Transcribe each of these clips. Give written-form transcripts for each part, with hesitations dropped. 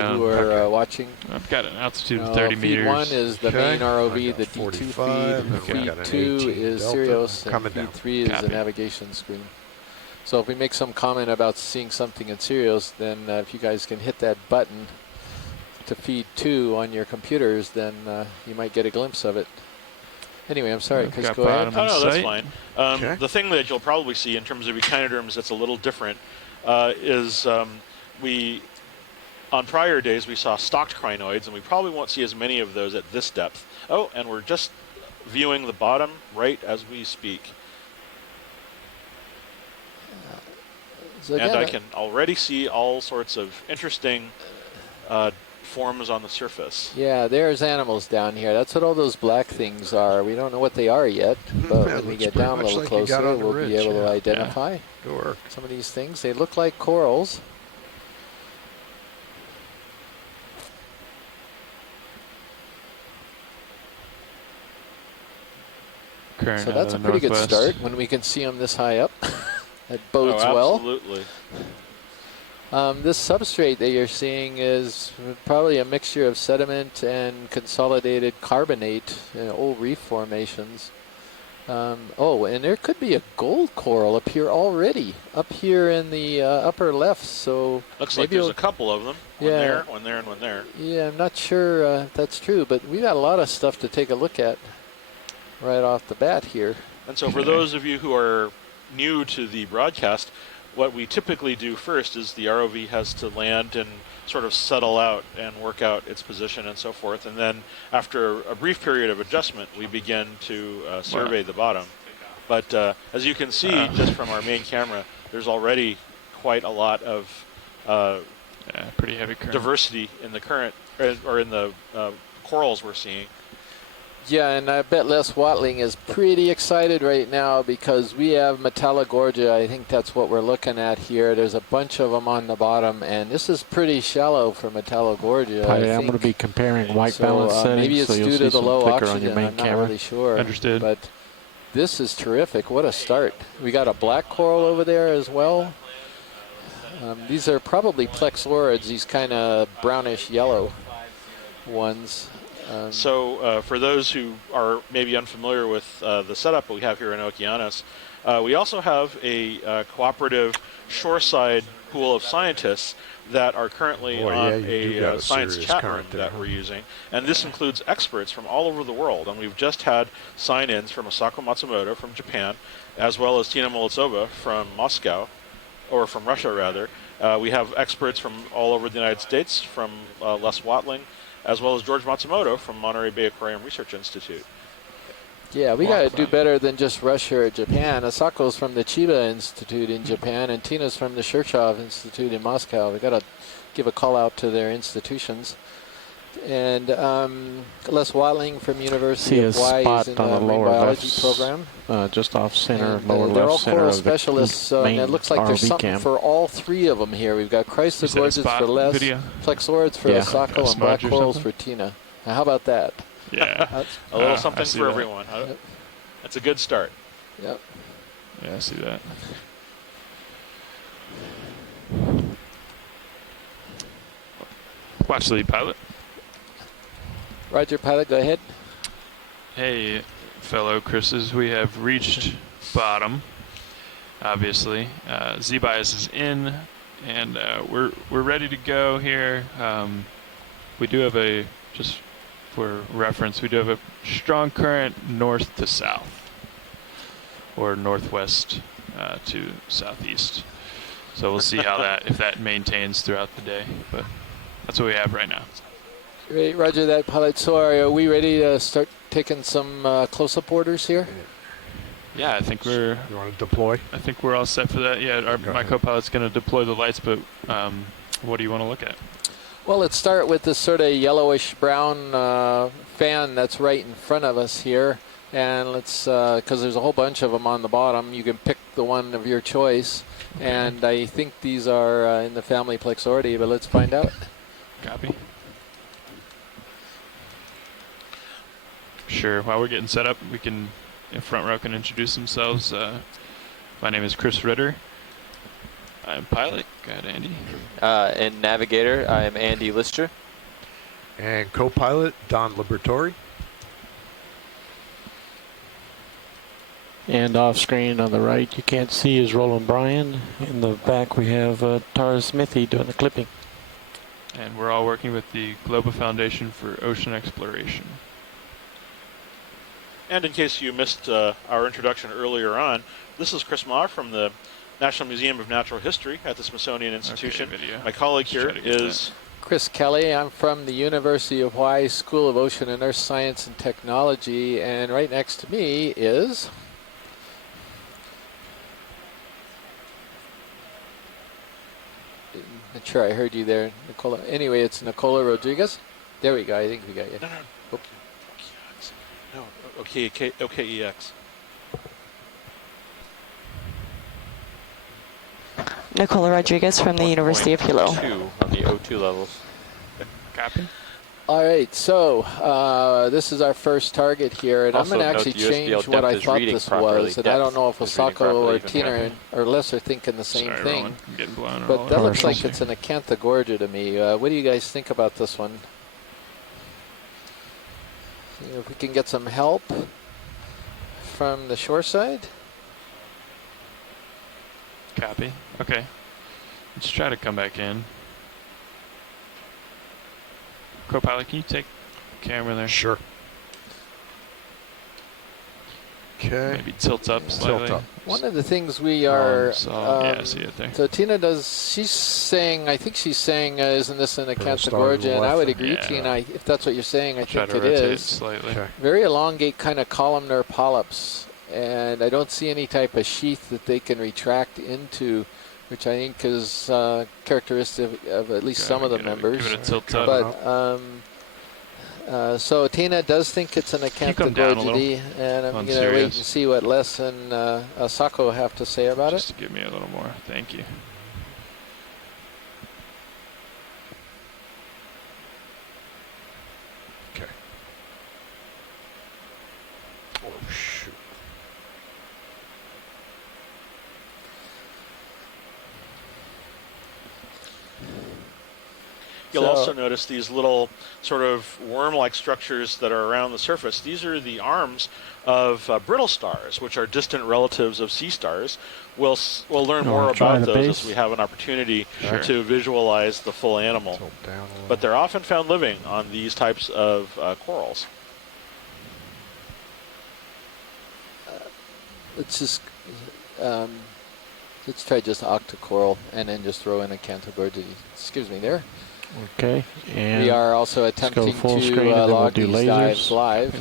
down. who are watching. I've got an altitude of 30 meters. Feed 1 is the main ROV, the D2 feed. Feed 2 is Sirius, and feed 3 is the navigation screen. So if we make some comment about seeing something in Sirius, then if you guys can hit that button to feed 2 on your computers, then you might get a glimpse of it. Anyway, I'm sorry, Chris, go ahead. Oh, no, that's fine. The thing that you'll probably see in terms of echinoderms that's a little different is on prior days we saw stocked crinoids, and we probably won't see as many of those at this depth. Oh, and we're just viewing the bottom right as we speak. So and I can already see all sorts of interesting forms on the surface. Yeah, there's animals down here. That's what all those black things are. We don't know what they are yet, but when we get down a little closer, we'll be able to identify some of these things. They look like corals. So that's a pretty good start when we can see them this high up. That bodes well. Absolutely. This substrate that you're seeing is probably a mixture of sediment and consolidated carbonate, old reef formations. Oh, and there could be a gold coral up here already, up here in the upper left. So looks like there's a couple of them. One there, one there, and one there. Yeah, I'm not sure if that's true, but we got a lot of stuff to take a look at right off the bat here. And so for those of you who are new to the broadcast, what we typically do first is the ROV has to land and sort of settle out and work out its position and so forth. And then after a brief period of adjustment, we begin to survey the bottom. But as you can see, just from our main camera, there's already quite a lot of pretty heavy current diversity in the current, or in the corals we're seeing. Yeah, and I bet Les Watling is pretty excited right now because we have Metallogorgia. I think that's what we're looking at here. There's a bunch of them on the bottom, and this is pretty shallow for Metallogorgia. I'm going to be comparing white balance settings, maybe it's so due to the low oxygen. On your main I'm camera. not really sure. Understood. But this is terrific. What a start. We got a black coral over there as well. These are probably plexaurids, these kind of brownish yellow ones. So for those who are maybe unfamiliar with the setup we have here in Okeanos, we also have a cooperative shoreside pool of scientists that are currently on a science chat room that we're using. And this includes experts from all over the world. And we've just had sign-ins from Asako Matsumoto from Japan, as well as Tina Molitsova from Moscow, or from Russia rather. We have experts from all over the United States, from Les Watling, as well as George Matsumoto from Monterey Bay Aquarium Research Institute. Yeah, we got to do better than just Russia or Japan. Asako's from the Chiba Institute in Japan, and Tina's from the Shirshov Institute in Moscow. We got to give a call out to their institutions. And Les Watling from University of Hawaii is in the marine biology program. Just off center, and, lower they're left all center coral of specialists, and it looks like there's something for all three of them here. We've got Chrysogorgids for Les, Plexaurids for Asako, and black corals for Tina. Now, how about that? Yeah. A little something for everyone. Yep. That's a good start. Yep. Yeah, I see that. Watch the lead pilot. Roger, pilot, go ahead. Hey, fellow Chris's, we have reached bottom, obviously. Z-bias is in, and we're ready to go here. We do have just for reference, we do have a strong current north to south, or northwest to southeast. So we'll see how if that maintains throughout the day, but that's what we have right now. Great, roger that, pilot. So are we ready to start taking some close-up orders here? Yeah, I think we're... You want to deploy? I think we're all set for that. Yeah, my co-pilot's going to deploy the lights, but what do you want to look at? Well, let's start with this sort of yellowish-brown fan that's right in front of us here. And let's, because there's a whole bunch of them on the bottom, you can pick the one of your choice. Okay. And I think these are in the family Plexauridae, but let's find out. Copy. Sure. While we're getting set up, front row can introduce themselves. My name is Chris Ritter. I'm pilot. Go ahead, Andy. And navigator, I'm Andy Lister. And co-pilot, Don Libertori. And off screen on the right, you can't see, is Roland Bryan. In the back, we have Tara Smithy doing the clipping. And we're all working with the Global Foundation for Ocean Exploration. And in case you missed our introduction earlier on, this is Chris Ma from the National Museum of Natural History at the Smithsonian Institution. Okay, video. My colleague here is Chris Kelly. I'm from the University of Hawaii School of Ocean and Earth Science and Technology, and right next to me is... Not sure I heard you there, Nicola. Anyway, it's Nicola Rodriguez. There we go. I think we got you. No. No, OKEX. Nicola Rodriguez from the University of Hilo. 2 on the O2 levels. Copy. All right, so this is our first target here, and Also I'm going to note actually the USBL change what I depth is thought reading this properly. was, and I don't know if Depth is reading Osako properly or even Tina or Les are thinking the same Sorry, thing. Roland. I'm getting blown But that looks like Commercials. it's an Acanthogorgia to me. What do you guys think about this one? See if we can get some help from the shore side. Copy. Okay. Let's try to come back in. Co-pilot, can you take the camera there? Sure. Okay. Maybe tilt up slightly. Tilt up. One of the things we are... yeah, I see it there. So Tina she's saying, I think she's saying, isn't this an Little star to Acanthogorgia? the And I would left. agree, Yeah. Tina, if that's what you're saying, I Try think to it rotate is. slightly. Okay. Very elongate kind of columnar polyps, and I don't see any type of sheath that they can retract into, which I think is characteristic of at least some of the members. Give it a tilt up. But so Tina does think it's an you come down a little? Acanthogorgia, and I'm On going to wait and Sirius? see what Les and Asako have to say about Just it. to give me a little more. Thank you. Okay. Oh, shoot. You'll So- also notice these little sort of worm-like structures that are around the surface. These are the arms of brittle stars, which are distant relatives of sea stars. We'll learn You more wanna try about the those base? as we have an opportunity Sure. to visualize the full animal. Tilt down a little. But they're often found living on these types of corals. Let's just let's try just octocoral and then just throw in a Acanthogorgia. Excuse me there. Okay. And We are also go attempting full to screen and then we'll log do these dives lasers. live.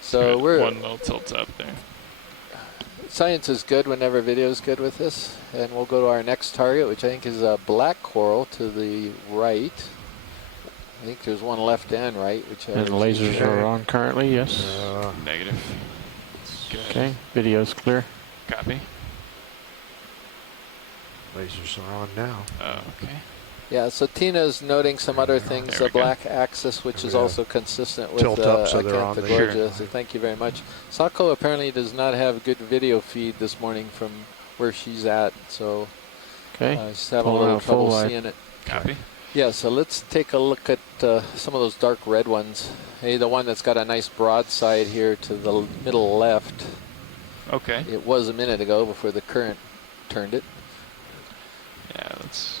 So Good. we're One little tilt up there. science is good whenever video is good with this, and we'll go to our next target, which I think is a black coral to the right. I think there's one left and right, which and the lasers are on currently, yes. Negative. Good. Okay, video's clear. Copy. Lasers are on now. Okay. Yeah, so Tina's noting some other things, There the we go. black axis, which is Yeah. also consistent with Tilt up so they're on the Acanthogorgia, Sure. so thank you very much. Sako apparently does not have good video feed this morning from where she's at, so Okay. she's having a Pulling little out full trouble wide. seeing it. Copy. Yeah, so let's take a look at some of those dark red ones. Hey, the one that's got a nice broadside here to the middle left. Okay. It was a minute ago before the current turned it. Yeah, let's.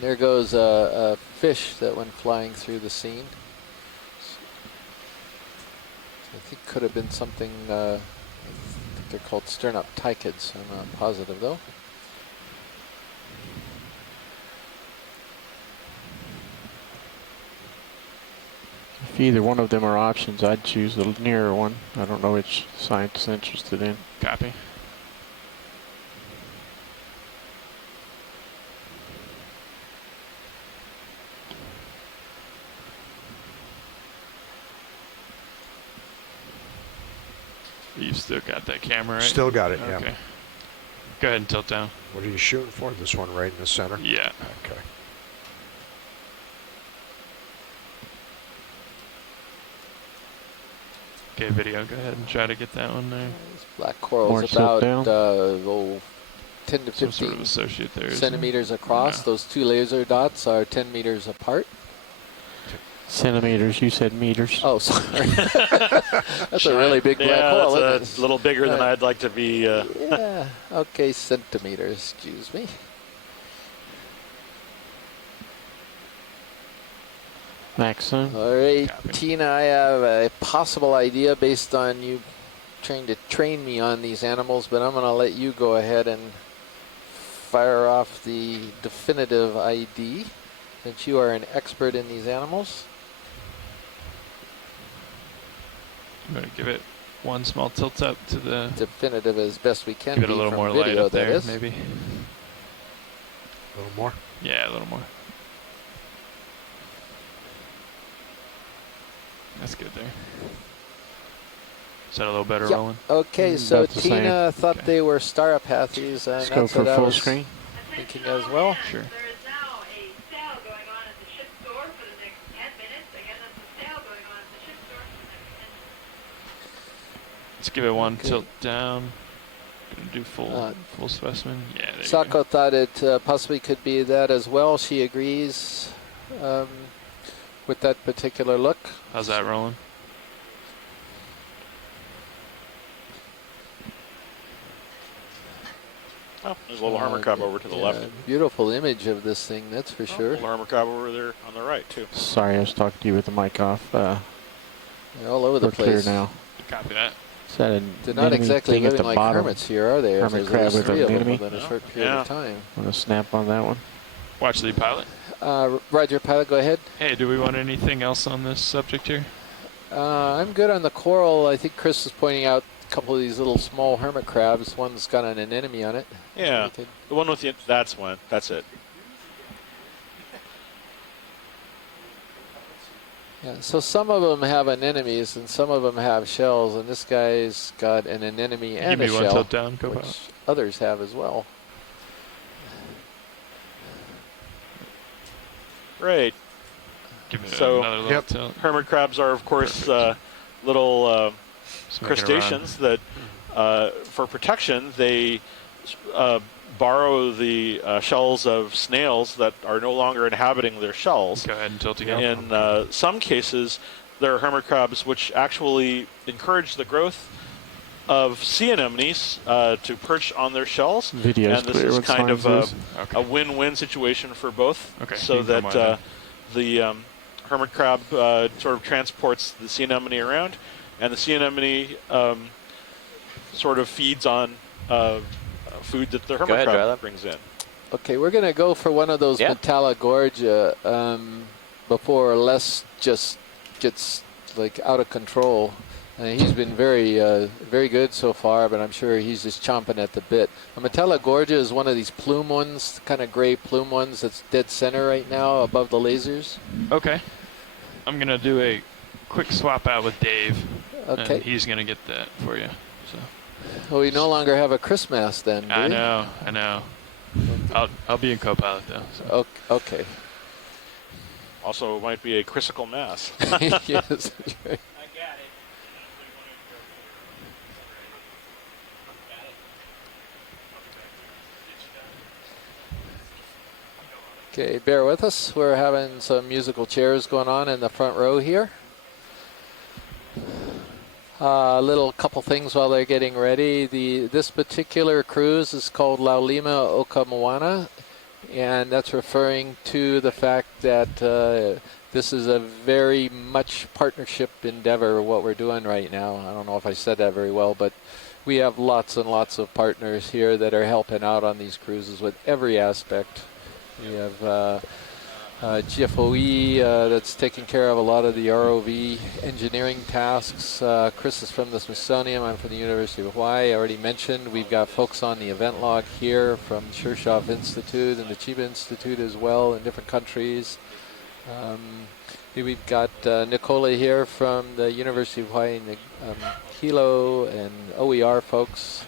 There goes a fish that went flying through the scene. I think could have been something, I think they're called sternoptychids. I'm not positive though. If either one of them are options, I'd choose the nearer one. I don't know which scientist is interested in. Copy. You've still got that camera, right? Still got it, Okay. yeah. Go ahead and tilt down. What are you shooting for? This one right in the center? Yeah. Okay. Okay, video. Go ahead and try to get that one there. This black coral More is tilt about down. 10 to some sort 15 of associate there. isn't centimeters across. No. Those two laser dots are 10 meters apart. Centimeters, you said meters. Oh, sorry. That's a really big black hole, isn't That's it? a little bigger than I'd like to be. Yeah, okay, centimeters, excuse me. Maximum. All right, Copy. Tina, I have a possible idea based on you trying to train me on these animals, but I'm going to let you go ahead and fire off the definitive ID, since you are an expert in these animals. I'm going to give it one small tilt up to the. Definitive as best we can Give it be a little from more light video, up that there, is. maybe. A little more. Yeah, a little more. That's good there. Is that a little better Yep. rolling? Okay, so About the same. Tina thought Okay. they were Staropathes, and Let's go that's for what I full was screen. thinking as well. Sure. There is now a sale going on at the ship store for the next 10 minutes. Again, that's a sale going on at the ship store for the next 10 minutes. Let's give it one Okay. tilt down. Gonna do full specimen. Yeah, there you go. Sako thought it possibly could be that as well. She agrees with that particular look. How's that rolling? Oh, there's a little armor crab over to the left. Beautiful image of this thing, that's for A sure. little armor crab over there on the right too. Sorry, I was talking to you with the mic off. They're all over the We're clear place. now. Copy that. Is that a They're not anemone exactly thing at living the like bottom? hermits here, are they? Hermit There's crab with three an of them anemone? within a short period of time. Want to snap on that one? Watch the pilot. Roger, pilot, go ahead. Hey, do we want anything else on this subject here? I'm good on the coral. I think Chris is pointing out a couple of these little small hermit crabs. One's got an anemone on it. Yeah, Okay. the one with the that's one. That's it. Yeah, so some of them have anemones and some of them have shells, and this guy's got an anemone and Give a me one shell, tilt down, go which pilot. others have as well. Great. Give it So- another little Yep. tilt. Hermit crabs are, of course, little Just make it a crustaceans that, for protection, they borrow the shells of snails that are no longer inhabiting their shells. run. Go ahead and tilt again. In some cases, there are hermit crabs which actually encourage the growth of sea anemones to perch on their shells. Video's And this clear. is What kind of size is? Okay. a win-win situation for both. Okay, So you can that come on the hermit crab sort of transports the sea anemone around, and the sea anemone sort of feeds on food that the hermit ahead, crab Rylan. brings in. Okay, we're going to go for one of those Yeah. Metallogorgia before Les just gets like out of control. He's been very good so far, but I'm sure he's just chomping at the bit. A Metallogorgia is one of these plume ones, kind of gray plume ones that's dead center right now above the lasers. Okay. I'm going to do a quick swap out with Dave. Okay. And he's going to get that for you. So Well, we no longer have a Chris mass then, do I we? know. I'll be in co-pilot though. So. Okay. Also, might be a critical mass. Yes, that's right. Okay, bear with us. We're having some musical chairs going on in the front row here. A little couple things while they're getting ready. This particular cruise is called Laulima Okamoana, and that's referring to the fact that this is a very much partnership endeavor, what we're doing right now. I don't know if I said that very well, but we have lots and lots of partners here that are helping out on these cruises with every aspect. We have GFOE that's taking care of a lot of the ROV engineering tasks. Chris is from the Smithsonian. I'm from the University of Hawaii. I already mentioned we've got folks on the event log here from Shirshov Institute and the Chiba Institute as well in different countries. We've got Nicola here from the University of Hawaii, Hilo and OER folks.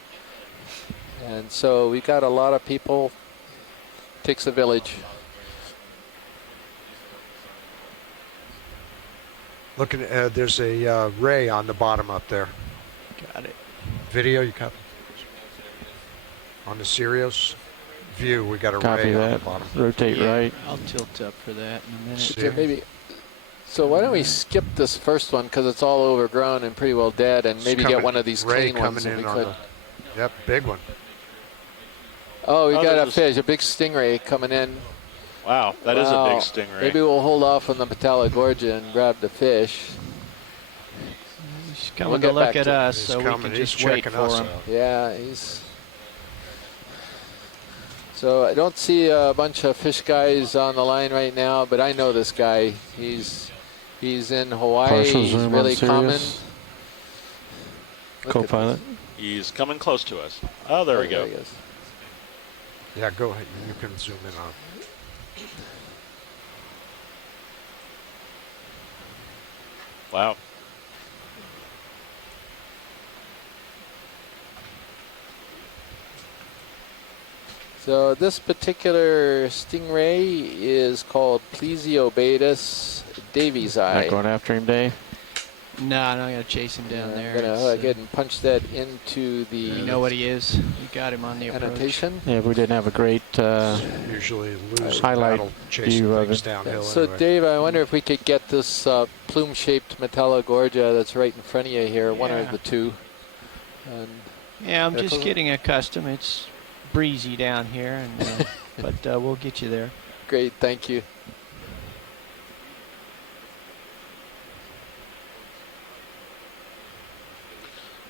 And so we've got a lot of people. Takes a village. Looking at, there's a ray on the bottom up there. Got it. Video, you copy? On the Sirius view, we got a Copy ray on the that. bottom. Rotate right. I'll tilt up for that in a minute. See? Maybe. So why don't we skip this first one because it's all overgrown and pretty well dead, and maybe get one of these ray clean ones coming if in we on could. the, yep, big one. Oh, we got a there's fish, a big stingray coming in. Wow, that is a Wow. big stingray. Maybe we'll hold off on the Metallogorgia and grab the fish. He's We'll coming get to look back at to- us, He's so we coming, can he's just wait checking for us him. out. Yeah, he's. So I don't see a bunch of fish guys on the line right now, but I know this guy. He's in Hawaii. Partial He's zoom really on common. Sirius. Look at Co-pilot. He's coming close to us. Oh, there we this. go. There he is. Yeah, go ahead. You can zoom in on. Wow. So this particular stingray is called Plesiobatus Davies eye. Not going after him, Dave. No, I'm not going to chase him down I'm there. gonna It's, go ahead and punch that into the you know what he is. You got him on the approach. annotation. Yeah, we didn't have a great Usually lose highlight battle chasing view of things it. downhill So anyway. Dave, I wonder if we could get this plume-shaped Metallogorgia that's right in front of you here, one of Yeah. the two. And Yeah, I'm Yeah, just close it. getting accustomed. It's breezy down here, and but we'll get you there. great, thank you.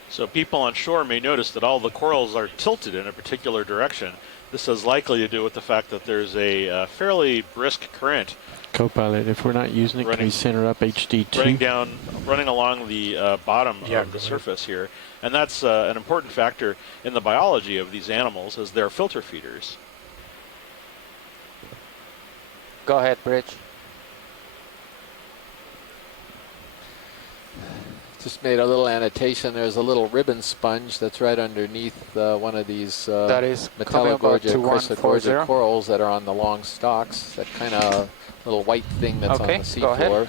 So people on shore may notice that all the corals are tilted in a particular direction. This has likely to do with the fact that there's a fairly brisk current Co-pilot, if we're not using it, can we Running- center up HD2? running along the bottom Yeah, of the go ahead. surface here. And that's an important factor in the biology of these animals, as they're filter feeders. Go ahead, Bridge. Just made a little annotation. There's a little ribbon sponge that's right underneath one of these That is coming about Metallogorgia, to 140. Chrysogorgia corals that are on the long stalks. That kind of little white thing that's Okay, on the go ahead. seafloor.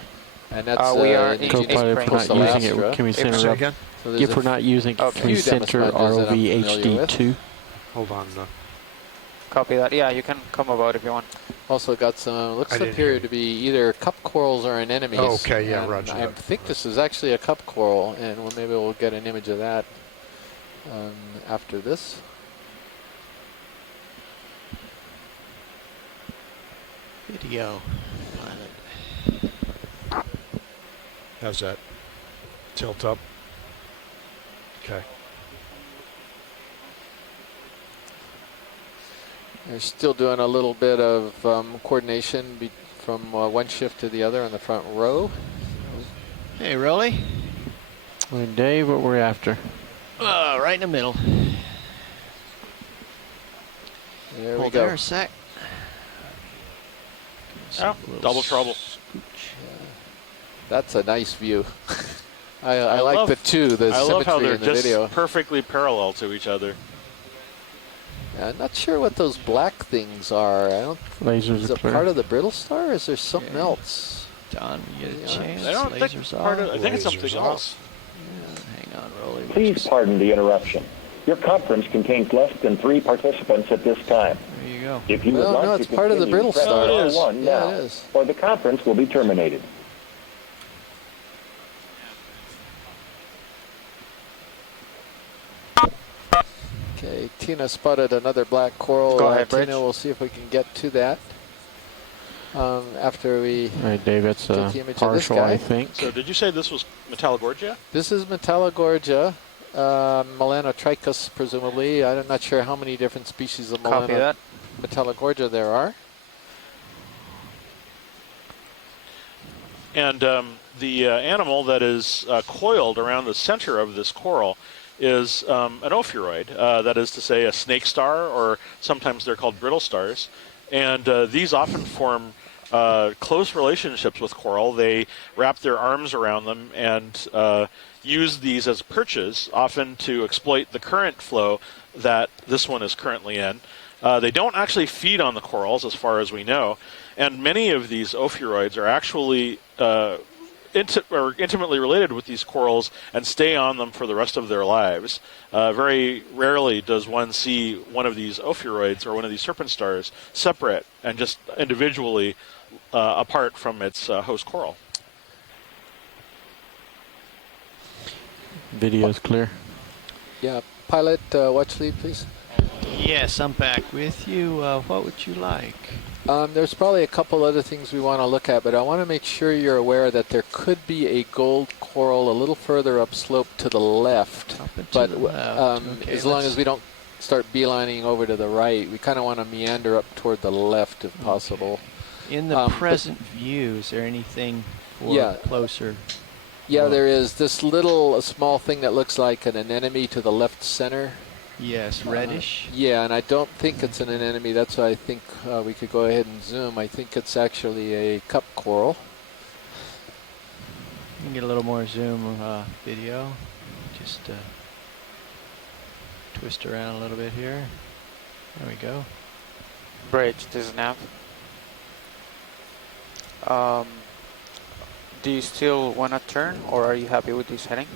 And that's We are an in Co-pilot, if we're not Coastal using Astra. it, can we Say center up? again? So there's If we're not using it, Okay. can we few demo center sponges that I'm ROV familiar with. HD2? Hold on. Copy that. Yeah, you can come about if you want. Also got some, looks I didn't appear hear to be either cup corals or anemones. Oh, okay, yeah, And roger I that. think this is actually a cup coral, and maybe we'll get an image of that after this. Video. How's that? Tilt up. Okay. They're still doing a little bit of coordination from one shift to the other on the front row. Hey, Rolly. And Dave, what we're after? Right in the middle. There we Hold go. there a sec. Oh, double trouble. That's a nice view. I I like love- the two, the I love how symmetry they're in the just video. perfectly parallel to each other. I'm not sure what those black things are. I don't. Lasers Is are it clear. part of the brittle star, or is there something Yeah. else? Don, you get a Yeah. chance. I don't think Lasers part off. of, I think it's Lasers something off. else. Hang on, Rolly. We'll Please just- pardon the interruption. Your conference contains less than 3 participants at this time. There you go. If you Well, would no, like it's to part of the continue, brittle press star. Oh, it is. R1 Yeah, now, it is. or the conference will be terminated. Okay, Tina spotted another black coral. Go ahead, Bridge. Tina, we'll see if we can get to that after we. All right, Dave, that's Take the image of this partial, guy. I think. So did you say this was Metallogorgia? This is Metallogorgia, Melanotrichus, presumably. I'm not sure how many different species of Copy that. Metallogorgia there are. And the animal that is coiled around the center of this coral is an ophiuroid, that is to say a snake star, or sometimes they're called brittle stars. And these often form close relationships with coral. They wrap their arms around them and use these as perches, often to exploit the current flow that this one is currently in. They don't actually feed on the corals, as far as we know, and many of these ophiuroids are actually intimately related with these corals and stay on them for the rest of their lives. Very rarely does one see one of these ophiuroids or one of these serpent stars separate and just individually apart from its host coral. Video's clear. Yeah, pilot, watch lead, please. Yes, I'm back with you. What would you like? There's probably a couple other things we want to look at, but I want to make sure you're aware that there could be a gold coral a little further upslope to the left. Up and But to the left. Okay, as long as we don't start beelining over to the right, we kind of want to meander up toward the left if possible. In the present view, is there anything for closer? Yeah, there is this little small thing that looks like an anemone to the left center. Yes, reddish. Yeah, and I don't think it's an anemone. That's why I think we could go ahead and zoom. I think it's actually a cup coral. You can get a little more zoom video. Just twist around a little bit here. There we go. Bridge, this is nav. Do you still want to turn, or are you happy with this heading?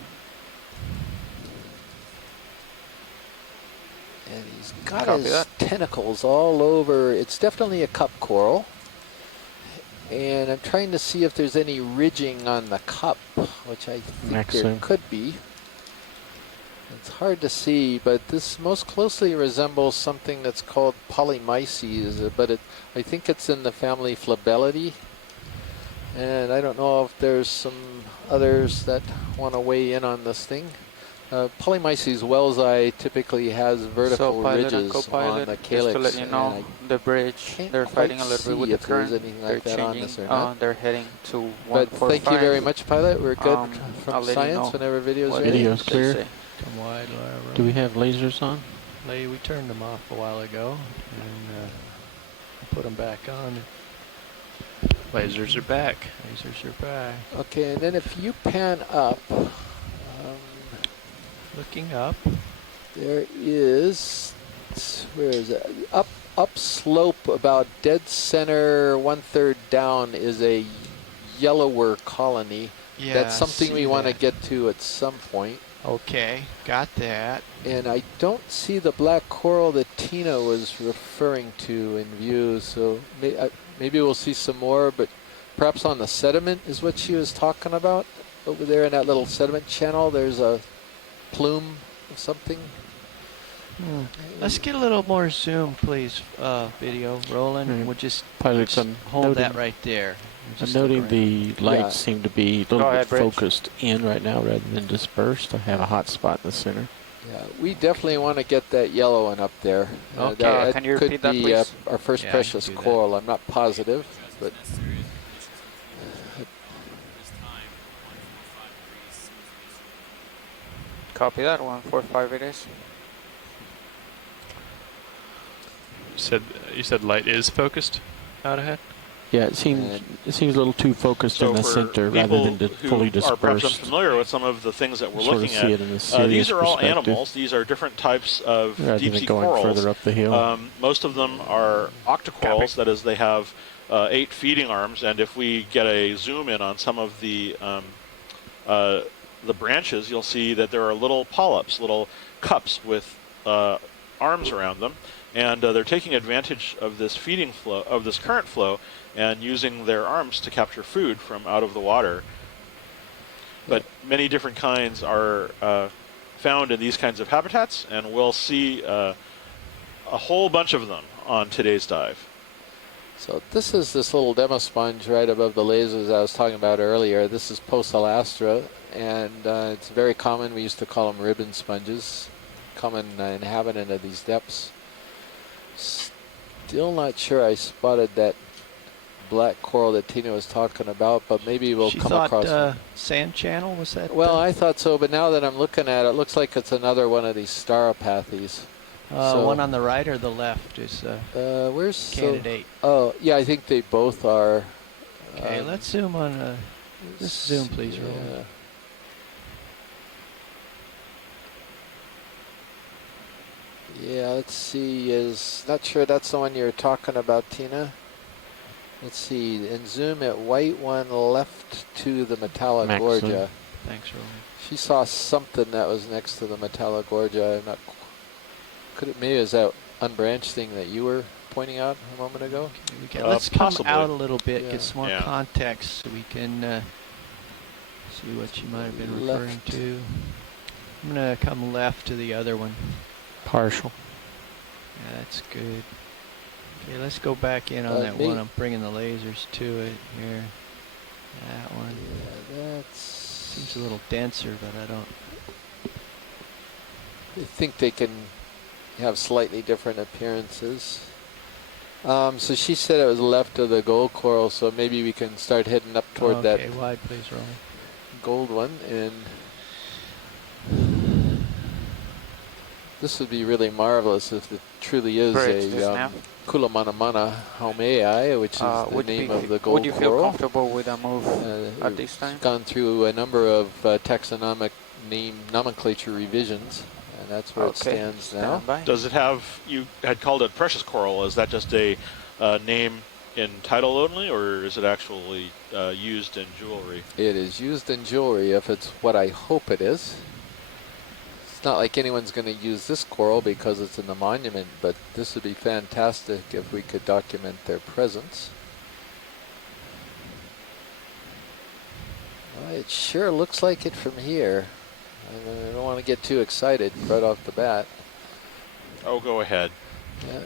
And he's got his tentacles all over. It's definitely a cup coral. And I'm trying to see if there's any ridging on the cup, which I think there could be. It's hard to see, but this most closely resembles something that's called polymyces, but I think it's in the family Flabellidae. And I don't know if there's some others that want to weigh in on this thing. Polymyces wellsii typically has vertical ridges on the calyx. Just to let you know, the bridge, they're fighting a little bit with the current. They're changing. They're heading to 145. But thank you very much, pilot. We're good from science whenever video's ready. Video's clear. Come wide, Laura. Do we have lasers on? We turned them off a while ago and put them back on. Lasers are back. Lasers are back. Okay, and then if you pan up, looking up, there is, where is it? Up slope about dead center, 1/3 down is a yellower colony. Yeah, that's something we want to get to at some point. Okay, got that. And I don't see the black coral that Tina was referring to in view, so maybe we'll see some more, but perhaps on the sediment is what she was talking about. Over there in that little sediment channel, there's a plume of something. Let's get a little more zoom, please, video rolling. We'll just hold that right there. I'm noting the lights seem to be a little bit focused in right now rather than dispersed. I have a hot spot in the center. Yeah, we definitely want to get that yellow one up there. Okay, that can you could repeat that, be please? Our first precious coral. I'm not positive, but copy that. 145 it is. You said light is focused out ahead? Yeah, it seems a little too focused in the center rather than fully dispersed. Are perhaps unfamiliar with some of the things that we're looking at. These are all animals. These are different types of deep-sea corals. Further up the hill. Most of them are octocorals. That is, they have 8 feeding arms. And if we get a zoom in on some of the branches, you'll see that there are little polyps, little cups with arms around them. And they're taking advantage of this feeding flow, of this current flow, and using their arms to capture food from out of the water. But many different kinds are found in these kinds of habitats, and we'll see a whole bunch of them on today's dive. so this is this little demo sponge right above the lasers I was talking about earlier. This is Pocelastra, and it's very common. We used to call them ribbon sponges, common inhabitant of these depths. Still not sure I spotted that black coral that Tina was talking about, but maybe we'll come across one. Sand channel, was that? Well, I thought so, but now that I'm looking at it, it looks like it's another one of these staropathes. One on the right or the left is where's candidate. Oh, yeah, I think they both are. Okay, let's zoom on. Just zoom, please, roll. Yeah. Yeah, let's see. Not sure that's the one you're talking about, Tina. Let's see, and zoom at white one left to the Max Metallogorgia. zoom. Thanks, Roland. She saw something that was next to the Metallogorgia. I'm not. Could it maybe is that unbranched thing that you were pointing out a moment ago? Okay, let's come possibly. out a little bit, Yeah. get some more Yeah. context, so we can see what you might have been referring Left. to. I'm gonna come left to the other one. Partial. Yeah, that's good. Okay, let's go back in on that me- one. I'm bringing the lasers to it here. That one. Yeah, that's. Seems a little denser, but I don't. I think they can have slightly different appearances. So she said it was left of the gold coral, so maybe we can start heading up toward Okay, that wide, please, Roland. gold one. And this would be really marvelous if it truly is Bridge this a now. Kulamana Haumei, which is the Would name be- of the gold Would you feel coral. comfortable with a move at this It's time? gone through a number of taxonomic name nomenclature revisions, and that's where it stands now. stand by. Does it have, you had called it precious coral, is that just a name in title only, or is it actually used in jewelry? It is used in jewelry if it's what I hope it is. It's not like anyone's going to use this coral because it's in the monument, but this would be fantastic if we could document their presence. Well, it sure looks like it from here. I don't want to get too excited right off the bat. Oh, go ahead. Yeah.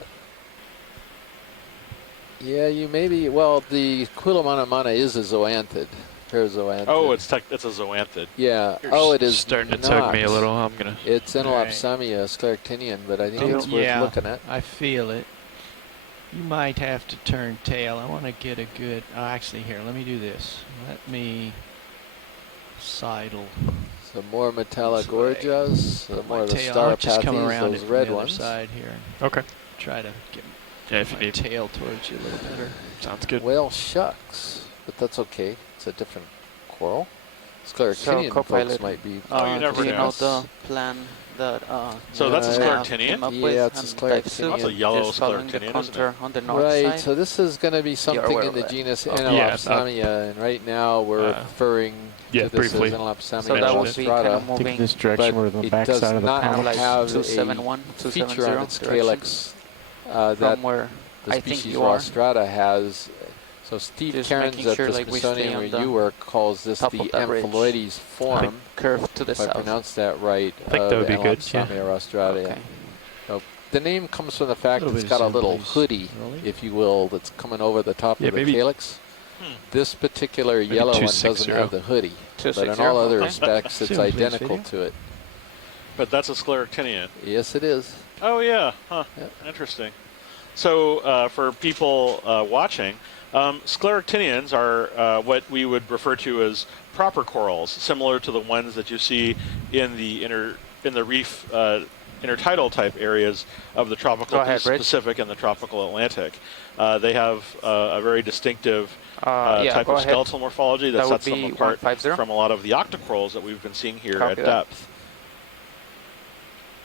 Yeah, you maybe, well, the Quillamanamana is a zoanthid, parazoanthid. Oh, it's a zoanthid. Yeah. You're Oh, it is starting to not. tug me a little. I'm gonna. It's All right. Enelopsamia scleractinian, but I think Oh, it's worth yeah. looking at. I feel it. You might have to turn tail. I want to get a good. Actually, here, let me do this. Let me sidle. Some more Metallogorgias, some more of the tail. I'll just come Starapathes, around those it red from the ones. other side here. Okay. Try to get Yeah, if you my need. tail towards you a little better. Sounds good. Well, shucks, but that's okay. It's a different coral. Scleractinian folks co-pilot, might be. Oh, you never do you know. know the plan that So that's a Nav scleractinian? came up Yeah, with it's a and scleractinian. Typesuit That's a yellow is following the scleractinian, isn't contour on the north Right, side? so this is going to be something aware in of the that. genus Okay. Enelopsamia, and right now we're referring yeah, to this briefly. as Enelopsamia So that would be kind rostrata. of I think moving this direction but where the it back does side of the not panel. like have 271, a feature on its 270 calyx that from where the I think species you are. rostrata has. So Steve Just Cairns making at sure, the like, we Smithsonian stay on where the you work calls this top the of that ridge. amphiloides form, curve to the if I south. pronounce that right, I think that would be good, yeah. Enelopsamia rostrata. Okay. So the name comes from the fact Little it's bit got a of zoom, little please. hoodie, Rolling. if you will, that's coming over the top Yeah, of the maybe- calyx. This particular Maybe yellow one 260. doesn't have the hoodie, but in 260, all other okay. respects, it's Zoom, please, identical video. to it. But that's a scleractinian. Yes, it is. Oh, yeah. Huh. Yep. Interesting. So for people watching, scleractinians are what we would refer to as proper corals, similar to the ones that you see in the reef intertidal type areas of the tropical Go ahead, Rich. Pacific and the tropical Atlantic. They have a very distinctive Yeah, type go of ahead. skeletal morphology that That would sets them be apart 150. from a lot of the octocorals that we've been seeing here Copy at that. depth.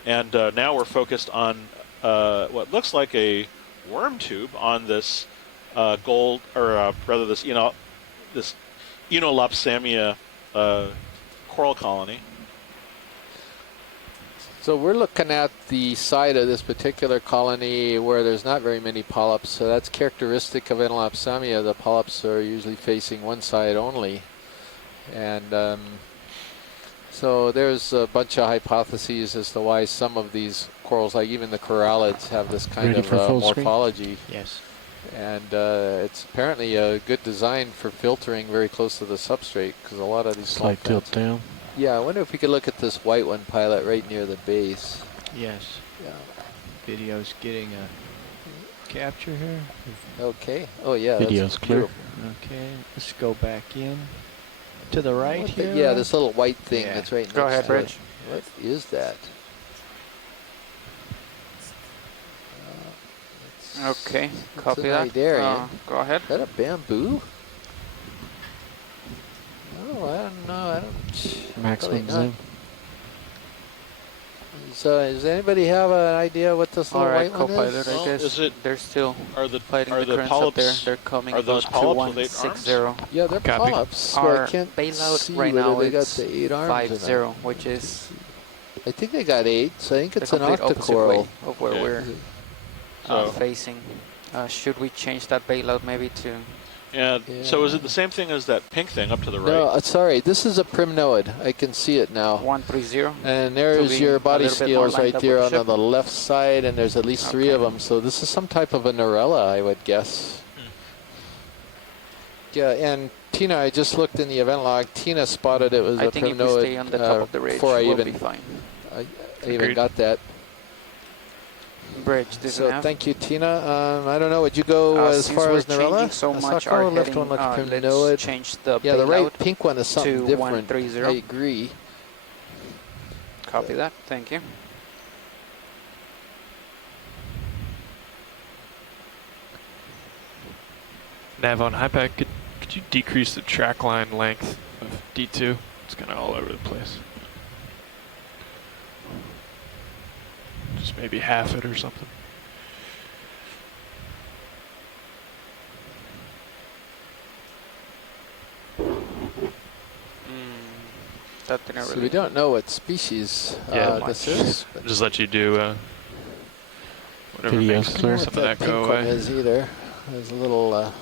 And now we're focused on what looks like a worm tube on this gold, or rather this Enelopsamia coral colony. So we're looking at the side of this particular colony where there's not very many polyps, so that's characteristic of Enelopsamia. The polyps are usually facing one side only. And so there's a bunch of hypotheses as to why some of these corals, like even the corallids, have this kind Ready of for full screen? morphology. Yes. And it's apparently a good design for filtering very close to the substrate, because a lot of these small Slight tilt plants- down. Yeah, I wonder if we could look at this white one, Pilot, right near the base. Yes. Yeah. Video's getting a capture here. Okay. Oh yeah. Video's that's clear. beautiful. Okay, let's go back in. To the right What the- here. yeah, this little white thing Yeah. that's right Go next ahead, to it. Rich. What is that? Okay, What's copy an that. idea? Go ahead. Is that a bamboo? Oh, I don't know. I don't. Maximum probably not. zoom. So does anybody have an idea what this little Alright, white one co-pilot, is? Well, I guess is it- they're still Are the fighting the are the currents up there. polyps? They're coming Are those about polyps with 8 arms? 2160. Yeah, they're Copy. polyps. But I Our can't bailout see right whether now they got it's the 8 arms 50, or not. which is I think they got 8, so I think the it's an complete opposite way octocoral. of where Yeah. we're So- facing. Should we change that bailout maybe to... Yeah. So is it the same thing as that pink thing up to the right? No, sorry, this is a primnoid. I can see it now. 130? And To there's be your a body little bit more scales lined right up there with on the the left side, and there's at least 3 Okay. of them. So this is some type of a Norella, I would guess. Yeah, and Tina, I just looked in the event log. Tina spotted it was I a think if we primnoid stay on the top of the ridge, before I we'll even be fine. I even Agreed. got that. Bridge, this So nav. thank you, Tina. I don't know. Would you go as since far we're as Norella? changing so much Asako, our left heading, one looks let's primnoid. change the Yeah, the bailout right pink one is something to different. 130. I agree. Copy that. Thank you. Nav on HiPAC, could you decrease the track line length of D2? It's kind of all over the place. Just maybe half it or something. That didn't So really... we don't know what species Yeah. this is. But Just let you do whatever Video makes clear. some what of that pink go one away. is either. There's a little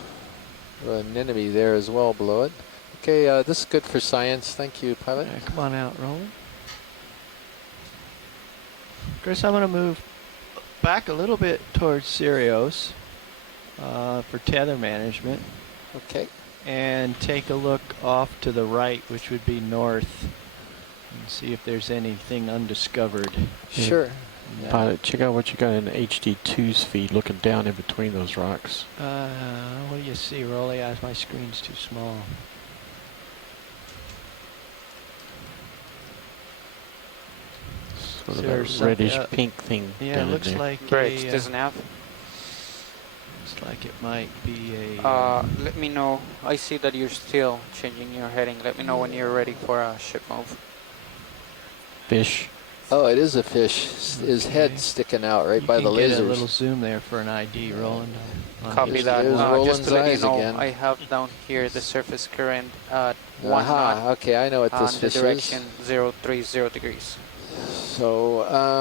anemone there as well below it. Okay, this is good for science. Thank you, pilot. Yeah, come on out, Roland. Chris, I'm going to move back a little bit towards Sirius for tether management Okay. and take a look off to the right, which would be north, and see if there's anything undiscovered. Yeah. Sure. Yeah. Pilot, check out what you got in HD2's feed looking down in between those rocks. What do you see, Rolly? My screen's too small. Sort of There's that some- reddish yeah. pink thing Yeah, it down in looks there. like Bridge, a, this nav. looks like it might be a. Let me know. I see that you're still changing your heading. Let me know when you're ready for a ship move. Fish. Oh, it is a fish. His Okay. head sticking out right you by can the get lasers. a little zoom there for an ID, Roland. on Copy his- that. There's Just Roland's to let you eyes know, again. I have down here the surface current at 1 knot Aha, okay, I know what this and the fish is. direction 030 degrees. So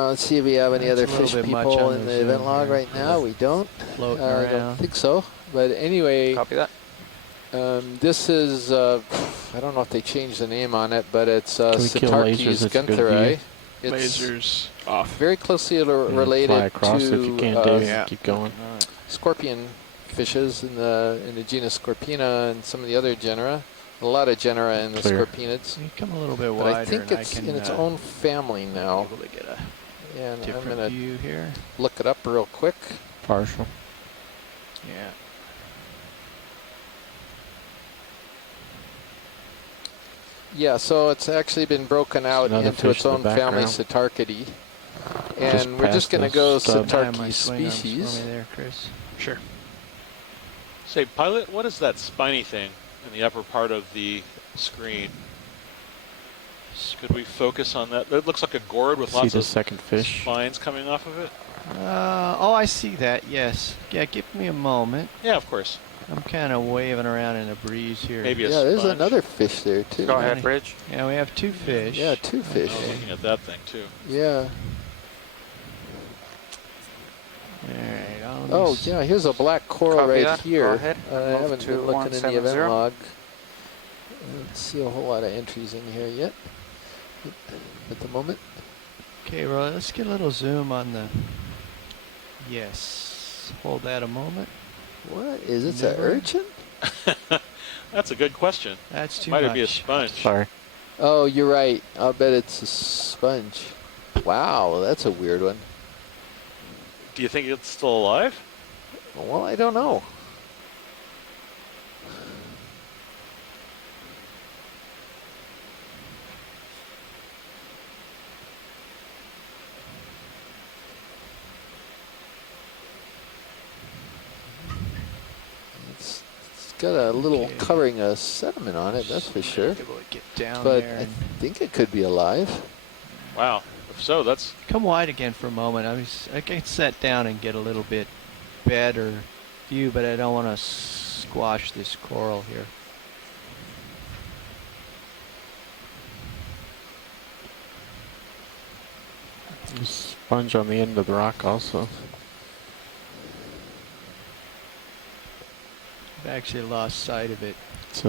let's see if we have any That's other a little fish bit much people on in the the event zoom log here. right now. We don't. Floating I don't around. think so. But anyway, Copy that. this is, I don't know if they changed the name on it, but it's Can we kill lasers? Sitarkes It's a good guntheri. view. It's Lasers off. very closely Yeah, related fly across if you to can, Dave. Keep going. scorpion fishes in the genus Scorpina and some of the other genera. A lot of genera in the Clear. scorpinids. You come a little bit But wider, I think and it's I can in its own family now. able to get a And I'm different going to view here. look it up real quick. Partial. Yeah. Yeah, so it's actually been broken out another into fish its in the own family, background. Sitarkidae. And we're just past going to the go stub. Tie my Sitarkes swing arms species. for me there, Chris. Sure. Say, pilot, what is that spiny thing in the upper part of the screen? Could we focus on that? It looks like a gourd with See lots the of second fish. spines coming off of it. Oh, I see that. Yes. Yeah, give me a moment. Yeah, of course. I'm kind of waving around in the breeze here. Maybe a Yeah, there's sponge. another fish there too. Go ahead, Bridge. Yeah, we have two fish. Yeah, two fish. I was looking at that thing too. Yeah. All right. Oh, yeah, here's a black coral Copy right that. Go here. ahead. I Move haven't to been looking in the 170. event log. I don't see a whole lot of entries in here yet at the moment. Okay, well, let's get a little zoom on the. Yes. Hold that a moment. What is it? An Never. urchin? That's a good question. That's too Might much. it be a sponge? Sorry. Oh, you're right. I'll bet it's a sponge. Wow, that's a weird one. Do you think it's still alive? Well, I don't know. It's got a little Okay. covering of sediment on it, that's for sure. Able to get down But there I and think it could be alive. Wow. so, that's... Come wide again for a moment. I can set down and get a little bit better view, but I don't want to squash this coral here. Sponge on the end of the rock also. I've actually lost sight of it. It's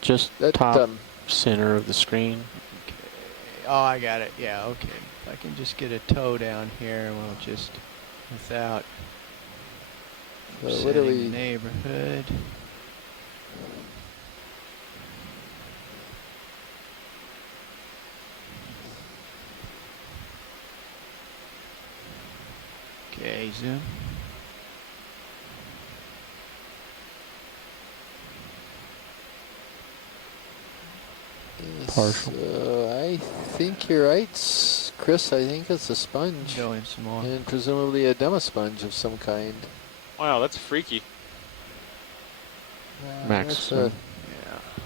just top center of the screen. Okay. Oh, I got it. Yeah, okay. If I can just get a toe down here, we'll just, without setting the neighborhood. Okay, zoom. Partial. I think you're right, Chris. I think it's a sponge. Show him some more. And presumably a demosponge of some kind. Wow, that's freaky. That's Yeah.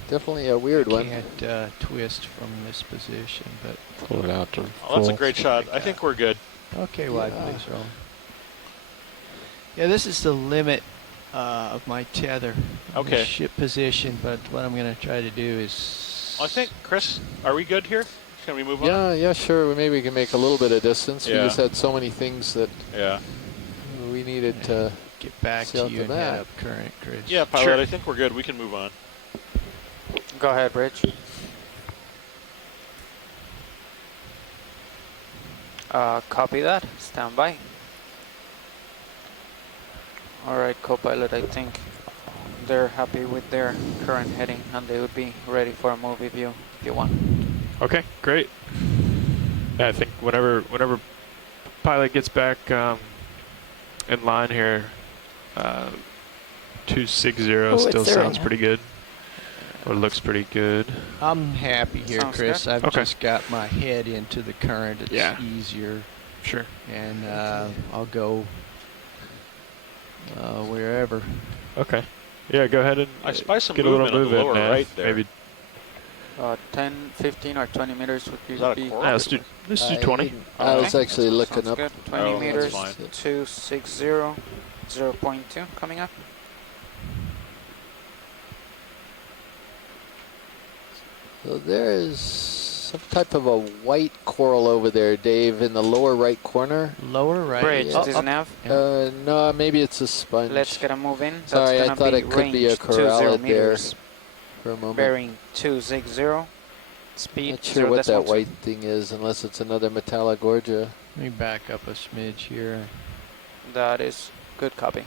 definitely a weird one. Can't twist from this position, but Pull it out to Oh, that's a full. great shot. I think we're good. okay, wide please roll. Yeah, this is the limit of my tether. Okay. The ship position, but what I'm going to try to do is. I think, Chris, are we good here? Can we move on? Yeah, sure. Maybe we can make a little bit of distance. Yeah. We just had so many things that we needed to get back see to out you the and head map. up current, Chris. Yeah, pilot, Sure. I think we're good. We can move on. Go ahead, Rich. Copy that. Stand by. Alright, co-pilot, I think they're happy with their current heading and they would be ready for a movie view if you want. Okay, great. Yeah, I think whenever pilot gets back in line here, 260 still sounds pretty good. Or looks pretty good. I'm happy here, Sounds Chris. good. I've just got my head into the current. It's easier. Sure. And I'll go wherever. Okay. Yeah, go ahead and I spy some get a little movement on the movement, lower Nav. right there. Maybe 10, 15, or 20 meters would be. Is that a coral? let's do 20. I was actually Sounds looking up. good. 20 Oh, meters, that's 260, 0.2 coming up. So there is some type of a white coral over there, Dave, in the lower right corner. Lower right. Bridge, Yeah. this is nav. No, maybe it's a sponge. Let's get a move in. That's Sorry, I gonna thought be it could be a range 20 corrallid there meters. for a moment. Bearing 260. Speed Not sure what that 0.2. white thing is, unless it's another Metallogorgia. Let me back up a smidge here. That is good copy.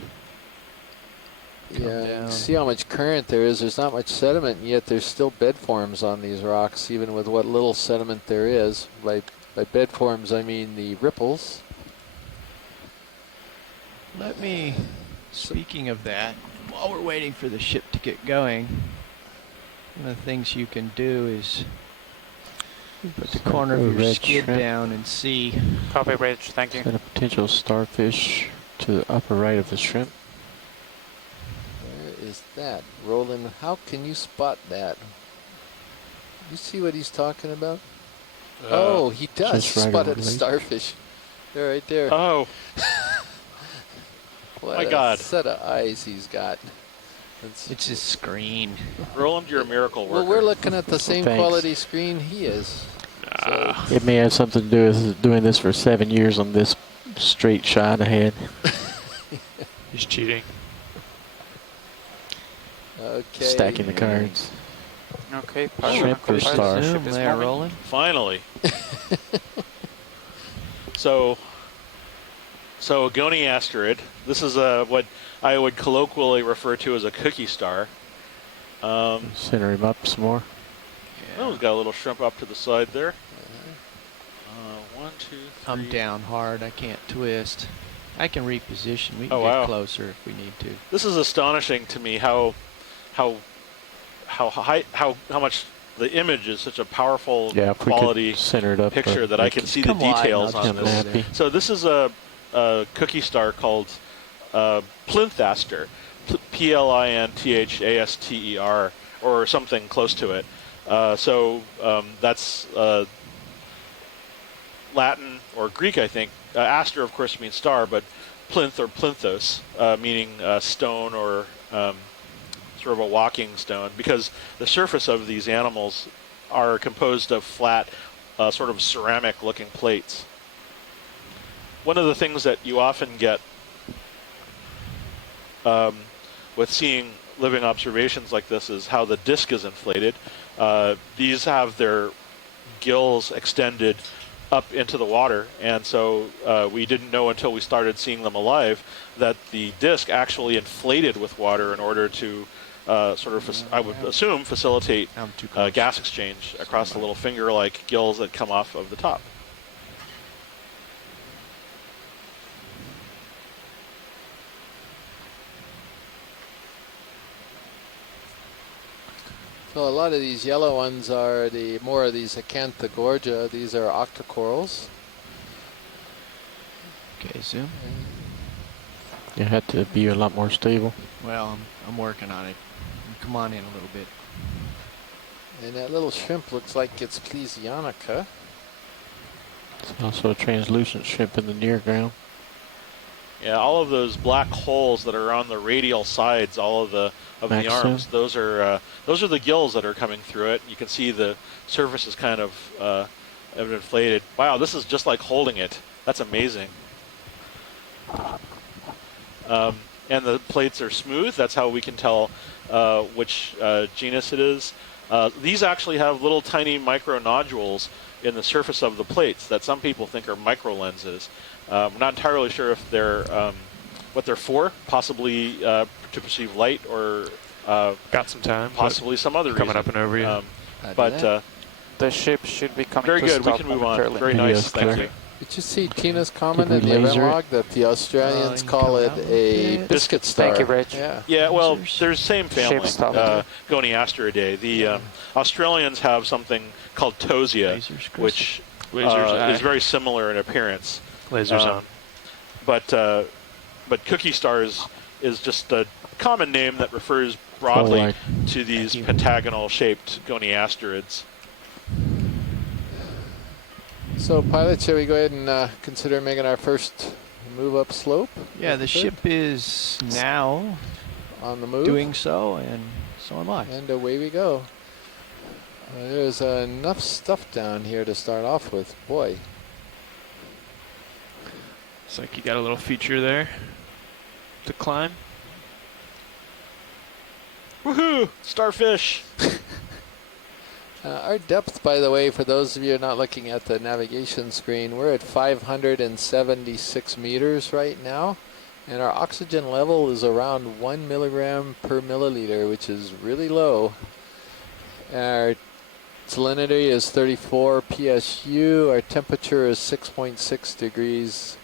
Yeah, you down. can see how much current there is. There's not much sediment, and yet there's still bed forms on these rocks, even with what little sediment there is. By bed forms, I mean the ripples. Let me, speaking of that, while we're waiting for the ship to get going, one of the things you can do is put the corner of your red skid shrimp. down and see. Copy, Bridge. Thank you. Got a potential starfish to the upper right of the shrimp. Where is that? Roland, how can you spot that? You see what he's talking about? Oh, he does. just right Spotted over a the lake. starfish. They're right there. Oh, What my a God. set of eyes he's got. It's a screen. Roland, you're a miracle worker. Well, we're looking at the same Thanks. quality screen he is. So, It may have something to do with doing this for 7 years on this straight shot ahead. He's cheating. okay. Stacking the cards. Okay, Shrimp or star? Ship Zoom is there, moving. rolling. Finally. So Agoni asteroid. This is what I would colloquially refer to as a cookie star. Center him up some more. Oh, we've got a little shrimp up to the side there. 1, 2, 3. I'm down hard. I can't twist. I can reposition. We can Oh, get wow. closer if we need to. This is astonishing to me how much the image is such a powerful Yeah, if we quality could center it up. picture that I can see the Come wide, details I'll on just this. go there. So this is a cookie star called Plinthaster, Plinthaster, or something close to it. That's Latin or Greek, I think. Aster, of course, means star, but plinth or plinthos, meaning stone or sort of a walking stone, because the surface of these animals are composed of flat, sort of ceramic-looking plates. One of the things that you often get with seeing living observations like this is how the disc is inflated. These have their gills extended up into the water, and so we didn't know until we started seeing them alive that the disc actually inflated with water in order to sort of, I would assume, facilitate gas exchange across the little finger-like gills that come off of the top. So a lot of these yellow ones are more of these Acanthogorgia. These are octocorals. Okay, zoom. You had to be a lot more stable. Well, I'm working on it. Come on in a little bit. And that little shrimp looks like it's Plesionica. It's also a translucent shrimp in the near ground. Yeah, all of those black holes that are on the radial sides, all of the arms, those are the gills that are coming through it. You can see the surface is kind of inflated. Wow, this is just like holding it. That's amazing. And the plates are smooth. That's how we can tell which genus it is. These actually have little tiny micro nodules in the surface of the plates that some people think are micro lenses. I'm not entirely sure if they're what they're for, possibly to perceive light or got some time, possibly some other coming reason. up and over you. The ship should be coming very to good. We stop can move on. momentarily. Very nice. Thank you. Did you see Tina's comment Did in we the laser event it? log that the Australians call it a biscuit star? Thank you, Rich. Yeah. Yeah, well, there's same family, Shape stuff. Goniasteridae. The Australians have something called Tosia, Lasers, Chris. which is very similar in appearance. Lasers on. But cookie stars is just a common name that refers broadly right. to these pentagonal-shaped goniasterids. So, pilot, shall we go ahead and consider making our first move up slope? Yeah, the ship is now on the move, doing so, and so am I. and away we go. There's enough stuff down here to start off with. Boy. Looks like you got a little feature there to climb. Woohoo! Starfish! Our depth, by the way, for those of you not looking at the navigation screen, we're at 576 meters right now, and our oxygen level is around 1 milligram per milliliter, which is really low. Our salinity is 34 PSU. Our temperature is 6.6 degrees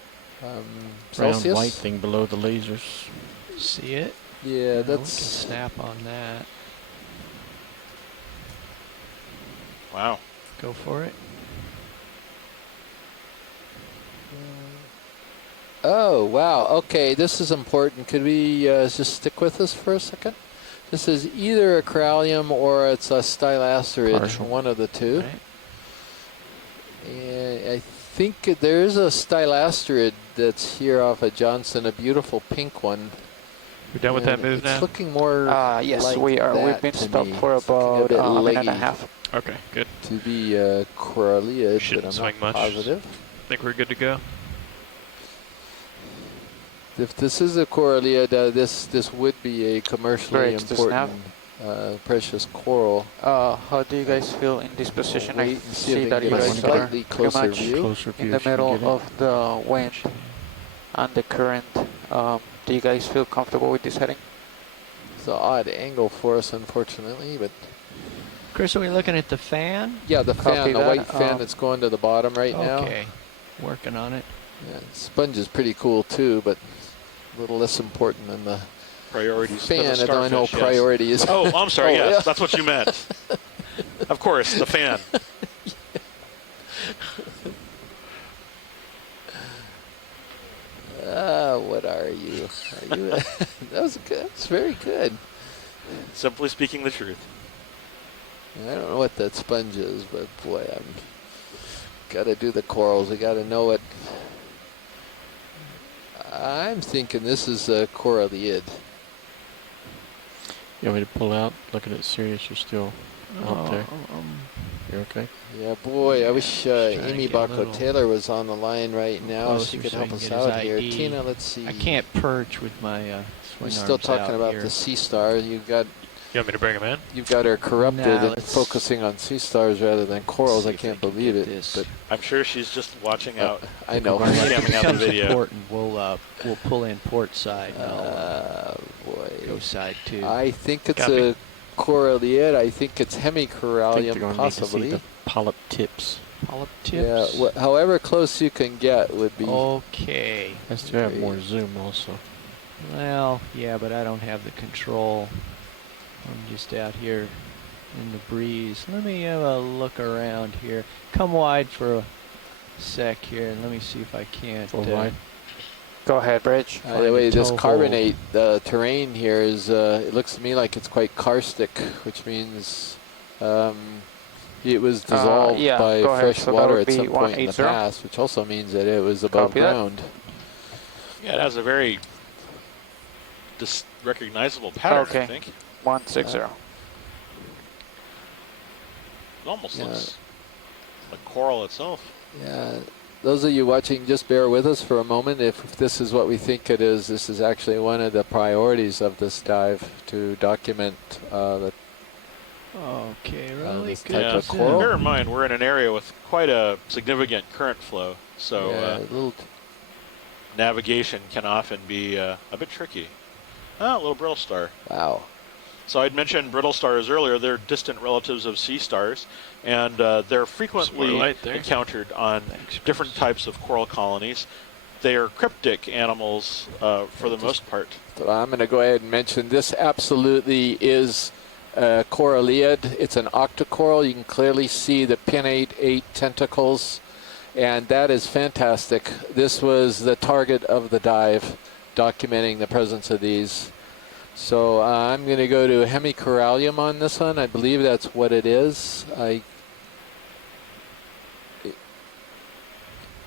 Celsius. Round white thing below the lasers. See it? Yeah, We that's can snap on that. Wow. Go for it. Oh, wow. Okay, this is important. Could we just stick with this for a second? This is either a corallium or it's a stylasterid, Partial. one of the two. Right. And I think there is a stylasterid that's here off of Johnston, a beautiful pink one. We done with that And move it's now? looking more Yes, like we are. We've that been to stopped me. for It's looking about bit a minute and a leggy half. Okay, good. to be coralliid, Shouldn't but I'm swing not much. positive. I think we're good to go. If this is a coralliid, this would be a commercially Correct, just now. important precious coral. How do you guys feel in this position? We'll I wait and see if see they that can you get a guys are slightly pretty closer much view. Closer view in the if you can middle get it. of the wind and the current. Do you guys feel comfortable with this heading? It's an odd angle for us, unfortunately, but Chris, are we looking at the fan? yeah, the Copy fan, the that. white fan that's going to the bottom right now. Okay. Working on it. Yeah, sponge is pretty cool too, but a little less important than the Priorities. fan. for the I know starfish, yes. priority is. Oh, I'm sorry. Oh, Yes, yeah. that's what you meant. Of course, the fan. What are you? Are you? That was good. That's very good. Simply speaking the truth. I don't know what that sponge is, but boy, Got to do the corals. We got to know what. I'm thinking this is a coralliid. You want me to pull out? Looking at Sirius, you're still out there. You're okay? Yeah, boy, I wish Amy to get a Bacco Taylor was on the line right now. She closer could so help he us can get his out here. ID. Tina, let's see. I can't perch with my We're swing still arms talking out about here. the Sea Star. You've got You want me to bring him in? You've got her corrupted Nah, and let's focusing on sea stars rather than corals. see I if can't I can believe get it. this. But I'm sure she's just watching out. I know. When it Jamming out the becomes video. important, we'll pull in port side. And I'll Boy. go side two. I think it's Copy. a coralliid. I think it's I think they're hemicorallium, going to need to possibly. see the polyp tips. Polyp Yeah, tips. however close you can get would be. Okay. Has to have more zoom also. Well, yeah, but I don't have the control. I'm just out here in the breeze. Let me have a look around here. Come wide for a sec here, and let me see if I can't. Full wide. Go ahead, Bridge. By the way, this toe carbonate terrain here is, it looks to me like it's quite karstic, which means it was dissolved yeah, by go ahead. fresh So that water would at be some point in the 180. past, which also means that it was above Copy that. ground. Yeah, it has a very recognizable pattern, Okay. I think. It 160. almost Yeah. looks like coral itself. Yeah, those of you watching, just bear with us for a moment. If this is what we think it is, this is actually one of the priorities of this dive, to document Okay, really this good. type Yeah, of coral. bear in mind, we're in an area with quite a significant current flow, so yeah, little navigation can often be a bit tricky. Ah, a little brittle star. wow. So I'd mentioned brittle stars earlier. They're distant relatives of sea stars, and they're frequently Some more light there. encountered on Thanks, different types of coral colonies. They are cryptic animals for the most part. So I'm going to go ahead and mention this absolutely is a coralliid. It's an octocoral. You can clearly see the pinnate 8 tentacles, and that is fantastic. This was the target of the dive, documenting the presence of these. So I'm going to go to hemicorallium on this one. I believe that's what it is.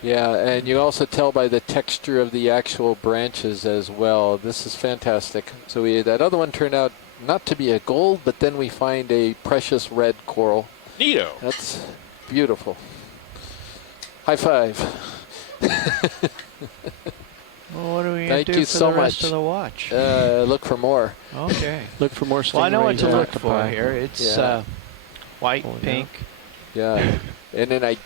Yeah, and you also tell by the texture of the actual branches as well. This is fantastic. So that other one turned out not to be a gold, but then we find a precious red coral. Neato. That's beautiful. High five. Well, what are we going Thank to do you for so the rest much. of the watch? Look for more. Okay. Look for more stingrays. Well, I know what to and look for octopi. here. It's Yeah. white, Oh, yeah. pink. Yeah, and then I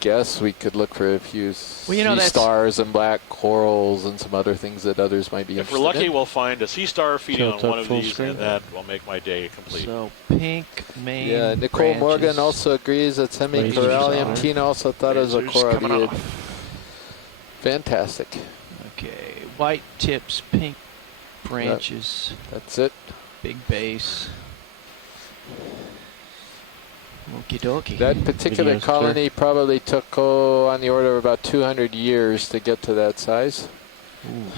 guess we could look for a few Well, you know, sea that's- stars and black corals and some other things that others might be If interested we're lucky, in. we'll find a sea star feeding Tilt on up one of full these, screen. and that will make my day complete. So pink main. Yeah, Nicole branches. Morgan also agrees it's hemicorallium. Lasers. Tina also thought it was a Lasers coming coralliid. off. Fantastic. Okay, white tips, pink branches, That's it. big base. Okie dokie. That particular Video's clear. colony probably took on the order of about 200 years to get to that size. Ooh.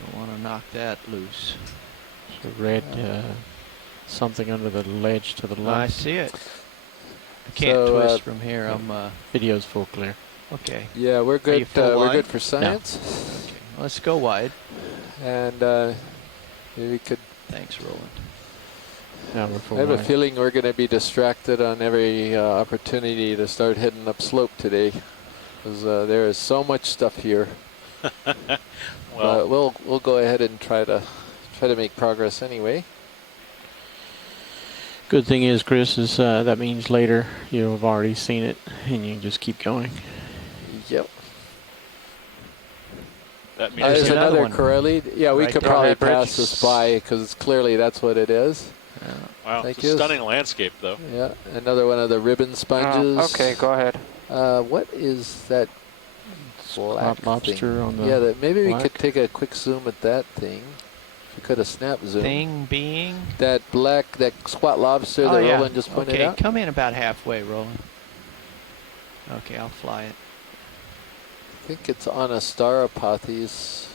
Don't want to knock that loose. So red, something under the ledge to the I left. see it. I can't So, twist from here. I'm Video's full clear. okay. Yeah, we're you good. full We're wide? good for science. Okay, let's go wide. And maybe we could. Thanks, Roland. Now we're full I have a wide. feeling we're going to be distracted on every opportunity to start heading up slope today, because there is so much stuff here. Well, We'll go ahead and try to make progress anyway. Good thing is, Chris, is that means later you'll have already seen it, and you can just keep going. Yep. that means There's another another one. coralliid. Yeah, we Right could there. probably Go ahead, pass this by because clearly that's what it is. wow, Thank it's a you. stunning landscape, though. Yeah, another one of the ribbon sponges. Okay, go ahead. What is that black lobster thing? on the Yeah, maybe we black. could take a quick zoom at that thing. If we could have snap zoom. Thing being. That squat lobster Oh, that yeah. Roland just pointed Okay, out. come in about halfway, Roland. Okay, I'll fly it. I think it's on a Stauropathes.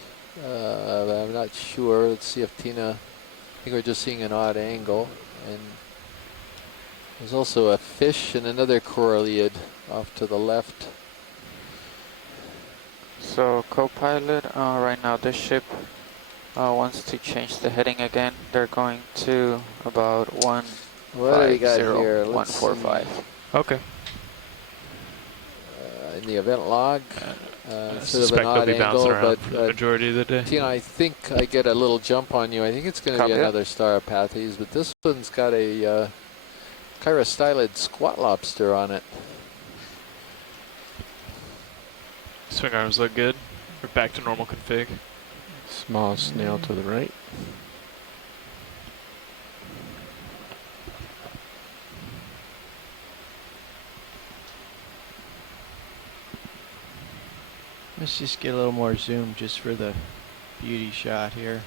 I'm not sure. Let's see if Tina. I think we're just seeing an odd angle, and There's also a fish and another coralliid off to the left. So co-pilot, right now this ship wants to change the heading again. They're going to about 150, What do we got here? Let's 145. Okay. In the event log, I sort of suspect an they'll odd be bouncing angle, around but for the majority of the day. Tina, I think I get a little jump on you. I think it's going to be Copy that. another Stauropathes, but this one's got a chirostylid squat lobster on it. Swing arms look good. We're back to normal config. Small snail to the right. Let's just get a little more zoom just for the beauty shot here.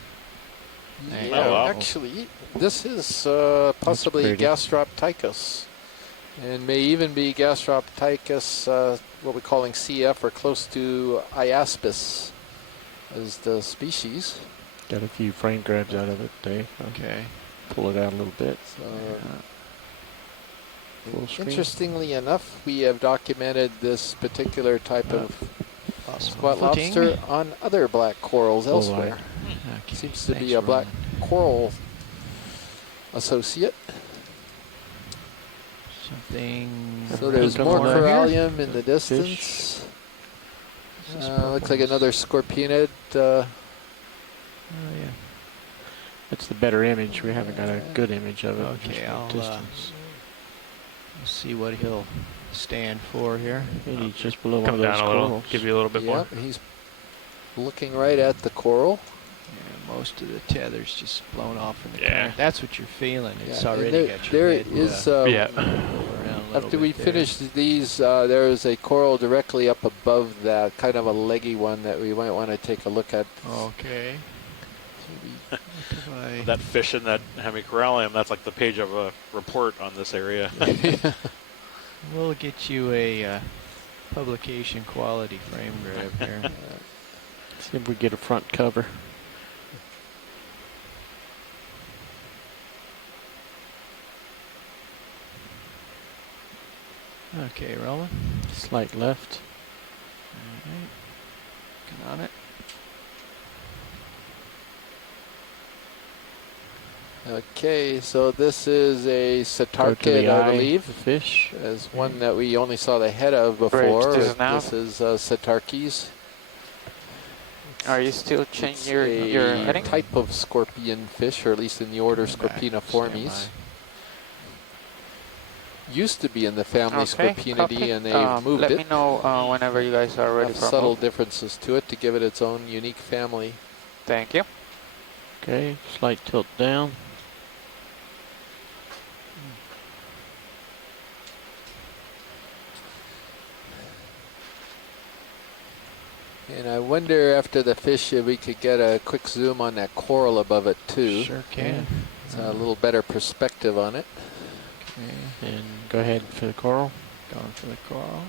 There you Yeah, go. Wow. actually, this is possibly pretty. Gastroptychus, and may even be Gastroptychus, what we're calling CF, or close to Iaspis as the species. Got a few frame grabs out of it, Dave. Okay. Pull it out a little bit. So, Full screen. interestingly enough, we have documented this particular type of squat Footing. lobster on other black corals Full elsewhere. Okay, Seems to thanks, be a black Ron. coral associate. Something. So there's Pink more on the left. corallium in the distance. This is Looks like purple. another scorpionid. Oh yeah. That's the better image. We haven't got a good image of it. Okay, just I'll the distance. we'll see what he'll stand for here. Maybe he's just below one Come of those down a little. corals. Give you a little bit more. Yep, he's looking right at the coral. Yeah, most of the tether's just blown off in the Yeah. current. That's what you're feeling. It's Yeah, and already got your there head is, Yeah. over around a little after we bit there. finish these, there is a coral directly up above that, kind of a leggy one that we might want to take a look at. Okay. What have I- That fish in that hemicorallium, that's like the page of a report on this area. We'll get you a publication quality frame grab here. See if we get a front cover. Okay, rolling. Slight left. Alright. Get on it. Okay, so this is a Go to Satarkid, the I eye, believe. the fish. As one that we only saw the head of Bridge before. this now. This is Satarkis. Are you still It's changing your a heading? type of scorpion fish, or at least in the order Back, Scorpiniformes. stand Used to be in the family Okay, Scorpinidae, copy. and they moved Let it. me know whenever you guys are ready Have for a subtle move. differences to it to give it its own unique family. Thank you. Okay, slight tilt down. And I wonder after the fish if we could get a quick zoom on that coral above it too. Sure can. It's a little better perspective on it. Okay. And go ahead for the coral. Going for the coral.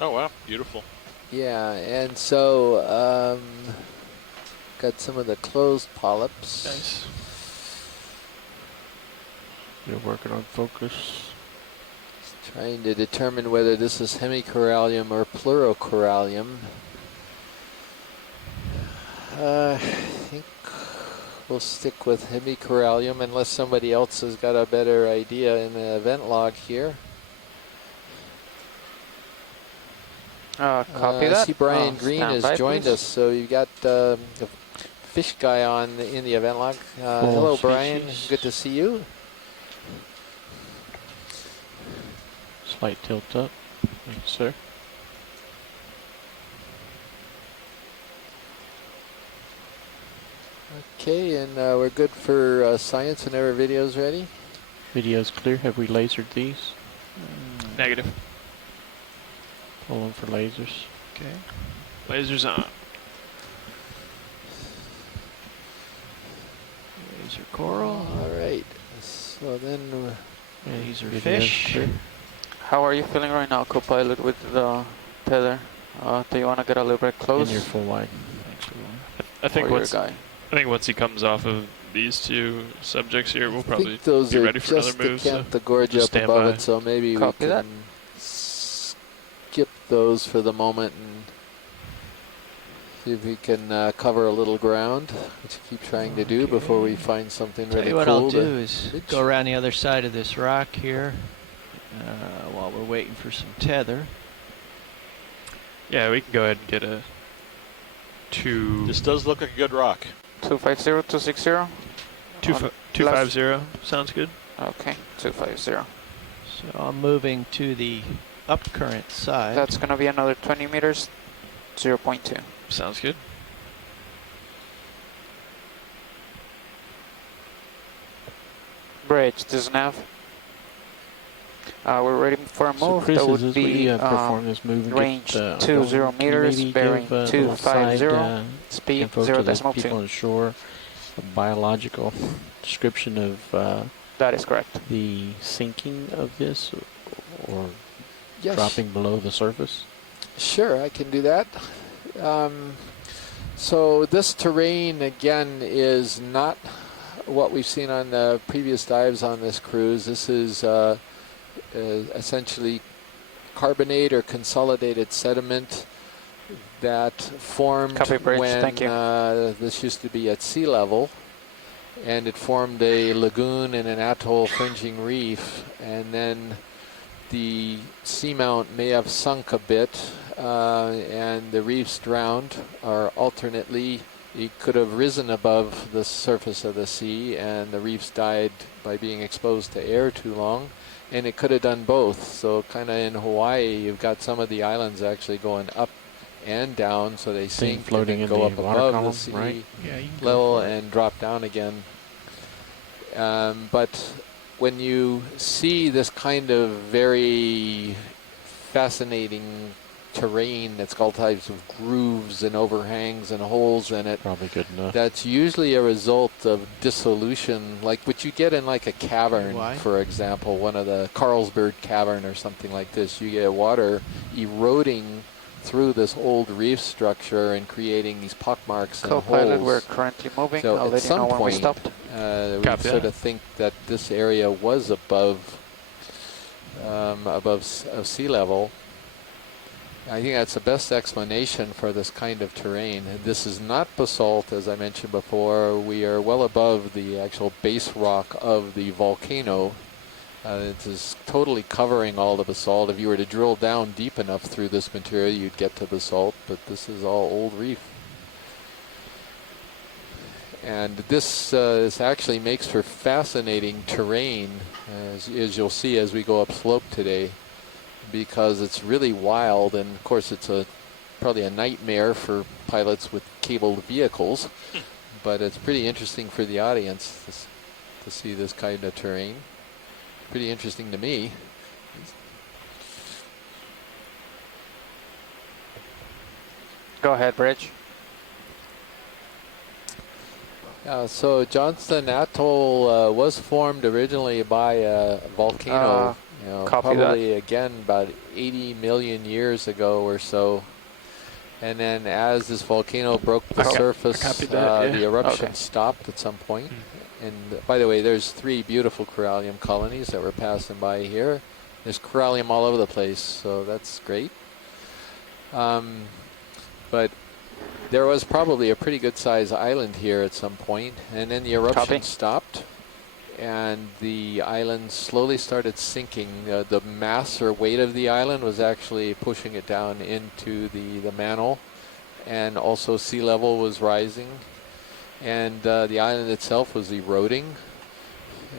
Oh wow, beautiful. Yeah, and so got some of the closed polyps. Nice. You're working on focus. Trying to determine whether this is hemicorallium or pleurocorallium. I think we'll stick with hemicorallium unless somebody else has got a better idea in the event log here. Copy I that. see Brian Oh, Green stand has by, joined please. us, so you've got the fish guy on in the event log. Hello, Brian. species. Good to see you. Slight tilt up. Thank you, sir. Okay, and we're good for science and our videos ready. Video's clear. Have we lasered these? Negative. Pull them for lasers. Okay. Lasers on. There's your coral. All right. So then And These are video's fish. clear. How are you feeling right now, co-pilot, with the tether? Do you want to get a little bit close? And you're full wide. Thanks, Ron. I think Or your once guy? I think once he comes off of these two subjects here. We'll I probably think those be are ready for another just move. to So camp the gorge just up stand above by. it, so maybe Copy we that. can skip those for the moment and see if we can cover a little ground, which I keep trying to do before we find something Tell really you what cool I'll do to is pitch. go around the other side of this rock here while we're waiting for some tether. Yeah, we can go ahead and get a 2. This does look like a good rock. 250, 260. 250 sounds good. Okay, 250. So I'm moving to the up current side. That's gonna be another 20 meters, 0.2. Sounds good. Bridge, this nav. We're ready for a So move. Chris, That would as be we perform this move and range get 20 going, can you meters, maybe bearing give a little side, 250, speed info 0 to the decimal people 2. on shore, a biological description of That is correct. the sinking of this or Yes. dropping below the surface? Sure, I can do that. So this terrain, again, is not what we've seen on the previous dives on this cruise. This is essentially carbonate or consolidated sediment that formed Copy, Bridge. when Thank you. this used to be at sea level, and it formed a lagoon and an atoll fringing reef, and then the seamount may have sunk a bit and the reefs drowned, or alternately it could have risen above the surface of the sea and the reefs died by being exposed to air too long, and it could have done both. So kind of in Hawaii you've got some of the islands actually going up and down, so they sink floating and in go the up water above column, the sea right? Yeah, you can go level for it. and drop down again. But when you see this kind of very fascinating terrain that's got all types of grooves and overhangs and holes in it, Probably good enough. that's usually a result of dissolution, like what you get in like a cavern, Why? for example, one of the Carlsberg Cavern or something like this. You get water eroding through this old reef structure and creating these pockmarks and Co-pilot, holes. we're currently moving. So I'll at let you some know when we point, stopped. we Copy sort that. of think that this area was above of sea level. I think that's the best explanation for this kind of terrain. This is not basalt, as I mentioned before. We are well above the actual base rock of the volcano. It is totally covering all the basalt. If you were to drill down deep enough through this material, you'd get to basalt, but this is all old reef. And this actually makes for fascinating terrain, as you'll see as we go up slope today, because it's really wild, and of course it's probably a nightmare for pilots with cabled vehicles, but it's pretty interesting for the audience to see this kind of terrain. Pretty interesting to me. Go ahead, Bridge. So Johnston Atoll was formed originally by a volcano, copy that. probably again about 80 million years ago or so. And then as this volcano broke the surface, copied that, yeah. the eruption Okay. stopped at some point. And by the way, there's 3 beautiful corallium colonies that we're passing by here. There's corallium all over the place, so that's great. But there was probably a pretty good sized island here at some point, and then the eruption Copy. stopped and the island slowly started sinking. The mass or weight of the island was actually pushing it down into the mantle, and also sea level was rising, and the island itself was eroding,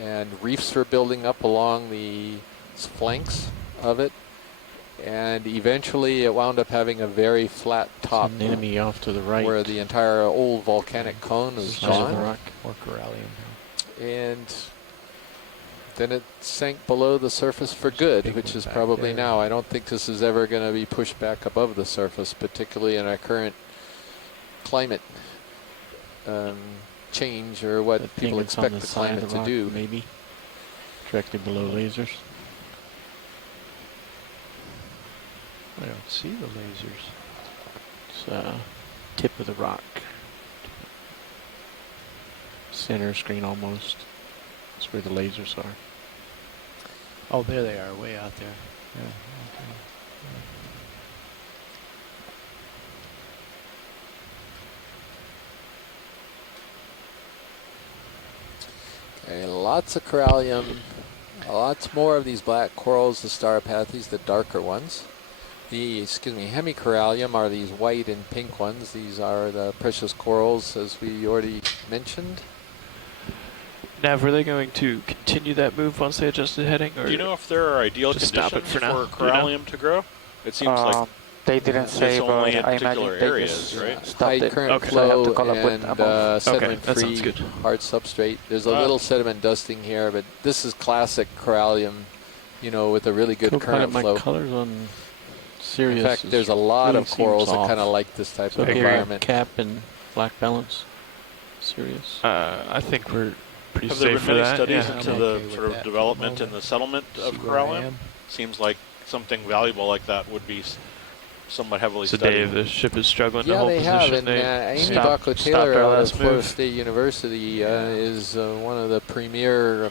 and reefs were building up along the flanks of it. And eventually it wound up having a very flat top, An enemy off to the right. where the entire old volcanic cone was Side of the gone. rock. Or corallium. And then it sank below the surface for good, big which one is back probably there. now. I don't think this is ever going to be pushed back above the surface, particularly in our current climate change, or what I people think it's on expect the side of climate the to rock, do. Maybe directly below lasers. I don't see the lasers. It's tip of the rock. center screen almost. That's where the lasers are. Oh, there they are, way out there. Yeah, Okay, lots of corallium, lots more of these black corals, the starapathes, the darker ones. The, hemicorallium are these white and pink ones. These are the precious corals, as we already mentioned. Nav, were they going to continue that move once they adjusted heading? Or do you know if there are ideal just conditions stop it for now? corallium to grow? It seems like they didn't say, it's but only in I imagine particular they areas, just right? stopped High it. current Okay. So I have flow to call up with and that sounds sediment-free good. hard substrate. There's a little sediment dusting here, but this is classic corallium, you know, with a really good current my flow. colors on Sirius. In fact, there's a lot really of corals seems that kind of off. like this type So of here, environment. cap and black balance. Sirius. I think we're pretty Have there safe been for many that. studies Yeah. into I'm the okay with sort of that for the development and moment. the settlement of See where I corallium? am. Seems like something valuable like that would be somewhat heavily So studied. Dave, the ship is struggling to Yeah, hold they position. have, and They Amy stopped Bacco-Taylor our out of last Florida move. State University is one of the premier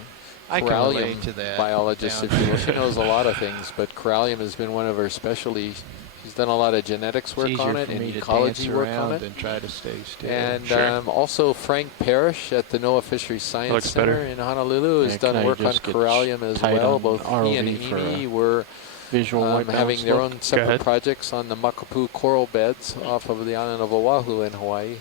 I can relate to corallium that. biologists, down if you will. She here. knows a lot of things, but corallium has been one of her specialties. She's done a lot of genetics It's work easier on it for and me to ecology dance work on around it. than try to stay still. And Sure. also Frank Parrish at the NOAA Fisheries Science Looks Center better. in Honolulu has Yeah, done can I work on just get corallium as tight well. on Both he and ROV for Amy were visual white having balance their look. own separate ahead. projects on the Makapu coral beds off of the island of Oahu in Hawaii,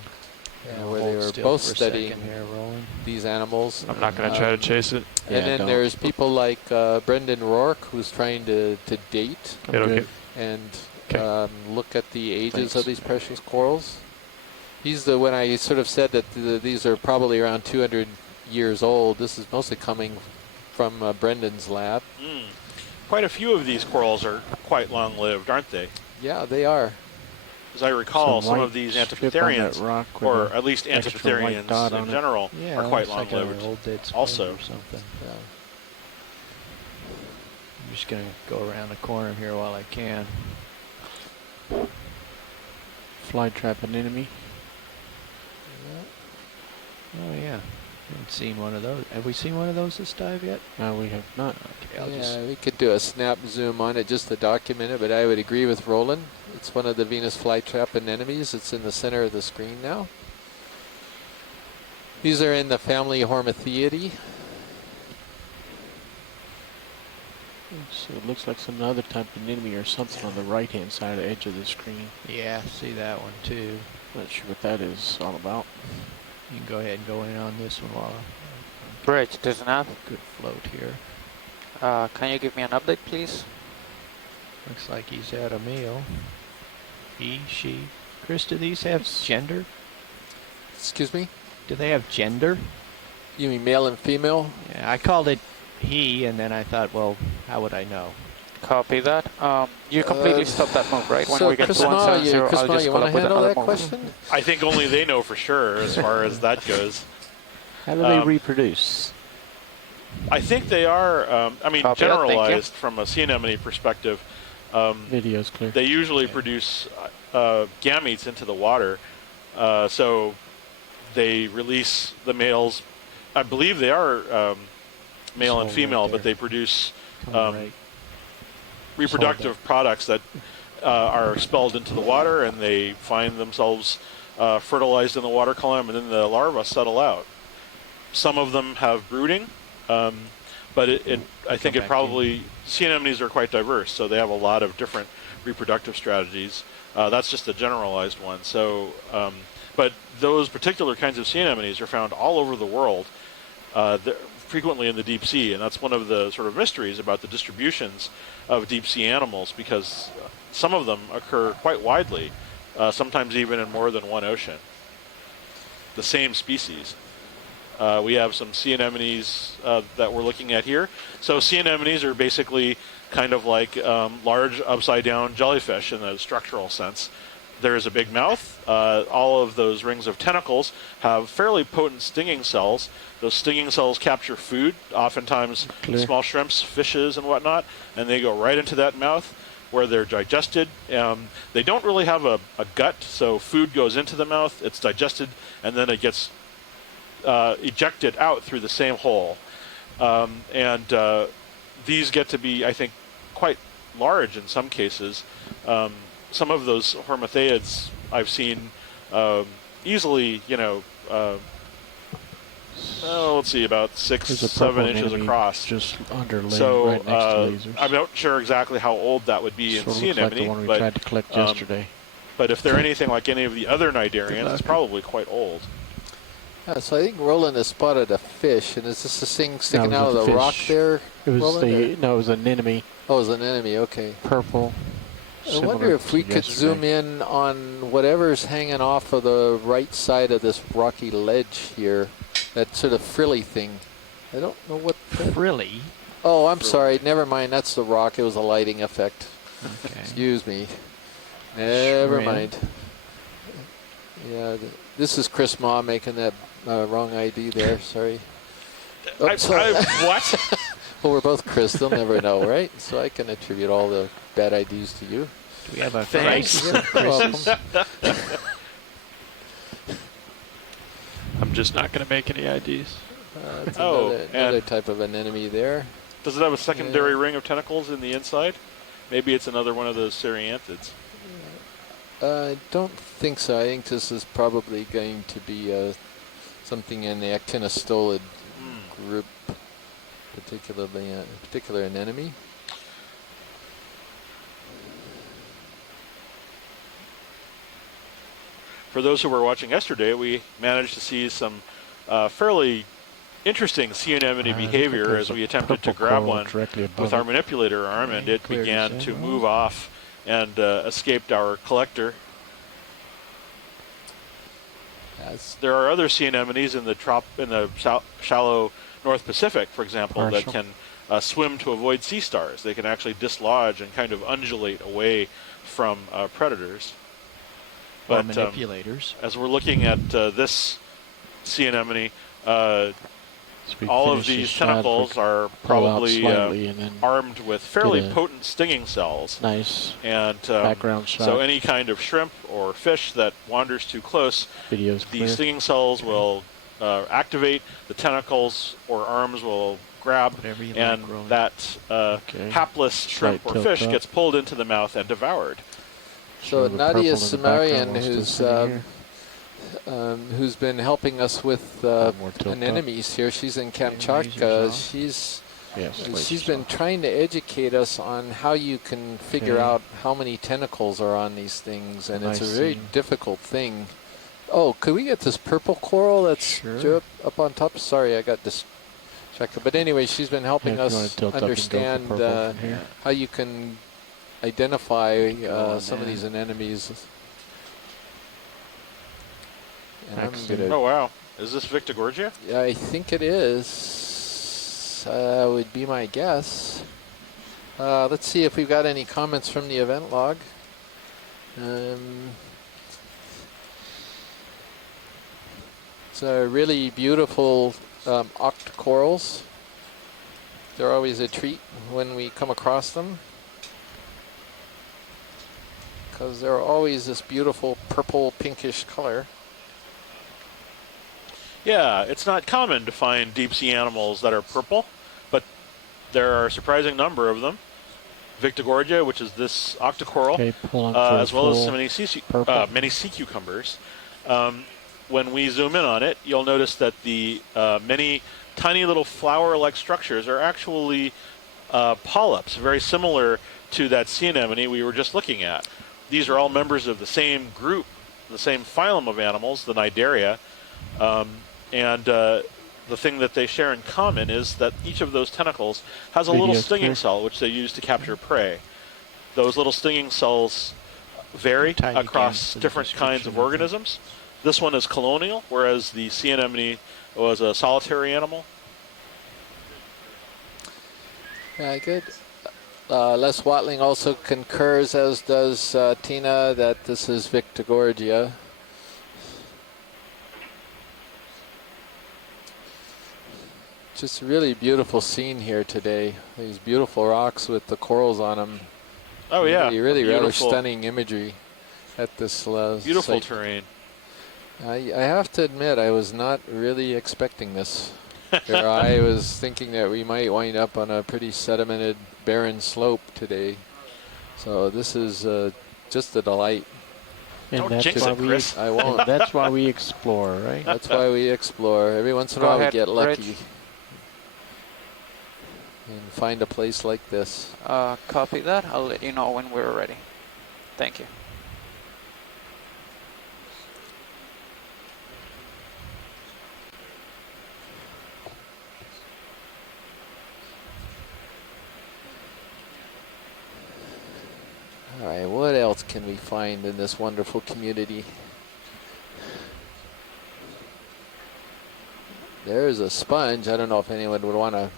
Yeah, where they hold were still both for a studying second here, rolling. these animals. I'm not going to try to chase it. Yeah, And then don't. there's people like Brendan Rourke, who's trying to date It'll good. get and Okay. look at the ages Thanks. of these precious corals. He's the when I sort of said that these are probably around 200 years old. This is mostly coming from Brendan's lab. Quite a few of these corals are quite long-lived, aren't they? Yeah, they are. As I recall, some white of these strip on Antipotherians, that rock with or a at least extra white Antipotherians dot in on it. general, Yeah, are quite looks like long-lived. an old dead spring also. or something. Yeah. I'm just gonna go around the corner here while I can. Fly trap an enemy. Oh yeah, haven't seen one of those. Have we seen one of those this dive yet? We have not. Okay, I'll just. Yeah, we could do a snap zoom on it just to document it, but I would agree with Roland. It's one of the Venus flytrap anemones. It's in the center of the screen now. These are in the family Hormetheidae. So it looks like some other type of enemy or something on the right-hand side of the edge of the screen. Yeah, see that one too. Not sure what that is all about. You can go ahead and go in on this one while Bridge, there's an app. good float here. Can you give me an update, please? Looks like he's at a meal. He, she. Chris, do these have gender? Excuse me? Do they have gender? You mean male and female? Yeah, I called it he, and then I thought, well, how would I know? Copy that. You completely stopped that move, right? When So we get Chris to Ma, 170, I'll you just call want up to with handle another that move. question? I think only they know for sure as far as that goes. How do they reproduce? I think they are, I mean, Copy that, thank you. generalized from a sea anemone perspective, Video's clear. they usually produce gametes into the water. So they release the males. I believe they are male and Right female, there. but they produce Come right. reproductive products that are expelled into the water, and they find themselves fertilized in the water column, and then the larvae settle out. Some of them have brooding, but I think it back probably, sea anemones are quite diverse, so they have a lot of different reproductive strategies. That's just a generalized one. So, but those particular kinds of sea anemones are found all over the world, frequently in the deep sea, and that's one of the sort of mysteries about the distributions of deep sea animals, because some of them occur quite widely, sometimes even in more than one ocean, the same species. We have some sea anemones that we're looking at here. So sea anemones are basically kind of like large upside-down jellyfish in a structural sense. There is a big mouth. All of those rings of tentacles have fairly potent stinging cells. Those stinging cells capture food, oftentimes small shrimps, fishes, and whatnot, and they go right into that mouth where they're digested. They don't really have a gut, so food goes into the mouth, it's digested, and then it gets ejected out through the same hole. These get to be, I think, quite large in some cases. Some of those hormetheids I've seen easily, let's see, about 6, 7 inches across. Just underlaid So right next to lasers. I'm not sure exactly how old that would be in sea looks like anemone, the one we but tried to collect yesterday. but if they're anything like any of the other cnidarians, it's probably quite old. Yeah, so I think Roland has spotted a fish, and is this the thing sticking No, it out of was the a rock fish. there? It was Roland, no, it was an anemone. Oh, it was an enemy, okay. Purple. I wonder if we could zoom in on whatever's hanging off of the right side of this rocky ledge here, that sort of frilly thing. I don't know what Frilly? Oh, I'm sorry. Never mind. That's the rock. It was a lighting effect. Okay. Excuse me. Never Shrimp. mind. Yeah, this is Chris Ma making that wrong ID there. Sorry. What? Well, we're both Chris. They'll never know, right? So I can attribute all the bad IDs to you. Do we have a Thanks. crisis of Chris's? I'm just not going to make any IDs. That's Oh, another and- type of anemone there. Does it have a secondary ring of tentacles in the inside? Maybe it's another one of those cereanthids. I don't think so. I think this is probably going to be something in the actinostolid group, particularly particular anemone. For those who were watching yesterday, we managed to see some fairly interesting sea anemone behavior as we attempted to grab one with our manipulator arm, and it began to move off and escaped our collector. There are other sea anemones in the shallow North Pacific, for example, that can swim to avoid sea stars. They can actually dislodge and kind of undulate away from predators. Or But manipulators. as we're looking at this sea anemone, all of these tentacles are probably armed with fairly potent stinging cells. Nice And background shot. so any kind of shrimp or fish that wanders too close, Video's the clear. stinging cells will activate, the tentacles or arms will grab, Whatever you and like, Roland. that hapless shrimp Slight or tilt fish up. gets pulled into the mouth and devoured. So the Nadia purple in the background Samarian, was just who's been helping us with more tilt up. anemones here. She's in Kamchatka. lasers off. She's Yes, been trying to educate us on how you can figure Okay. out how many tentacles are on these things, and it's a Nice very scene. difficult thing. Oh, could we get this purple coral that's Sure. up on top? Sorry, I got distracted. But anyway, she's been helping Yeah, if you wanna us tilt up and go for understand purple from here. how you can identify on some of there. these anemones. And I'm Excellent. gonna Oh, wow. Is this Victigorgia? Yeah, I think it is. Would be my guess. Let's see if we've got any comments from the event log. It's a really beautiful octocorals. They're always a treat when we come across them, because they're always this beautiful purple pinkish color. Yeah, it's not common to find deep sea animals that are purple, but there are a surprising number of them. Victigorgia, which is this octocoral, Okay, pull on for as well as full some many sea cucumbers. When we zoom in on it, you'll notice that the many tiny little flower-like structures are actually polyps, very similar to that sea anemone we were just looking at. These are all members of the same group, the same phylum of animals, the Cnidaria. And the thing that they share in common is that each of those tentacles has a little Video's stinging clear. cell, which they use to capture prey. Those little stinging cells vary Tiny across again for the different kinds of description, I think. organisms. This one is colonial, whereas the sea anemone was a solitary animal. Yeah, good. Les Watling also concurs, as does Tina, that this is Victigorgia. Just a really beautiful scene here today. These beautiful rocks with the corals on them. Oh yeah, Really rather beautiful, stunning imagery at this beautiful site. terrain. I have to admit, I was not really expecting this. I was thinking that we might wind up on a pretty sedimented, barren slope today. So this is just a delight. And Don't that's jinx why it, we Chris. I won't. that's why we explore, right? That's why we explore. Every once in a Go while we ahead, get lucky Rich. and find a place like this. Copy that. I'll let you know when we're ready. Thank you. All right, what else can we find in this wonderful community? There's a sponge. I don't know if anyone would want to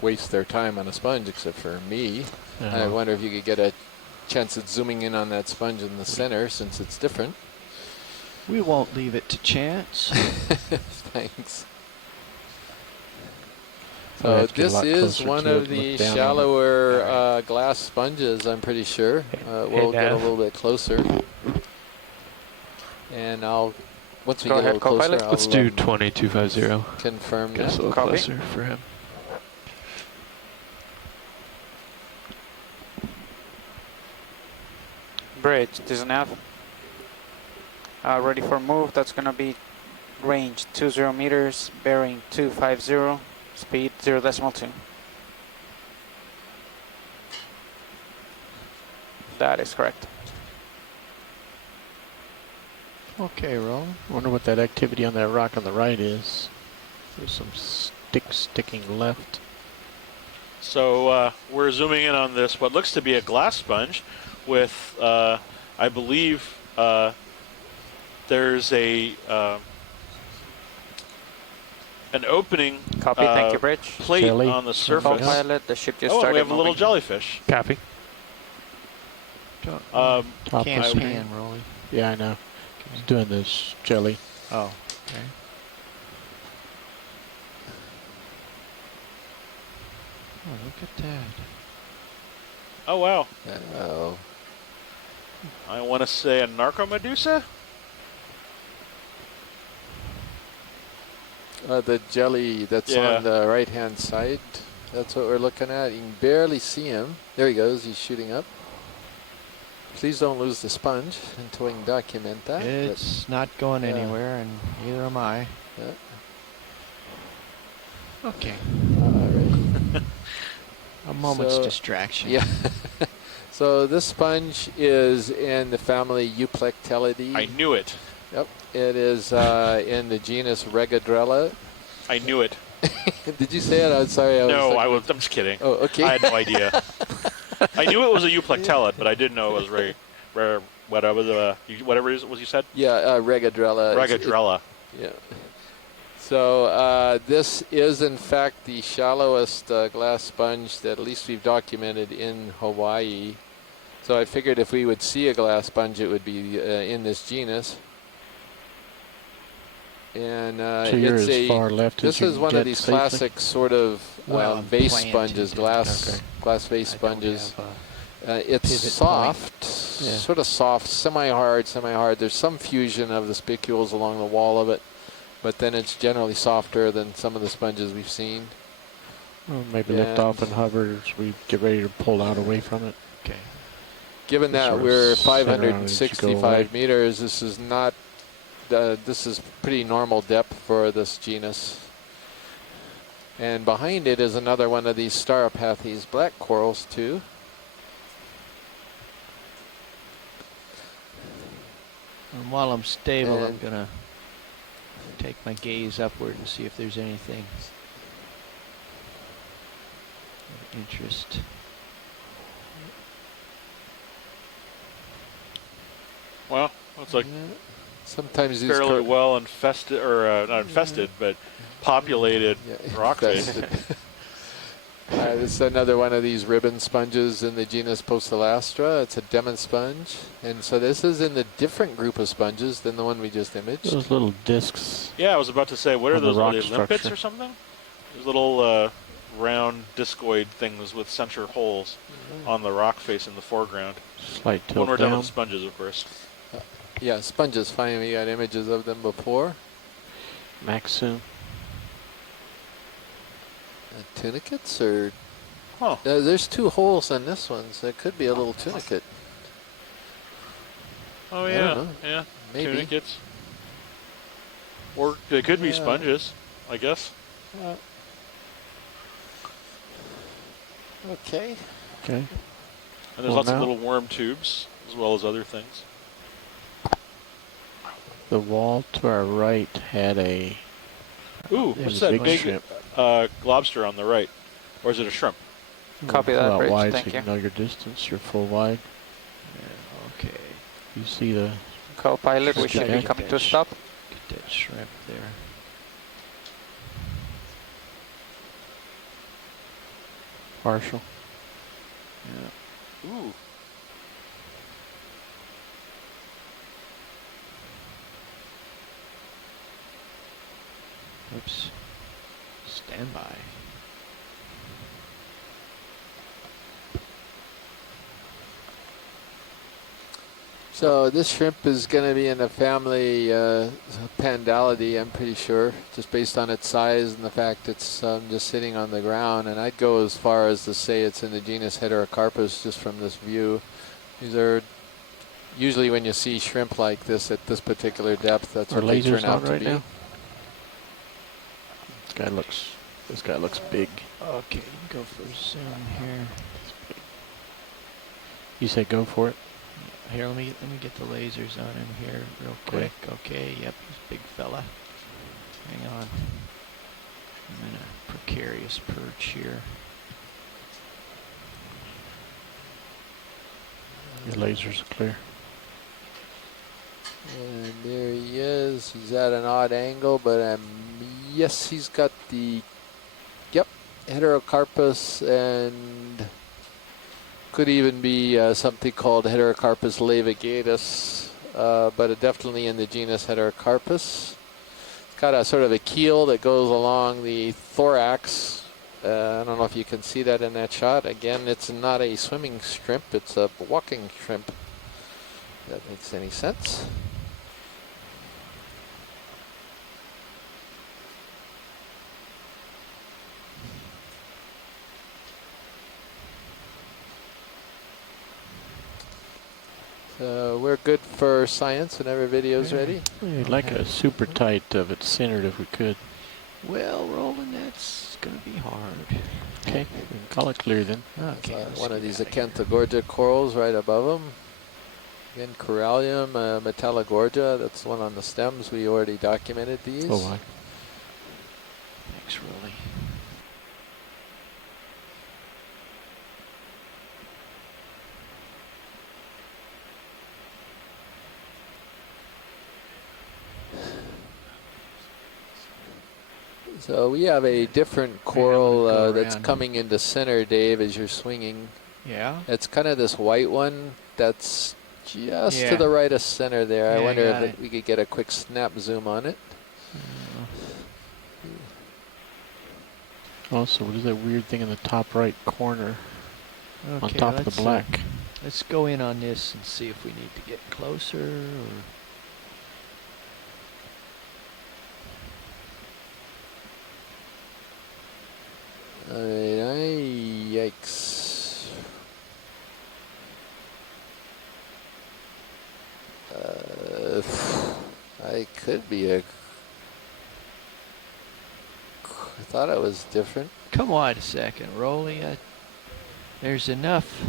waste their time on a sponge except for me. I wonder if you could get a chance at zooming in on that sponge in the center since it's different. We won't leave it to chance. Thanks. Well, So let's get a this lot is closer one to it of and the look down on it. shallower glass sponges, I'm pretty sure. We'll get a Nav. little bit closer. And once we Go get a ahead, little closer, co-pilot. I'll Let's do 2250. confirm Get us a that. little Copy. closer for him. Bridge, this is nav. Ready for move. That's gonna be range 20 meters, bearing 250, speed 0.2. That is correct. Okay, Roland. Wonder what that activity on that rock on the right is. There's some sticks sticking left. So we're zooming in on this, what looks to be a glass sponge with, I believe, there's an opening Copy. Thank you, Bridge. plate Jelly. on the surface. Co-pilot, the ship just Oh, and started we have a little moving. jellyfish. Copy. Top Can't of the pan, Rolly. Yeah, I know. He's doing this jelly. Oh, okay. Oh, look at that. Oh, wow. Oh. I want to say a narcomedusa? The jelly that's Yeah. on the right-hand side. That's what we're looking at. You can barely see him. There he goes. He's shooting up. Please don't lose the sponge until we can document that. It's not going yeah. anywhere, and neither am I. Yeah. Okay. All right. A moment's So, distraction. Yeah. So this sponge is in the family Euplectellidae. I knew it. Yep. It is in the genus Regadrella. I knew it. Did you say it? I'm sorry. I'm just kidding. Oh, okay. I had no idea. I knew it was a euplectellid, but I didn't know it was rare whatever it was you said? Yeah, Regadrella. Regadrella. Yeah. So this is in fact the shallowest glass sponge that at least we've documented in Hawaii. So I figured if we would see a glass sponge, it would be in this genus. And So you're it's as far left as this you is can one of get these safely? classic sort of Well, I'm vase planted sponges, to- glass vase I don't sponges. have It's pivot soft, Yeah. sort of soft, semi-hard. There's some fusion of the spicules along the wall of it, but then it's generally softer than some of the sponges we've seen. Well, maybe lift off and hover as we get ready to pull out away from it. Okay. Given that Sort of we're center on it as you go away. 565 meters, this is not. This is pretty normal depth for this genus. And behind it is another one of these Stauropathes black corals too. And while I'm stable, I'm And- going to take my gaze upward and see if there's anything of interest. Well, looks like Sometimes these fairly well infested, or not infested, but populated rock face. This is another one of these ribbon sponges in the genus Poecilastra. It's a demon sponge. And so this is in the different group of sponges than the one we just imaged. Those little discs. Yeah, I was about to say, what are On the those? Are rock they limpets structure. or something? These little round discoid things with center holes on the rock face in the foreground. Slight When tilt we're done down. with the sponges, of course. Yeah, sponges, fine. We got images of them before. Maxim. Tunicates or? Huh. There's 2 holes on this one, so it could be a little tunicate. Oh I yeah, don't know. yeah. Maybe. Tunicates. Or they could be sponges, I guess. Okay. Okay. And there's lots of little worm tubes, as well as other things. The wall to our right had a. Ooh, There's what's a that big big shrimp. lobster on the right? Or is it a shrimp? Copy that, About Bridge, wide thank so you you. can know your distance. You're full wide. Yeah, okay. You see the. Co-pilot, we Just should be get coming that to a stop. Get that shrimp there. Partial. Yeah. Ooh. Oops. Stand by. So this shrimp is going to be in the family Pandalidae, I'm pretty sure, just based on its size and the fact it's just sitting on the ground. And I'd go as far as to say it's in the genus Heterocarpus just from this view. These are usually when you see shrimp like this at this particular depth, that's what they turn out to be. Now? This guy looks big. Okay, go for a zoom here. You say go for it? Here, let me get the lasers on him here real quick. Okay, yep, this big fella. Hang on. I'm in a precarious perch here. Your lasers are clear. And there he is. He's at an odd angle, but yes, he's got the, yep, Heterocarpus, and could even be something called Heterocarpus levigatus, but definitely in the genus Heterocarpus. It's got a sort of a keel that goes along the thorax. I don't know if you can see that in that shot. Again, it's not a swimming shrimp, it's a walking shrimp. If that makes any sense. We're good for science whenever video's ready. We'd like a super tight of it centered if we could. Well, Roland, that's gonna be hard. Okay, we can call it clear then. Okay. One of these Acanthogorgia corals right above them. Again, Corallium, Metallogorgia, that's the one on the stems. We already documented these. Oh, wow. Thanks, Rolly. So we have a different coral go that's around. coming into center, Dave, as you're swinging. Yeah. It's kind of this white one that's just Yeah. to the right of center there. I Yeah, wonder got if we could get a quick snap zoom on it. Also, what is that weird thing in the top right corner Okay, on top of the black? Let's go in on this and see if we need to get closer or. Yikes. I could be I thought it was different. Come on a second, Rolly. There's enough.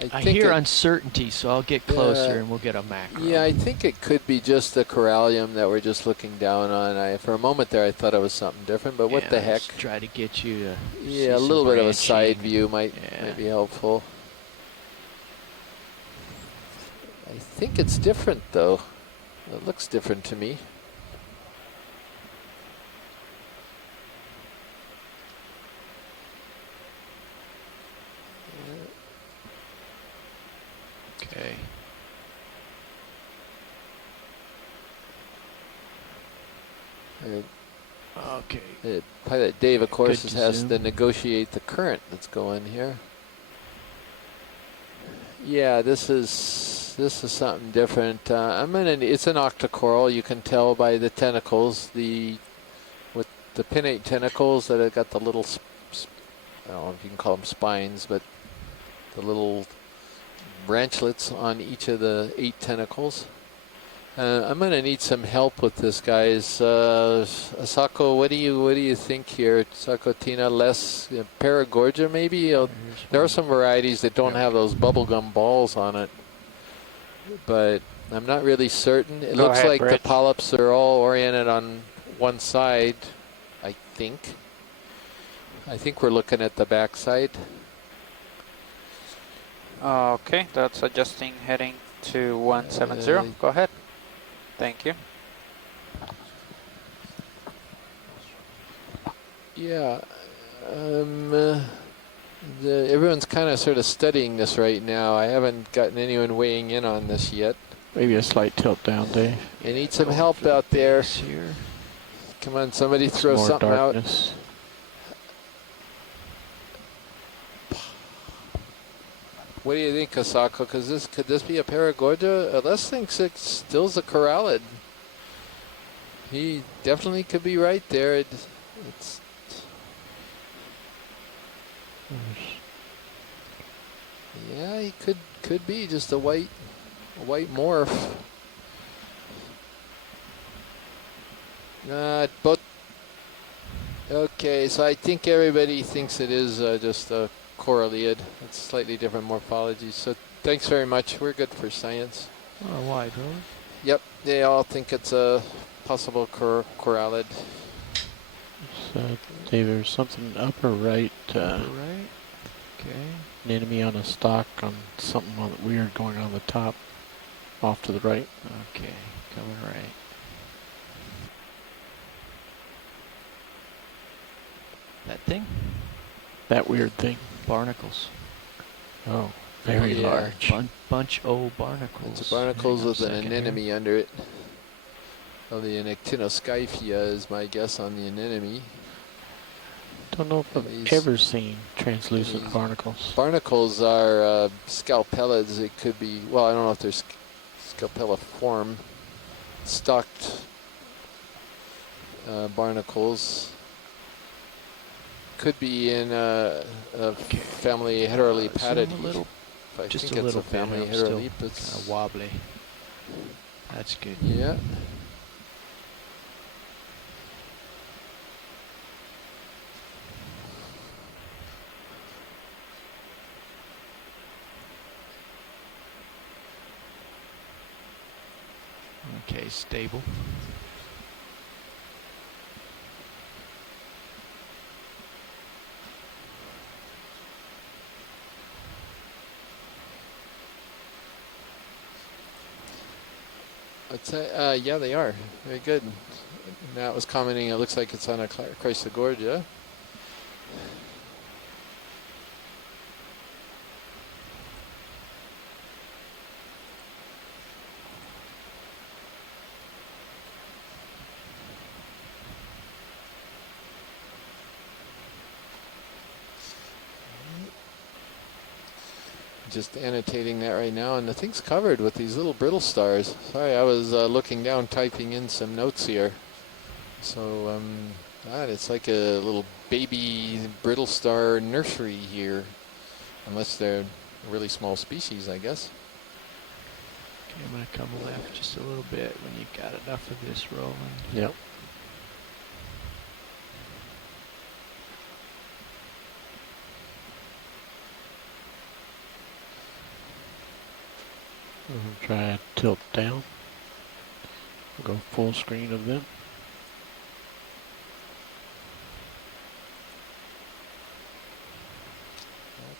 I think hear it- uncertainty, so I'll get closer and we'll get a macro. Yeah, I think it could be just the corallium that we're just looking down on. For a moment there, I thought it was something different, but what Yeah, the heck? let's try to get you to see Yeah, a some little bit of a side branching. view might Yeah. be helpful. I think it's different, though. It looks different to me. Okay. Okay. Pilot Dave, of course, Good to has zoom. to negotiate the current that's going here. Yeah, this is something different. It's an octocoral. You can tell by the tentacles, with the pinnate tentacles that have got the little, I don't know if you can call them spines, but the little branchlets on each of the 8 tentacles. I'm going to need some help with this, guys. Asako, what do you think here? Sakotina, less Paragorgia maybe? There are some varieties that don't have those bubblegum balls on it, but I'm not really certain. It looks like the polyps are all oriented on one side, I think. I think we're looking at the back side. Okay, that's adjusting heading to 170. Go ahead. Thank you. Yeah, everyone's kind of sort of studying this right now. I haven't gotten anyone weighing in on this yet. Maybe a slight tilt down, Dave. You need some help out there. Here. Come on, somebody throw More something darkness. out. What do you think, Asako? Could this be a Paragorgia? Les thinks it still's a corallid. He definitely could be right there. It's yeah, he could be just a white morph. Both. Okay, so I think everybody thinks it is just a coralliid. It's slightly different morphology. So thanks very much. We're good for science. Oh, wide, really? Yep, they all think it's a possible corallid. So, Dave, there's something upper right. Upper right. Okay. An enemy on a stalk on something weird going on the top, off to the right. Okay, coming right. That thing? That weird thing. Barnacles. Oh, very large. Bunch of barnacles. It's barnacles with an Second anemone here. under it. Well, the Actinoscyphia is my guess on the anemone. Don't know if I've ever seen translucent barnacles. Barnacles are scalpellids. It could be, well, I don't know if they're scalpelliform. Stalked barnacles. Could be in a family Heterolepatidae. I Just think a it's little a family bit. I'm still Heterolepis. kind of wobbly. That's good. Yeah. Okay, stable. I'd say, yeah, they are. Very good. Matt was commenting, it looks like it's on a Chrysogorgia. Just annotating that right now, and the thing's covered with these little brittle stars. Sorry, I was looking down, typing in some notes here. So, God, it's like a little baby brittle star nursery here, unless they're a really small species, I guess. Okay, I'm going to come left just a little bit when you've got enough of this rolling. Yep. We'll try to tilt down. We'll go full screen of them.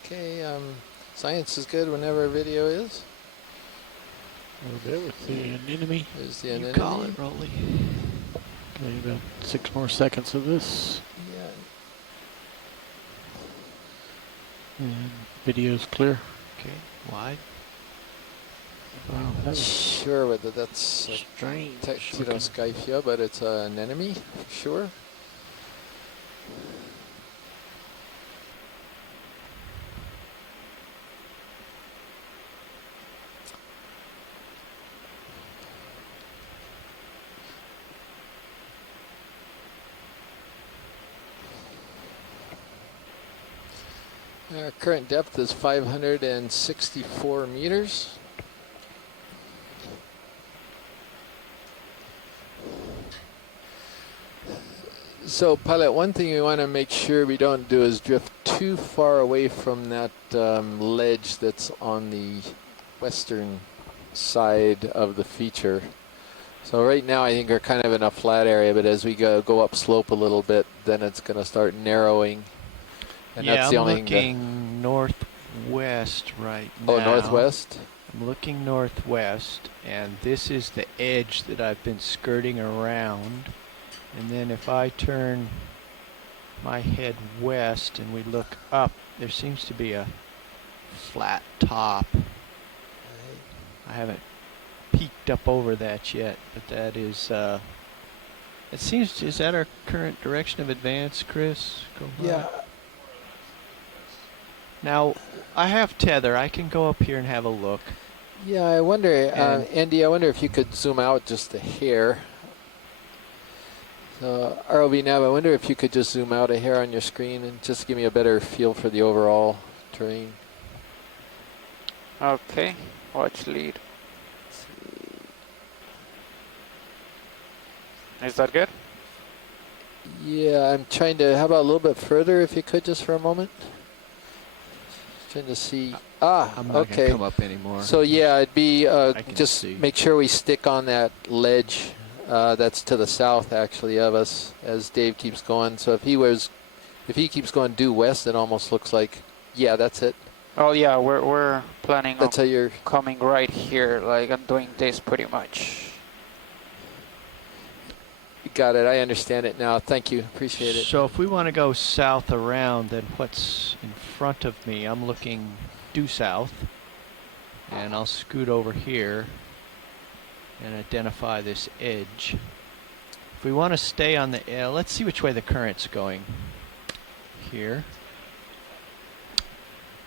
Okay, science is good whenever a video is. A little bit with the anemone. There's the You anemone. call it, Rolly. Okay, about 6 more seconds of this. Yeah. And video's clear. Okay, wide. Wow, that was Sure whether that's strange. Actinoscyphia, but it's an anemone, for sure. Our current depth is 564 meters. So, pilot, one thing we want to make sure we don't do is drift too far away from that ledge that's on the western side of the feature. So right now I think we're kind of in a flat area, but as we go up slope a little bit, then it's going to start narrowing. And yeah, that's the I'm only looking northwest right now. Oh, northwest? I'm looking northwest, and this is the edge that I've been skirting around. And then if I turn my head west and we look up, there seems to be a flat top. I haven't peeked up over that yet, but that is, it seems, is that our current direction of advance, Chris? Yeah. Now, I have tether. I can go up here and have a look. Yeah, I wonder, Andy, I wonder if you could zoom out just a hair. So, ROV Nav, I wonder if you could just zoom out a hair on your screen and just give me a better feel for the overall terrain. Okay, watch lead. Is that good? Yeah, I'm trying to, how about a little bit further if you could just for a moment? Trying to see, I'm not okay. gonna come up anymore. So yeah, it'd be, just see. make sure we stick on that ledge that's to the south actually of us as Dave keeps going. So if he keeps going due west, it almost looks like, yeah, that's it. Oh yeah, we're planning That's how you're coming right here, like I'm doing this pretty much. got it. I understand it now. Thank you. Appreciate it. So if we want to go south around, then what's in front of me? I'm looking due south, and I'll scoot over here and identify this edge. If we want to stay on the let's see which way the current's going here.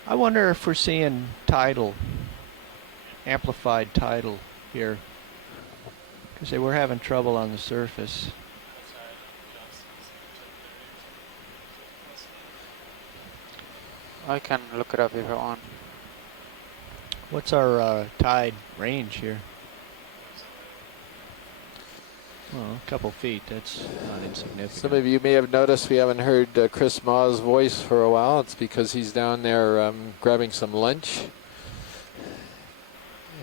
I wonder if we're seeing tidal, amplified tidal here, because they were having trouble on the surface. I can look it up if I want. What's our tide range here? Well, a couple feet, that's not insignificant. Some of you may have noticed we haven't heard Chris Ma's voice for a while. It's because he's down there grabbing some lunch.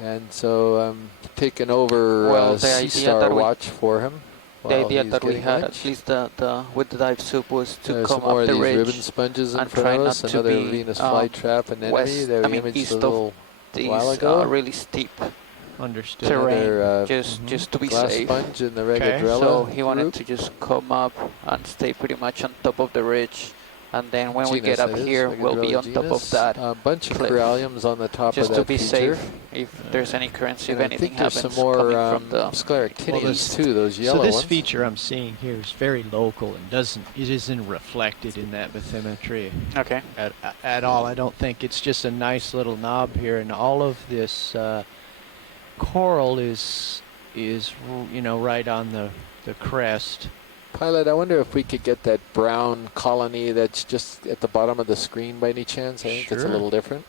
And so taking over Sea Star watch for him. The idea that we had, at least with the dive soup, was to come more up of the these ridge ribbon sponges in and front try of not us. to Another be Venus flytrap and west, enemy. I mean Imaged east a little of while these ago. really steep Understood. terrain, just to be glass safe. sponge in the Okay. Regadrella So he wanted group. to just come up and stay pretty much on top of the ridge, and then when we Genus, get up that is, here, we'll be Regadrella on top of genus. that, A bunch of cliff. coralliums on the top just of to that be feature. safe if there's any currents, if And I anything think there's happens some more coming from the scleractinians east. too, those yellow So this ones. feature I'm seeing here is very local and it isn't reflected in that bathymetry Okay. at all. I don't think it's just a nice little knob here, and all of this coral is right on the crest. Pilot, I wonder if we could get that brown colony that's just at the bottom of the screen by any chance. I think it's a Sure. little different.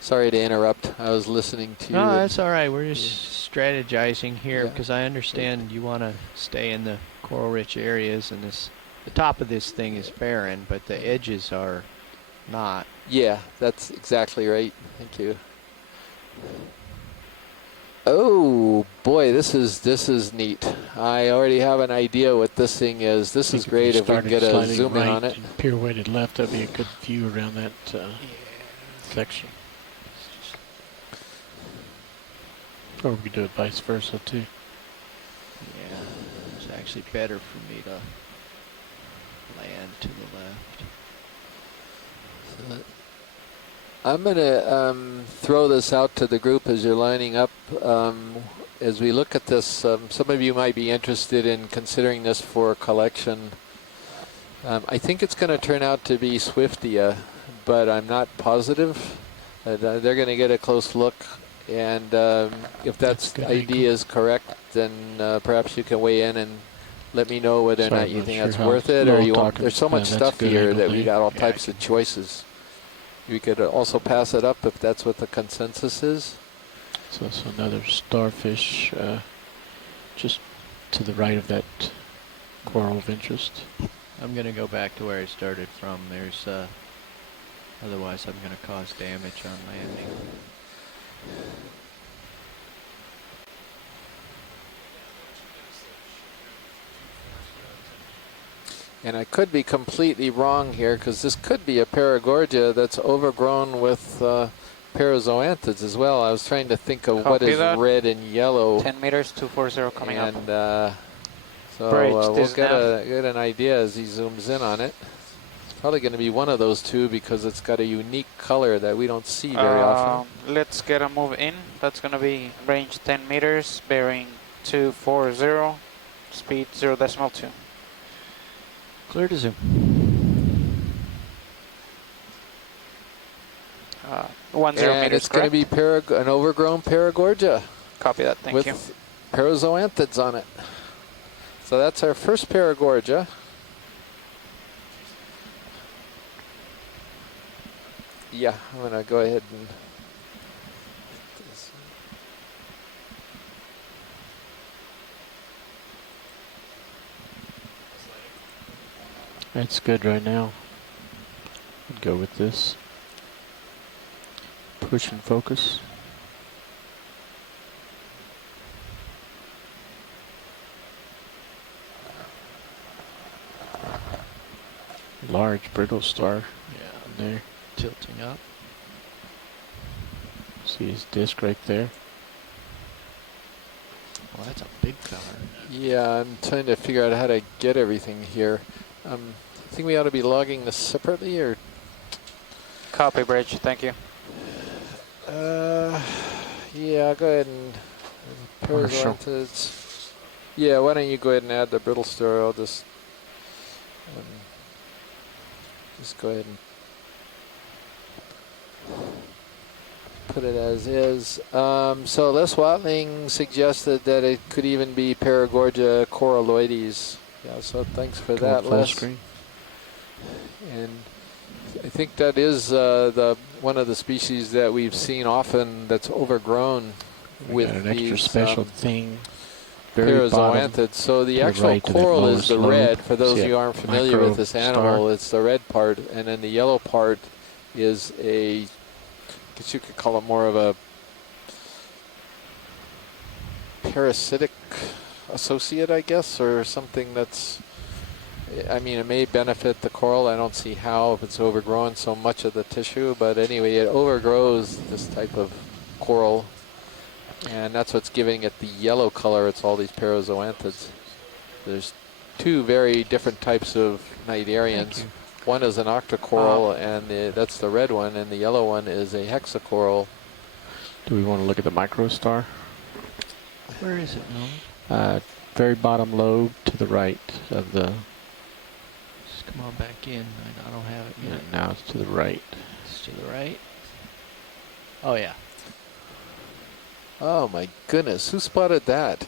Sorry to interrupt. I was listening to you. No, that's all right. We're just strategizing here Yeah. because I understand you want to stay in the coral-rich areas, and the top of this thing is barren, but the edges are not. Yeah, that's exactly right. Thank you. Oh boy, this is neat. I already have an idea what this thing is. This is great if we can get a zoom in on it. Pirouetted left, that'd be a good view around that section. Or we could do it vice versa too. Yeah, it's actually better for me to land to the left. I'm going to throw this out to the group as you're lining up. As we look at this, some of you might be interested in considering this for a collection. I think it's going to turn out to be Swiftia, but I'm not positive. They're going to get a close look, and if that idea is correct, then perhaps you can weigh in and let me know whether or Sorry, not you I'm not think sure that's how worth it, or low you want. talking- There's so much that's a stuff good here angle that we there. got all Yeah, types of choices. We could also pass it up if that's what the consensus is. So it's another starfish just to the right of that coral of interest. I'm going to go back to where I started from. There's, otherwise I'm going to cause damage on landing. And I could be completely wrong here, because this could be a Paragorgia that's overgrown with parazoanthids as well. I was trying to think of what Copy is that. red and yellow. 10 meters, 240 coming up. And so Bridge we'll this get nav. an idea as he zooms in on it. It's probably going to be one of those two, because it's got a unique color that we don't see very often. Let's get a move in. That's going to be range 10 meters, bearing 240, speed 0.2. Clear to zoom. 10 And meters, it's going to correct? be an overgrown Paragorgia Copy that, thank with you. parazoanthids on it. So that's our first Paragorgia. Yeah, I'm going to go ahead and... That's good right now. I'd go with this. Push and focus. Large brittle star. Yeah, There. tilting up. See his disc right there. Well, that's a big color. Yeah, I'm trying to figure out how to get everything here. I think we ought to be logging this separately, or... Copy, Bridge, thank you. Yeah, go ahead and... Partial. Parazoanthids. Yeah, why don't you go ahead and add the brittle star? I'll just go ahead and put it as is. So Les Watling suggested that it could even be Paragorgia coralloides. Yeah, so thanks for Go that, full Les. screen. And I think that is one of the species that we've seen often that's overgrown We with got an extra these special thing. Very bottom. parazoanthids. So the to the actual right to that coral is lowest the lobe. red. For those See of you a who aren't familiar micro with this star? animal, it's the red part, and then the yellow part is a, I guess you could call it more of a parasitic associate, I guess, or something that's, I mean, it may benefit the coral. I don't see how if it's overgrown so much of the tissue, but anyway, it overgrows this type of coral, and that's what's giving it the yellow color. It's all these parazoanthids. There's two very different types of cnidarians. One is an octocoral, and that's the red one, and the yellow one is a hexacoral. Do we want to look at the microstar? Where is it, Nolan? Very bottom lobe to the right of the... Just come on back in. I don't have it yet. And now it's to the right. It's to the right. Oh, yeah. Oh my goodness, who spotted that?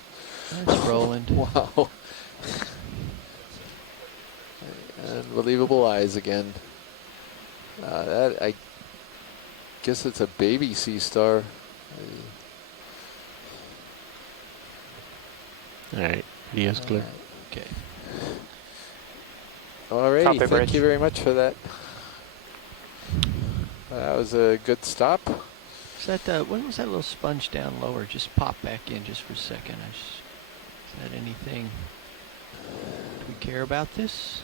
That's Roland. Wow. Unbelievable eyes again. That, I guess it's a baby sea star. All right, video's clear. Okay. Alrighty, Copy, thank Bridge. you very much for that. That was a good stop. Is that when was that little sponge down lower? Just pop back in just for a second. Is that anything? Do we care about this?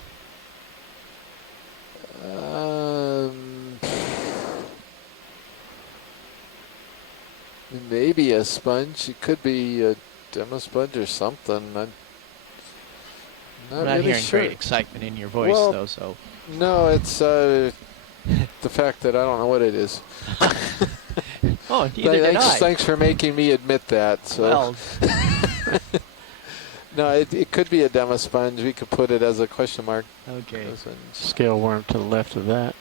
Maybe a sponge. It could be a demo sponge or something. I'm I'm not not really hearing sure. great excitement in your voice, Well, though. So No, it's the fact that I don't know what it is. oh, neither did I. Thanks for making me admit that. So. Well, No, it could be a demo sponge. We could put it as a question mark. okay. Scale worm to the left of that.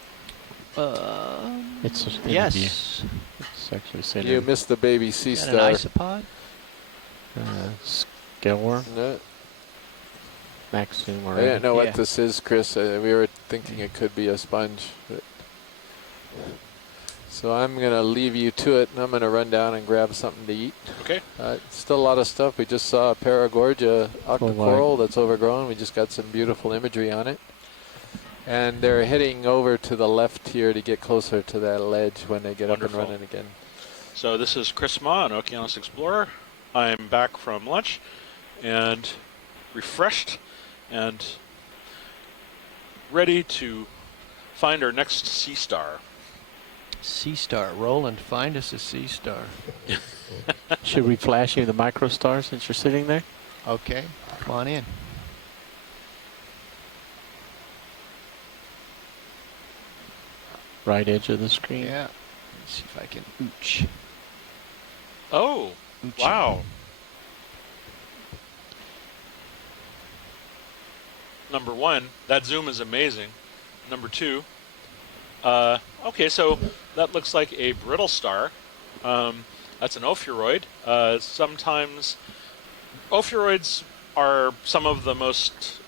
It's in yes. view. It's actually centered. You missed the baby sea Is that an star. isopod? Scale worm. No. max zoom I already. didn't know Yeah. what this is, Chris. We were thinking it could be a sponge. So I'm going to leave you to it, and I'm going to run down and grab something to eat. Okay. Still a lot of stuff. We just saw a Paragorgia octocoral that's overgrown. We just got some beautiful imagery on it. And they're heading over to the left here to get closer to that ledge when they get Wonderful. up and running again. So this is Chris Ma, an Okeanos Explorer. I'm back from lunch and refreshed and ready to find our next sea star. Sea star. Roland, find us a sea star. Should we flash you the microstar since you're sitting there? Okay, come on in. Right edge of the screen. Yeah. Let's see if I can ooch. Oh, Ooch. wow. Number one, that zoom is amazing. Number two, okay, so that looks like a brittle star. That's an ophiuroid. Sometimes ophiuroids are some of the most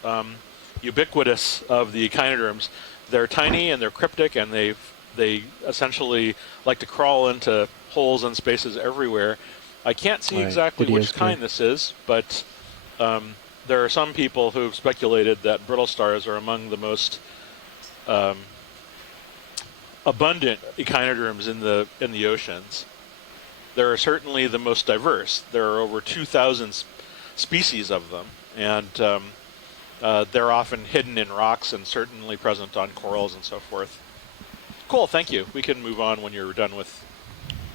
ubiquitous of the echinoderms. They're tiny and they're cryptic, and they essentially like to crawl into holes and spaces everywhere. I can't see exactly which kind this is, but there are some people who've speculated that brittle stars are among the most abundant echinoderms in the oceans. They're certainly the most diverse. There are over 2,000 species of them, and they're often hidden in rocks and certainly present on corals and so forth. Cool, thank you. We can move on when you're done with...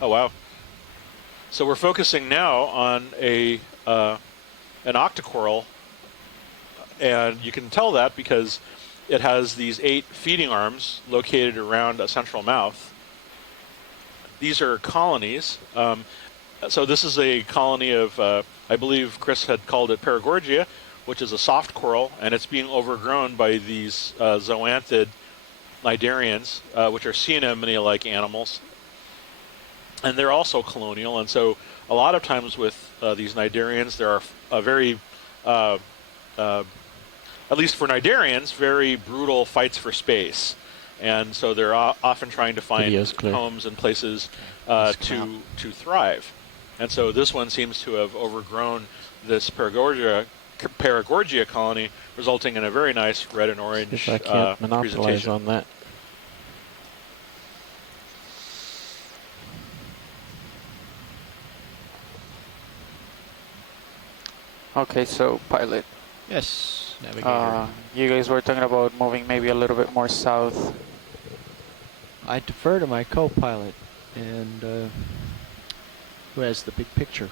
Oh, wow. So we're focusing now on an octocoral, and you can tell that because it has these 8 feeding arms located around a central mouth. These are colonies. So this is a colony of, I believe Chris had called it Paragorgia, which is a soft coral, and it's being overgrown by these zoanthid cnidarians, which are sea anemone-like animals. And they're also colonial, and so a lot of times with these cnidarians, there are a very, at least for cnidarians, very brutal fights for space. And so they're often trying to find homes and places to thrive. And so this one seems to have overgrown this Paragorgia colony, resulting in a very nice red and orange if I can't monopolize presentation. on that. Okay, so pilot. Yes, navigator. You guys were talking about moving maybe a little bit more south. I defer to my co-pilot, and who has the big picture.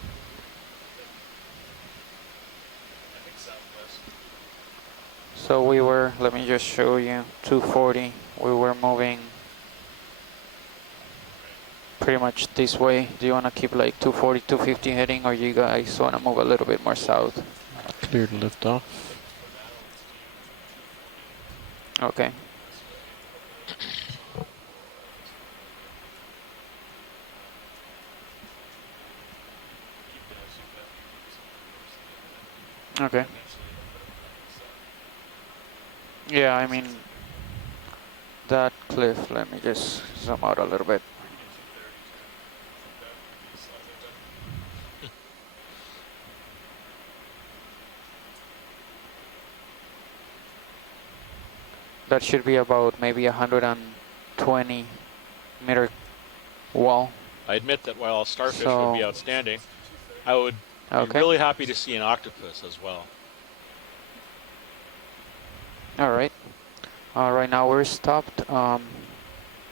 So we were, let me just show you, 240. We were moving pretty much this way. Do you want to keep like 240, 250 heading, or you guys want to move a little bit more south? Clear to lift off. Okay. Okay. Yeah, I mean, that cliff, let me just zoom out a little bit. That should be about maybe 120 meter wall. I admit that while a starfish would be outstanding, I would be really happy to see an octopus as well. All right. Right now we're stopped.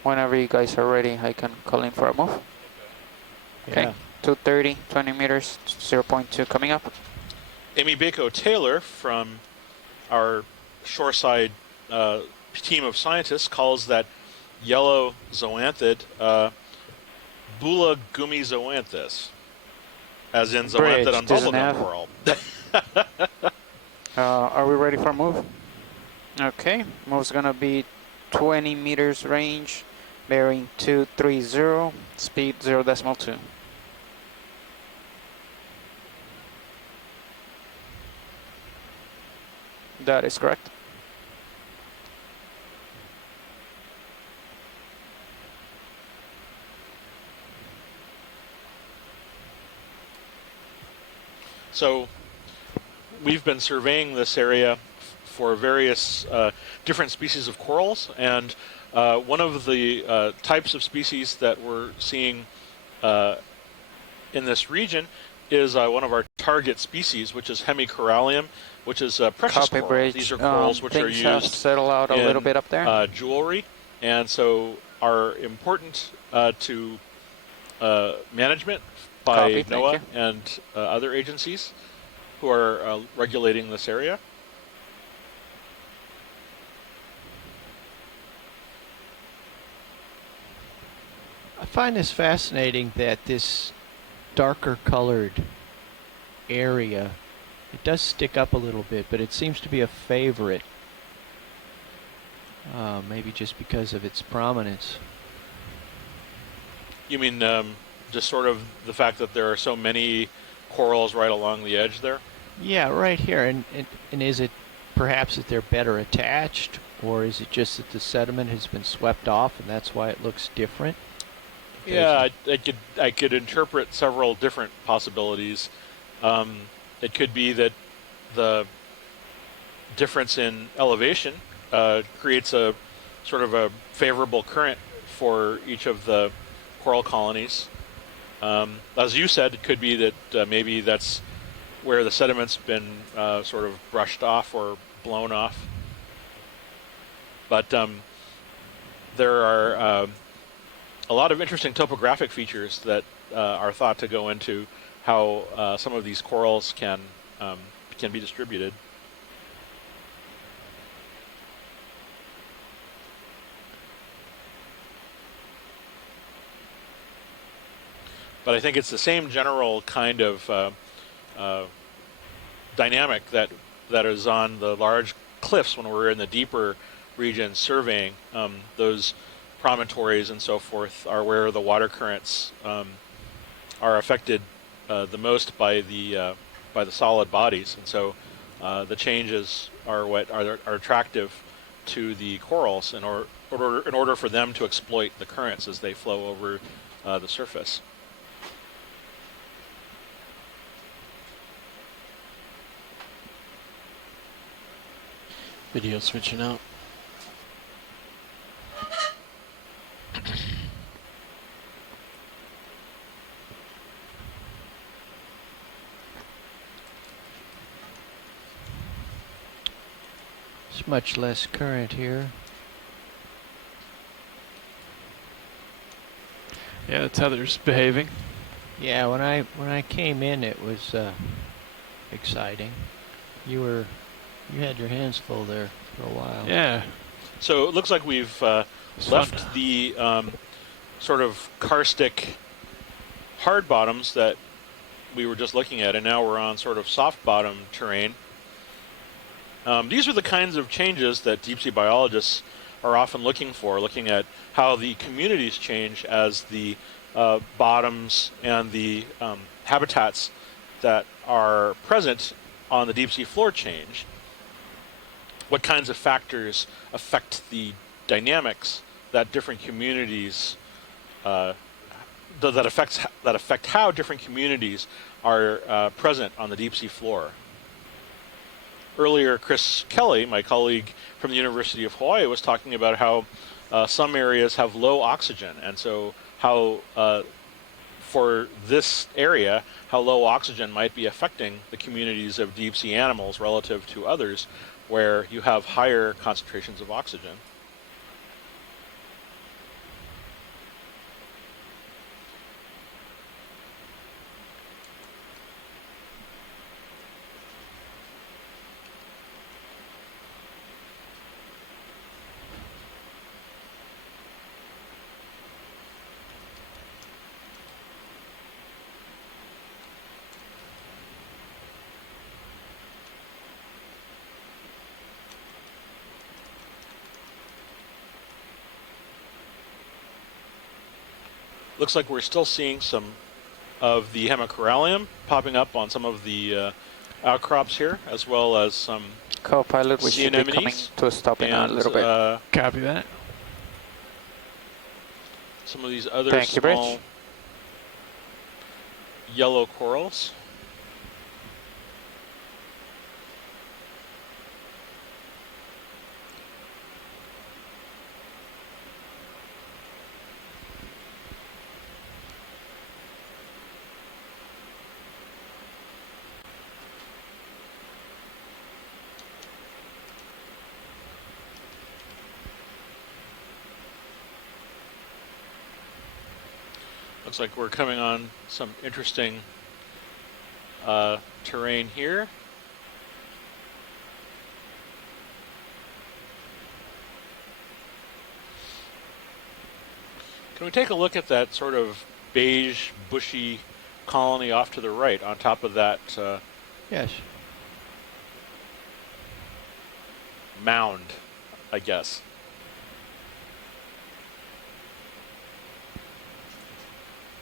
Whenever you guys are ready, I can call in for a move. Okay. Yeah. 230, 20 meters, 0.2 coming up. Amy Bako Taylor from our shoreside team of scientists calls that yellow zoanthid Bula gummizoanthus, as in zoanthid on bubblegum coral. Are we ready for a move? Okay, move's gonna be 20 meters range, bearing 230, speed 0.2. That is correct. So we've been surveying this area for various different species of corals, and one of the types of species that we're seeing in this region is one of our target species, which is hemicorallium, which is precious Copy coral. bridge. These are corals which are Things have used settled out a little bit up there. jewelry, and so are important to management by Copy, NOAA thank you. and other agencies who are regulating this area. I find this fascinating that this darker colored area, it does stick up a little bit, but it seems to be a favorite. Maybe just because of its prominence. You mean just sort of the fact that there are so many corals right along the edge there? Yeah, right here. And is it perhaps that they're better attached, or is it just that the sediment has been swept off and that's why it looks different? Yeah, I could interpret several different possibilities. It could be that the difference in elevation creates a sort of a favorable current for each of the coral colonies. As you said, it could be that maybe that's where the sediment's been sort of brushed off or blown off. But there are a lot of interesting topographic features that are thought to go into how some of these corals can be distributed. But I think it's the same general kind of dynamic that is on the large cliffs when we're in the deeper regions surveying. Those promontories and so forth are where the water currents are affected the most by the solid bodies, and so the changes are what are attractive to the corals in order for them to exploit the currents as they flow over the surface. Video switching out. There's much less current here. Yeah, that's how they're behaving. Yeah, when I came in, it was exciting. You had your hands full there for a while. Yeah. So it looks like we've left the sort of karstic hard bottoms that we were just looking at, and now we're on sort of soft bottom terrain. These are the kinds of changes that deep sea biologists are often looking for, looking at how the communities change as the bottoms and the habitats that are present on the deep sea floor change. What kinds of factors affect the dynamics that different communities that affect how different communities are present on the deep sea floor. Earlier, Chris Kelly, my colleague from the University of Hawaii, was talking about how some areas have low oxygen, and so how for this area, how low oxygen might be affecting the communities of deep sea animals relative to others where you have higher concentrations of oxygen. Looks like we're still seeing some of the hemicorallium popping up on some of the outcrops here, as well as some Co-pilot, we sea should be coming anemones to a stop in a and little bit. Copy that. some of these other Thank you, small Bridge. yellow corals. Looks like we're coming on some interesting terrain here. Can we take a look at that sort of beige, bushy colony off to the right on top of that Yes. mound, I guess?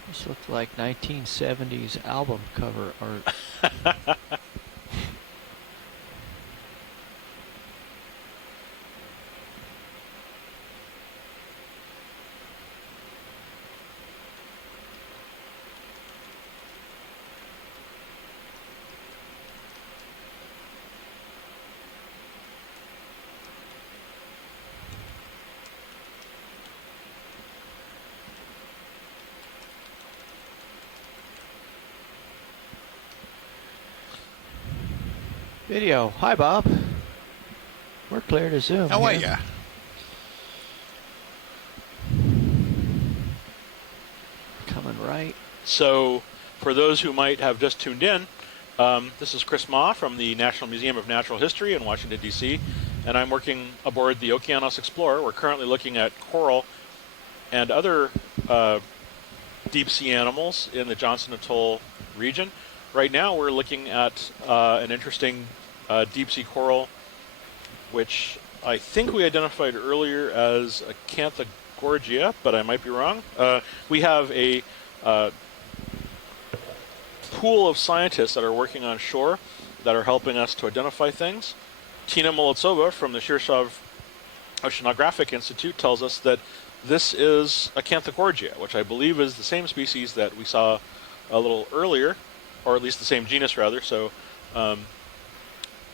This looked like 1970s album cover art. Video. Hi, Bob. We're clear to zoom. How are here. ya? Coming right. So, for those who might have just tuned in, this is Chris Ma from the National Museum of Natural History in Washington, D.C., and I'm working aboard the Okeanos Explorer. We're currently looking at coral and other deep sea animals in the Johnston Atoll region. Right now, we're looking at an interesting deep sea coral, which I think we identified earlier as Acanthogorgia, but I might be wrong. We have a pool of scientists that are working on shore that are helping us to identify things. Tina Molodtsova from the Shirshov Oceanographic Institute tells us that this is Acanthogorgia, which I believe is the same species that we saw a little earlier, or at least the same genus rather. So,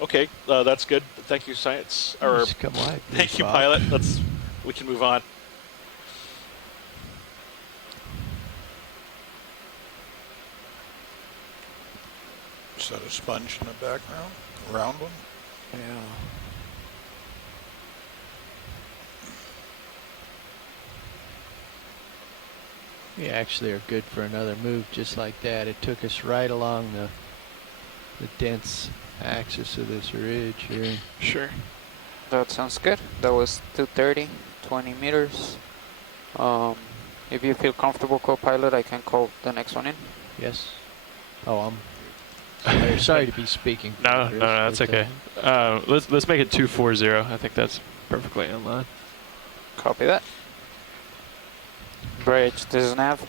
okay, that's good. Thank you, science. Or Come wide, thank you, Bob. pilot. We can move on. Is that a sponge in the background? A round one? Yeah. We actually are good for another move just like that. It took us right along the dense axis of this ridge here. Sure. That sounds good. That was 230, 20 meters. If you feel comfortable, co-pilot, I can call the next one in. Yes. Oh, sorry to be speaking. No, that's okay. Let's make it 240. I think that's perfectly in line. Copy that. Bridge, this is nav.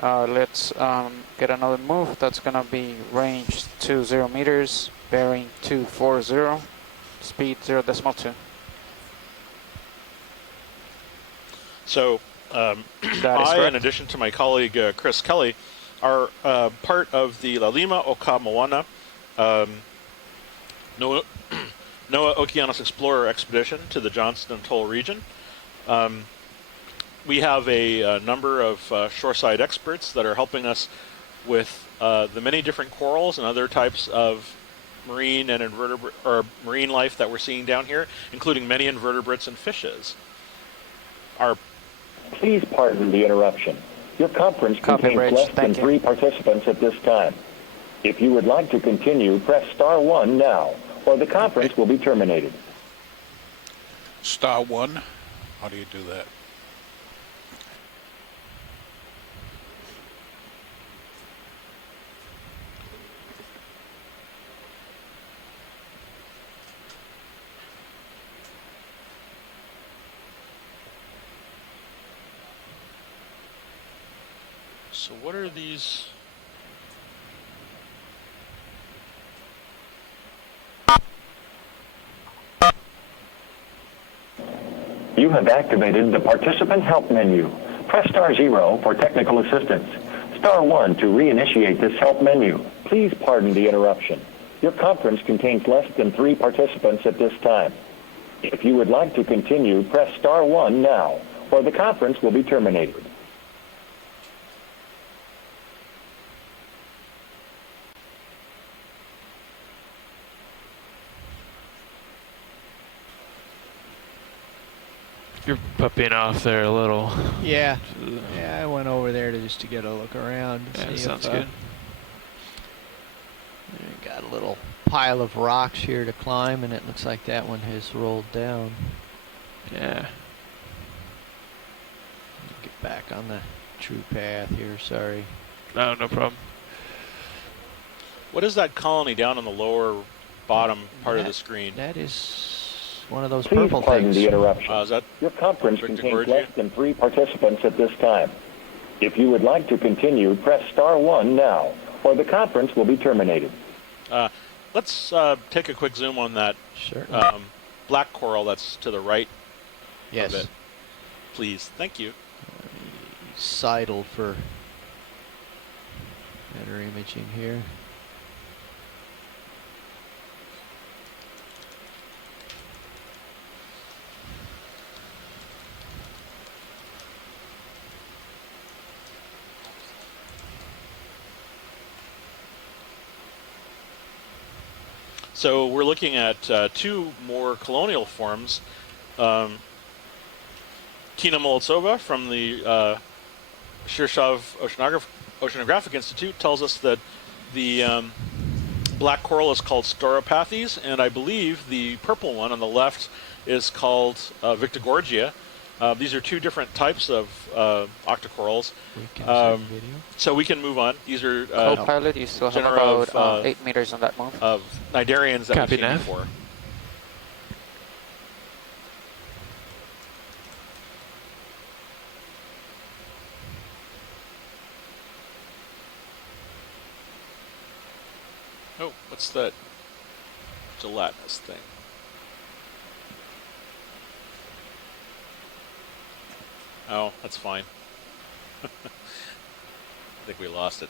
Let's get another move. That's gonna be range 20 meters, bearing 240, speed 0.2. So, I, in addition to my colleague Chris Kelly, are part of the La Lima Oka Moana NOAA Okeanos Explorer expedition to the Johnston Atoll region. We have a number of shoreside experts that are helping us with the many different corals and other types of marine and marine life that we're seeing down here, including many invertebrates and fishes. Please pardon the interruption. Your conference contains less than 3 participants at this time. If you would like to continue, press *1 now, or the conference will be terminated. *1? How do you do that? So what are these? You have activated the participant help menu. Press star 0 for technical assistance. Star 1 to reinitiate this help menu. Please pardon the interruption. Your conference contains less than 3 participants at this time. If you would like to continue, press star 1 now, or the conference will be terminated. You're puppying off there a little. Yeah. Yeah, I went over there to get a look around. Yeah, See sounds if, good. Got a little pile of rocks here to climb, and it looks like that one has rolled down. Yeah. Get back on the true path here, sorry. No problem. What is that colony down on the lower bottom part of the screen? That is one of those Please purple pardon things. the interruption. Is that Your conference Victor contains Gorgia? less than 3 participants at this time. If you would like to continue, press star 1 now, or the conference will be terminated. Let's take a quick zoom on that Sure. black coral that's to the right Yes. of it. Please. Thank you. Sidled for better imaging here. So we're looking at 2 more colonial forms. Tina Molodtsova from the Shirshov Oceanographic Institute tells us that the black coral is called Stauropathes, and I believe the purple one on the left is called Victigorgia. These are 2 different types of octocorals. So we can move on. These are Co-pilot, you still have about 8 meters on that move. Of Cnidarians that Copy we've seen nav. before. Oh, what's that gelatinous thing? Oh, that's fine. I think we lost it.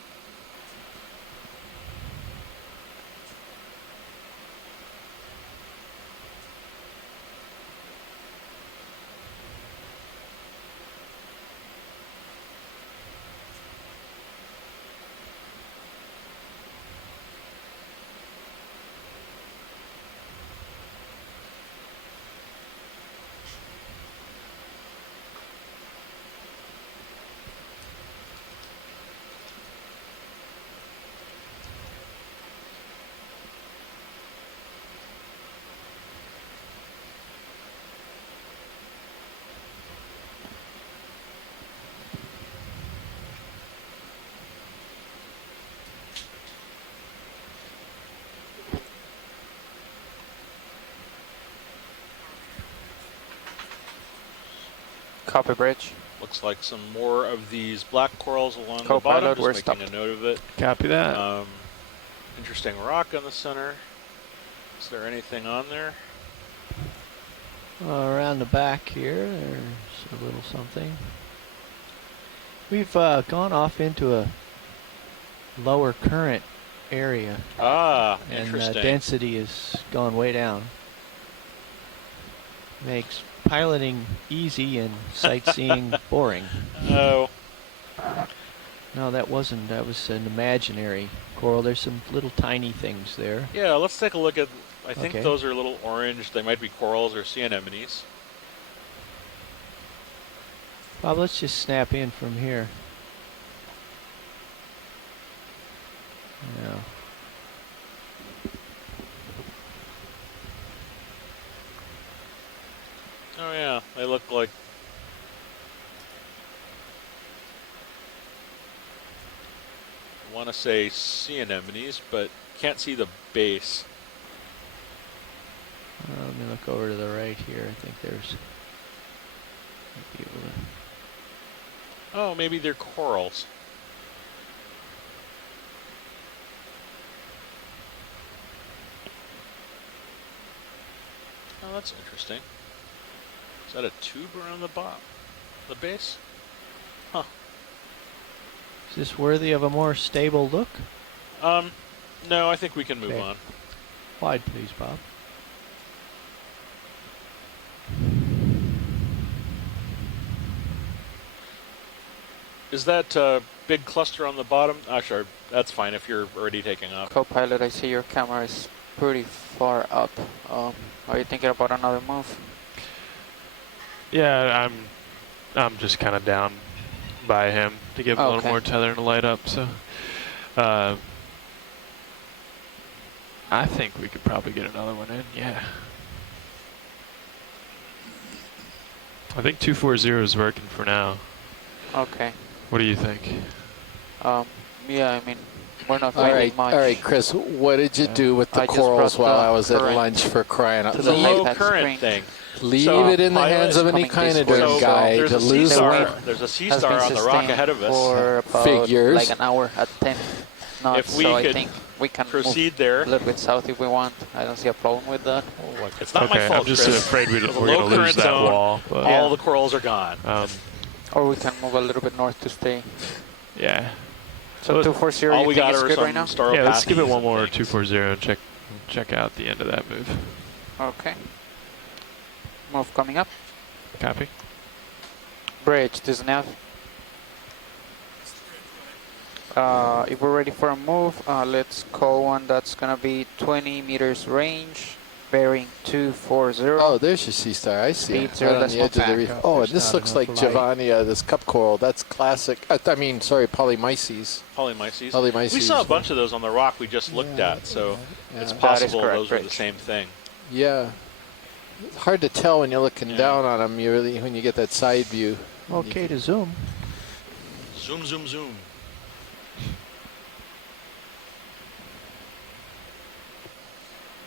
Copy bridge. Looks like some more of these black corals along the Co-pilot, bottom. we're Just making stopped. a note of it. Copy that. Interesting rock in the center. Is there anything on there? Around the back here, there's a little something. We've gone off into a lower current area. Ah, and interesting. Density has gone way down. Makes piloting easy and sightseeing boring. Oh. No, that wasn't. That was an imaginary coral. There's some little tiny things there. Yeah, let's take a look at, I think Okay. those are little orange. They might be corals or sea anemones. Bob, let's just snap in from here. Yeah. Oh yeah, they look like... I want to say sea anemones, but can't see the base. Let me look over to the right here. I think there's... might be able to... Oh, maybe they're corals. Oh, that's interesting. Is that a tube around the base? Huh. Is this worthy of a more stable look? No, I think we can move Okay. on. Wide, please, Bob. Is that big cluster on the bottom? Sure, that's fine if you're already taking off. Co-pilot, I see your camera is pretty far up. Are you thinking about another move? Yeah, I'm just kind of down by him to give him a little Okay. more tether and light up. So, I think we could probably get another one in. Yeah. I think 240 is working for now. Okay. What do you think? Yeah, I mean, we're not All finding right, much. all right, Chris. What did you do with the I just corals brought while the I was at current lunch for crying out to The the loud? low iPad current screen. thing. Leave So, it in the pilot hands is of any coming kind of this way. dirt So guy there's to a sea lose star. weight. There's a sea Has star been on the rock sustained ahead of us. for about Figures. like an hour at 10 knots. If we so I could think we can Proceed move there. a little bit south if we want. I don't see a problem with that. It's not my Okay, fault, I'm just Chris. afraid we're There's a going low to lose current that zone. wall. But, All the corals are gone. Or we can move a little bit north to stay. yeah. So 240, all you we think got it's are good some right now? Yeah, let's give it staropathies one and more things. 240 and check out the end of that move. Okay. Move coming up. Copy. Bridge, this nav. If we're ready for a move, let's call one that's gonna be 20 meters range, bearing 240. Oh, there's your sea star. I see it. Speed zero Right on the edge of the reef. decimal Oh, back and this up. looks There's like not enough light. Giovannia, this cup coral. That's classic. I mean, sorry, polymyces. Polymyces. Polymyces. We saw a bunch of those on the rock we just looked at, so Yeah. it's That is possible correct, those were the Rich. same thing. Yeah. It's hard to tell when you're looking Yeah. down on them. You really, when you get that side view. Okay to zoom. Zoom, zoom, zoom.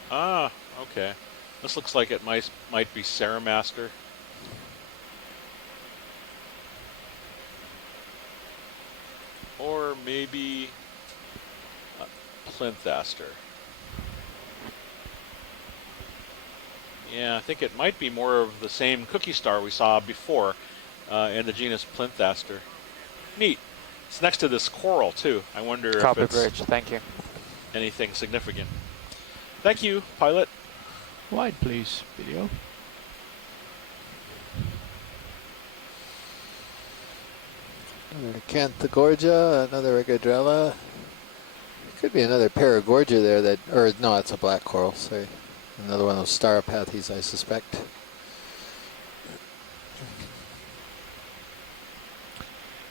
Ah, okay. This looks like it might be Ceramaster. Or maybe Plinthaster. Yeah, I think it might be more of the same cookie star we saw before in the genus Plinthaster. Neat. It's next to this coral too. I wonder Copy, if it's Bridge. Thank you. anything significant. Thank you, pilot. Wide, please, video. Another Canthagorgia, another Regadrella. Could be another Paragorgia there that, or no, it's a black coral, sorry. Another one of those Staropathes, I suspect.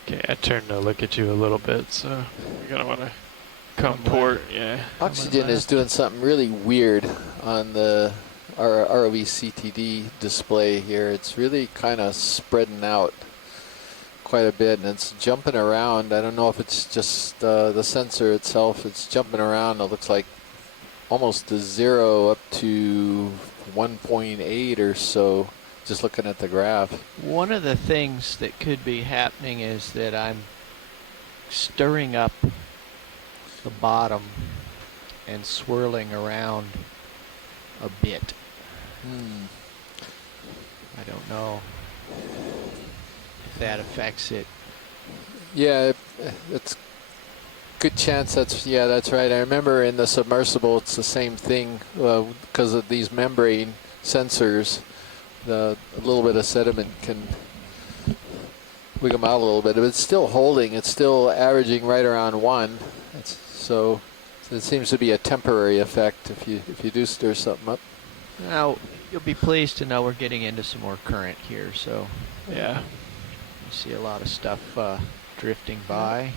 Okay, I turned to look at you a little bit, so you're going to want to come port. Yeah. Oxygen is doing something really weird on the ROV CTD display here. It's really kind of spreading out quite a bit, and it's jumping around. I don't know if it's just the sensor itself. It's jumping around. It looks like almost to 0 up to 1.8 or so, just looking at the graph. One of the things that could be happening is that I'm stirring up the bottom and swirling around a bit. I don't know if that affects it. Yeah, it's good chance that's right. I remember in the submersible it's the same thing because of these membrane sensors. A little bit of sediment can wig them out a little bit, but it's still holding. It's still averaging right around 1. So it seems to be a temporary effect if you do stir something up. Now, you'll be pleased to know we're getting into some more current here, so Yeah. you see a lot of stuff drifting by.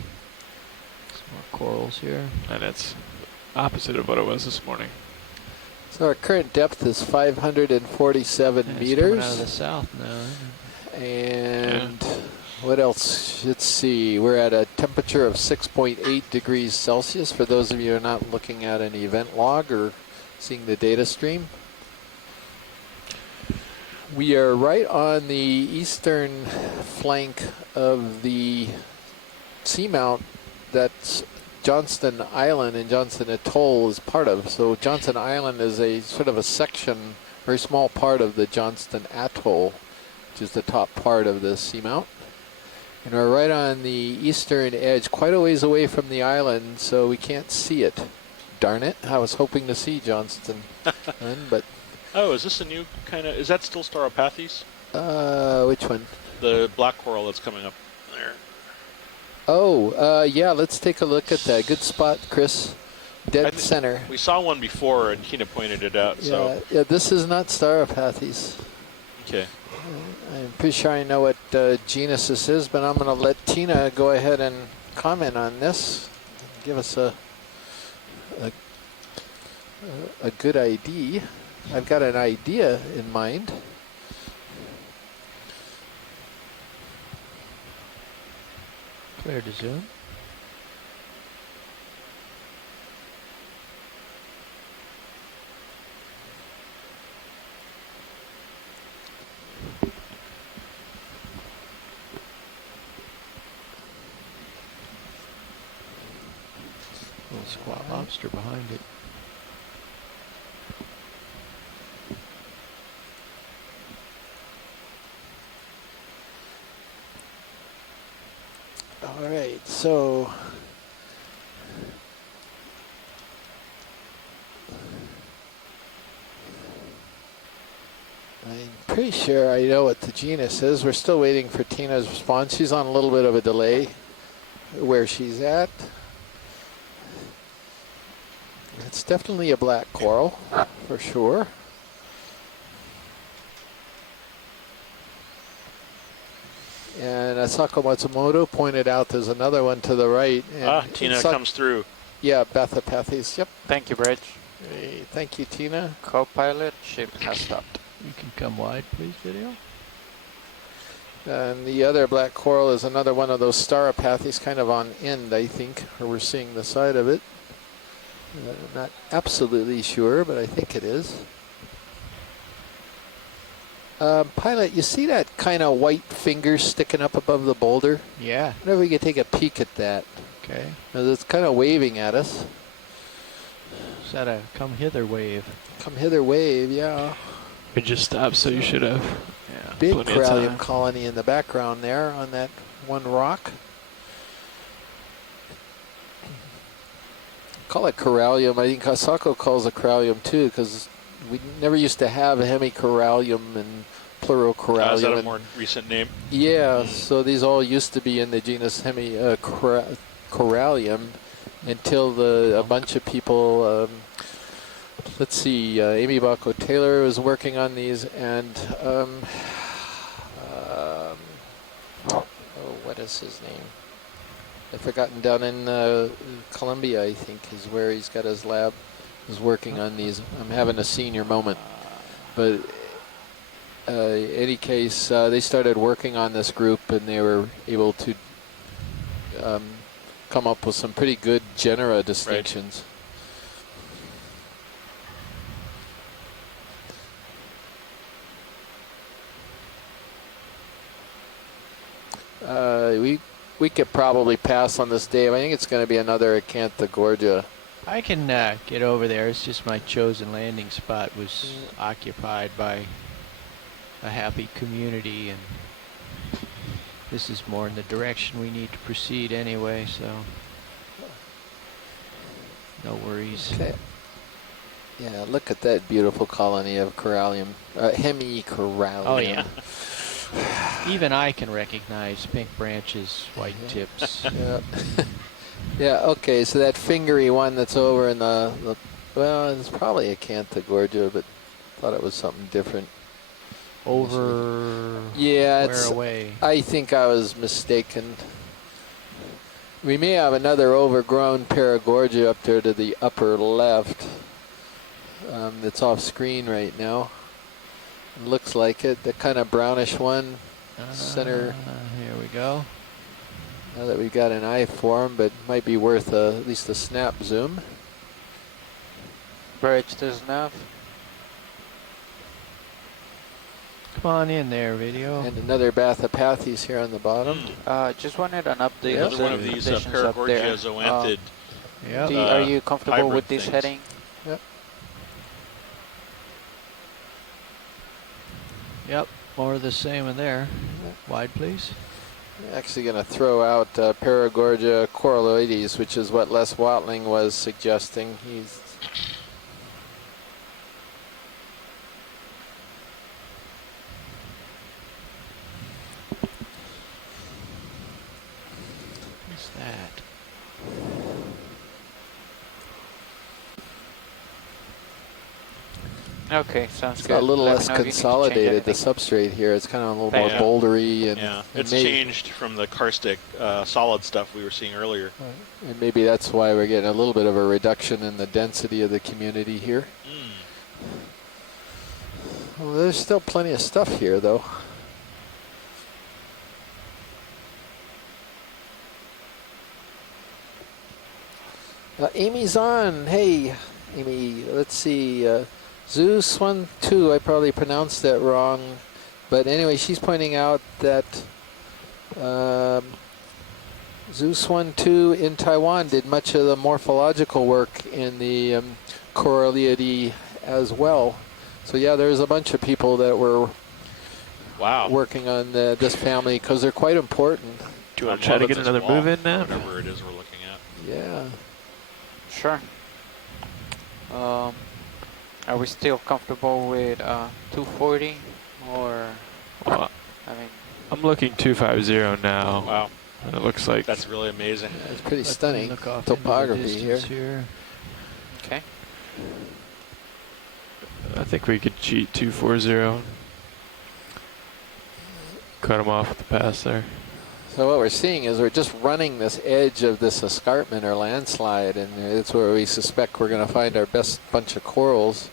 Some more corals here. And it's opposite of what it was this morning. So our current depth is 547 And it's meters. coming out of the south now. And what else? Let's see. We're at a temperature of 6.8 degrees Celsius for those of you who are not looking at an event log or seeing the data stream. We are right on the eastern flank of the seamount that Johnston Island and Johnston Atoll is part of. So Johnston Island is a sort of a section, very small part of the Johnston Atoll. which is the top part of the seamount. And we're right on the eastern edge, quite a ways away from the island, so we can't see it. Darn it, I was hoping to see Johnston, but... Oh, is this a new kind of... Is that still Stauropathes? Which one? The black coral that's coming up there. Oh, yeah, let's take a look at that. Good spot, Chris. Dead center. We saw one before, and Tina pointed it out, so... Yeah, this is not Stauropathes. Okay. I'm pretty sure I know what genus this is, but I'm going to let Tina go ahead and comment on this. Give us a good ID. I've got an idea in mind. Clear to zoom. Little squat lobster behind it. All right, so I'm pretty sure I know what the genus is. We're still waiting for Tina's response. She's on a little bit of a delay where she's at. It's definitely a black coral, for sure. And Asako Matsumoto pointed out there's another one to the right. And Tina comes through. Yeah, Bathypathes, yep. Thank you, Bridge. Hey, thank you, Tina. Co-pilot, ship has stopped. You can come wide, please, video. And the other black coral is another one of those Stauropathes, kind of on end, I think, or we're seeing the side of it. I'm not absolutely sure, but I think it is. Pilot, you see that kind of white finger sticking up above the boulder? Yeah. I wonder if we could take a peek at that. Okay. It's kind of waving at us. Is that a come hither wave? Come hither wave, yeah. We just stopped, so you should have. Yeah. Big Plenty of corallium time. colony in the background there on that one rock. Call it corallium. I think Asako calls it corallium too, because we never used to have a hemicorallium and pleurocorallium. Is that a more recent name? Yeah, so these all used to be in the genus corallium until a bunch of people, let's see, Amy Bacco Taylor was working on these, and what is his name? I've forgotten. Down in Columbia, I think, is where he's got his lab. Is working on these. I'm having a senior moment, but any case, they started working on this group, and they were able to come up with some pretty good genera distinctions. We could probably pass on this, Dave. I think it's going to be another Acanthogorgia. I can get over there. It's just my chosen landing spot was occupied by a happy community, and this is more in the direction we need to proceed anyway, so no worries. Okay. Yeah, look at that beautiful colony of corallium, hemicorallium. Oh yeah. Even I can recognize pink branches, white tips. Yeah. Yeah, okay, so that fingery one that's over in the well, it's probably a Acanthogorgia, but thought it was something different. Over yeah, where away? I think I was mistaken. We may have another overgrown Paragorgia up there to the upper left. That's off screen right now. It looks like it. The kind of brownish one, center. Here we go. Now that we've got an eye for him, but might be worth at least a snap zoom. Bridge to nav. Come on in there, video. And another Bathypathes here on the bottom. Just wanted an update. Another one of these Paragorgia zoanthid. Yep. Are you comfortable with this things. heading? Yep. Yep. More of the same in there. Wide, please. I'm actually going to throw out Paragorgia coralloides, which is what Les Watling was suggesting. He's What's that? Okay, sounds it's good. a little Let me less know if you need to change consolidated, the anything. substrate here. It's kind of a little more Yeah. bouldery. And, Yeah, and it's maybe, changed from the karstic solid stuff we were seeing earlier. and maybe that's why we're getting a little bit of a reduction in the density of the community here. Well, there's still plenty of stuff here, though. Amy's on. Hey, Amy, let's see. Zeus 1-2, I probably pronounced that wrong. But anyway, she's pointing out that Zeus 1-2 in Taiwan did much of the morphological work in the Coralliidae as well. So yeah, there's a bunch of people that were working on this family because they're quite important. Do you want to try to get another move in now? Whatever it is we're looking at. Yeah. Sure. Are we still comfortable with 240 or? Well, I mean, I'm looking 250 now. Wow. And it looks like That's really amazing. It's pretty stunning Look off into the topography here. distance here. okay. I think we could cheat 240. Cut him off with the pass there. So what we're seeing is we're just running this edge of this escarpment or landslide, and it's where we suspect we're going to find our best bunch of corals.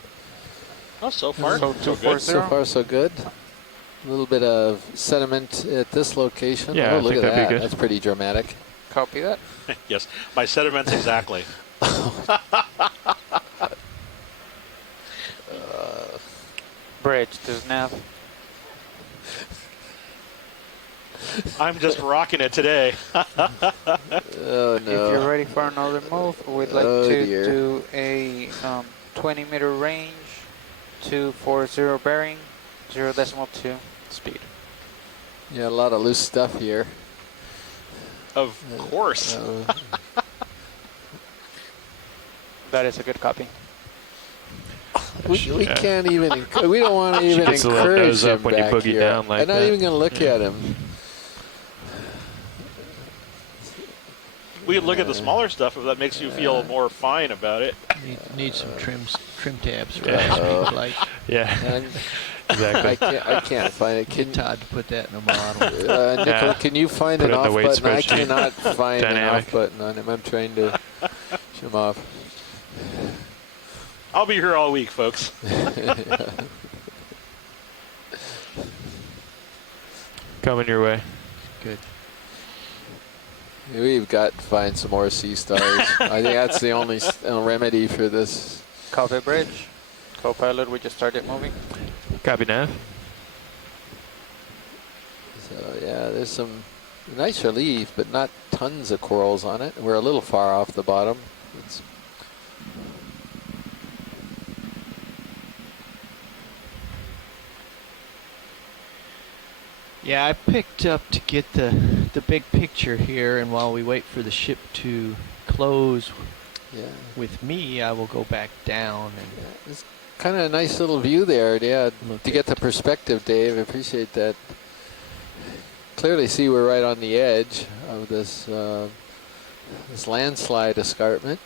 Oh, so far, So so good. So far, so good. A little bit of sediment at this location. Yeah, oh, I look think at that'd be that. good. That's pretty dramatic. Copy that. Yes, my sediments exactly. Bridge to nav. I'm just rocking it today. Oh, If you're no. ready for another move, we'd like Oh, to dear. do a 20-meter range, 240 bearing, 0.2 speed. Yeah, a lot of loose stuff here. Of course. That is a good copy. We can't even, we don't want to even gets a little encourage nose up him when you back boogie here. down like I'm not that. even going to look at him. We could look at the smaller stuff if that makes you feel more fine about it. Need some trim tabs for Yeah. that speed light. Yeah, And exactly. I can't find it. Get Todd to put that in a model. Nicola, Yeah. can you find Put an it in the off weight button? I spreadsheet. cannot find an Dynamic. off button on him. I'm trying to show him off. I'll be here all week, folks. Coming your way. Good. We've got to find some more sea stars. I think that's the only remedy for this. Copy bridge. Co-pilot, we just started moving. Copy nav. So yeah, there's some nice relief, but not tons of corals on it. We're a little far off the bottom. It's Yeah, I picked up to get the big picture here, and while we wait for the ship to close yeah, with me, I will go back down and it's kind of a nice little view there. Yeah, Look to get the perspective, Dave. I appreciate that. Clearly see we're right on the edge of this this landslide escarpment.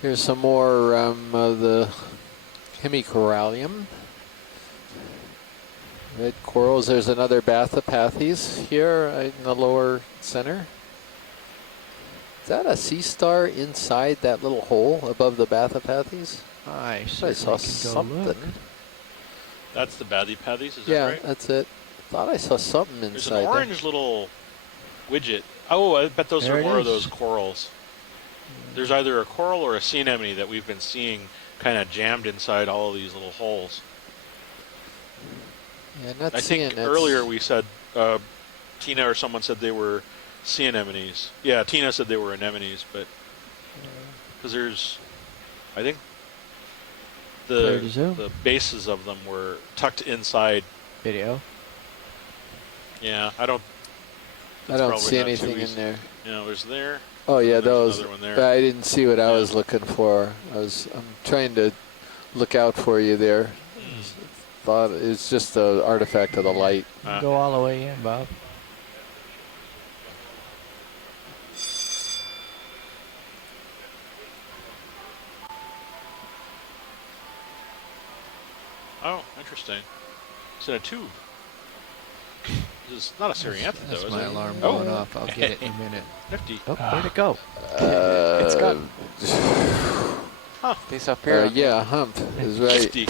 Here's some more of the hemicorallium. Red corals. There's another Bathypathes here in the lower center. Is that a sea star inside that little hole above the Bathypathes? I I certainly saw can go something. look. That's the Bathypathes, is Yeah, that right? that's it. Thought I saw something There's inside an there. orange little widget. Oh, I bet those There are it more of is. those corals. There's either a coral or a sea anemone that we've been seeing kind of jammed inside all of these little holes. Yeah, not I seeing think it. earlier we said, Tina or someone said they were sea anemones. Yeah, Tina said they were anemones, but because there's, I think Clear to zoom. the bases of them were tucked inside video. Yeah, I don't see anything in there. No, there's there. Oh yeah, there's those. another one there. I didn't see what I was looking for. I'm trying to look out for you there. Thought it's just the artifact of the light. Go all the way in, Bob. Oh, interesting. It's in a tube. This is not a Serianthid, though, That's is my it? alarm going off. I'll get it in a minute. Nifty. Oh, where'd it go? It's gone. Disappeared. Yeah, hump is right. Nifty.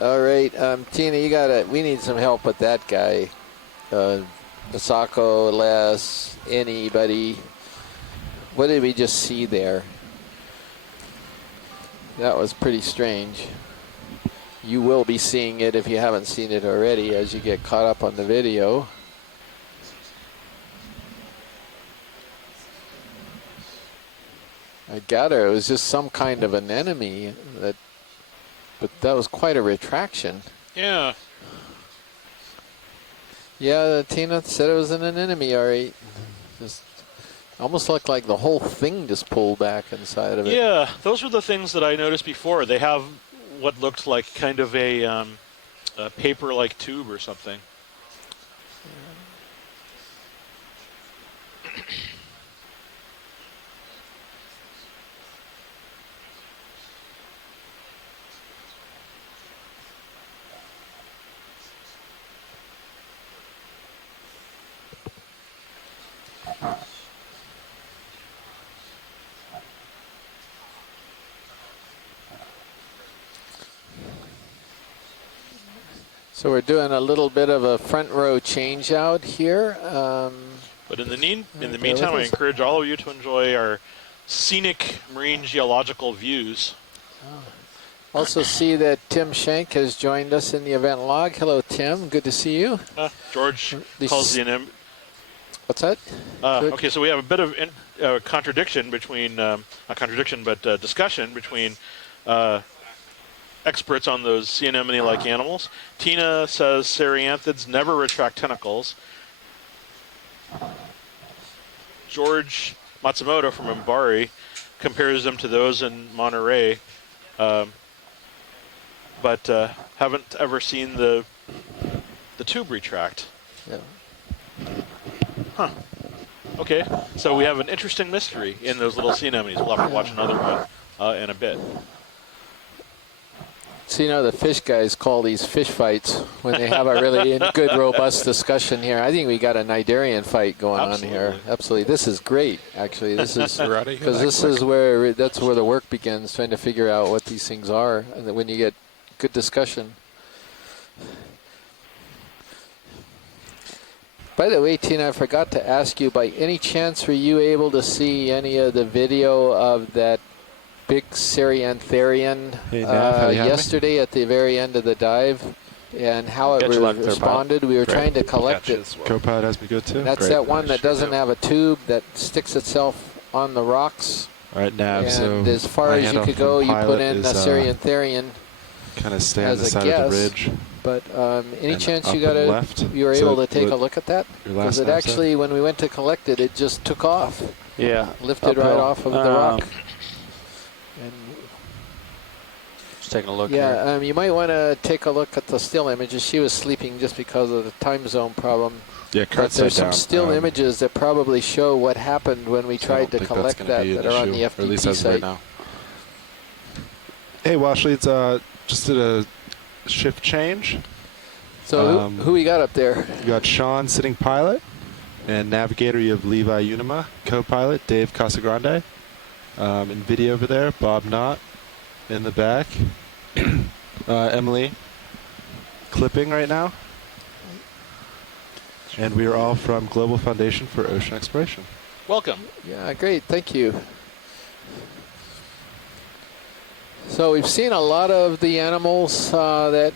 All right, Tina, we need some help with that guy. Misako, Les, anybody. What did we just see there? That was pretty strange. You will be seeing it if you haven't seen it already as you get caught up on the video. I gather it was just some kind of an enemy, but that was quite a retraction. Yeah. Yeah, Tina said it was an enemy, all right. Just almost looked like the whole thing just pulled back inside of it. Yeah, those were the things that I noticed before. They have what looked like kind of a paper-like tube or something. So we're doing a little bit of a front row change out here. But in the meantime, I encourage all of you to enjoy our scenic marine geological views. Also see that Tim Schenk has joined us in the event log. Hello, Tim. Good to see you. George calls the What's that? Okay, so we have a bit of contradiction between, not contradiction, but discussion between experts on those sea anemone-like animals. Tina says Serianthids never retract tentacles. George Matsumoto from Mbari compares them to those in Monterey, but haven't ever seen the tube retract. Yeah. Huh. Okay, so we have an interesting mystery in those little sea anemones. We'll have to watch another one in a bit. So, the fish guys call these fish fights when they have a really good, robust discussion here. I think we got a Cnidarian fight going on here. Absolutely. This is great, actually. This is because that's where the work begins, trying to figure out what these things are, and then when you get good discussion. By the way, Tina, I forgot to ask you, by any chance were you able to see any of the video of that big Seriantharian yesterday at the very end of the dive, and how it responded? We were trying to collect it. Co-pilot has been good too. That's that one that doesn't have a tube that sticks itself on the rocks. All right, Nav. And as far as you could go, you put in a Seriantharian kind of stay on the as a side guess. of the ridge. But any chance you were So able to take a look at that? Because it actually, when we went to collect it, it just took off. Yeah. Lifted right off of the rock. And just taking a look. Yeah, you might want to take a look at the still images. She was sleeping just because of the time zone problem. Yeah, but there's some still images that probably show what happened when we tried to collect that are on the FTP site. Right now. Hey, Washleeds, just did a shift change. So who we got up there? You got Sean sitting pilot, and navigator you have Levi Unima, co-pilot Dave Casagrande. In video over there, Bob Knott in the back. Emily clipping right now. And we are all from Global Foundation for Ocean Exploration. Welcome. Yeah, great. Thank you. So we've seen a lot of the animals that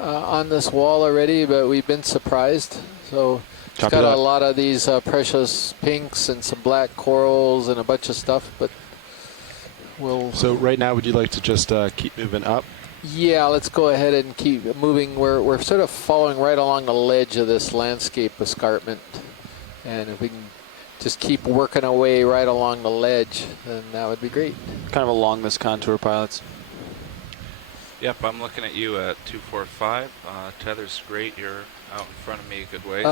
on this wall already, but we've been surprised. So it's got a lot of these precious pinks and some black corals and a bunch of stuff, but we'll... So right now, would you like to just keep moving up Yeah, let's go ahead and keep moving. We're sort of following right along the ledge of this landscape escarpment. And if we can just keep working our way right along the ledge, then that would be great. Kind of along this contour, pilots. Yep, I'm looking at you at 245. Tether's great. You're out in front of me a good ways.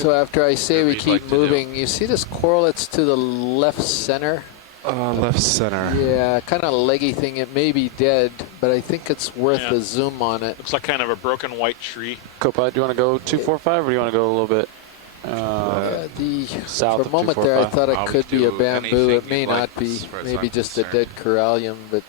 So after I say we keep moving, you see this correlates to the left center? Left center. Yeah, kind of leggy thing. It may be dead, but I think it's worth a zoom on it. Looks like kind of a broken white tree. Copilot, do you want to go 245 or do you want to go a little bit south for a moment there, I thought it could be a bamboo. It may not be. Maybe just a dead corallium, but...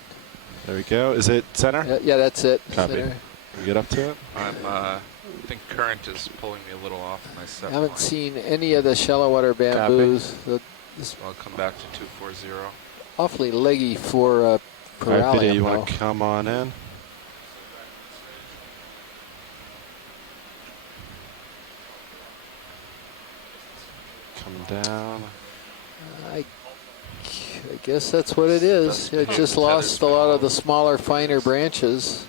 There we go. Is it center? Yeah, that's it. Copy. Center. Can we get up to it? I think current is pulling me a little off my set I haven't line. seen any of the shallow water bamboos. I'll come back to 240. Awfully leggy for corallium. Video, you want to come on in? Come down. I guess that's what it is. It just lost a lot of the smaller, finer branches,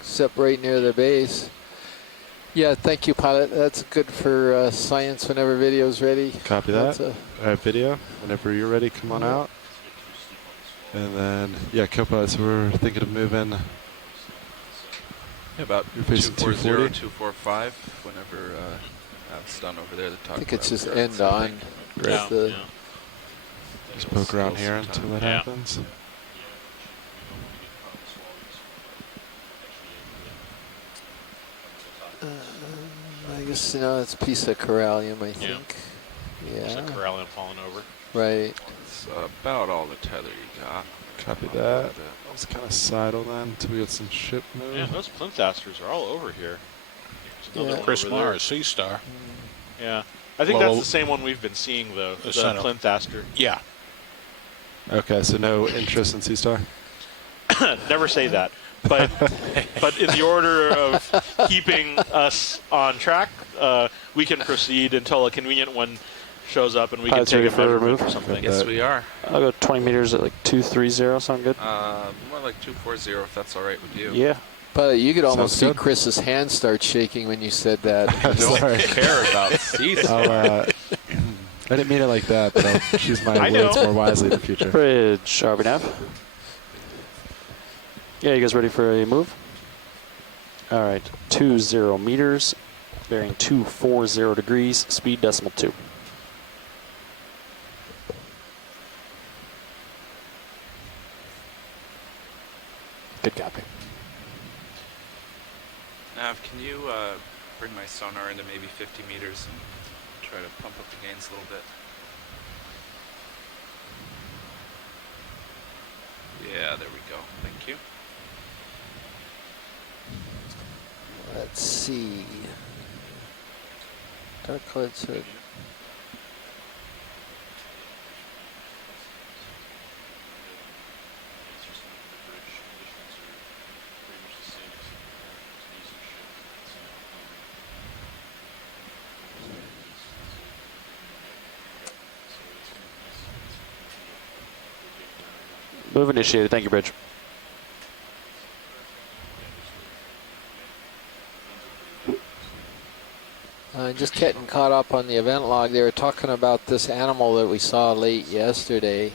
except right near the base. Yeah, thank you, pilot. That's good for science whenever video's ready. Copy that. All right, video. Whenever you're ready, come on out. And then, yeah, Copilot, so we're thinking of moving. Yeah, about 240, 245, whenever that's done over there. I think it's just end on. Yeah. Just poke around here until that happens. I guess, it's a piece of corallium, I think. Yeah. It's a corallium falling over. Right. That's about all the tether you got. Copy that. Let's kind of sidle then until we get some ship move. Yeah, those plinth asters are all over here. Prismar, Sea Star. Yeah. I think that's the same one we've been seeing, though. The plinth aster. Yeah. Okay, so no interest in Sea Star? Never say that. But in the order of keeping us on track, we can proceed until a convenient one shows up and we can take a measurement or something. Yes, we are. I'll go 20 meters at like 230. Sound good? More like 240 if that's all right with you. Yeah. But you could almost see Chris's hand start shaking when you said that. I don't care about Sea Star. I didn't mean it like that, but I'll choose my words more wisely in the future. Bridge, RV nav. Yeah, you guys ready for a move? All right, 20 meters, bearing 240 degrees, speed decimal 2. Good copy. Nav, can you bring my sonar into maybe 50 meters and try to pump up the gains a little bit? Yeah, there we go. Thank you. Let's see. Dark colored hood. Move initiated. Thank you, Bridge. Just getting caught up on the event log. They were talking about this animal that we saw late yesterday.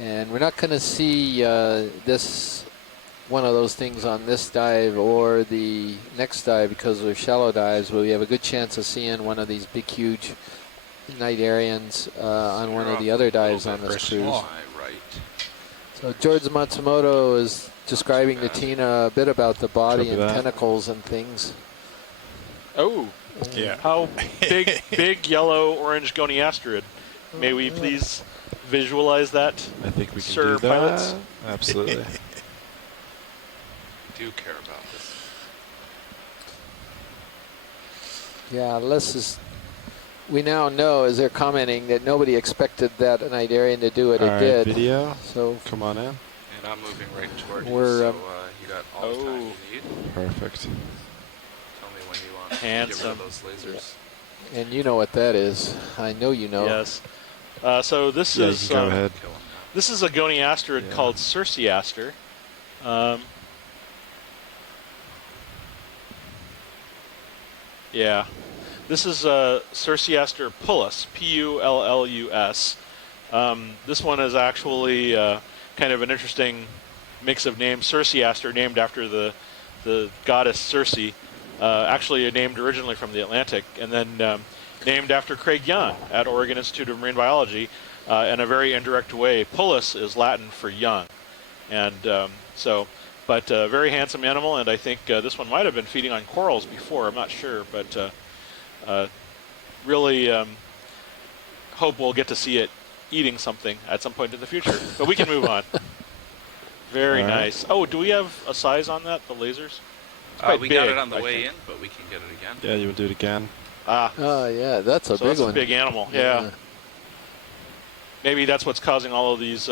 And we're not going to see one of those things on this dive or the next dive because they're shallow dives, but we have a good chance of seeing one of these big, huge night Arians on one of the other dives on this cruise. So George Matsumoto is describing to Tina a bit about the body and tentacles and things. Oh, yeah. How big yellow orange goniasterid. May we please visualize that? I think we can Sir do that. Pilots? Absolutely. Do care about this. Yeah, we now know, as they're commenting, that nobody expected that night Arian to do what it did. Video. So come on in. And I'm moving right toward you, We're, so you got all the time you need. Perfect. Tell me when you want to get rid of those lasers. Yeah. And you know what that is. I know you know. Yes. So this is go ahead. This is a goniasterid called Circeaster. Yeah. This is Circeaster pullus, P-U-L-L-U-S. This one is actually kind of an interesting mix of names. Circeaster, named after the goddess Circe, actually named originally from the Atlantic, and then named after Craig Young at Oregon Institute of Marine Biology in a very indirect way. Pullus is Latin for young. And but very handsome animal, and I think this one might have been feeding on corals before, I'm not sure, but really hope we'll get to see it eating something at some point in the future. But we can move on. Very nice. Oh, do we have a size on that, the lasers? We got it on the way in, but we can get it again. Yeah, you would do it again. Oh, yeah, that's a big that's one. a big animal, yeah. Maybe that's what's causing all of these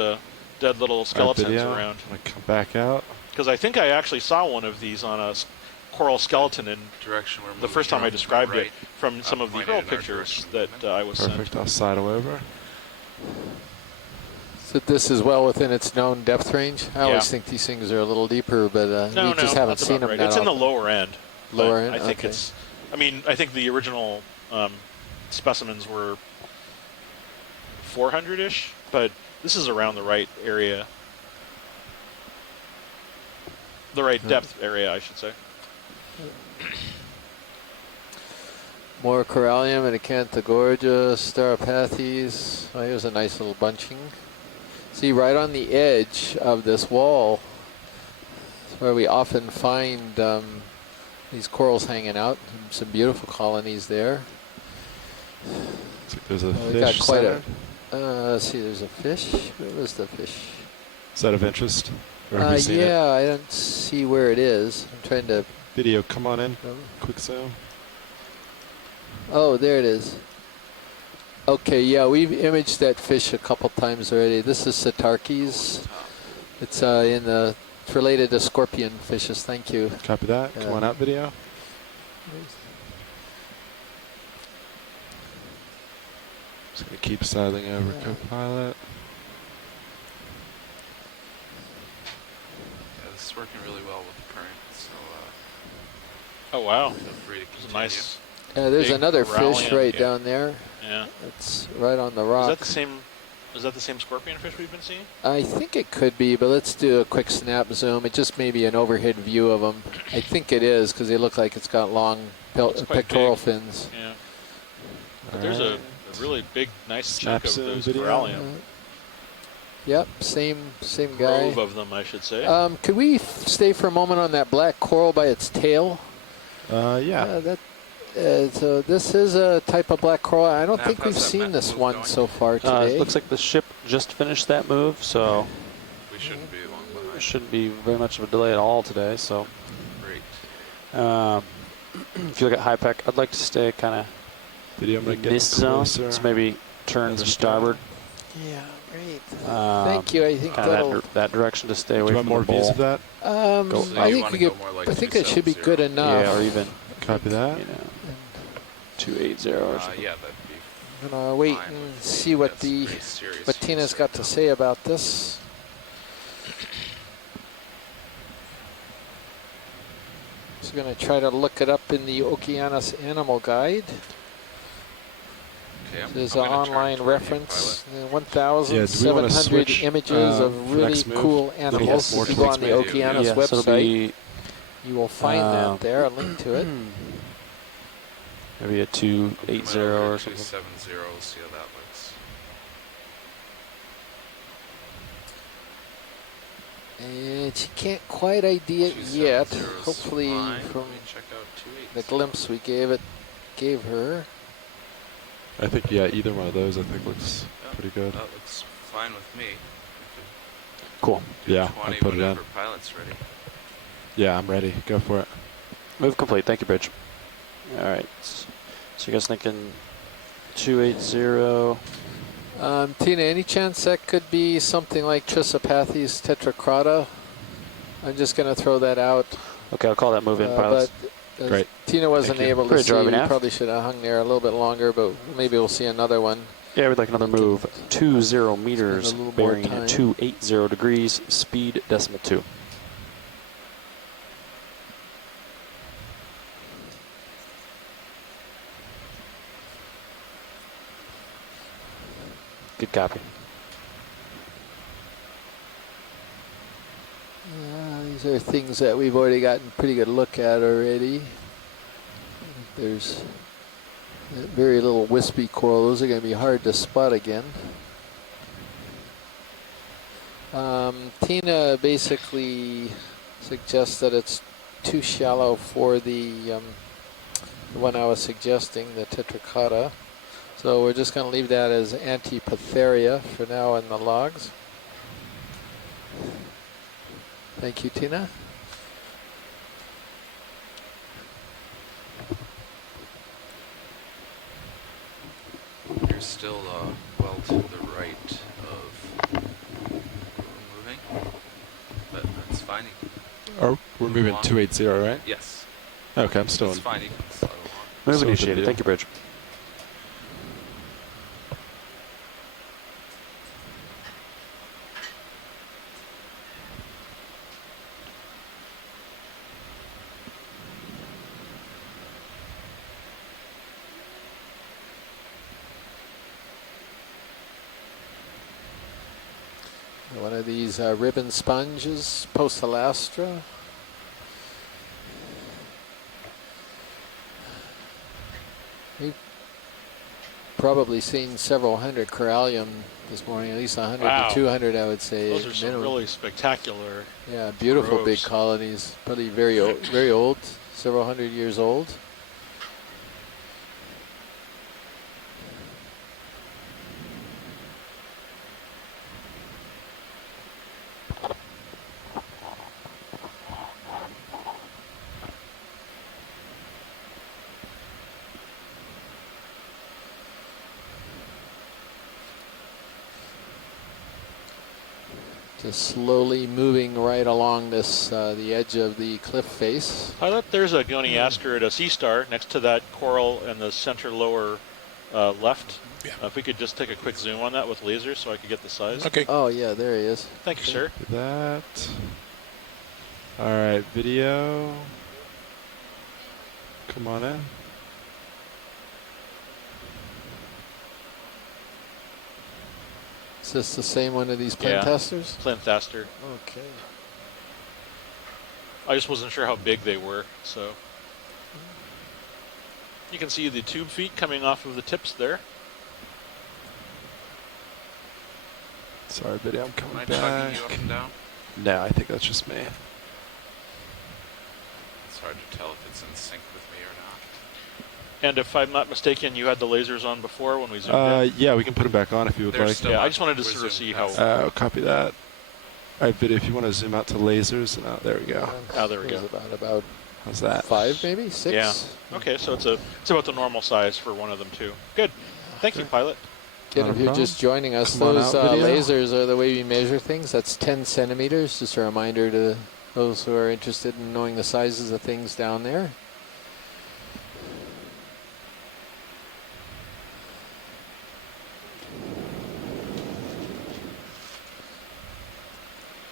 dead little skeletons around. I'm come back out. Because I think I actually saw one of these on a coral skeleton in direction the first time I described it from some of the early pictures that I was sent. Perfect, I'll sidle over. So this is well within its known depth range? I always think these things are a little deeper, but we just haven't seen them right. that It's in the often. lower end. Lower end? I think it's, I mean, I think the original specimens were 400-ish, but this is around the right area. The right depth area, I should say. More corallium and Acanthogorgia, Staropathes. Oh, here's a nice little bunching. See, right on the edge of this wall is where we often find these corals hanging out. Some beautiful colonies there. There's a fish. We got quite let's see, there's a fish. Where was the fish? Is that of interest? Or have you seen it? Yeah, I don't see where it is. I'm trying to... Video, come on in. Quick zoom. Oh, there it is. Okay, yeah, we've imaged that fish a couple times already. This is Satarkes. It's it's related to scorpion fishes. Thank you. Copy that. Come on out, video. Just gonna keep sidling over co-pilot. Yeah, this is working really well with the current, so oh wow, feel free to continue. Nice. There's another fish right down there. Yeah. It's right on the rock. Is that the same scorpion fish we've been seeing? I think it could be, but let's do a quick snap zoom. It just may be an overhead view of them. I think it is because they look like it's got long pectoral fins. Yeah. But there's a really big, nice chunk of those video. corallium. Yep, same guy. Grove of them, I should say. Could we stay for a moment on that black coral by its tail? Yeah. So this is a type of black coral. I don't think we've seen this one so far today. It looks like the ship just finished that move, so we shouldn't be long behind. Shouldn't be very much of a delay at all today. So great. If you look at HiPEC, I'd like to stay kind of in this zone. So maybe turn to starboard. Yeah, great. Thank you. I think that direction to stay away from the bowl. Do you want more views of that? I think we could. I think that should be good enough. Yeah, or even copy that. 280 or something. Yeah, that'd be. I'm gonna wait and see what Tina's got to say about this. She's gonna try to look it up in the Okeanos Animal Guide. Okay, There's an online reference, 1,700 images of really cool animals. If you go on the Okeanos website, you will find that there, a link to it. Maybe a 280 or something. 270, we'll see how that looks. And she can't quite ID it yet. Hopefully, from the glimpse we gave her. I think either one of those I think looks pretty good. That looks fine with me. Cool. Yeah, I put it in. Pilot's ready. Yeah, I'm ready. Go for it. Move complete. Thank you, Bridge. All right. So you guys thinking 280? Tina, any chance that could be something like Chrysopathes tetracrata? I'm just going to throw that out. Okay, I'll call that move in, pilots. Great. Tina wasn't able to Bridge see. We nav. probably should have hung there a little bit longer, but maybe we'll see another one. Yeah, we'd like another move. 20 meters, a little more bearing time. 280 degrees, speed decimal 2. Good copy. These are things that we've already gotten a pretty good look at already. There's very little wispy coral. Those are going to be hard to spot again. Tina basically suggests that it's too shallow for the one I was suggesting, the tetracota. So we're just going to leave that as Antipatheria for now in the logs. Thank you, Tina. You're still well to the right of moving, but that's fine. Oh, we're moving 280, right? Yes. Okay, I'm still That's in. fine. You can slide along. Move Still initiated. video. Thank you, Bridge. One of these ribbon sponges, Postolastra. We've probably seen several hundred corallium this morning, at least 100 Wow. to 200, I would say. Those are some minimum. really spectacular. Yeah, beautiful big groves. colonies. Probably very old, several hundred years old. Just slowly moving right along this, the edge of the cliff face. I thought there's a goniaster at a sea star next to that coral in the center lower left. Yeah. If we could just take a quick zoom on that with lasers so I could get the size. Okay. Oh yeah, there he is. Thank you, sir. That. All right, video. Come on in. Is this the same one of these plantasters? Planthaster. Okay. I just wasn't sure how big they were, so. You can see the tube feet coming off of the tips there. Sorry, video, I'm Am coming I back. tugging you up and down? No, I think that's just me. It's hard to tell if it's in sync with me or not. And if I'm not mistaken, you had the lasers on before when we zoomed in? Yeah, we can put them back on if you would They're like. still Yeah, I on. just wanted to We're sort of see zoomed how. past. Copy that. All right, video, if you want to zoom out to lasers, and there we go. Oh, there we go. About How's that? 5, maybe 6. Yeah. Okay, so it's about the normal size for one of them too. Good. Thank you, pilot. Again, Not a if you're problem. just joining us, Come on those out, video. lasers are the way we measure things. That's 10 centimeters. Just a reminder to those who are interested in knowing the sizes of things down there.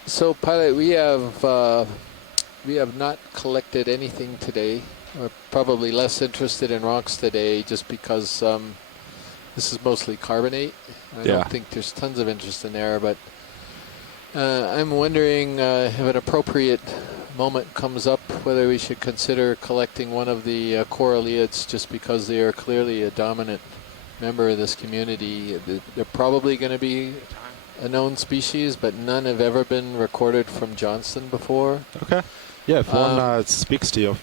So, pilot, we have not collected anything today. We're probably less interested in rocks today, just because this is mostly carbonate. I don't think there's tons of interest in there, but I'm wondering if an appropriate moment comes up, whether we should consider collecting one of the coralliids, just because they are clearly a dominant member of this community. They're probably going to be a known species, but none have ever been recorded from Johnston before. Okay. Yeah, if one speaks to you,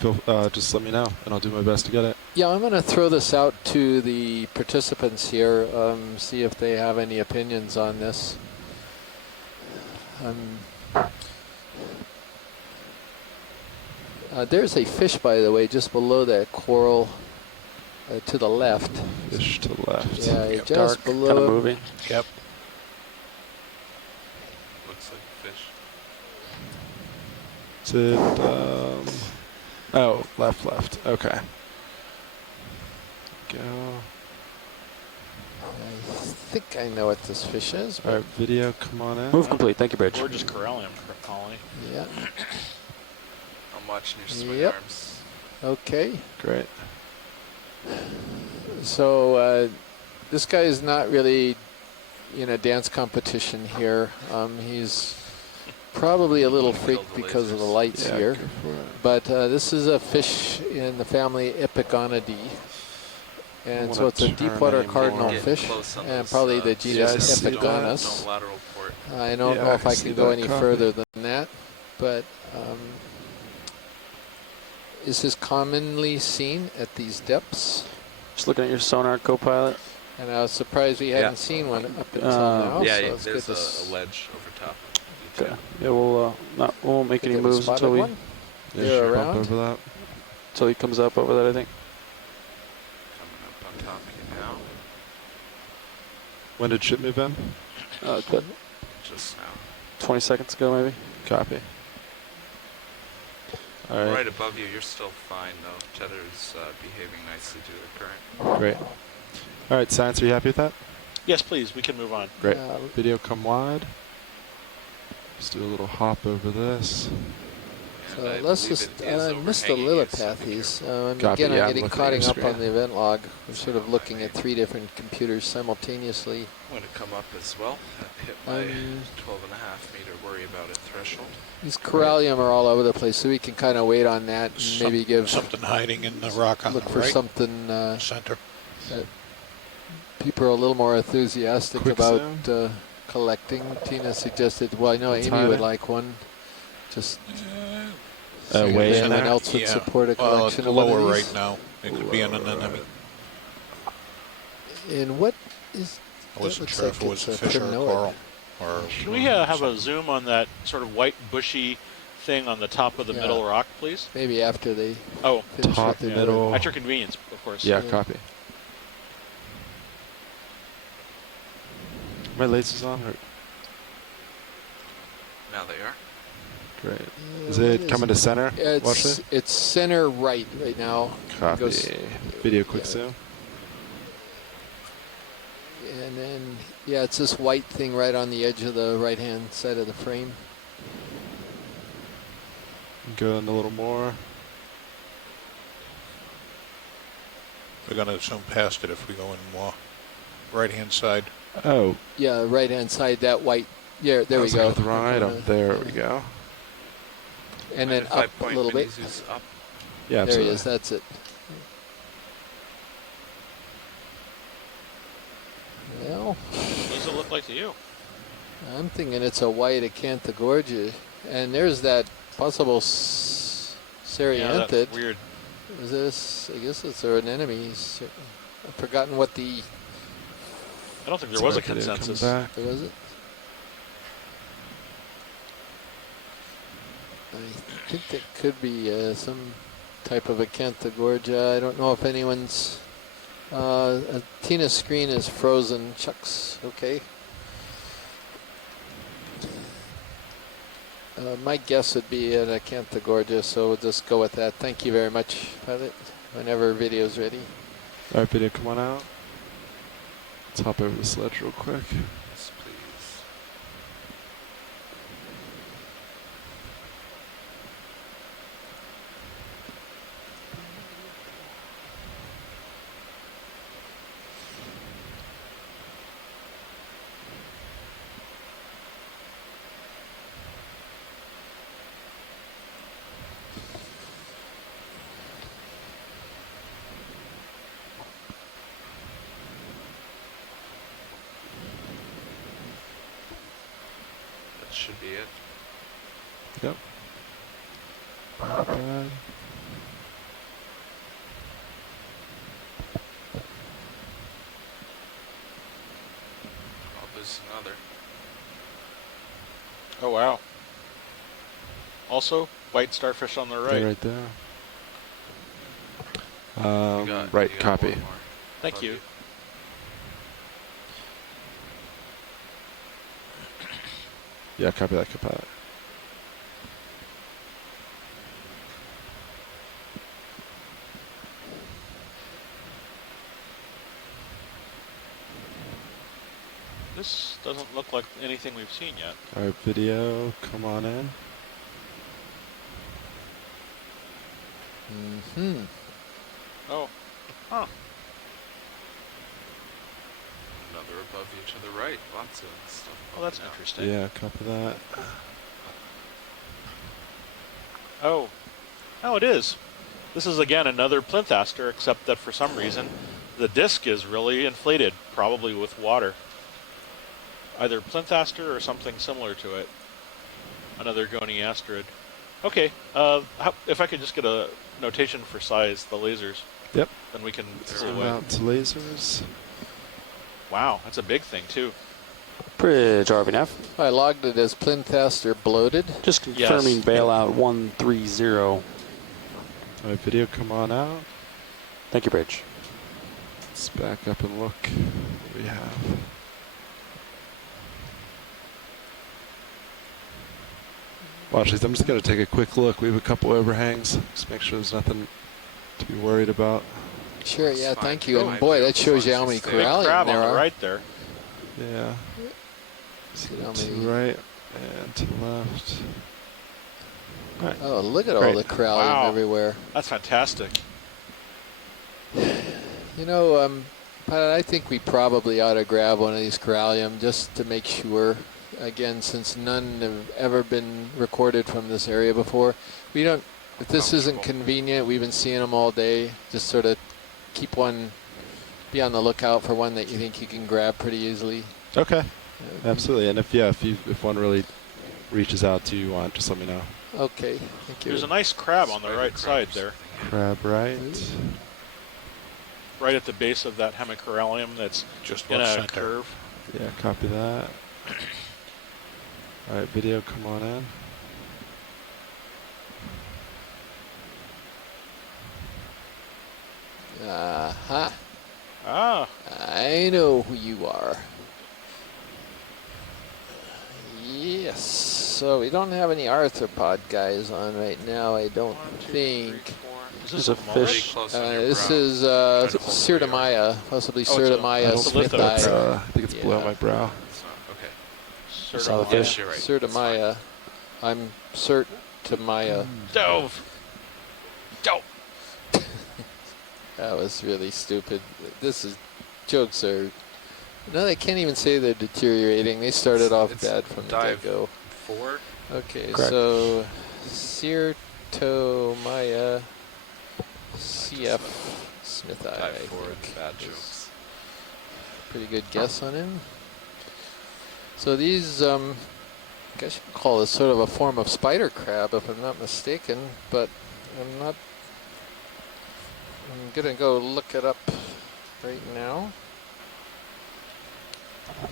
just let me know, and I'll do my best to get it. Yeah, I'm going to throw this out to the participants here, see if they have any opinions on this. There's a fish, by the way, just below that coral to the left. Fish to the left. Yeah, Yep. just Dark, below. kind of moving. Yep. Looks like a fish. Is it, oh, left. Okay. Go. I think I know what this fish is. All right, video, come on in. Move complete. Thank you, Bridge. Gorgeous corallium colony. Yeah. I'm watching your swing Yep. arms. Okay. Great. So this guy is not really in a dance competition here. He's probably a little freaked because of the lights here. But this is a fish in the family Epigonidae. And so it's a deepwater cardinal fish, and probably the genus Okeanos. I don't know if I can go any further than that, but is this commonly seen at these depths? Just looking at your sonar, co-pilot. And I was surprised we hadn't seen one up until now. Yeah, so it's there's good a ledge over top. Okay. Yeah, we won't make any moves until we. They're around. Over that. Until he comes up over that, I think. Coming up on top of you now. When did ship move in? Good. Just now. 20 seconds ago, maybe. Copy. All right. Right above you, you're still fine though. Tether's behaving nicely to the current. Great. All right, science, are you happy with that? Yes, please. We can move on. Great. Video come wide. Just do a little hop over this. So let's just, I missed the Lillipathes. Again, I'm getting caught up on the event log. We're sort of looking at 3 different computers simultaneously. I'm going to come up as well. I've hit my 12.5 meter worry about it threshold. These corallium are all over the place, so we can kind of wait on that and maybe give something hiding in the rock on the right. Look for something center. That people are a little more enthusiastic about collecting. Tina suggested, well, I know Amy would like one. Just way in anyone there? else would support a collection of lower one of these. right now. It could be an anemone. And what is? I wasn't sure if it was a fish or a coral. Can we have a zoom on that sort of white bushy thing on the top of the middle rock, please? Maybe after they finish top, what they're middle. doing. At your convenience, of course. Yeah, copy. My lasers on? Or? Now they are. Great. Is it coming to center? It's center right now. Copy. Video quick zoom. And then, yeah, it's this white thing right on the edge of the right-hand side of the frame. Go in a little more. We're going to zoom past it if we go in more. Right-hand side. Oh. Yeah, right-hand side, that white. Yeah, there we go. The wrong item. There we go. And then up a little bit. Up. Yeah, there he is. That's it. Well, what does it look like to you? I'm thinking it's a white acanthogorgia, and there's that possible Serianthid. Yeah, that's weird. Is this? I guess it's an enemy. I've forgotten what the. I don't think there was a consensus. There was it. I think that could be some type of acanthogorgia. I don't know if anyone's. Tina's screen is frozen. Chuck's okay. My guess would be an acanthogorgia, so we'll just go with that. Thank you very much, pilot. Whenever video's ready. All right, video, come on out. Let's hop over the sledge real quick. Yes, please. Should be it. Yep. Not bad. Oh, there's another. Oh, wow. Also, white starfish on the right. They're right there. Right, copy. Thank you. Yeah, copy that, copilot. This doesn't look like anything we've seen yet. All right, video, come on in. Oh. Huh. Another They're above you to the right. Lots of stuff. Oh, that's interesting. Yeah, copy that. Oh, it is. This is again another plinth aster, except that for some reason the disc is really inflated, probably with water. Either plinth aster or something similar to it. Another Goni asteroid. Okay, if I could just get a notation for size, the lasers. Yep. Then we can Zoom out to lasers. Wow, that's a big thing too. Bridge RVNAV. I logged it as plinth aster bloated. Just confirming Yes. bailout 130. All right, video, come on out. Thank you, Bridge. Let's back up and look what we have. Well, actually, I'm just going to take a quick look. We have a couple overhangs. Just make sure there's nothing to be worried about. Sure, yeah, thank you. And boy, that shows you how many Big corallium crab there on the are. right there. Yeah. See how To many- the right and to the left. All right. Oh, look at all Great. the corallium Wow. everywhere. That's fantastic. You know, Pilot, I think we probably ought to grab one of these corallium just to make sure. Again, since none have ever been recorded from this area before, we don't. If this isn't convenient, we've been seeing them all day. Just sort of keep one. Be on the lookout for one that you think you can grab pretty easily. Okay. Absolutely. And if one really reaches out to you, just let me know. Okay, thank you. There's a nice crab on the right side there. Crab right. Right at the base of that hemicorallium that's Just in left a center. curve. Yeah, copy that. All right, video, come on in. Aha. Ah. I know who you are. Yes. So we don't have any arthropod guys on right now, I don't think. Is There's a fish. This is Cyrtomia, possibly Cyrtomia smithi. I think it's below my brow. Okay. Saw the fish. You're right. Cyrtomia. I'm Cyrtomia. Dove. That was really stupid. Jokes are. No, they can't even say they're deteriorating. They started off bad from the dive get-go. forward. Okay, Correct. so Cyrtomia CF Smith. Dive forward. Bad jokes. Pretty good guess on him. So these, I guess you could call this sort of a form of spider crab, if I'm not mistaken. But I'm gonna go look it up right now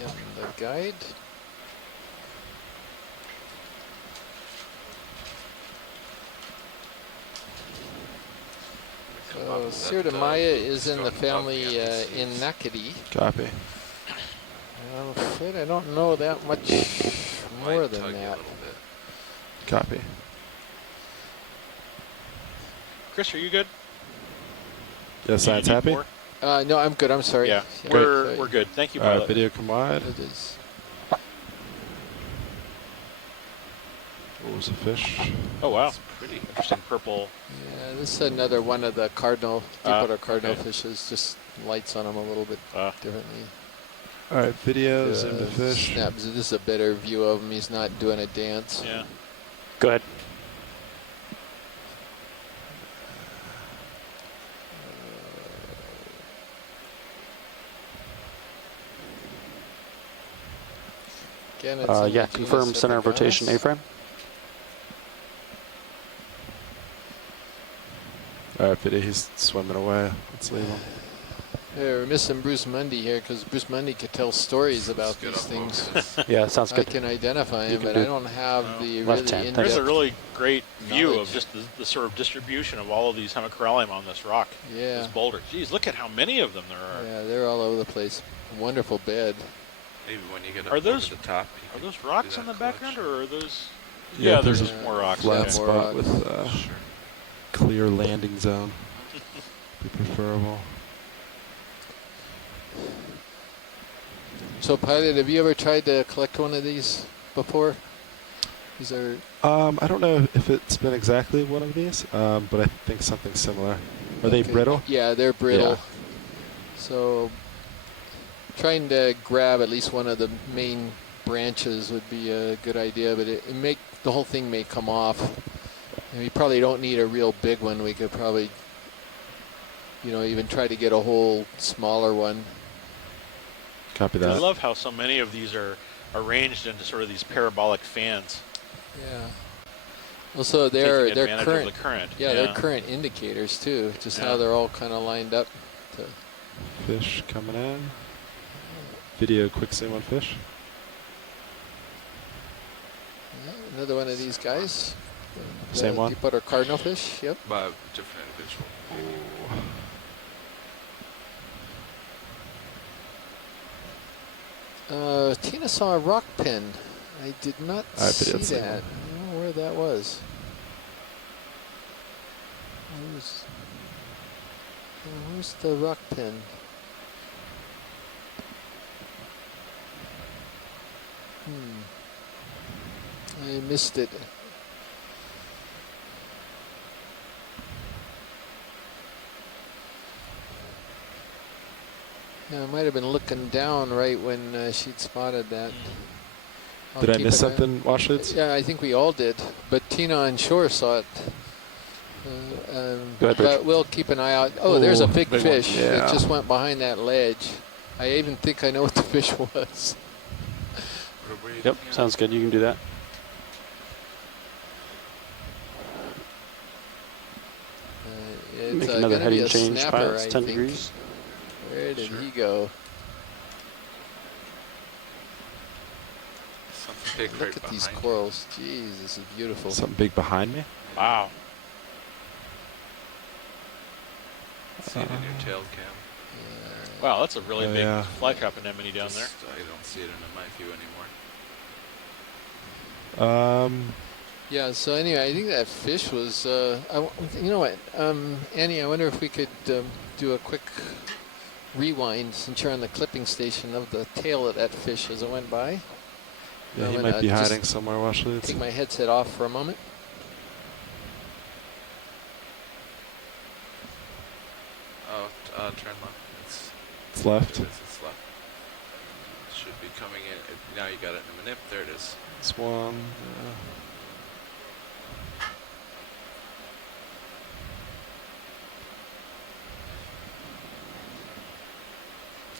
in the guide. So Cyrtomia is in the family Innacidae. Copy. I'm afraid I don't know that much more Might than tug you a that. little bit. Copy. Chris, are you good? Yes, science happy? More? No, I'm good. I'm sorry. Yeah, Sorry. we're good. Thank you, All right, pilot. video, come wide. It is. What was the fish? Oh wow, pretty interesting purple. Yeah, this is another one of the cardinal, deepwater cardinal okay. fishes. Just lights on them a little bit differently. All right, video, zoom to fish. Snaps. This is a better view of him. He's not doing a dance. Yeah. Go ahead. Again, it's in the Yeah, genus confirm center of rotation Okeanos. A-frame. All right, video, he's swimming away. Let's leave him. We're missing Bruce Mundy here because Bruce Mundy could tell stories about these things. Yeah, sounds I good. can identify You him, can but do I don't have the left really hand. in-depth. There's a really great view knowledge. of just the sort of distribution of all of these hemicorallium on this rock. Yeah. This boulder. Geez, look at how many of them there are. Yeah, they're all over the place. Wonderful bed. Maybe when you get up Are those over the top. Are those rocks in the background, or are those? Yeah, Yeah, there's there's just more rocks. Flat Okay. spot with clear landing zone. Be preferable. So, Pilot, have you ever tried to collect one of these before? These are. I don't know if it's been exactly one of these, but I think something similar. Are they Okay. brittle? Yeah, they're brittle. Yeah. So, Trying to grab at least one of the main branches would be a good idea, but the whole thing may come off. And we probably don't need a real big one. We could probably, even try to get a whole smaller one. Copy that. I love how so many of these are arranged into sort of these parabolic fans. Yeah. Also, they're current. Yeah, they're current indicators too. Just how they're all kind of lined up. Fish coming in. Video quick zoom on fish. Yeah, another one of these guys. Same one. Deepwater cardinal fish. Yep. By different individual. Tina saw a rock pin. I did not see that. I don't know where that was. Where's the rock pin? I missed it. Yeah, I might have been looking down right when she'd spotted that. Did I miss something, Washlets? Yeah, I think we all did. But Tina on shore saw it. But we'll keep an eye out. Oh, there's a big fish. Yeah. It just went behind that ledge. I even think I know what the fish was. Yep, sounds good. You can do that. It's Make another gonna be heading a change, snapper, pilots, I 10 think. degrees. Where did he go? Something big Look right at these behind. corals. Jeez, this is beautiful. Something big behind me? Wow. See it in your tail cam. Wow, that's a really big fly trap anemone down there. I don't see it in my view anymore. Yeah, so anyway, I think that fish was, you know what, Annie, I wonder if we could do a quick rewind since you're on the clipping station of the tail of that fish as it went by. Yeah, he might be hiding somewhere, Washley. Take my headset off for a moment. Oh, turn left. It's left. It is, it's left. It should be coming in. Now you got it in a manip. There it is. Swung.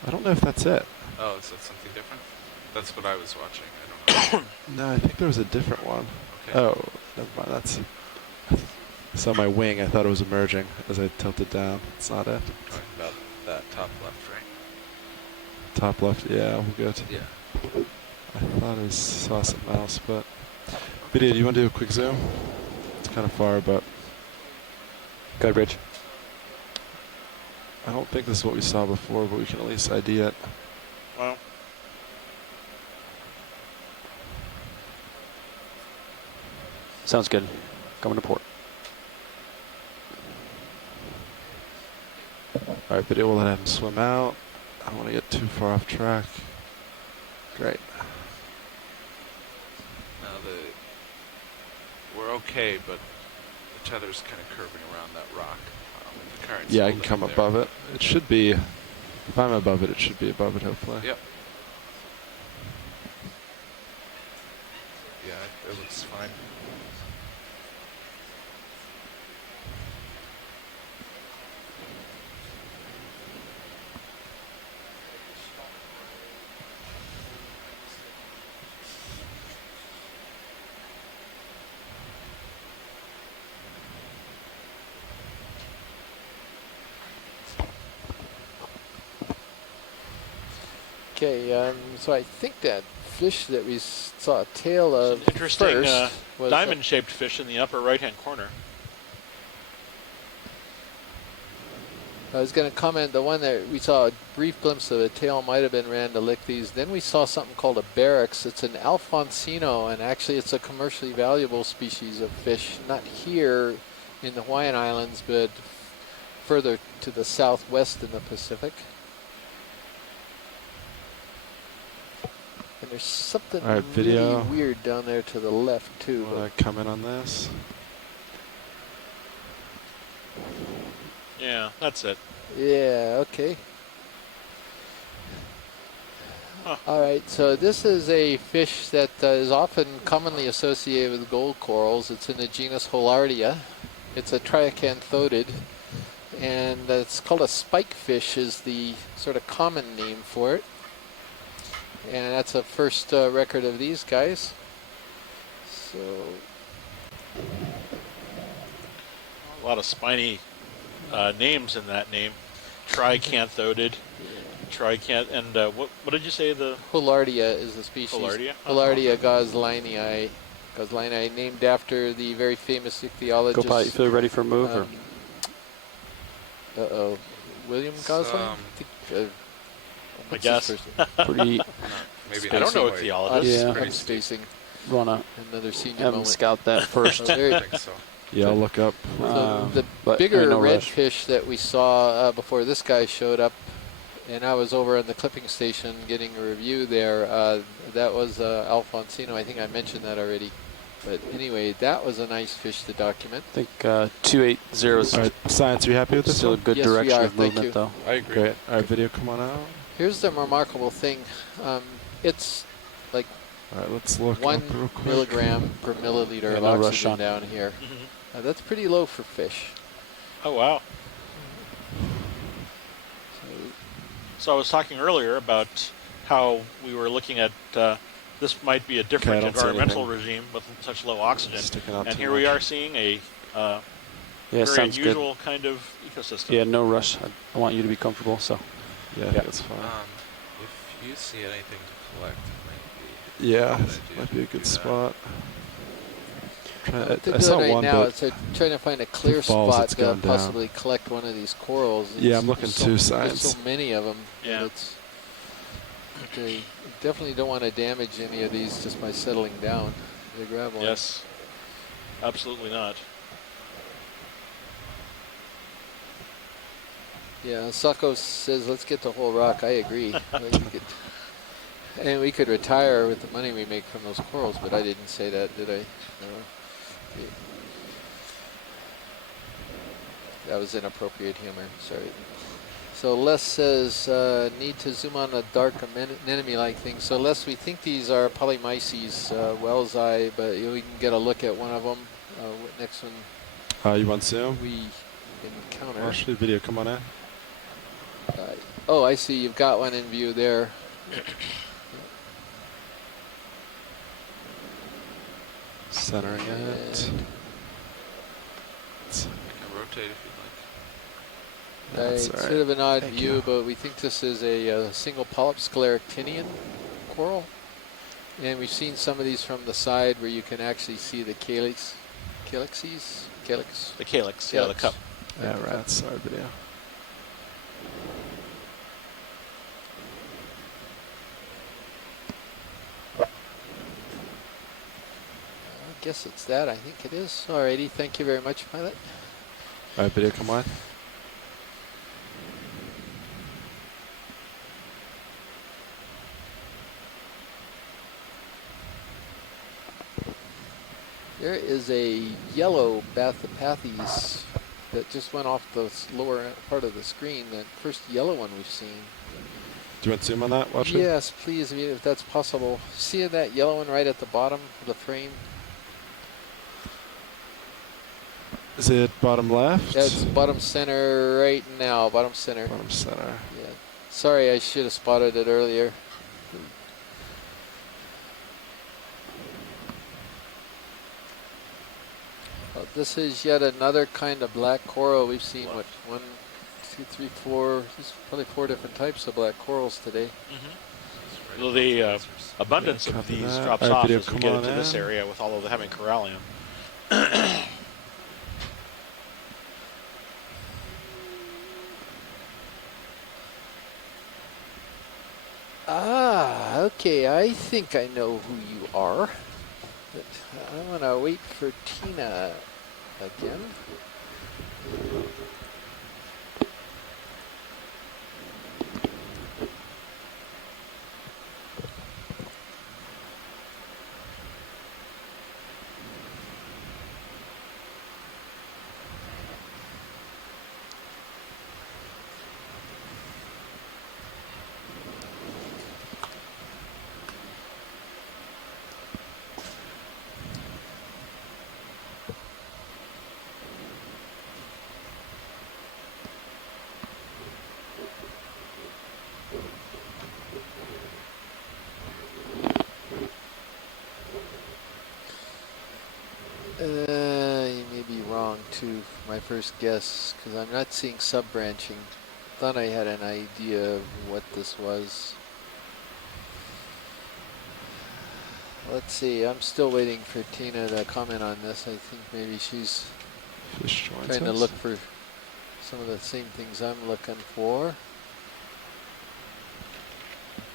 I don't know if that's it. Oh, is that something different? That's what I was watching. I don't know. No, I think there was a different one. Okay. Oh, never mind. That's. I saw my wing. I thought it was emerging as I tilted down. It's not it. Talking about that top left, right? Top left. Yeah, we're good. Yeah. I thought I saw something else, but. Video, do you want to do a quick zoom? It's kind of far, but. Go ahead, Rich. I don't think this is what we saw before, but we can at least ID it. Well. Sounds good. Coming to port. All right, video, we'll let him swim out. I don't want to get too far off track. Great. Now we're okay, but the tether's kind of curving around that rock. The current's Yeah, I can holding come there. above it. It should be, if I'm above it, it should be above it, hopefully. Yep. Yeah, it looks fine. Okay, so I think that fish that we saw a tail of Interesting first was diamond-shaped fish in the upper right-hand corner. I was going to comment, the one that we saw a brief glimpse of a tail might have been Randolithes. Then we saw something called a barracks. It's an Alfonsino, and actually it's a commercially valuable species of fish, not here in the Hawaiian Islands, but further to the southwest in the Pacific. And there's something All right, video. really weird down there to the left, too. Want to come in on this? Yeah, that's it. Yeah, okay. All right, so this is a fish that is often commonly associated with gold corals. It's in the genus Holardia. It's a triacanthodid, and it's called a spike fish is the sort of common name for it. And that's a first record of these guys. So a lot of spiny names in that name. Tricanthodid. And what did you say the... Holardia is the species. Holardia? Holardia goslinii. Goslinii, named after the very famous ichthyologist. Go, Pat, you feel ready for a move? Uh-oh. William Gosling? I guess. Pretty... Maybe I don't know ichthyologist. Yeah. I'm spacing. Wanna another senior have him moment. scout that first. Yeah, I'll look up. So the but bigger no redfish that we saw before this guy showed up, and I was over at the clipping station getting a review there, that was Alfonsino. I think I mentioned that already. But anyway, that was a nice fish to document. I think 280 is All right, Science, are you happy with this? still a good Yes, we direction are. of Thank movement, you. though. I agree. Great. All right, video, come on out. Here's the remarkable thing. It's like All right, let's look 1 up real quick. milligram per milliliter Yeah, of no rush oxygen on. down here. That's pretty low for fish. Oh, wow. So I was talking earlier about how we were looking at this might be a different Okay, I don't see environmental anything. regime with such low oxygen. Sticking out And too here we much. are seeing a Yeah, very sounds good. unusual kind of ecosystem. Yeah, no rush. I want you to be comfortable, so. Yeah, I think that's fine. If you see anything to collect, it might be Yeah, a good idea might be a to good do that. spot. What I they're saw doing right one, now but is they're trying to find a clear falls, spot it's to gone down. possibly collect one of these corals. Yeah, I'm looking There's too, There's Science. so many of them. Yeah. They definitely don't want to damage any of these just by settling down. They grab one. Yes. Absolutely not. Yeah, Sacco says, let's get the whole rock. I agree. And we could retire with the money we make from those corals, but I didn't say that, did I? No. That was inappropriate humor, sorry. So Les says, need to zoom on a dark anemone-like thing. So Les, we think these are polymyces, well's eye, but we can get a look at one of them. Next one You want zoom? we encounter. Actually, video, come on in. Oh, I see. You've got one in view there. Centering it. You can rotate if you'd like. That's It's all right. sort of an odd Thank view, you. but we think this is a single polyp scleractinian coral. And we've seen some of these from the side where you can actually see the calyx. Calyxes? Calyx? The calyx, yeah, the cup. Yeah, right. Sorry, video. I guess it's that. I think it is. Alrighty. Thank you very much, pilot. All right, video, come on. There is a yellow Bathopathes that just went off the lower part of the screen, that first yellow one we've seen. Do you want to zoom on that? Watch it. Yes, please, if that's possible. See that yellow one right at the bottom of the frame? Is it bottom left? That's bottom center right now, bottom center. Bottom center. Yeah. Sorry, I should have spotted it earlier. This is yet another kind of black coral. We've seen, what, 1, 2, 3, 4, there's probably 4 different types of black corals today. Well, the abundance of Copy these that. drops All right, off video, as we come get on into this in. area with all of the having corallium. Ah, okay, I think I know who you are. But I want to wait for Tina again. You may be wrong too, my first guess, because I'm not seeing sub-branching. Thought I had an idea of what this was. Let's see, I'm still waiting for Tina to comment on this. I think maybe she's trying to look for some of the same things I'm looking for.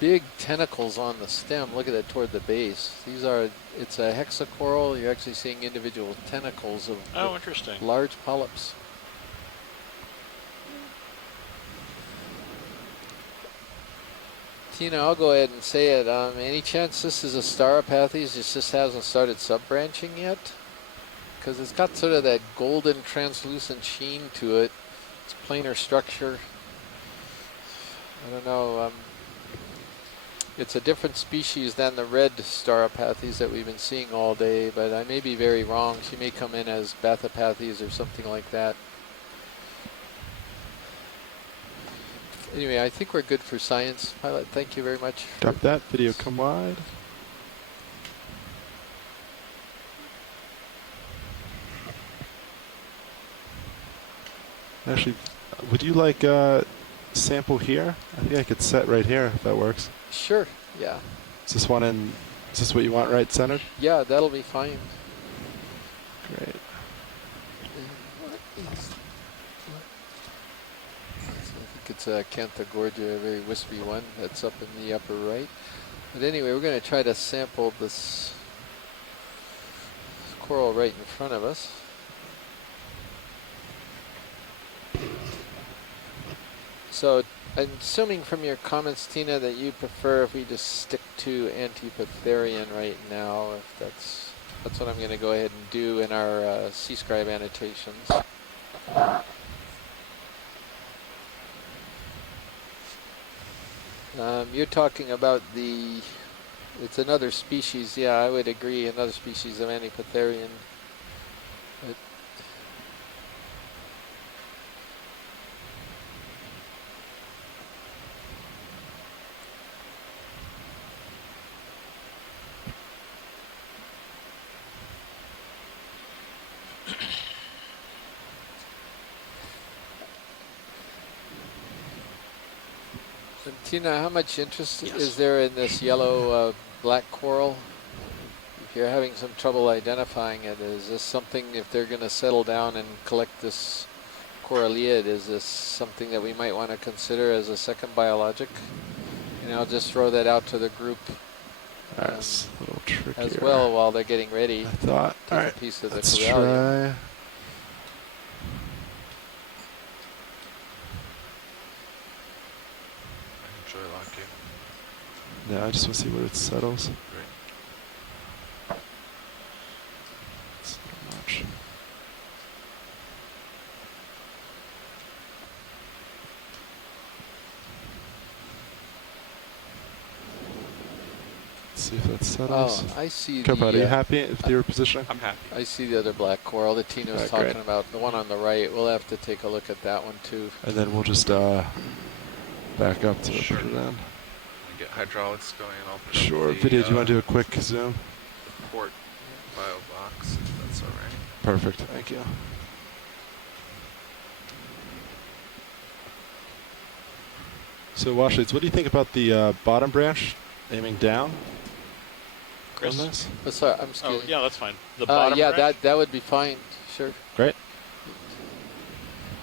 Big tentacles on the stem. Look at that toward the base. These are, it's a hexacoral. You're actually seeing individual tentacles of interesting. Large polyps. Tina, I'll go ahead and say it. Any chance this is a Stauropathes? It just hasn't started sub-branching yet? Because it's got sort of that golden translucent sheen to it. It's planar structure. I don't know. It's a different species than the red Stauropathes that we've been seeing all day, but I may be very wrong. She may come in as Bathopathes or something like that. Anyway, I think we're good for science. Pilot, thank you very much. Drop that. Video come wide. Actually, would you like a sample here? I think I could set right here if that works. Sure, yeah. Is this one in, is this what you want right centered? Yeah, that'll be fine. Great. I think it's a Canthogorgia, a very wispy one that's up in the upper right. But anyway, we're going to try to sample this coral right in front of us. So I'm assuming from your comments, Tina, that you prefer if we just stick to Antipitherian right now. If that's what I'm going to go ahead and do in our C-scribe annotations. You're talking about it's another species. Yeah, I would agree, another species of Antipitherian. But Tina, how much interest is there in this yellow black coral? If you're having some trouble identifying it, is this something, if they're going to settle down and collect this coralliid, is this something that we might want to consider as a second biologic? And I'll just throw that out to the group That's a little trickier. as well while they're getting ready. I thought, Take all a right, piece of the let's corallium. try. Yeah, I just want to see where it settles. Great. It's not much. Let's see if that settles. Oh, I see. Copilot, are you happy with your positioning? I'm happy. I see the other black coral that Tina was talking about, the one on the right. We'll have to take a look at that one too. And then we'll just back up to Sure. put it in. Get hydraulics going and open up Sure. the, Video, do you want to do a quick zoom? the port bio box, if that's all right. Perfect. Thank you. So, Washlades, what do you think about the bottom branch aiming down? Chris? On this? Oh, sorry, I'm excuse me. Yeah, that's fine. The bottom yeah, branch? that would be fine. Sure. Great.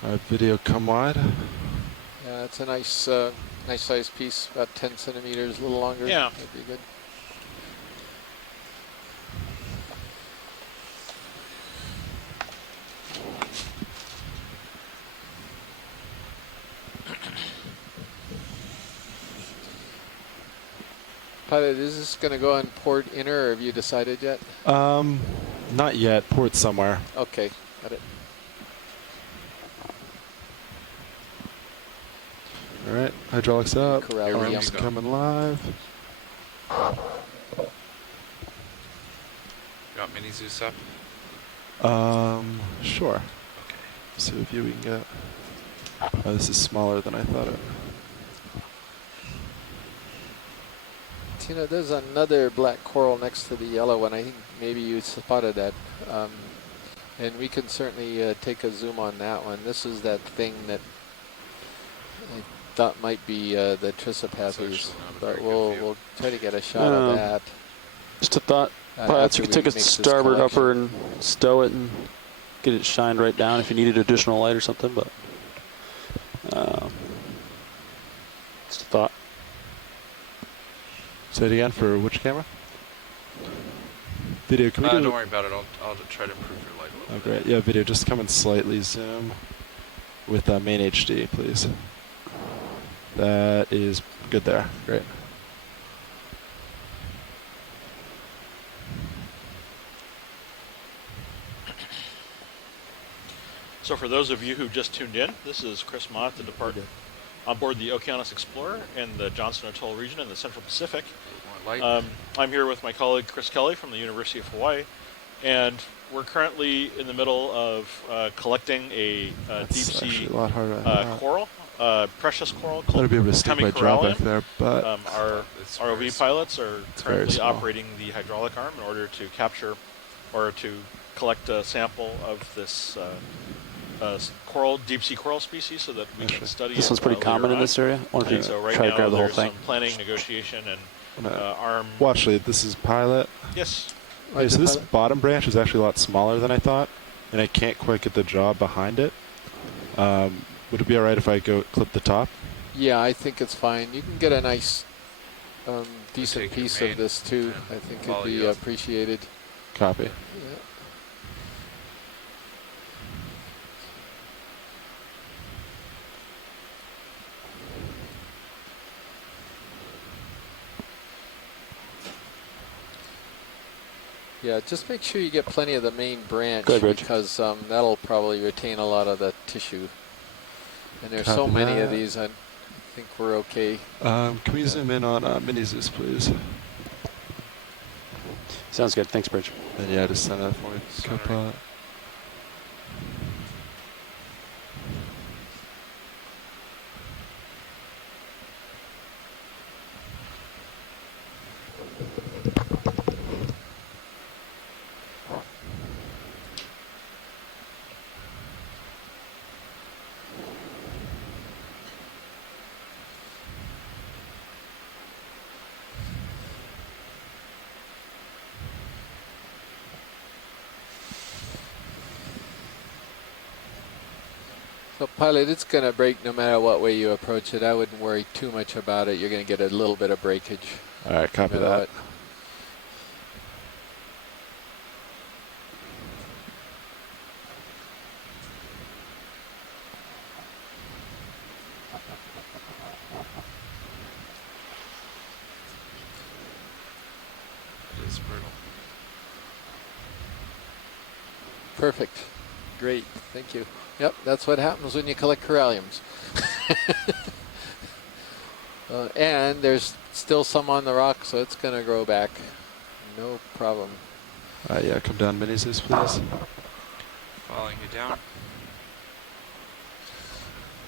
All right, video come wide. Yeah, it's a nice, nice size piece, about 10 centimeters, a little longer. Yeah. That'd be good. Pilot, is this going to go on port inner, or have you decided yet? Not yet. Port somewhere. Okay, got it. All right, hydraulics up. Corrallium. Arms coming live. You got mini Zeus up? Sure. Okay. See what view we can get. Oh, this is smaller than I thought it. You know, there's another black coral next to the yellow one. I think maybe you spotted that. And we can certainly take a zoom on that one. This is that thing that I thought might be the Trisopathes, but we'll try to get a shot of that. Just a thought. Perhaps you could take a starboard upper and stow it and get it shined right down if you needed additional light or something, but just a thought. Say it again for which camera? Video, can we do... Don't worry about it, I'll try to improve your light a little bit. Great. Yeah, video, just come and slightly zoom with main HD, please. That is good there. Great. So for those of you who just tuned in, this is Chris Mott, the department on board the Okeanos Explorer in the Johnston Atoll region in the Central Pacific. I'm here with my colleague Chris Kelly from the University of Hawaii, and we're currently in the middle of collecting a deep sea coral, precious coral called Hemicorallium. There, but our ROV pilots are currently operating the hydraulic arm in order to capture or to collect a sample of this coral, deep sea coral species, so that we can study. This one's pretty common in this area. So right try now to grab the whole there's thing. some planning, negotiation, and arm. Well, actually, this is pilot. Yes. Okay, so this bottom branch is actually a lot smaller than I thought, and I can't quite get the jaw behind it. Would it be all right if I go clip the top? Yeah, I think it's fine. You can get a nice, decent piece of this too. I think it'd be appreciated. Copy. Yeah. Yeah, just make sure you get plenty of the main branch, because that'll probably retain a lot of the tissue. And there's so many of these, I think we're okay. Can we zoom in on Mini Zeus, please? Sounds good. Thanks, Bridge. And yeah, just send that for me. Copilot. So pilot, it's going to break no matter what way you approach it. I wouldn't worry too much about it. You're going to get a little bit of breakage. All right, copy that. It is brutal. Perfect. Great. Thank you. Yep, that's what happens when you collect coralliums. And there's still some on the rock, so it's going to grow back. No problem. Yeah, come down, Mini Zeus, please. Following you down.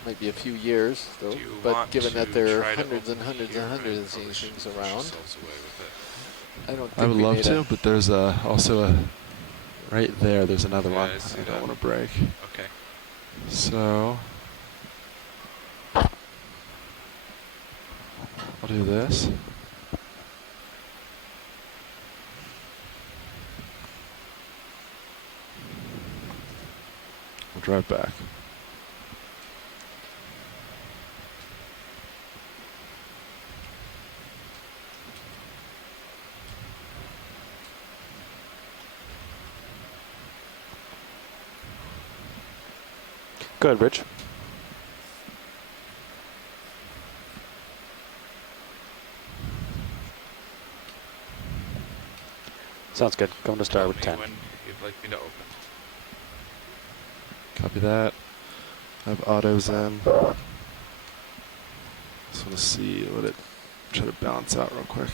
Might be a few years, though. But given that there are hundreds and hundreds and hundreds of these things around, I don't think I would love to, but there's also a... Right there, there's another one I don't want to break. Okay. So... I'll do this. We'll drive back. Go ahead, Rich. Sounds good. Going to start with 10. When you'd like me to open. Copy that. I have autos in. Just want to see, let it try to balance out real quick.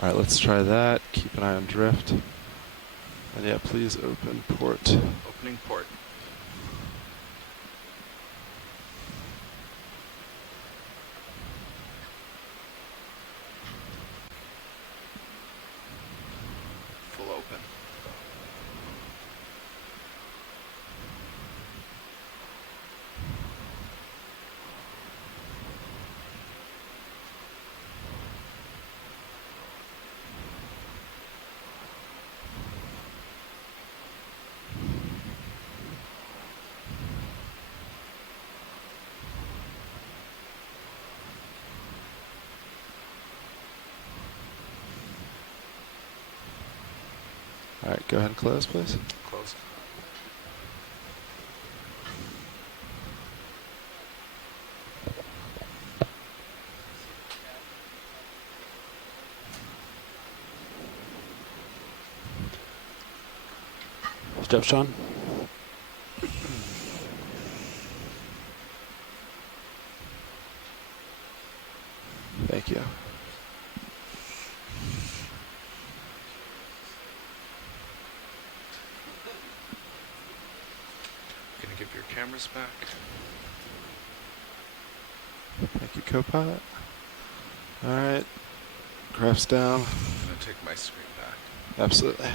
All right, let's try that. Keep an eye on drift. And yeah, please open port. Opening port. happen. All right, go ahead and close, please. Close. Step, Sean. Thank you. Gonna give your cameras back. Thank you, co-pilot. All right, graphs down. I'm gonna take my screen back. Absolutely.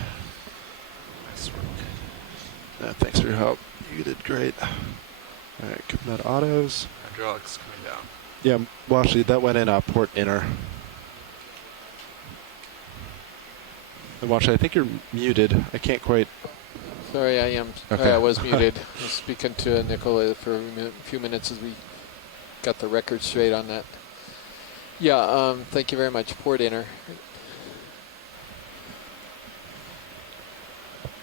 Nice work. Thanks for your help. You did great. All right, coming out of autos. Hydraulics coming down. Yeah, well, actually, that went in port inner. And watch, I think you're muted. I can't quite. Sorry, I am. Okay. I was muted. I was speaking to Nicola for a few minutes as we got the record straight on that. Yeah, thank you very much. Port inner.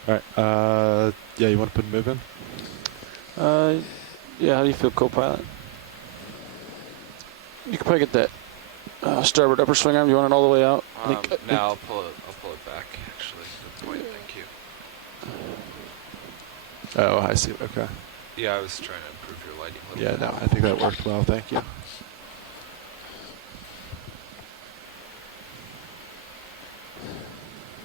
All right. Yeah, you want to put a move in? Yeah, how do you feel, co-pilot? You can probably get that starboard upper swing arm. You want it all the way out? No, I'll pull it back. Actually, good point. Thank you. Oh, I see. Okay. Yeah, I was trying to improve your lighting a little Yeah, bit. no, I think that worked well. Thank you.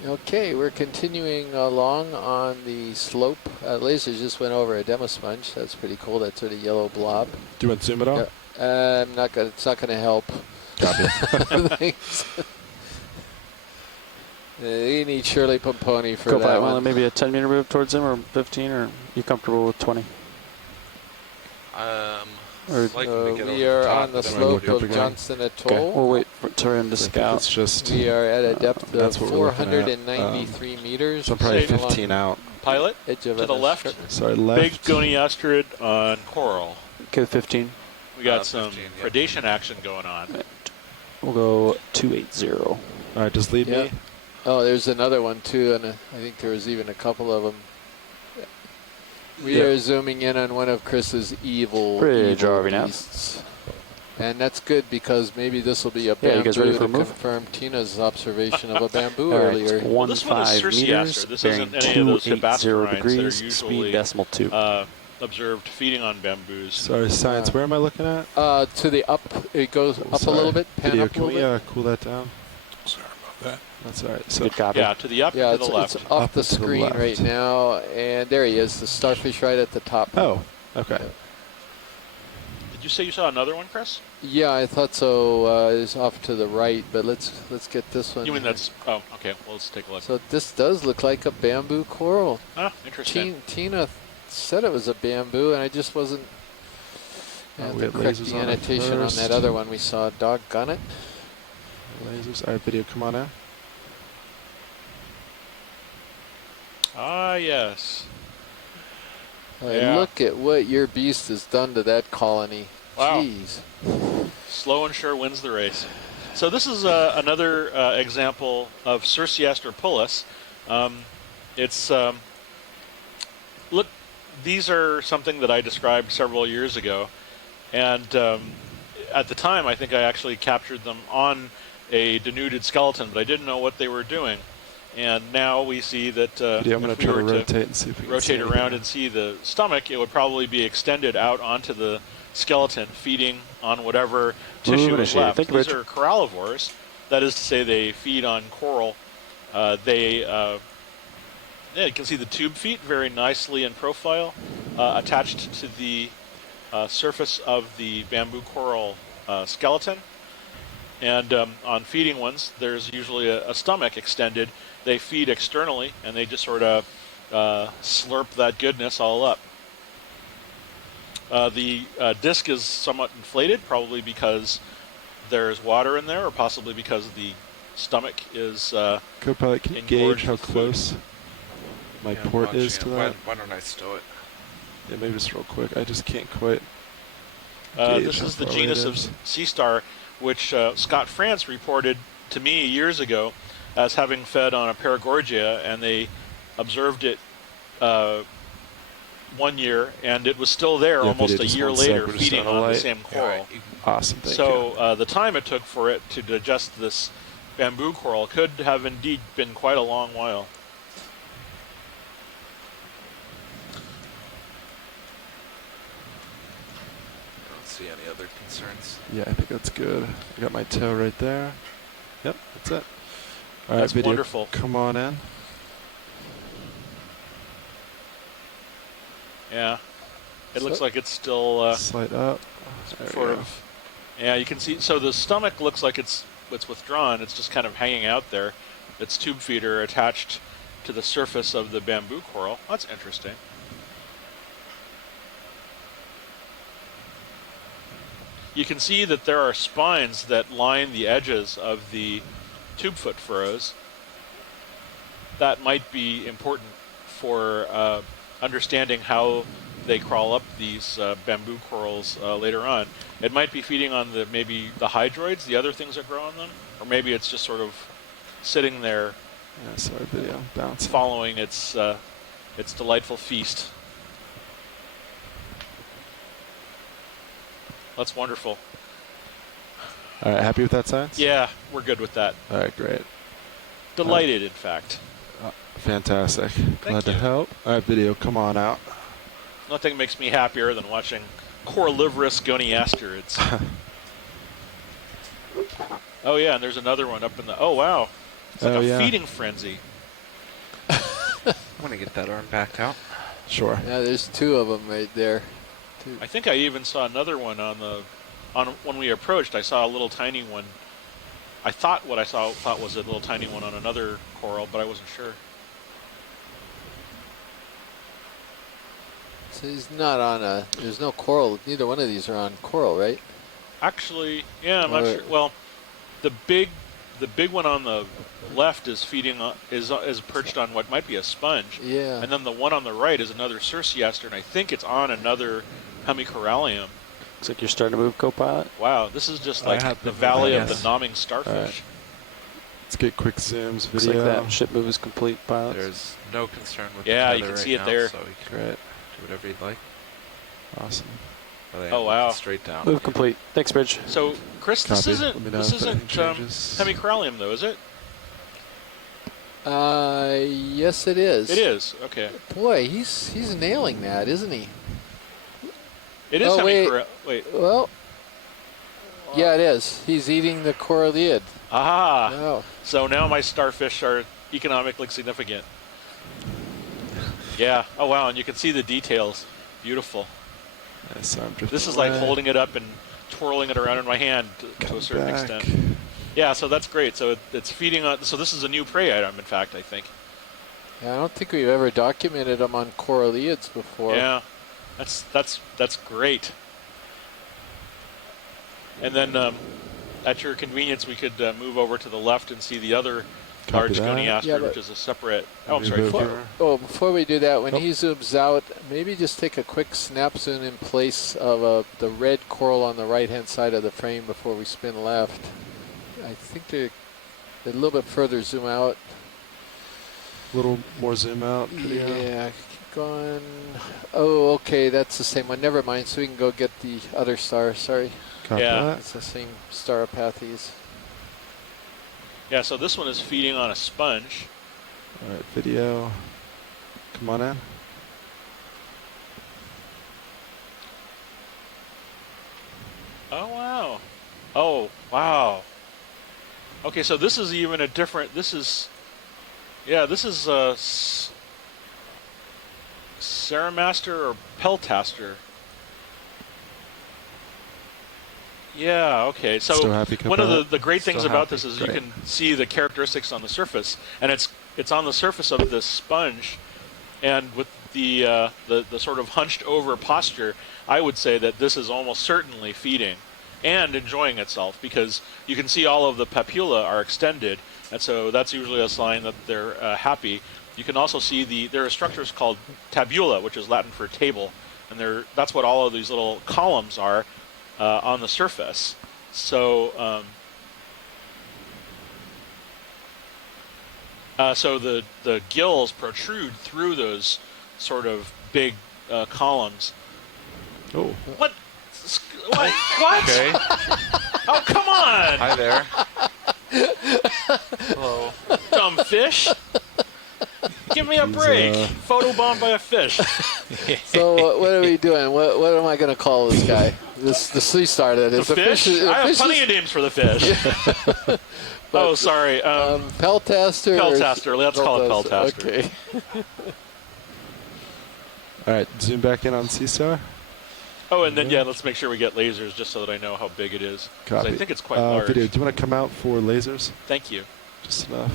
Okay, we're continuing along on the slope. Laser just went over a demo sponge. That's pretty cool. That sort of yellow blob. Do you want to zoom it all? I'm not gonna. It's not gonna help. Copy. Thanks. You need Shirley Pomponi for Co-pilot, that want one. maybe a 10-meter move towards him, or 15, or you comfortable with 20? Or like to get we over the are top, on the but then slope look up of again. Johnston Atoll. Okay, we'll wait for him to scout. It's just. We are at a depth of that's what we're looking at. 493 meters. So I'm probably Say 15 out. Pilot, Edge of to the an left, obstruct- Sorry, left. big goniasterid on coral. Okay, 15. We got 15, some yeah. predation action going on. We'll go 280. All right, just lead Yeah. me. Oh, there's another one too, and I think there was even a couple of them. We Yeah. are zooming in on one of Chris's evil beasts. And that's good because maybe this will be a Yeah, you guys ready bamboo for a to move? confirm Tina's observation of a bamboo All right, earlier. Well, this one is 15 Circeaster. meters, This bearing isn't any of those 280 Hibasterines degrees, that are speed usually decimal 2. observed feeding on bamboos. Sorry, science. Where am I looking at? To the up, it goes up a little bit, pan Video, up a can little we bit. cool that down? Sorry about that. That's all right. So Good copy. Yeah, to the up Yeah, and to the left. it's off Up the and to the screen left. right now, and there he is, the starfish right at the top. Oh, okay. Did you say you saw another one, Chris? Yeah, I thought so. It's off to the right, but let's get this one. You mean here. that's... Oh, okay. Well, let's take a look. So this does look like a bamboo coral. Ah, interesting. Tina said it was a bamboo, and I just wasn't. I Oh, have we to had correct lasers the on it annotation on first. that other one we saw. Doggone it. Lasers. All right, video, come on now. Ah, yes. And look at what your beast has done to that colony. Wow. Jeez. Slow and sure wins the race. So this is another example of Circeaster pullus. It's look, these are something that I described several years ago, and at the time I think I actually captured them on a denuded skeleton, but I didn't know what they were doing. And now we see that Video, I'm going if to we try to were rotate and see if we can see rotate anything. around and see the stomach, it would probably be extended out onto the skeleton, feeding on whatever tissue is initiated. left. Thank you, These Rich. are corallivores. That is to say, they feed on coral. Yeah, you can see the tube feet very nicely in profile, attached to the surface of the bamboo coral skeleton. And on feeding ones, there's usually a stomach extended. They feed externally, and they just sort of slurp that goodness all up. The disc is somewhat inflated, probably because there's water in there, or possibly because the stomach is Co-pilot, can you gauge how close my port is to that? Why don't I stow it? Yeah, maybe just real quick. I just can't quite this is the genus of sea star, which Scott France reported to me years ago as having fed on a paragorgia, and they observed it 1 year, and it was still there almost a year later, feeding on the same coral. Awesome, thank you. So the time it took for it to digest this bamboo coral could have indeed been quite a long while. See any other concerns? Yeah, I think that's good. I got my toe right there. Yep, that's it. All right, That's video, wonderful. come on in. Yeah, it looks like it's still slide up. Sort of. Yeah, you can see. So the stomach looks like it's withdrawn. It's just kind of hanging out there. Its tube feeder attached to the surface of the bamboo coral. That's interesting. You can see that there are spines that line the edges of the tube foot furrows. That might be important for understanding how they crawl up these bamboo corals later on. It might be feeding on maybe the hydroids, the other things that grow on them, or maybe it's just sort of sitting there. Yeah, sorry, video bouncing. Following its delightful feast. That's wonderful. All right, happy with that science? Yeah, we're good with that. All right, great. Delighted, in fact. Fantastic. Glad to help. All right, video, come on out. Nothing makes me happier than watching coralivorous goniasterids. Oh yeah, and there's another one up in the. Oh wow, it's like a feeding frenzy. I want to get that arm back out. Sure. Yeah, there's two of them right there. I think I even saw another one on when we approached. I saw a little tiny one. I thought what I thought was a little tiny one on another coral, but I wasn't sure. So he's not on there's no coral. Neither one of these are on coral, right? Actually, yeah, I'm not sure. Well, the big one on the left is feeding is perched on what might be a sponge. Yeah. And then the one on the right is another cerciaster, and I think it's on another hemicorallium. Looks like you're starting to move, co-pilot. Wow, this is just like the valley of the nomming starfish. Right. Let's get quick zooms. Looks Video. like that ship move is complete, pilot. There's no concern with yeah, the you can tether see it right there. now, so you can do whatever you'd like. Awesome. Oh wow! Straight down. Move complete. Thanks, Bridge. So, Chris, this Copy. isn't hemicorallium though, is it? Yes, it is. It is. Okay. Boy, he's nailing that, isn't he? It is hemicorallium. Wait. Well, yeah, it is. He's eating the coralliid. Aha! Oh. So now my starfish are economically significant. Yeah. Oh wow! And you can see the details. Beautiful. Nice, this is like holding it up and twirling it around in my hand to a certain extent. Yeah, so that's great. So it's feeding on. So this is a new prey item, in fact, I think. Yeah, I don't think we've ever documented them on coralliids before. Yeah, that's great. And then at your convenience, we could move over to the left and see the other large goniaster, which is a separate. Oh, I'm sorry. Before we do that, when he zooms out, maybe just take a quick snap zoom in place of the red coral on the right-hand side of the frame before we spin left. I think they're a little bit further zoom out. A little more zoom out. Yeah, keep going. Oh, okay, that's the same one. Never mind. So we can go get the other star. Sorry. Copy that. It's the same Staropathes. Yeah, so this one is feeding on a sponge. All right, video. Come on in. Oh, wow. Oh, wow. Okay, so this is even a different, this is Ceramaster or Peltaster. Yeah, okay. Still So happy, one of Copilot? the great things Still about happy. this is Great. you can see the characteristics on the surface, and it's on the surface of this sponge, and with the sort of hunched over posture, I would say that this is almost certainly feeding and enjoying itself, because you can see all of the papilla are extended, and so that's usually a sign that they're happy. You can also see there are structures called tabula, which is Latin for table, and that's what all of these little columns are on the surface. So so the gills protrude through those sort of big columns. Oh. What? What? Okay. Oh, come on! Hi there. Hello. Dumb fish. Give me a break. Photobombed by a fish. So what are we doing? What am I going to call this guy? The sea star that is. The fish? I have plenty of names for the fish. Oh, sorry. Peltaster? Peltaster. Let's call it Peltaster. Okay. All right, zoom back in on Sea Star. Oh, and then, let's make sure we get lasers just so that I know how big it is. 'Cause Copy. I think it's quite large. Video, do you want to come out for lasers? Thank you. Just enough.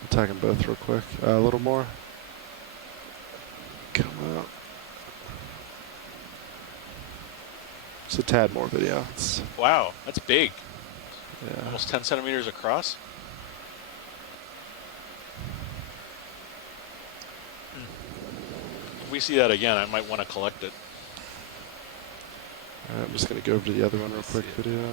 I'll tag them both real quick. A little more. Come out. Just a tad more video. Wow, that's big. Yeah. Almost 10 centimeters across. If we see that again, I might want to collect it. All right, I'm just going to go over to the other one real quick video.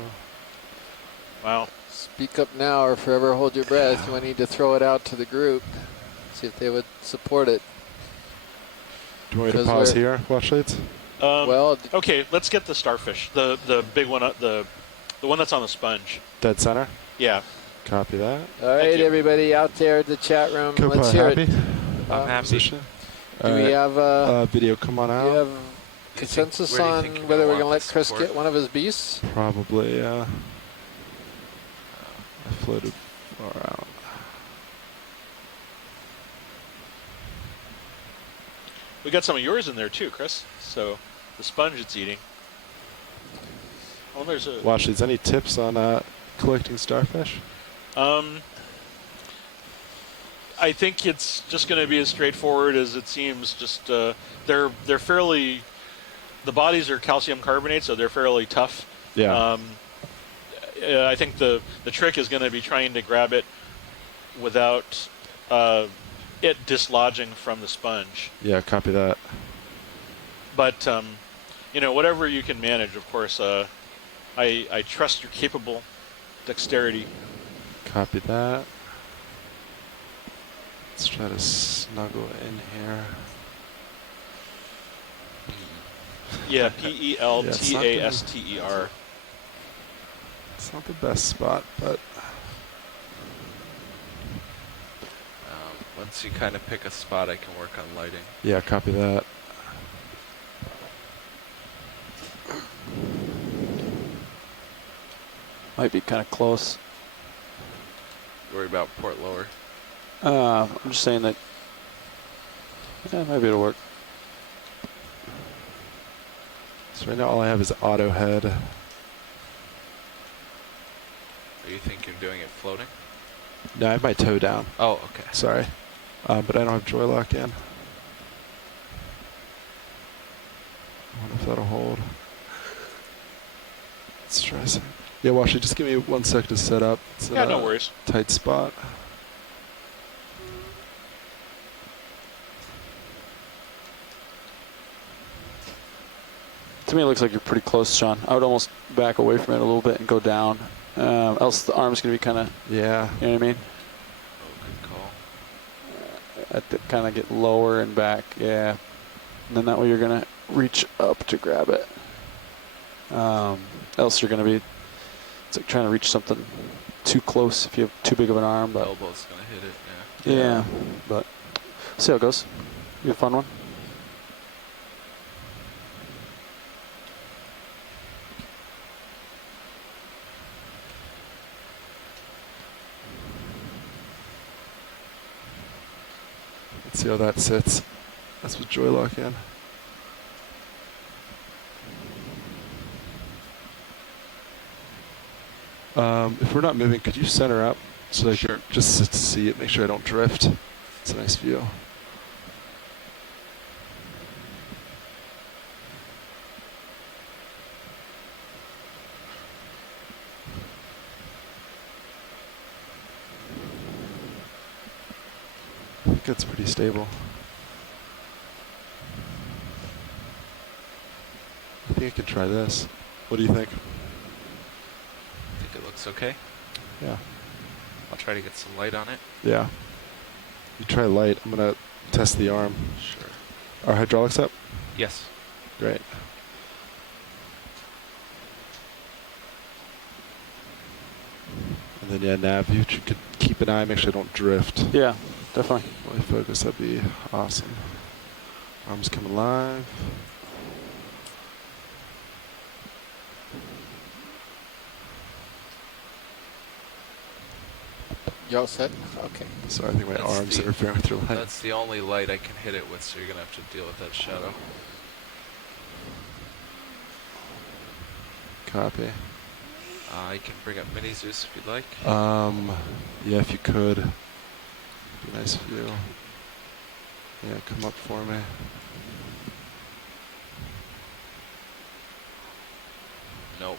Wow. Speak up now or forever hold your breath. You might need to throw it out to the group. See if they would support it. Do you want me to pause here, watch leads? Well, okay, let's get the starfish. The big one, the one that's on the sponge. Dead center? Yeah. Copy that. all right, everybody out there in the chat room, let's hear happy? it. I'm happy. Do we have video come on do out? we have consensus where do you on think you're whether gonna we're going to want let the Chris support? get one of his beasts? Probably, yeah. I floated far out. We got some of yours in there too, Chris. So the sponge it's eating. Oh, there's a. Watch leads, any tips on collecting starfish? I think it's just going to be as straightforward as it seems. Just they're fairly. The bodies are calcium carbonate, so they're fairly tough. Yeah. I think the trick is going to be trying to grab it without it dislodging from the sponge. Yeah, copy that. But whatever you can manage, of course. I trust your capable dexterity. Copy that. Let's try to snuggle in here. Yeah, Peltaster. It's not the best spot, but Once you kind of pick a spot, I can work on lighting. yeah, copy that. Might be kind of close. Worry about port lower. I'm just saying that. Yeah, maybe it'll work. So right now all I have is auto head. Are you thinking of doing it floating? No, I have my toe down. Oh, okay. Sorry. But I don't have joy lock in. I wonder if that'll hold. Let's try some. Yeah, Washy, just give me 1 sec to set up. It's Yeah, no worries. Tight spot. To me, it looks like you're pretty close, Sean. I would almost back away from it a little bit and go down. Else the arm's going to be kind of, yeah. You know what I mean? Oh, good call. Kind of get lower and back, yeah. And then that way you're going to reach up to grab it. Else you're going to be, it's like trying to reach something too close if you have too big of an arm. But Elbow's going to hit it, yeah, but see how it goes. Be a fun one. Let's see how that sits. That's with joy lock in. If we're not moving, could you center up so I can just see it, make sure I don't drift? It's a nice view. I think that's pretty stable. I think I could try this. What do you think? I think it looks okay. Yeah. I'll try to get some light on it. Yeah. You try light. I'm going to test the arm. Sure. Are hydraulics up? Yes. Great. And then, yeah, nav, you could keep an eye, make sure I don't drift. Yeah, definitely. While I focus, that'd be awesome. Arms coming live. You all set? Okay. Sorry, I think my arms are interfering with your light. That's the only light I can hit it with, so you're going to have to deal with that shadow. Copy. I can bring up Mini Zeus if you'd like. Yeah, if you could. Be nice of you. Yeah, come up for me. Nope.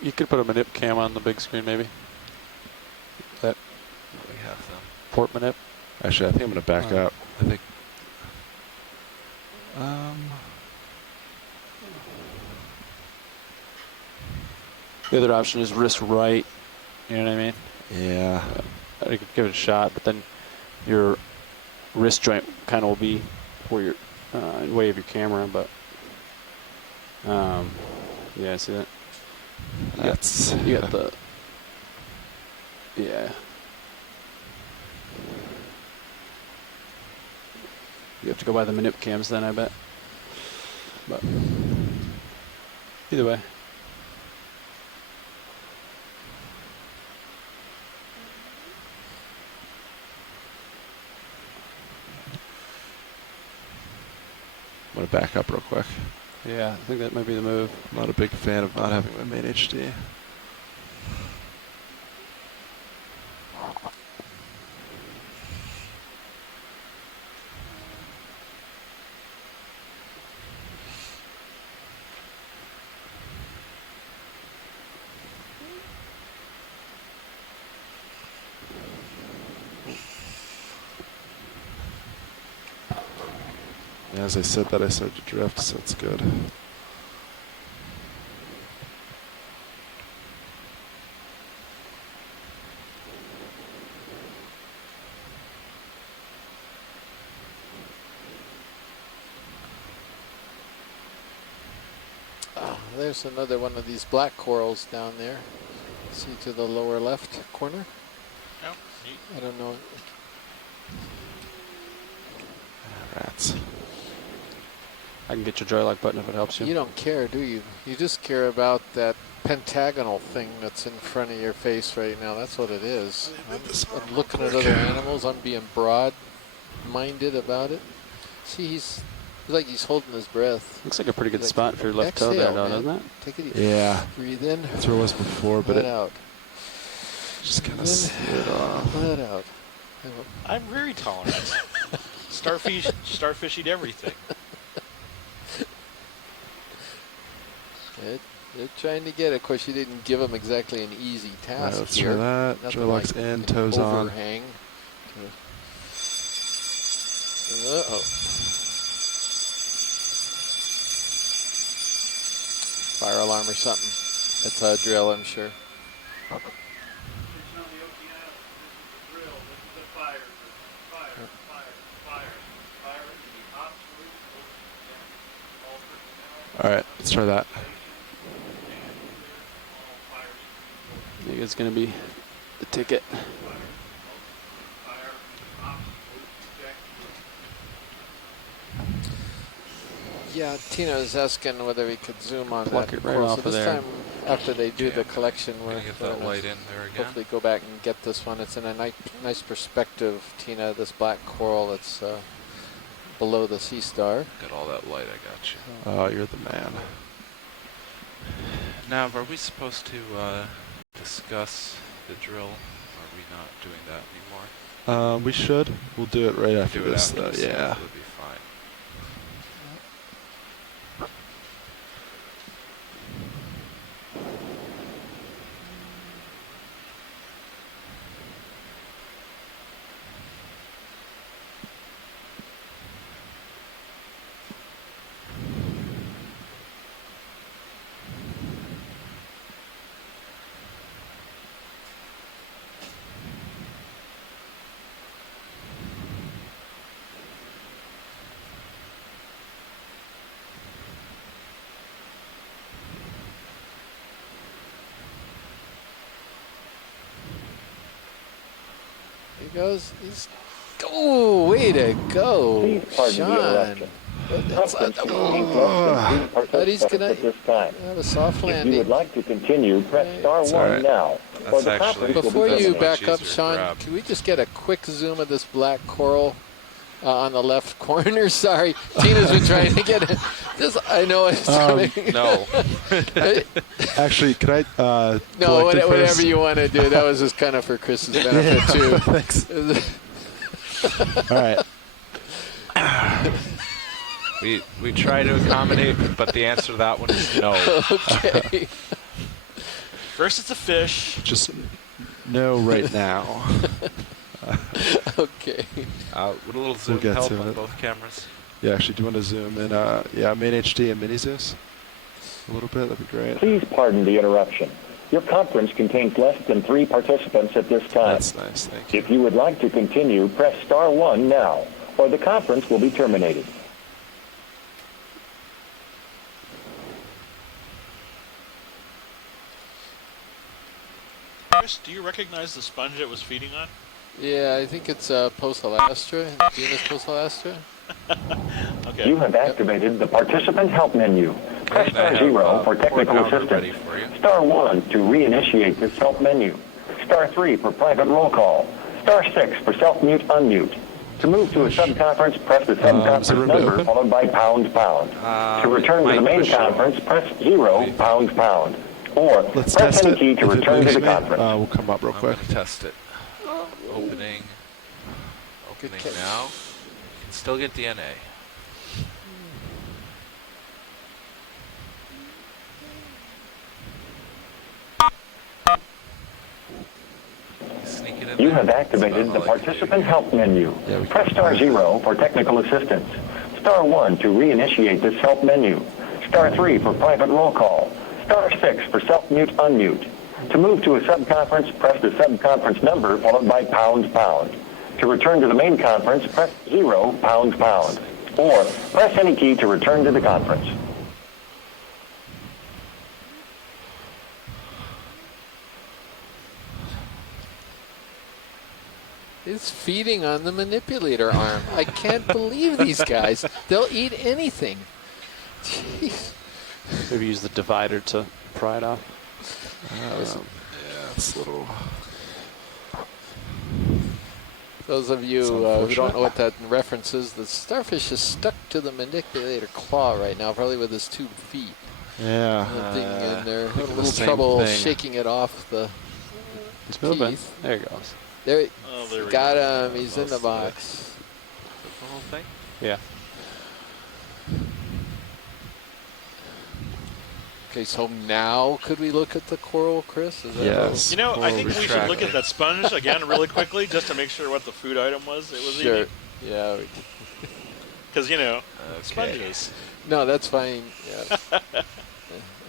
You could put a manip cam on the big screen, maybe. That we have them. Port manip. Actually, I think I'm going to back up. I think. The other option is wrist right. You know what I mean? Yeah. I could give it a shot, but then your wrist joint kind of will be where you're in way of your camera. But yeah, see that? That's You got the yeah. You have to go by the manip cams then, I bet. But either way. I'm going to back up real quick. Yeah, I think that might be the move. I'm not a big fan of not having my main HD. Yeah, as I said that, I started to drift, so it's good. Oh, there's another one of these black corals down there. See to the lower left corner? No. I don't know. Rats. I can get your joy lock button if it helps you. You don't care, do you? You just care about that pentagonal thing that's in front of your face right now. That's what it is. I'm looking at other animals. I'm being broad-minded about it. See, he's like he's holding his breath. Looks like a pretty good Like, spot for your left toe there, exhale, though, man. doesn't it? Take it easy. Yeah. Breathe in. That's where it was before, but let it out. just kind of Breathe slid in. off. Let out. I'm very tolerant. Starfish eat everything. They're trying to get it. Of course, you didn't give them exactly an easy task. Right, let's here. try that. Nothing Joy lock's like in, toes on. overhang. Uh-oh. Fire alarm or something. That's a drill, I'm sure. It's not the Okeanos. This is the drill. This is the fire. Fire in the absolute all personnel. All right, let's try that. I think it's going to be the ticket. Yeah, Tina was asking whether we could zoom on Pluck that it right coral. off So of this there. time, after they do the collection, we're Gonna get that gonna light in there again. hopefully go back and get this one. It's in a nice perspective, Tina, this black coral that's below the sea star. Got all that light, I got you. Oh, you're the man. Nav, are we supposed to discuss the drill? Or are we not doing that anymore? We should. We'll do it right after Do it this. after this, Yeah. That would be fine. He goes. Oh, way to go, Please pardon the Sean. interruption. That's Conference contains less than 3 but he's participants gonna at this time. have a soft If you landing. would like to continue, press star It's 1 all right. now. Or the That's actually- conference will be Before you terminated. much back up, easier to Sean, grab. can we just get a quick zoom of this black coral on the left corner? Sorry, Tina's been trying to get it. I know it's No. Actually, could I? No, collect it whatever first? you want to do. That was just kind of for Chris's benefit too. Thanks. All right. We try to accommodate, but the answer to that one is no. Okay. First it's a fish. Just no right now. Okay. Would a little zoom get help to on it. both cameras? Yeah, actually, do you want to zoom in? Yeah, main HD and mini Zeus. A little bit. That'd be great. Please pardon the interruption. Your conference contains less than 3 participants at this time. That's nice. Thank you. If you would like to continue, press star 1 now, or the conference will be terminated. Chris, do you recognize the sponge it was feeding on? Yeah, I think it's Postolastra, genus Postolastra. Okay. You have activated the participant help menu. Press I star have, 0 for technical 4 pounder ready assistance. for you. Star 1 to reinitiate this help menu. Star 3 for private roll call. Star 6 for self-mute unmute. To move to a subconference, press the subconference room to number open? followed by pound. To return to the main push it. conference, press 0 pound. Or Let's press test any it. key to If it return to moves the me, conference. we'll come up real I'm quick. going to test it. Opening catch. now. You can still get DNA. Sneak it in You there. have activated the That's about all I can do participant here. help menu. Yeah, we Press can. star 0 for technical assistance. Star 1 to reinitiate this help menu. Star 3 for private roll call. Star 6 for self-mute unmute. To move to a subconference, press the subconference number followed by pound. To return to the main conference, press 0 pound. Or press any key to return to the conference. It's feeding on the manipulator arm. I can't believe these guys. They'll eat anything. Jeez. Maybe use the divider to pry it off. Yeah, it's a little. Those of you who don't know what that reference is, the starfish is stuck to the manipulator claw right now, probably with his 2 feet. Yeah. And they're having a the little same trouble thing. shaking it off the It's moving. teeth. There it goes. There, Oh, there we got go. him. He's in the box. The whole thing? Yeah. Okay, so now could we look at the coral, Chris? Is that Yes. You know, I think we should retract look at that sponge again really quickly just to make sure what the food item was it was Sure. eating. Yeah. Because, you know, Okay. sponges. No, that's fine. Yeah.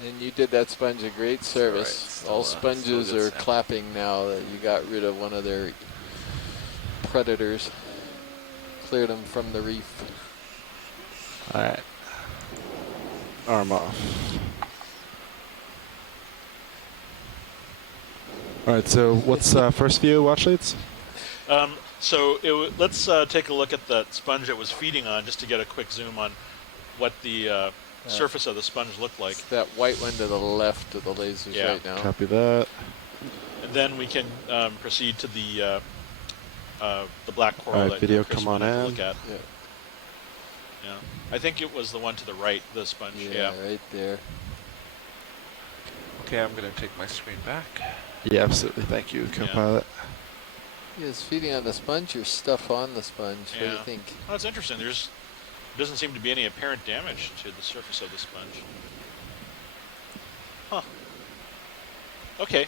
And you did that sponge a great service. Still, All still sponges good are sample. clapping now that you got rid of one of their predators. Cleared them from the reef. All right. Arm off. All right. So what's first view watch leads? So let's take a look at that sponge it was feeding on just to get a quick zoom on what the surface of the sponge looked like. It's that white one to the left of the lasers Yeah. right now. Copy that. And then we can proceed to the black coral All right, that video Chris come on wanted to in. look at. Yeah. Yeah. I think it was the one to the right, the sponge. Yeah, right there. Okay, I'm going to take my screen back. Yeah, absolutely. Thank you, co-pilot. Yeah, it's feeding on the sponge or stuff on the sponge? Yeah. What do you think? Oh, that's interesting. There's doesn't seem to be any apparent damage to the surface of the sponge. Huh. Okay.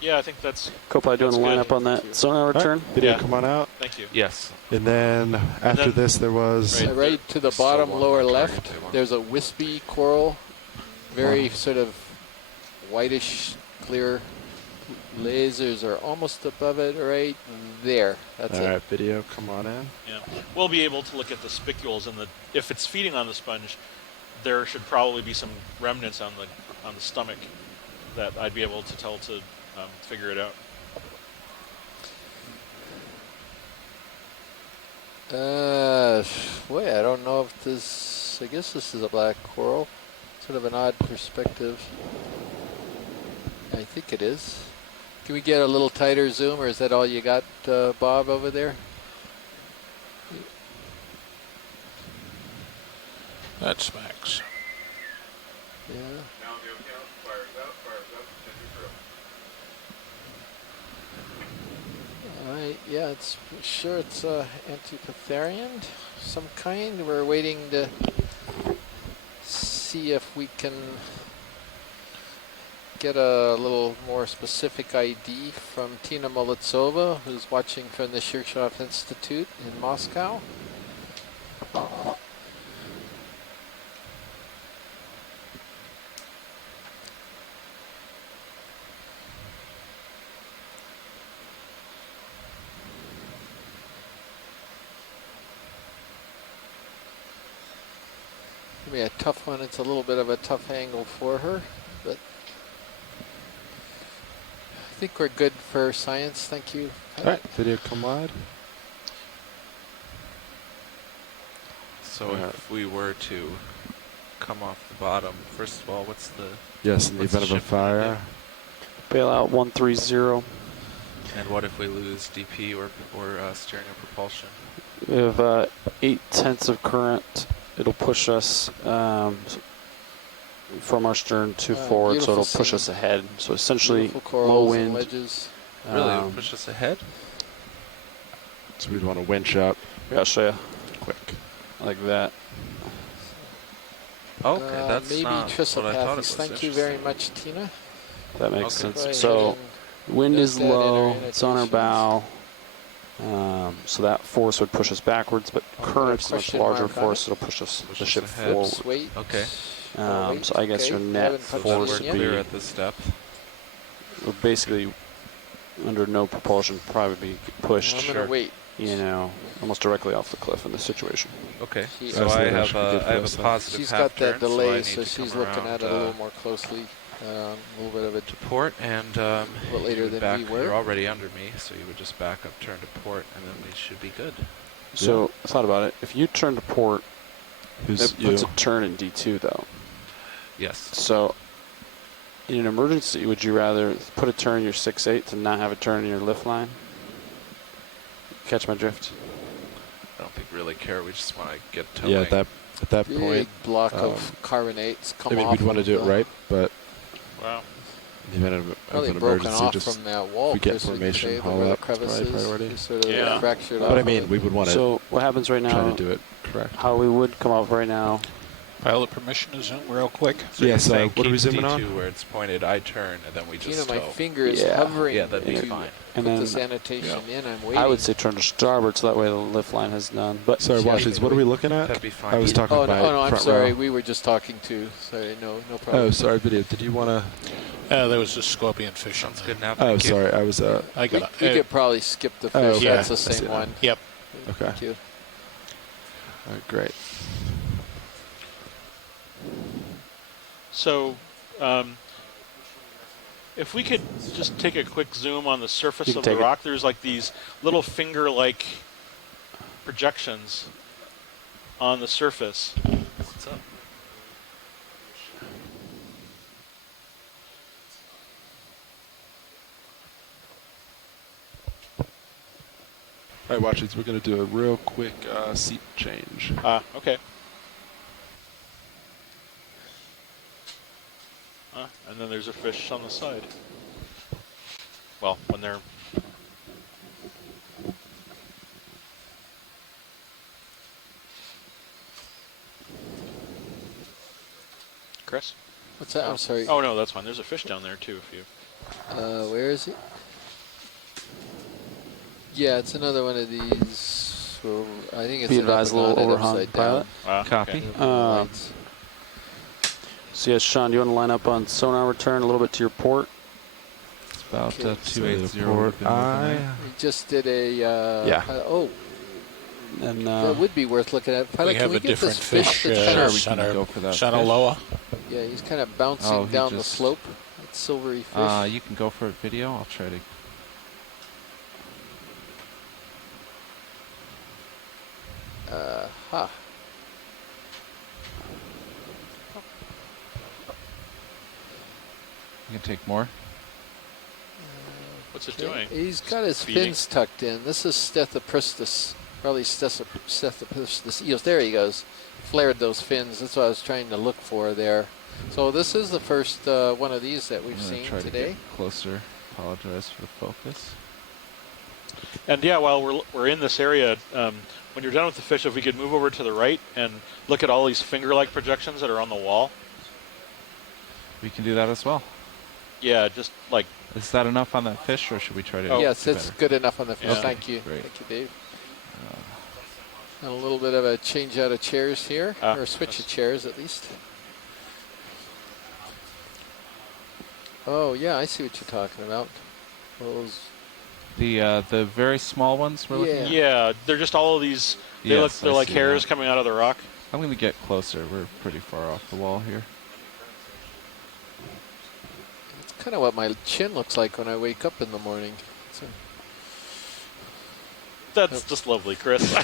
Yeah, I think that's... Co-pilot doing the good. lineup on that sonar return. Right, video, Yeah. come on out. Thank you. Yes. And then after this, there was... Right to the bottom lower left, there's a wispy coral, very sort of whitish, clear. Lasers are almost above it right there. That's it. All right, video, come on in. Yeah. We'll be able to look at the spicules, and if it's feeding on the sponge, there should probably be some remnants on the stomach that I'd be able to tell to figure it out. Boy, I don't know if this, I guess this is a black coral. Sort of an odd perspective. I think it is. Can we get a little tighter zoom, or is that all you got, Bob, over there? That's max. Yeah. Now the Okeanos fires up, send your drill. All right, yeah, it's sure it's Antipitherian, some kind. We're waiting to see if we can get a little more specific ID from Tina Molitsova, who's watching from the Shirshov Institute in Moscow. Gonna be a tough one. It's a little bit of a tough angle for her, but I think we're good for science. Thank you. All right, video come wide. So if we were to come off the bottom, first of all, what's the... Yes, in the event of a fire. Bailout 130. And what if we lose DP or steering or propulsion? We have 8/10 of current. It'll push us from our stern to forward, so it'll push us ahead. So essentially, low wind. Really, it'll push us ahead? So we'd want to winch up. Yeah, I'll show you. Quick. Like that. Okay, that's maybe not what I thought it was. Thank you very much, Tina. That makes Go sense. ahead So and wind note is that in our low. It's on our annotations. bow. So that force would push us backwards, but current's much question larger mark on force. it. It'll push us the us ship ahead. forward. Wait. Okay. So I guess your Okay, net haven't punched force it would yet. be Clear at this depth. would basically under no propulsion probably be pushed. I'm gonna wait. You know, almost directly off the cliff in this situation. Okay. She- So I have a positive She's half got that turn, so I delay, need so to she's come looking around, at it a little more closely. A little bit of a to port, and bit later you would than we were. You're already under me, so you would just back up, turn to port, and then we should be good. So I thought about it. If you turn to port, Who's it puts you? a turn in D2 though. Yes. So in an emergency, would you rather put a turn in your 6/8 to not have a turn in your lift line? Catch my drift? I don't think we really care. We just want to get towing. Yeah, at that big point, block of carbonates come I mean, off. we'd want to of do it the- right, but Wow. in the event of Probably an broken emergency, off just from that wall. if we get Chris, would you formation, say, haul where the up, it's probably crevices priority. sort of Yeah. fractured But off I of mean, it. we would want to So what happens right try now, to do it correct. how we would come off right now, Pilot permission to zoom real quick. So Yeah, you're so saying what are we keep zooming D2 on? where it's pointed, I turn, and then we You know, just my tow. finger is Yeah. hovering Yeah, that'd be to fine. put And then this annotation in. I'm waiting. I would say turn to starboard so that way the lift line has none. But Sorry, Yeah, Washes, what are we looking at? That'd be fine. I was talking Oh, about no, I'm front sorry. row. We were just talking to. Sorry, no problem. Oh, sorry, video. Did you want to? There was a scorpion fish on Sounds there. good now. Oh, Thank you. sorry. I was. I We, got we could probably skip the fish. Oh, okay. That's the I see same that. one. Yep. Okay. Thank you. All right, great. So, if we could just take a quick zoom on the surface You can of the take it. rock, there's like these little finger-like projections on the surface. What's up? All right, Washes, we're going to do a real quick seat change. Okay. and then there's a fish on the side. Well, when they're... Chris? What's that? I'm sorry. Oh, no, that's fine. There's a fish down there, too, if you... Where is he? Yeah, it's another one of these. Well, I think it's Be advised, a little overhung, pilot. Copy. So yes, Sean, do you want to line up on sonar return a little bit to your port? It's about Okay. 280. We just did a. Yeah. And that would be worth looking at. Pilot, We have can we a get different this fish? fish, that's kind of, we can go for that Sanaloa. yeah, he's kind of bouncing he down the just- slope. That silvery fish. You can go for a video. I'll try to. You can take more. What's it doing? He's got his Feeding? fins tucked in. This is Stethopristis, probably Stethopristis eels. There he goes. Flared those fins. That's what I was trying to look for there. So this is the first one of these that we've I'm gonna seen try to today. get closer. Apologize for the focus. And yeah, while we're in this area, when you're done with the fish, if we could move over to the right and look at all these finger-like projections that are on the wall. We can do that as well. Yeah, just like... Is that enough on that fish, or should we try to? Yes, do it's better? good enough on the fish. Yeah. Thank you. Great. Thank you, Dave. And a little bit of a change out of chairs here, or switch of chairs at least. Oh yeah, I see what you're talking about. Those. The very small ones we're looking at? Yeah, they're just all of these. Yes, They're I like see hairs that. coming out of the rock. I'm going to get closer. We're pretty far off the wall here. It's kind of what my chin looks like when I wake up in the morning. So. That's just lovely, Chris.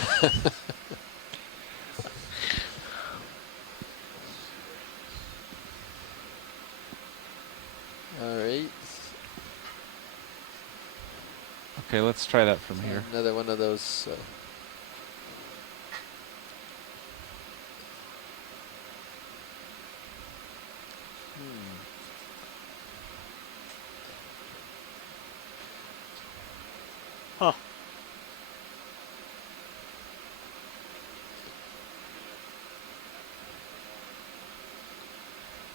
All right. Okay, let's try that from here. Another one of those. Huh.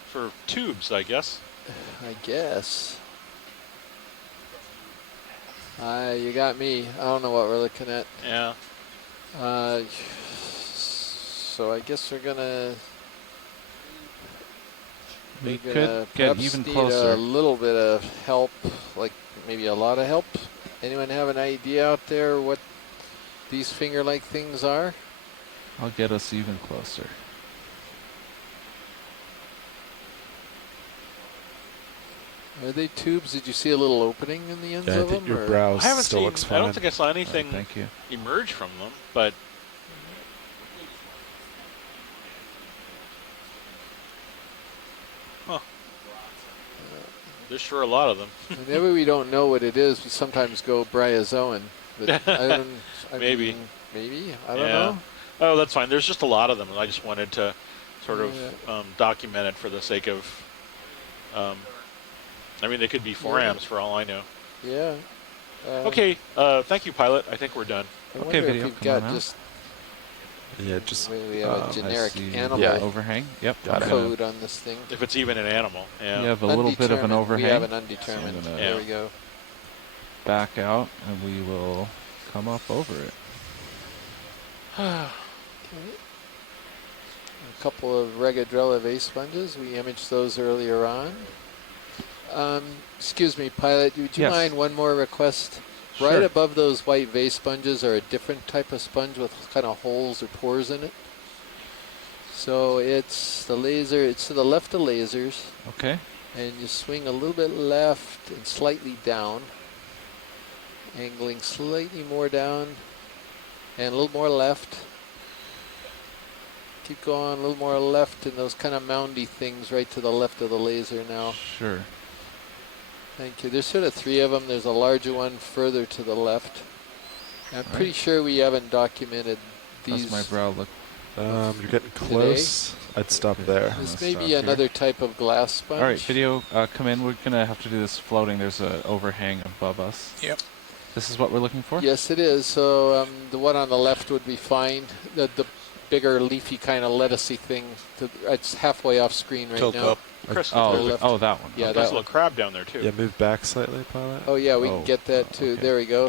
For tubes, I guess. I guess. You got me. I don't know what we're looking at. Yeah. So I guess we're gonna. We we're could gonna get perhaps even need closer. a little bit of help, like maybe a lot of help. Anyone have an idea out there what these finger-like things are? I'll get us even closer. Are they tubes? Did you see a little opening in the ends Yeah, I of think them? your or- brow I haven't still seen. looks I fine. don't think I saw anything Thank you. emerge from them, but. Huh. There's sure a lot of them. Whenever we don't know what it is, we sometimes go bryozoan. But Maybe. Maybe. I don't know. Oh, that's fine. There's just a lot of them, and I just wanted to sort of document it for the sake of. I mean, they could be forams for all I know. Yeah. Okay. Thank you, pilot. I think we're done. I Okay, wonder if video, we've come got on out. just Yeah, just we have a I generic see animal the overhang. Yep. I'm gonna- code on this thing. If it's even an animal. Yeah. We have a little bit of an Undetermined. overhang. We have an So I'm undetermined. gonna There we go. back out, and we will come up over it. Okay. A couple of Regadrella vase sponges. We imaged those earlier on. Excuse me, pilot. Would you Yes. mind one more request? Sure. Right above those white vase sponges are a different type of sponge with kind of holes or pores in it. So it's the laser. It's to the left of lasers. Okay. And you swing a little bit left and slightly down. Angling slightly more down. And a little more left. Keep going, a little more left, and those kind of moundy things right to the left of the laser now. Sure. Thank you. There's sort of three of them. There's a larger one further to the left. I'm pretty sure we haven't documented these. How's my brow look? You're getting close. I'd stop there. This may be another type of glass sponge. All right, video, come in. We're going to have to do this floating. There's an overhang above us. Yep. This is what we're looking for? Yes, it is. So the one on the left would be fine. The bigger leafy kind of lettucey thing, it's halfway off screen right Tilt now. up. Chris, that one. Yeah, there's that a little crab down there too. Yeah, move back slightly, pilot. Oh yeah, we can get that too. Okay. There we go.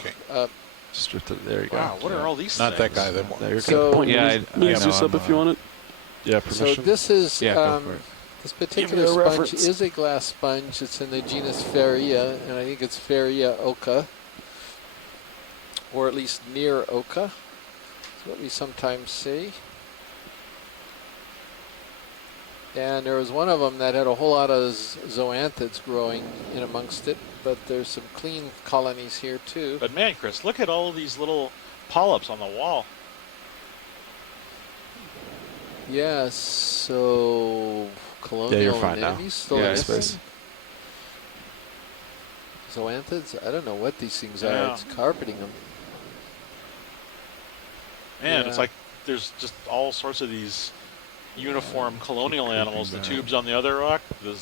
Just there you go. Wow, what are all these Not things? that guy. That one. There you So- go. Point this up if you want it. Yeah, So permission. this is go for it. this particular a sponge reference. is a glass sponge. It's in the genus Faria, and I think it's Faria oca, or at least near oca. That's what we sometimes say. And there was one of them that had a whole lot of zoanthids growing in amongst it, but there's some clean colonies here too. But man, Chris, look at all these little polyps on the wall. Yes, so colonial you're fine now. anemones still Yeah, existing? space. Zoanthids? I don't know what these things Yeah. are. It's carpeting them. Man, Yeah. it's like there's just all sorts of these uniform colonial animals. The tubes on the other rock. I'm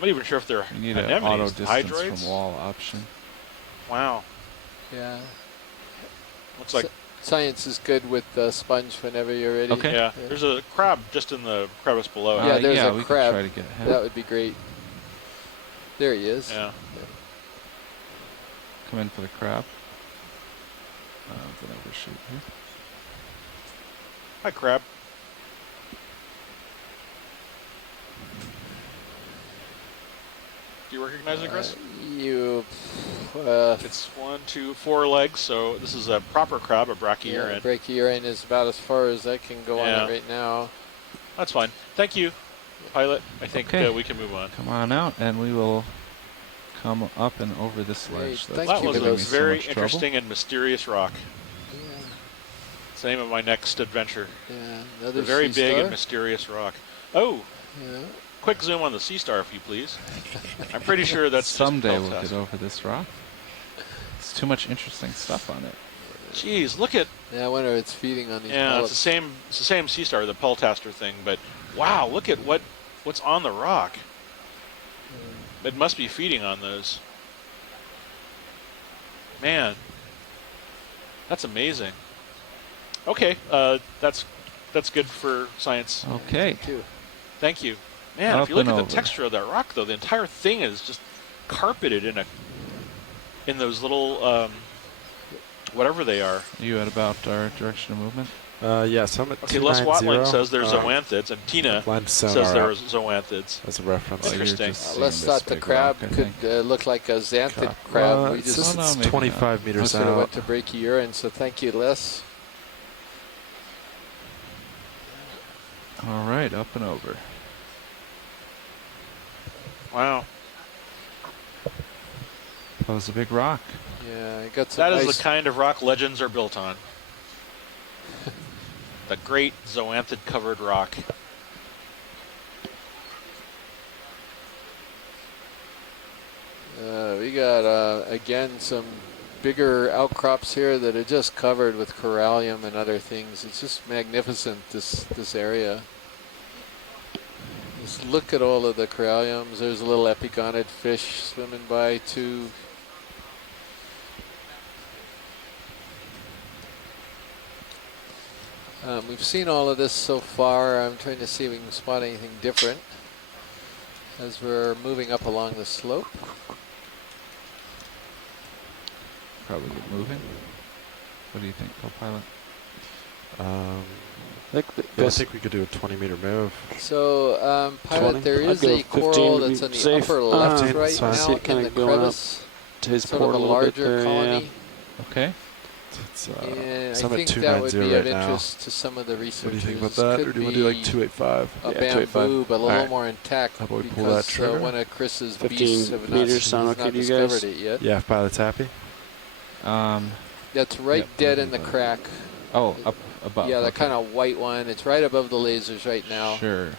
not even sure if they're You need an anemones, auto distance hydroids. from wall option. Wow, Yeah. looks like Science is good with the sponge whenever you're ready. Okay. yeah. There's a crab just in the crevice below. Yeah, there's yeah, a we crab. could try to get him. That would be great. There he is. Yeah. Come in for the crab. Then overshoot here. Hi, crab. Do you recognize it, Chris? It's 1, 2, 4 legs, so this is a proper crab, a brachyurine. Yeah, brachyurine is about as far as I can go on it right now. That's fine. Thank you, pilot. I think we can move on. Come on out, and we will come up and over this ledge. Thank That you was for a those. very so much trouble. interesting and mysterious rock. Yeah. It's the name of my next adventure. Yeah, another A very sea big star. and mysterious rock. Oh, Yeah. quick zoom on the sea star, if you please. I'm pretty sure that's Someday just we'll peltast. get over this rock. It's too much interesting stuff on it. Jeez, look at. Yeah, I wonder if it's feeding on these Yeah, polyps. it's the same sea star, the peltaster thing. But wow, look at what's on the rock. It must be feeding on those. Man, that's amazing. Okay, that's good for science. Okay. Thank you. Man, Up if you look and at the over. texture of that rock, though, the entire thing is just carpeted in those little whatever they are. You at about our direction of movement? Yeah, so I'm at Okay, Les Watling 290. says there's zoanthids, and Tina Line says sonar there out. are zoanthids. That's a reference. Interesting. Les thought the crab could look like a xanthid crab. We it's just it's 25 meters sort of out. went to brachyurine, so thank you, Les. All right, up and over. Wow. That was a big rock. Yeah, I got some That is nice the kind of rock legends are built on. The great zoanthid-covered rock. we got, again, some bigger outcrops here that are just covered with corallium and other things. It's just magnificent, this area. Just look at all of the coralliums. There's a little epigonid fish swimming by, too. We've seen all of this so far. I'm trying to see if we can spot anything different as we're moving up along the slope. Probably get moving. What do you think, co-pilot? I think we could do a 20-meter move. So, pilot, 20? there I'd is go a 15 coral to be that's on the safe. upper left right so I now see it kinda in the going up crevice. to his Sort of port a a little bit larger there, colony. Okay. It's, And so I I'm at think that would 290 be of right now. interest to some of the What do researchers. you think about that? Could Or do you want to do like be 285? a Yeah, bamboo, 285. but a little Alright. more intact How about we pull because that trigger? one of Chris's 15 beasts have not, meters he's sound not okay to you discovered guys? it yet. Yeah, if pilot's happy. That's right dead in the crack. Oh, up above. Yeah, that okay. kind of white one. It's right above the lasers right now. Sure.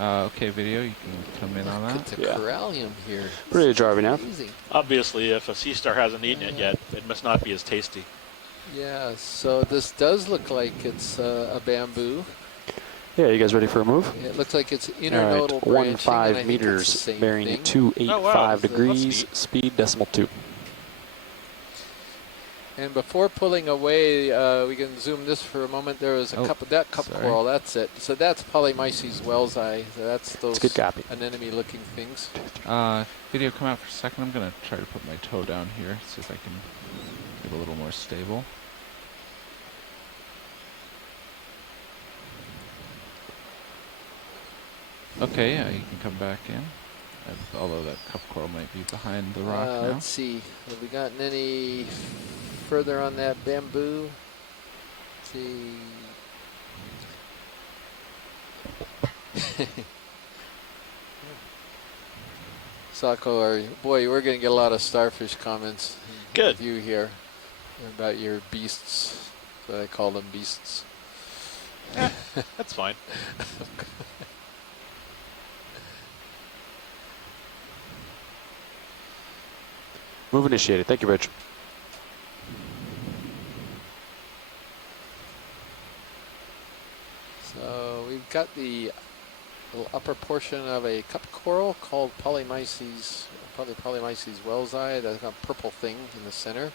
Okay, video, you can come in on Look that. at the corallium here. Ready to drive it now. Amazing. Obviously, if a sea star hasn't eaten it yet, it must not be as tasty. Yeah, so this does look like it's a bamboo. Yeah, you guys ready for a move? It looks like it's All internodal right, branching, and I 15 think it's the meters, same bearing thing. at 285 That's degrees, neat. speed decimal 2. And before pulling away, we can zoom this for a moment. There was a cup coral. That's it. So that's Polymyces wellsi. So that's those good copy. anemone-looking things. Video, come out for a second. I'm going to try to put my toe down here, see if I can get a little more stable. Okay, yeah, you can come back in. Although that cup coral might be behind the rock now. Let's see. Have we gotten any further on that bamboo? Let's see. Sako, boy, we're going to get a lot of starfish comments. Good. With you here about your beasts. So I call them beasts. That's fine. Move initiated. Thank you, Rich. So we've got the little upper portion of a cup coral called Polymyces, probably Polymyces wellsi. That's got a purple thing in the center.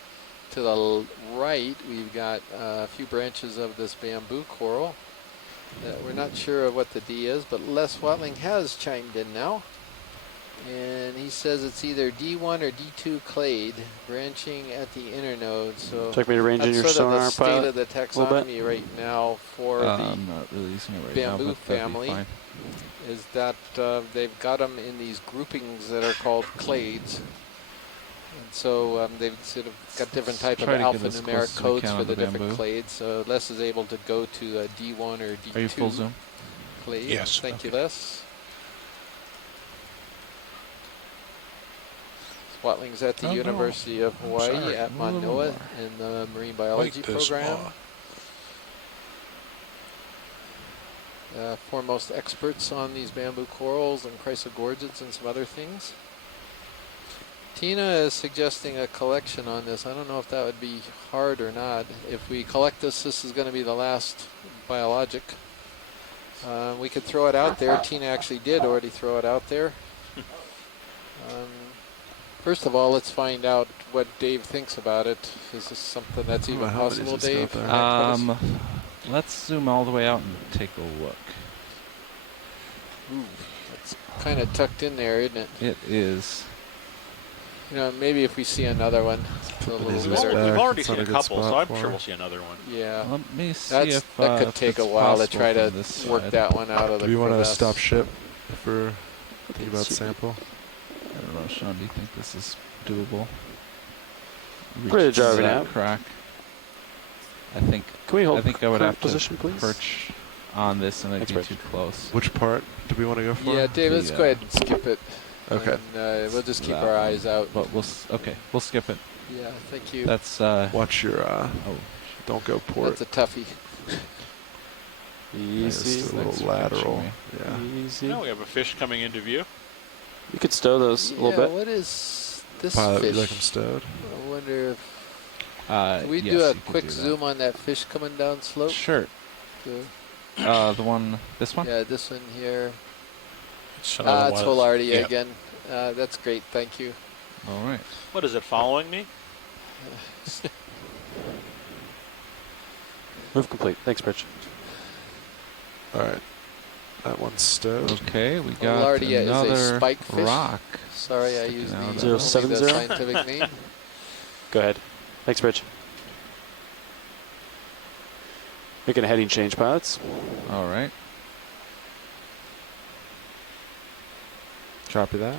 To the right, we've got a few branches of this bamboo coral. We're not sure of what the D is, but Les Watling has chimed in now. And he says it's either D1 or D2 clade branching at the internode. So Check me to range in your that's sort of sonar the state pilot of the taxonomy right now for the I'm not really using it right now, bamboo but that'd be family. fine. Is that they've got them in these groupings that are called clades. And so they've sort of got different type of Try to get as close alphanumeric as we codes can for on the the different bamboo. clades. So Les is able to go to a D1 or D2 Are you full zoom? clade. Yes. Thank you, Les. Watling's at the University of Hawaii Sorry. at Manoa in the marine biology program. Foremost experts on these bamboo corals and chrysogorgids and some other things. Tina is suggesting a collection on this. I don't know if that would be hard or not. If we collect this, this is going to be the last biologic. We could throw it out there. Tina actually did already throw it out there. First of all, let's find out what Dave thinks about it. Is this something that's even possible, Dave? Let's zoom all the way out and take a look. Ooh, it's kind of tucked in there, isn't it? It is. You know, maybe if we see another one, it's a little better. We've already seen a couple, so I'm sure we'll see another one. Yeah. Let me see that could take a while to try to work that one out of the Do we want to crevasse. stop ship for thinking about sample? I don't know, Sean, do you think this is doable? Pretty driving that out. crack. I think. Can we hold I think I would current have position, to please? perch on this, and I'd be too close. Which part do we want to go for? Yeah, Dave, let's go ahead and skip it. Okay. And, we'll just keep That our one. eyes out. But we'll skip it. Yeah, thank you. That's watch your don't go port. That's a toughie. Easy. Just a little lateral. Yeah. Easy. Now we have a fish coming into view. You could stow those a little bit. What is this Pilot, fish? would you like them stowed? I wonder if can we yes, do a you could quick do that. zoom on that fish coming down slope? Sure. The one, this one? Yeah, this one here. It's It's Holardia yeah. again. That's great, thank you. All right. What is it, following me? Move complete. Thanks, Rich. All right. That one's stowed. Okay, we got Holardia is a another spike fish. rock. Sorry, I used out the, of only the 070? scientific name. Go ahead. Thanks, Rich. Making a heading change, pilots. All right. Copy that.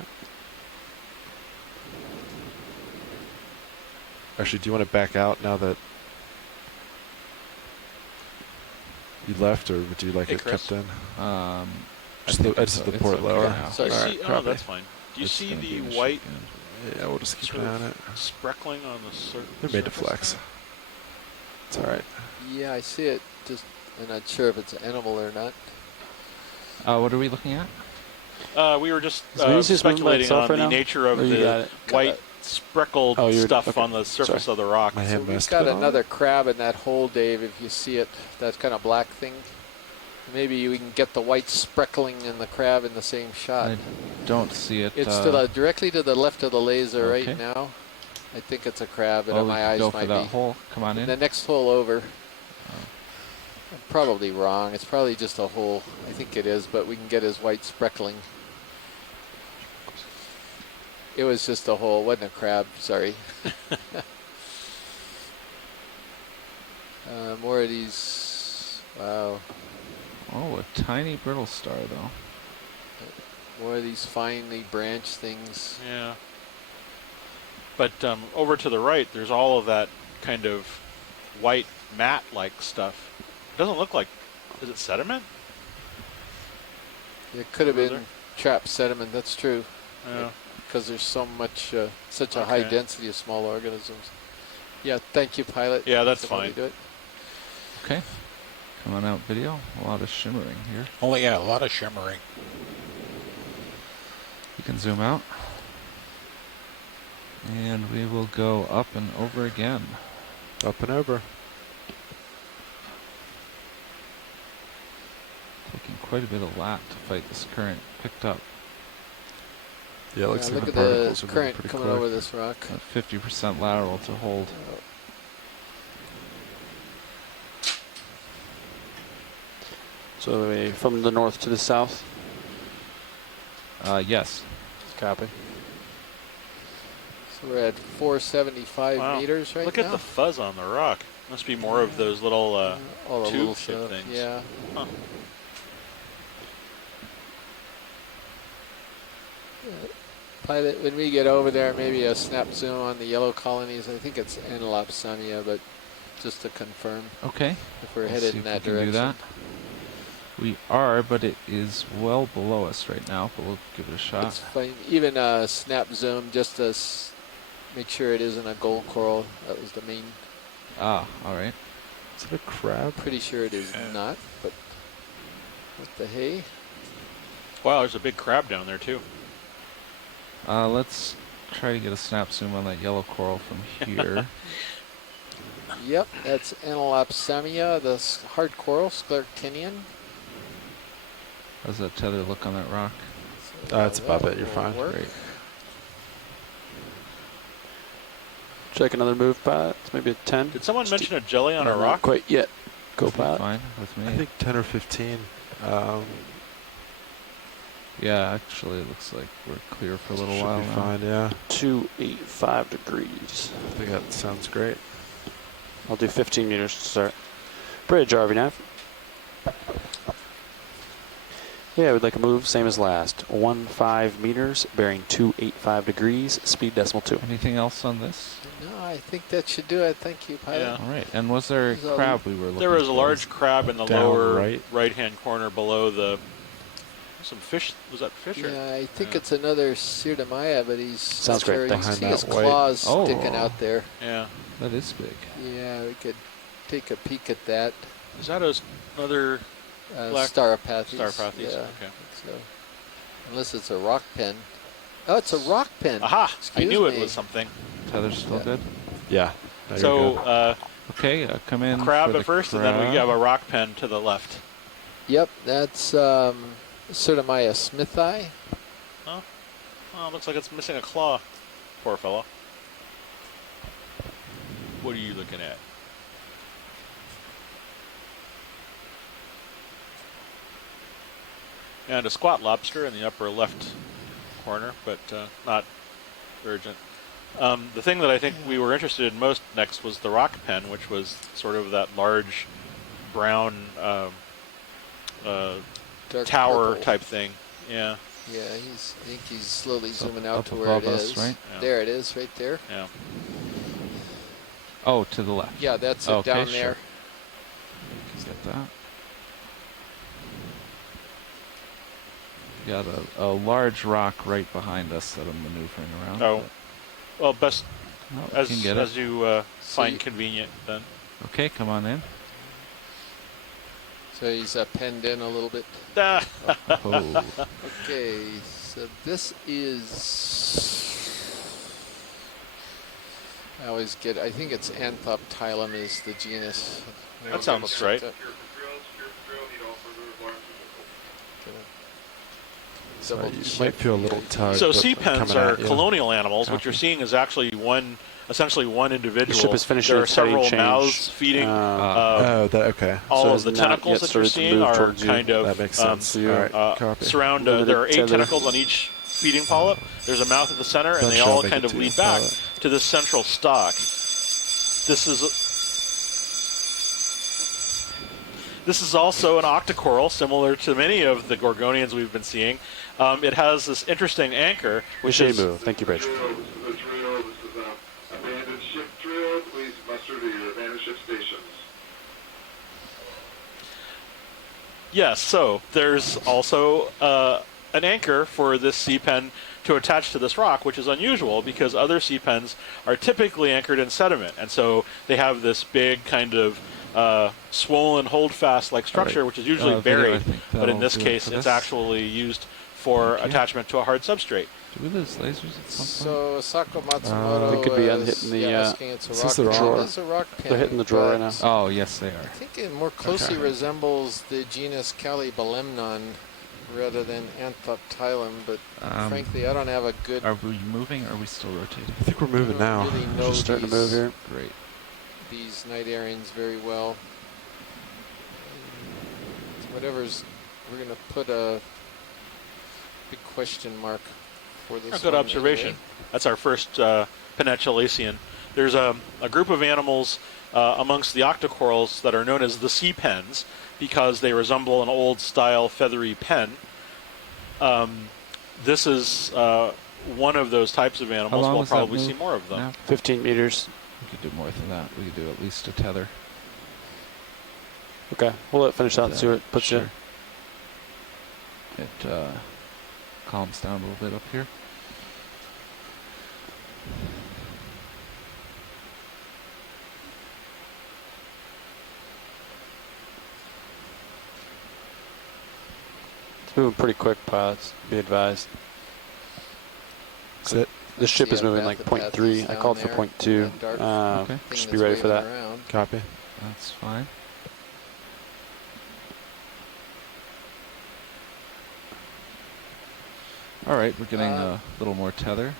Actually, do you want to back out now that you left, or would you like Hey, it Chris. kept in? I Just think the edges of the it's port okay lower. now. So All I right, see, copy. that's fine. Do you It's see gonna the be a white Yeah, we'll just keep sort an eye on it. of spreckling on the surface? They're made to flex. It's all right. Yeah, I see it. Just I'm not sure if it's an animal or not. What are we looking at? We were just Is Venus just moving by speculating itself on right the now? nature of Or you got the it? white speckled stuff on the surface of the rock. So we've got another crab in that hole, Dave, if you see it, that kind of black thing. Maybe we can get the white speckling and the crab in the same shot. I don't see it. It's directly to the left of the laser right now. I think it's a crab, and my eyes go might for that be. hole. Come on in. The next hole over. I'm probably wrong. It's probably just a hole. I think it is, but we can get his white speckling. It was just a hole, wasn't a crab. Sorry. More of these. Wow. Oh, a tiny brittle star, though. More of these finely branched things. Yeah. But over to the right, there's all of that kind of white mat-like stuff. Doesn't look like. Is it sediment? It could have been trapped sediment. That's true. Yeah. Because there's so much, such a high density of small organisms. Yeah. Thank you, pilot. Yeah, that's fine. Do it. Okay. Come on out, video. A lot of shimmering here. Oh yeah, a lot of shimmering. You can zoom out. And we will go up and over again. Up and over. Taking quite a bit of lat to fight this current. Picked up. Yeah, it looks like look the at particles the are current pretty coming quick. over this rock. 50% lateral to hold. So from the north to the south? Yes. Copy. So we're at 475 meters right now. Look at the fuzz on the rock. Must be more of those little all the little tube-shaped stuff. things. Yeah. Huh. Pilot, when we get over there, maybe a snap zoom on the yellow colonies. I think it's Anelopsamia, but just to confirm. Okay. If we're Let's headed see in if that we can do direction. that. We are, but it is well below us right now, but we'll give it a shot. It's fine. Even a snap zoom just to make sure it isn't a gold coral. That was the main. Ah, all right. Is it a crab? Pretty sure it is not, but what the hey? Wow, there's a big crab down there too. Let's try to get a snap zoom on that yellow coral from here. Yep, that's Anelopsamia, the hard coral, scleractinian. How's that tether look on that rock? It's above it. You're fine. Great. Check another move, pilot. It's maybe a 10. Did someone mention a jelly on a Not rock? quite yet. Go, pilot. Fine with me. I think 10 or 15. Yeah, actually, it looks like we're clear for a little Should while be now. fine, yeah. 285 degrees. I think that sounds great. I'll do 15 meters to start. Bridge, RV nav. Yeah, we'd like a move, same as last. 15 meters, bearing 285 degrees, speed decimal 2. Anything else on this? No, I think that should do it. Thank you, pilot. Yeah. All right. And was there a There's a- crab we were looking for? There was a large crab in the Down lower right. hand corner below the. Some fish. Was that fish? Or? Yeah, I think it's another Sirdomia, but he's Sounds great. You Thanks. see his Behind that claws white- sticking Oh. out there. Yeah. That is big. Yeah, we could take a peek at that. Is that another black Staropathes. Staropathes? Yeah, Okay. I think so. Unless it's a rock pen. Oh, it's a rock pen. Aha! Excuse I knew me. it was something. Tether's still Yeah. good? Yeah. No, you're So good. Okay, come in crab for the at first, crab. and then we have a rock pen to the left. Yep, that's Sirdomia smithi. Oh, looks like it's missing a claw. Poor fellow. What are you looking at? And a squat lobster in the upper left corner, but not urgent. The thing that I think we were interested in most next was the rock pen, which was sort of that large brown Dark tower purple. type thing. Yeah. Yeah, I think he's slowly It's up- zooming out up to where it above us, is. right? Yeah. There it is, right there. Yeah. Oh, to the left. Yeah, that's it Okay, down sure. there. Get that. Got a large rock right behind us that I'm maneuvering around. Oh. Well, best but- we as can get as it. you find you- convenient then. Okay, come on in. So he's penned in a little bit. Oh. Okay, so this is I always get, I think it's Anthoptylum is the genus. That sounds right. Sorry, you might feel a little tired. So sea pens are colonial animals. What you're seeing is actually essentially one individual. The ship is finishing there are its heading several change. mouths feeding. Okay. All So of the tentacles that you're seeing are kind of that makes sense. surround. There are 8 tentacles on each feeding polyp. There's a mouth at the center, and they all kind of lead back to this central stalk. This is also an octocoral, similar to many of the gorgonians we've been seeing. It has this interesting anchor, which is... Thank you, Bridge. This is abandoned ship trio. Please muster to your abandoned ship stations. Yes, so there's also an anchor for this sea pen to attach to this rock, which is unusual because other sea pens are typically anchored in sediment. And so they have this big kind of swollen holdfast like structure, which is usually buried, but in this case it's actually used for attachment to a hard substrate. Do we lose lasers at some So Sako Matsumoto They could be is hitting the asking it's a rock the pen. drawer. It is a rock pen. They're hitting the drawer right now. Oh, yes, they are. I think it more closely resembles the genus Calibelemnon rather than Anthoptylum, but frankly, I don't have a good... Are we moving or are we still rotating? I think we're moving now. Really We're know just starting to move here. Great. These Cnidarians very well. Whatever's... We're going to put a big question mark for this. A good observation. Anyway. That's our first Peninsulacean. There's a group of animals amongst the octocorals that are known as the sea pens because they resemble an old-style feathery pen. This is one of those types of animals. We'll probably see more of them. Now? 15 meters. We could do more than that. We could do at least a tether. Okay, we'll let it finish out and see where it puts you. It calms down a little bit up here. It's moving pretty quick, pilots. Be advised. That's it. The ship is moving like 0.3. I called for 0.2. Okay. Just be ready for that. Copy. That's fine. All right, we're getting a little more tether.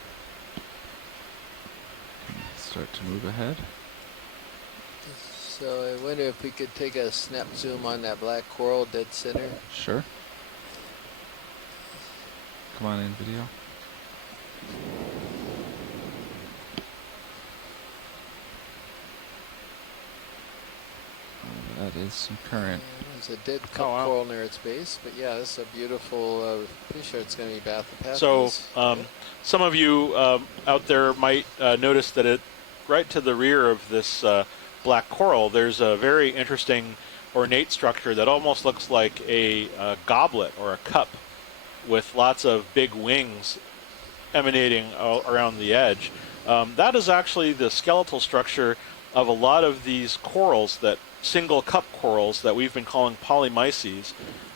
Start to move ahead. So I wonder if we could take a snap zoom on that black coral dead center. Sure. Come on in, video. That is some current. There's a dead cup coral near its base, but yeah, this is a beautiful, pretty sure it's going to be bathypathes. So some of you out there might notice that right to the rear of this black coral, there's a very interesting ornate structure that almost looks like a goblet or a cup with lots of big wings emanating around the edge. That is actually the skeletal structure of a lot of these corals, that single cup corals that we've been calling polymyces.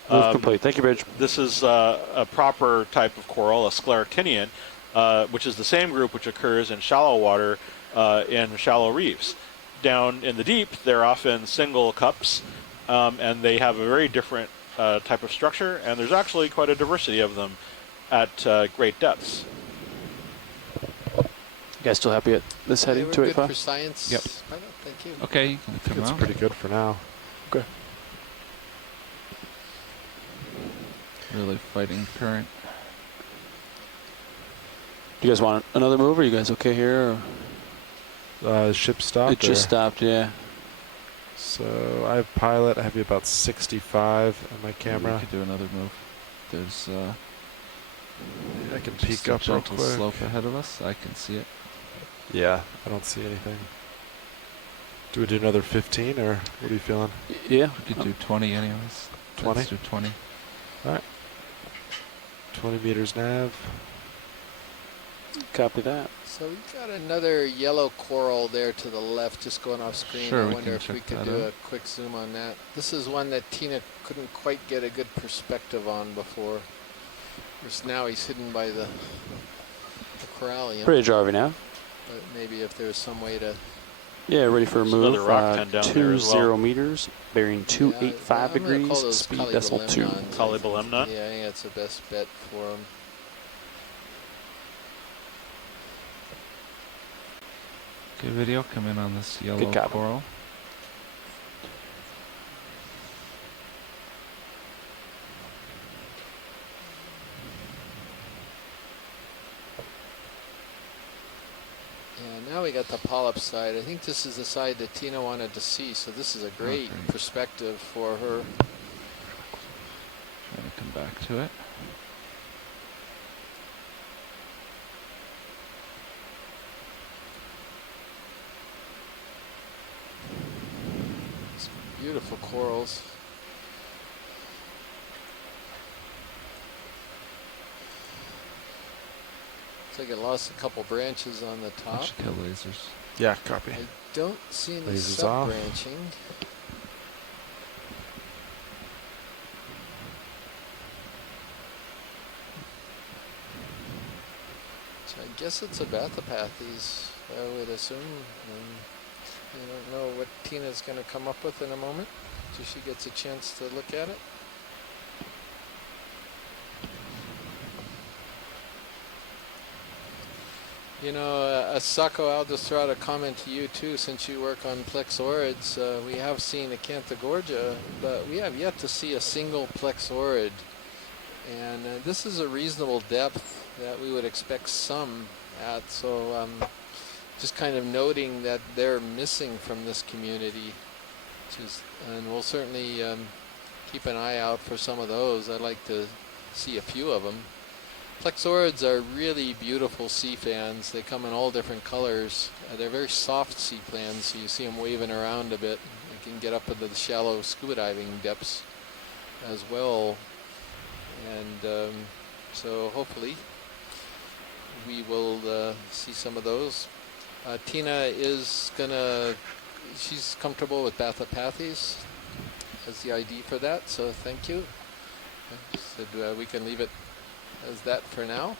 Move complete. Thank you, Bridge. This is a proper type of coral, a scleractinian, which is the same group which occurs in shallow water in shallow reefs. Down in the deep, they're often single cups, and they have a very different type of structure, and there's actually quite a diversity of them at great depths. You guys still happy at this heading, Good 285? for science. Yep. Thank you. Okay, you can I think come it's out. pretty good for now. Okay. Really fighting current. Do you guys want another move, or are you guys okay here? Or? The ship stopped? It just stopped, yeah. So I have pilot. I have you about 65 on my camera. We could do another move. There's I can just peek a up real gentle quick. slope ahead of us. I can see it. Yeah, I don't see anything. Do we do another 15, or what are you feeling? Yeah. We could do 20 anyways. 20? Let's do 20. All right. 20 meters nav. Copy that. So we've got another yellow coral there to the left, just going off screen. Sure, I we wonder can if we check could that do out. a quick zoom on that. This is one that Tina couldn't quite get a good perspective on before. Of course, now he's hidden by the corallium. Bridge RV now. But maybe if there's some way to... Yeah, ready for a There's move. another rock pen down there as well. 20 meters, bearing 285 degrees, speed decimal 2. Polybelemnot? Yeah, I think that's the best bet for them. Good video. Come in on this yellow Good copy. coral. And now we got the polyp side. I think this is the side that Tina wanted to see, so this is a great perspective for her. Trying to come back to it. Some beautiful corals. Looks like it lost a couple branches on the top. Should kill lasers. Yeah, copy. I don't see any Lasers off. sub-branching. So I guess it's a Bathopathes, I would assume. I don't know what Tina's going to come up with in a moment, so she gets a chance to look at it. You know, Asako, I'll just throw out a comment to you too, since you work on plexaurids. We have seen Acanthogorgia, but we have yet to see a single plexaurid. And this is a reasonable depth that we would expect some at, so just kind of noting that they're missing from this community. And we'll certainly keep an eye out for some of those. I'd like to see a few of them. Plexaurids are really beautiful sea fans. They come in all different colors. They're very soft sea plans, so you see them waving around a bit. They can get up into the shallow scuba diving depths as well. And so hopefully we will see some of those. Tina is she's comfortable with Bathopathes as the ID for that, so thank you. Said we can leave it as that for now.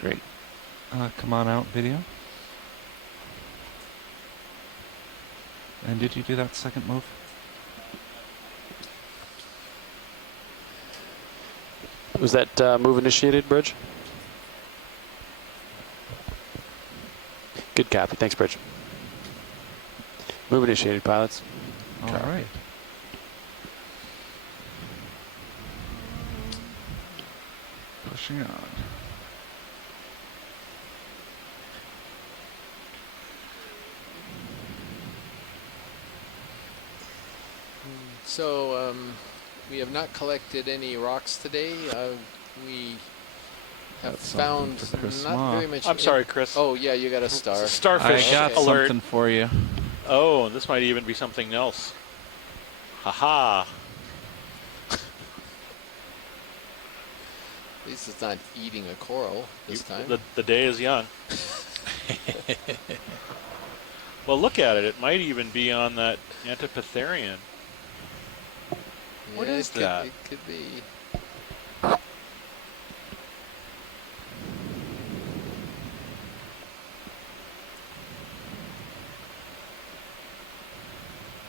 Great. Come on out, video. And did you do that second move? Was that move initiated, Bridge? Good copy. Thanks, Bridge. Move initiated, pilots. All right. Pushing on. So we have not collected any rocks today. We have found not very much. I'm sorry, Chris. Oh yeah, you got a star. Starfish I got alert. something for you. Oh, this might even be something else. Haha. At least it's not eating a coral this time. The day is young. Well, look at it. It might even be on that Antipatherian. What is that? It could be.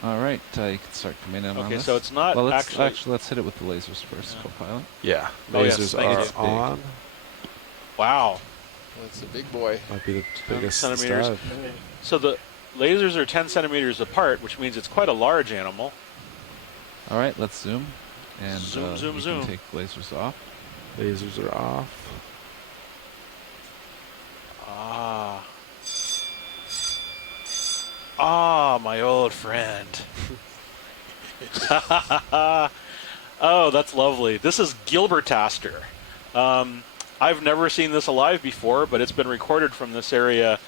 All right, you can start coming in on Okay, this. so it's not well, let's actually let's hit it with the lasers first, co-pilot. Yeah, Oh, yes, lasers thank are you. on. Wow. That's a big boy. Might be the biggest Centimeters. stud. So the lasers are 10 centimeters apart, which means it's quite a large animal. All right, let's zoom. And Zoom, zoom, you zoom. can take lasers off. Lasers are off. Ah. Ah, my old friend. Oh, that's lovely. This is Gilbertaster. I've never seen this alive before, but it's been recorded from this area.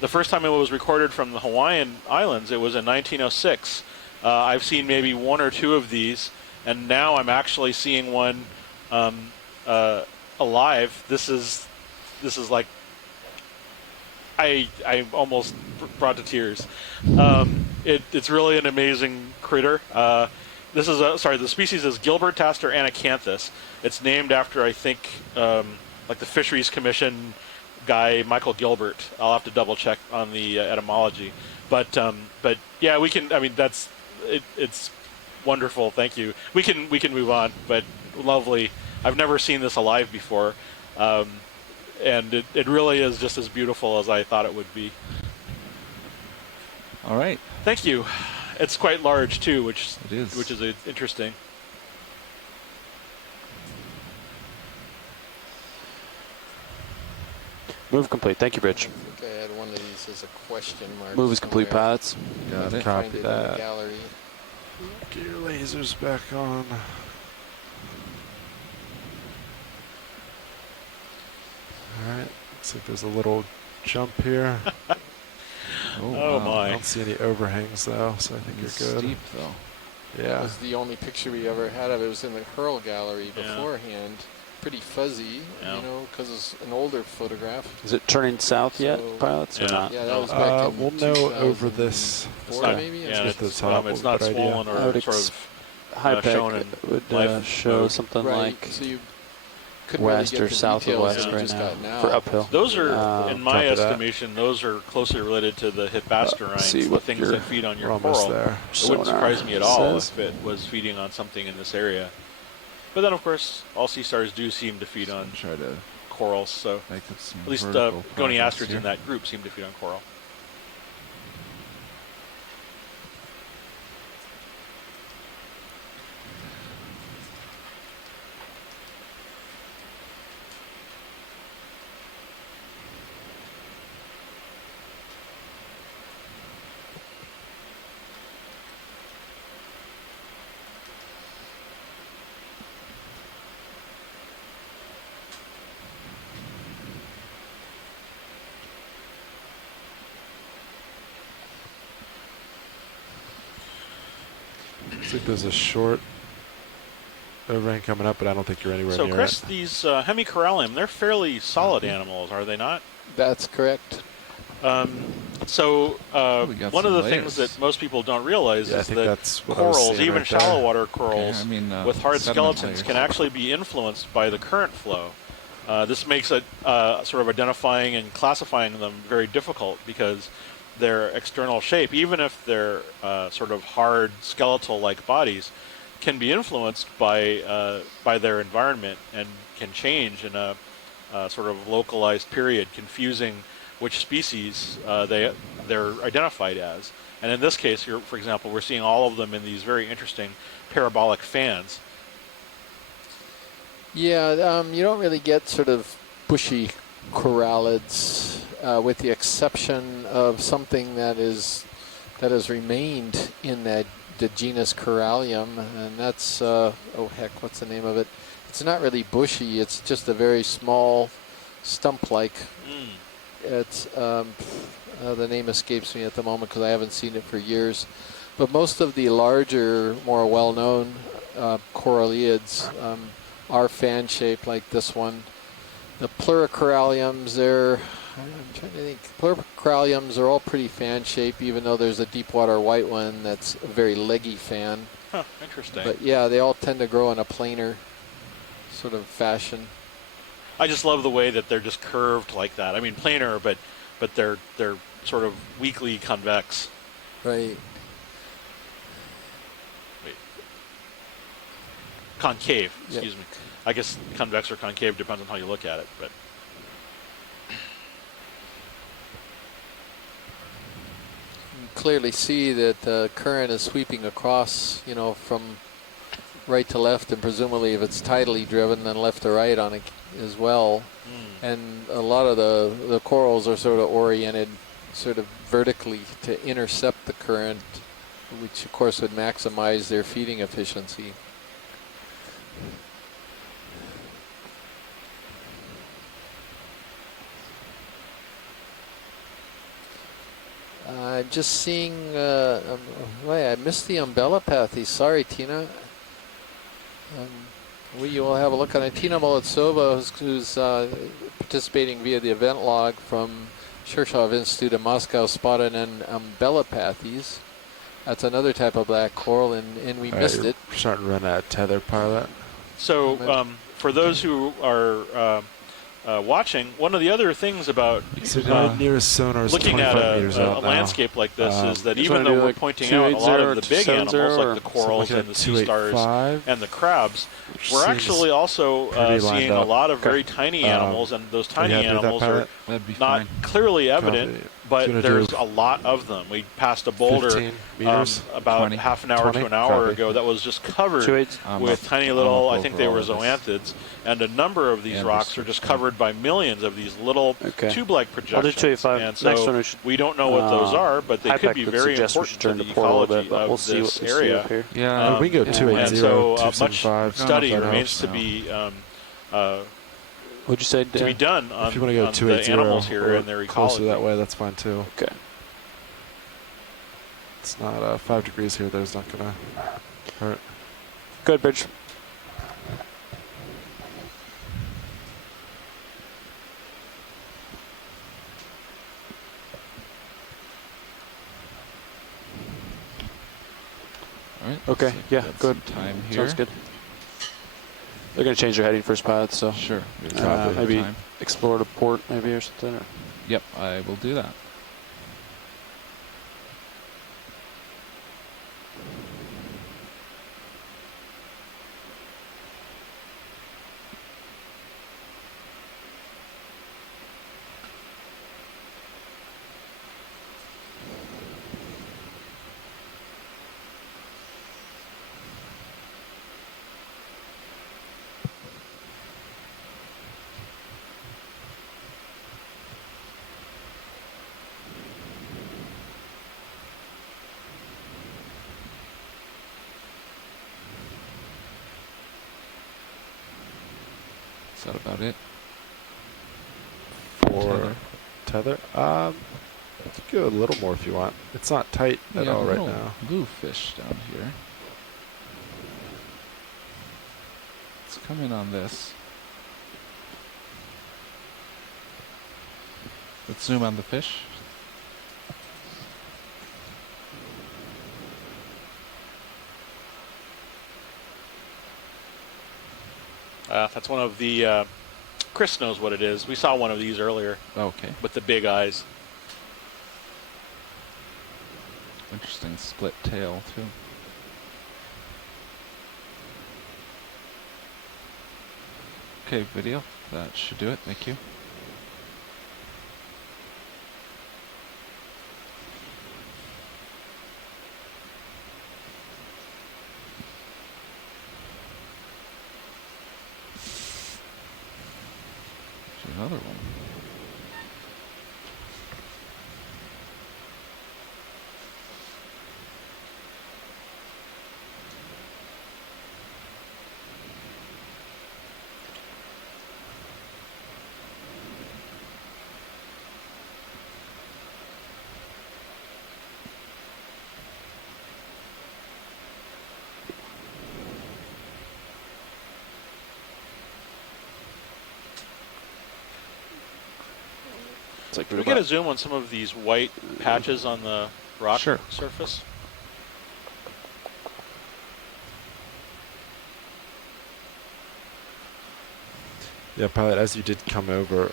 The first time it was recorded from the Hawaiian Islands, it was in 1906. I've seen maybe one or two of these, and now I'm actually seeing one alive. This is like I almost brought to tears. It's really an amazing critter. This is the species is Gilbertaster anacanthus. It's named after, I think, like the Fisheries Commission guy Michael Gilbert. I'll have to double check on the etymology, but yeah, we can. I mean, that's it. It's wonderful. Thank you. We can move on, but lovely. I've never seen this alive before, and it really is just as beautiful as I thought it would be. All right. Thank you. It's quite large too, which is interesting. Move complete. Thank you, Rich. I think I had one of these as a question mark. Move is complete, somewhere. pilots. Got it. Find Copy it in the that. gallery. Get your lasers back on. Alright, looks like there's a little jump here. Oh my. I don't see any overhangs though, so I think It's you're good. steep though. Yeah. That was the only picture we ever had of it. It was in the Hurl gallery beforehand. Pretty fuzzy, you know, because it's an older photograph. Is it turning south yet, So- pilots, or not? Yeah, that was back in we'll know over this. 2004 maybe? Yeah, Just the top. it's not good idea. swollen I or would sort of High shown Peg in would life show mode. something Right, like so you couldn't west really or get the south of details west that you right just now, got now. for uphill. Those are, in my Copy that. estimation, those are closely related to the hippasturines, see the what things your- that feed on your we're almost coral. there. It wouldn't Sonar surprise me at all says. if it was feeding on something in this area. But then, of course, all sea stars do seem to feed on Try to corals, so make it some at least vertical progress goniastrids here. in that group seem to feed on coral. Looks like there's a short overhang coming up, but I don't think you're anywhere So, near Chris, it. these hemicorallium, they're fairly solid animals, are they not? That's correct. So we got one of some the things layers. that most people don't realize Yeah, I is think that that's what I was corals, seeing even right there. shallow water corals I mean, with hard sediment skeletons, layers. can actually be influenced by the current flow. This makes it sort of identifying and classifying them very difficult because their external shape, even if they're sort of hard skeletal-like bodies, can be influenced by their environment and can change in a sort of localized period, confusing which species they're identified as. And in this case, here, for example, we're seeing all of them in these very interesting parabolic fans. Yeah, you don't really get sort of bushy corallids, with the exception of something that has remained in the genus Corallium, and that's oh heck, what's the name of it? It's not really bushy. It's just a very small stump-like. It's the name escapes me at the moment because I haven't seen it for years. But most of the larger, more well-known coralliids are fan-shaped, like this one. The pluricoralliums, I'm trying to think. Pluricoralliums are all pretty fan-shaped, even though there's a deep water white one that's a very leggy fan. Huh, interesting. But yeah, they all tend to grow in a planar sort of fashion. I just love the way that they're just curved like that. I mean, planar, but they're sort of weakly convex. Right. Wait. Concave, Yeah. excuse me. I guess convex or concave depends on how you look at it, but You clearly see that the current is sweeping across, you know, from right to left, and presumably if it's tidally driven, then left to right on it as well. And a lot of the corals are sort of oriented sort of vertically to intercept the current, which of course would maximize their feeding efficiency. I'm just seeing, wait, I missed the umbellapathy. Sorry, Tina. We will have a look on it. Tina Molodtsova, who's participating via the event log from Shirshov Institute in Moscow, spotted an umbellapathes. That's another type of black coral, and we missed it. We're starting to run out of tether, pilot. so for those who are watching, one of the other things about nearest sonar is looking at 25 meters out a now. landscape like this is that Just even wanna though do we're like pointing out a lot of the big 280 animals like the or corals something and the like sea stars 285. and the crabs, we're Seems actually also pretty seeing lined a up. lot of very tiny animals, and those tiny happy with that, animals are pilot? That'd be not fine. clearly evident, Copy. but Gonna there's do a lot of them. We passed a boulder 15 meters? about 20. half an hour 20? to an hour Copy. ago that was just covered 280. with tiny little, I think they were overall of zoanthids, and a number of these And rocks are just covered by millions of these little Okay. tube-like I'll do projections. 285. And Next so one we should. we don't know what those are, but they could IPAC be would very suggest we important should to turn the the port a little ecology bit, but of we'll see this what we see area. up here. Yeah. we can go And 280, so much 275. study I don't know if that remains to helps. be What'd you say, to be done on, If you want to go on 280 the animals here or and their closer ecology. that way, that's fine too. Okay. It's not 5 degrees here. There's not gonna hurt. Good, Bridge. All right. Okay, looks like yeah, we got good. some time here. Sounds good. They're going to change their heading first, pilot, so Sure. We got maybe time. explore the port maybe or something. Or Yep, I will do that. Is that about it? For tether? You could go a little more if you want. It's not tight at Yeah, all right little now. blue fish down here. Let's come in on this. Let's zoom on the fish. That's one of the, Chris knows what it is. We saw one of these earlier Okay. with the big eyes. Interesting split tail, too. Okay, video. That should do it. Thank you. There's another one. it's like Can we get a zoom on some of these white patches on the rock Sure. surface? Yeah, pilot, as you did come over,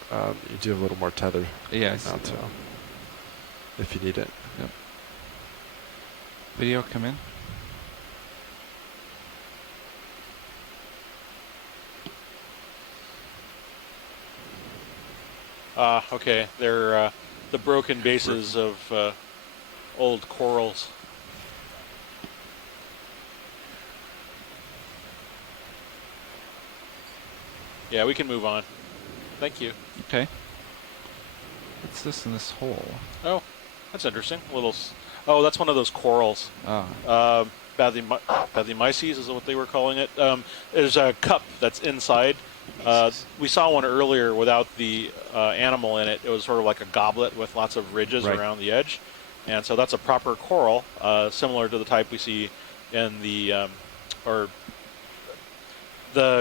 you do have a little more tether Yeah, I see now that. too, if you need it. Yep. Video come in. Okay, they're the broken bases of old corals. Yeah, we can move on. Thank you. Okay. What's this in this hole? Oh, that's interesting. Oh, that's one of those corals. Ah. Bathymyces is what they were calling it. There's a cup that's inside. We saw one earlier without the animal in it. It was sort of like a goblet with lots of ridges Right. around the edge. And so that's a proper coral, similar to the type we see in the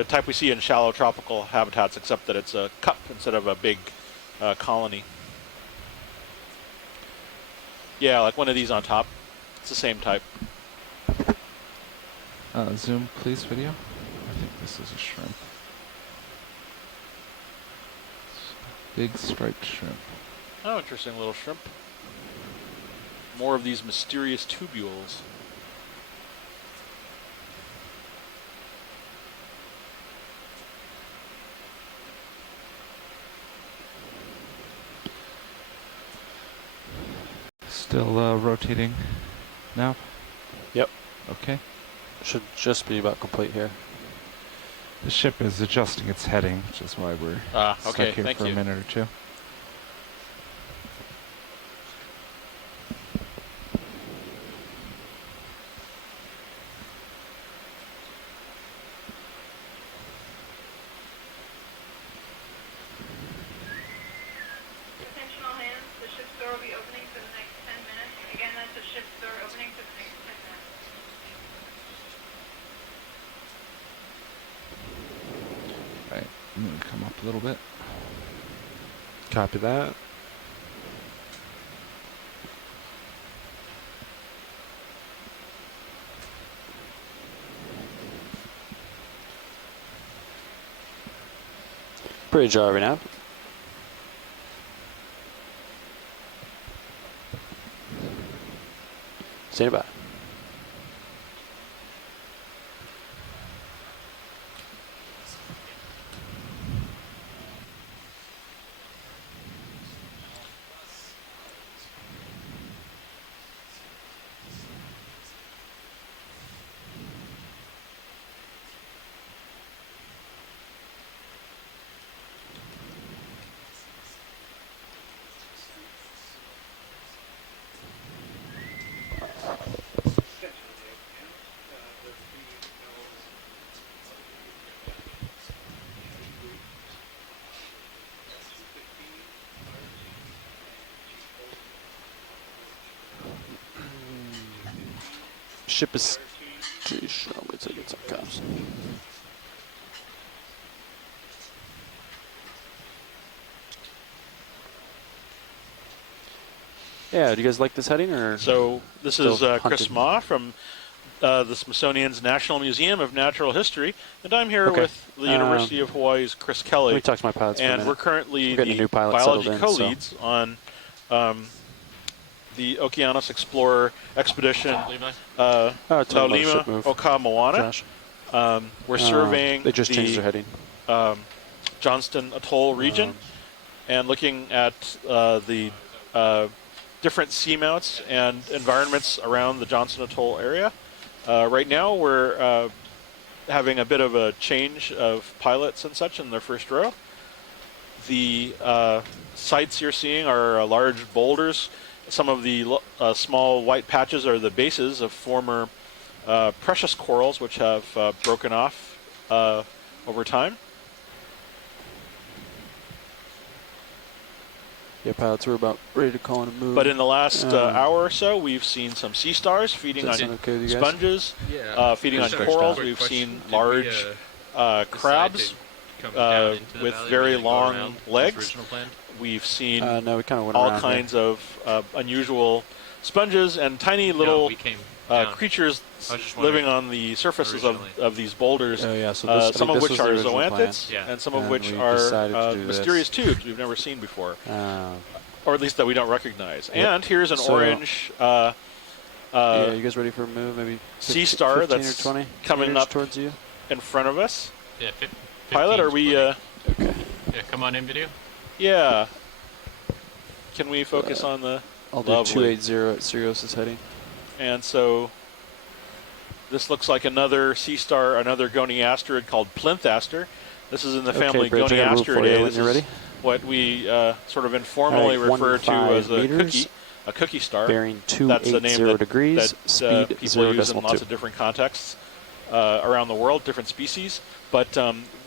type we see in shallow tropical habitats, except that it's a cup instead of a big colony. Yeah, like one of these on top. It's the same type. Zoom, please, video. I think this is a shrimp. Big striped shrimp. Oh, interesting little shrimp. More of these mysterious tubules. Still rotating now? Yep. Okay. Should just be about complete here. The ship is adjusting its heading, which is why we're stuck okay, here thank for you. a minute or two. Attention all hands, the ship's door will be opening for the next 10 minutes. Again, that's the ship's door opening for the next 10 minutes. Right, I'm going to come up a little bit. Copy that. Bridge RV now. Stand by. Ship is. Geez, wait till it gets up, comes. Yeah, do you guys like this heading or? So this still is Chris hunting? Ma from the Smithsonian's National Museum of Natural History, and I'm here Okay. with the University of Hawaii's Chris Kelly. Let me talk to my pilots for a and minute. we're currently We're getting a the new pilot biology settled in, so- co-leads on the Okeanos Explorer expedition Laulima Okamoana. We're surveying they just changed their heading. Johnston Atoll region and looking at the different seamounts and environments around the Johnston Atoll area. Right now we're having a bit of a change of pilots and such in their first row. The sites you're seeing are large boulders. Some of the small white patches are the bases of former precious corals which have broken off over time. Yeah, pilots were about ready to call in a move. But in the last hour or so, we've seen some sea stars feeding on okay with you guys? sponges, feeding on corals. We've seen large crabs with very long legs. We've seen no, we kind of went all around kinds of unusual sponges and tiny little creatures living on the surfaces of these boulders. Oh, yeah, so this, some of which are original zoanthids, plan. and some of And which we are decided to do mysterious this. tubes we've never seen before, or at least that we don't recognize. Yep. And here's an So, orange yeah, you guys ready for a move? Maybe sea star 15 that's or 20 coming meters up towards you. in front of us. Yeah, Pilot, are we? Okay. Yeah, come on in video. Yeah. Can we focus on the? I'll do 280 at Sirius's heading. And so this looks like another sea star, another goniasterid called Plinth Aster. This is in the family Bridge, I got a move for you Goniasteridae. when This you're is ready. what we sort of informally All right, refer to as 15 meters, a cookie star. bearing That's the name 280 degrees, that speed people use in 0.2. lots of different contexts around the world, different species. But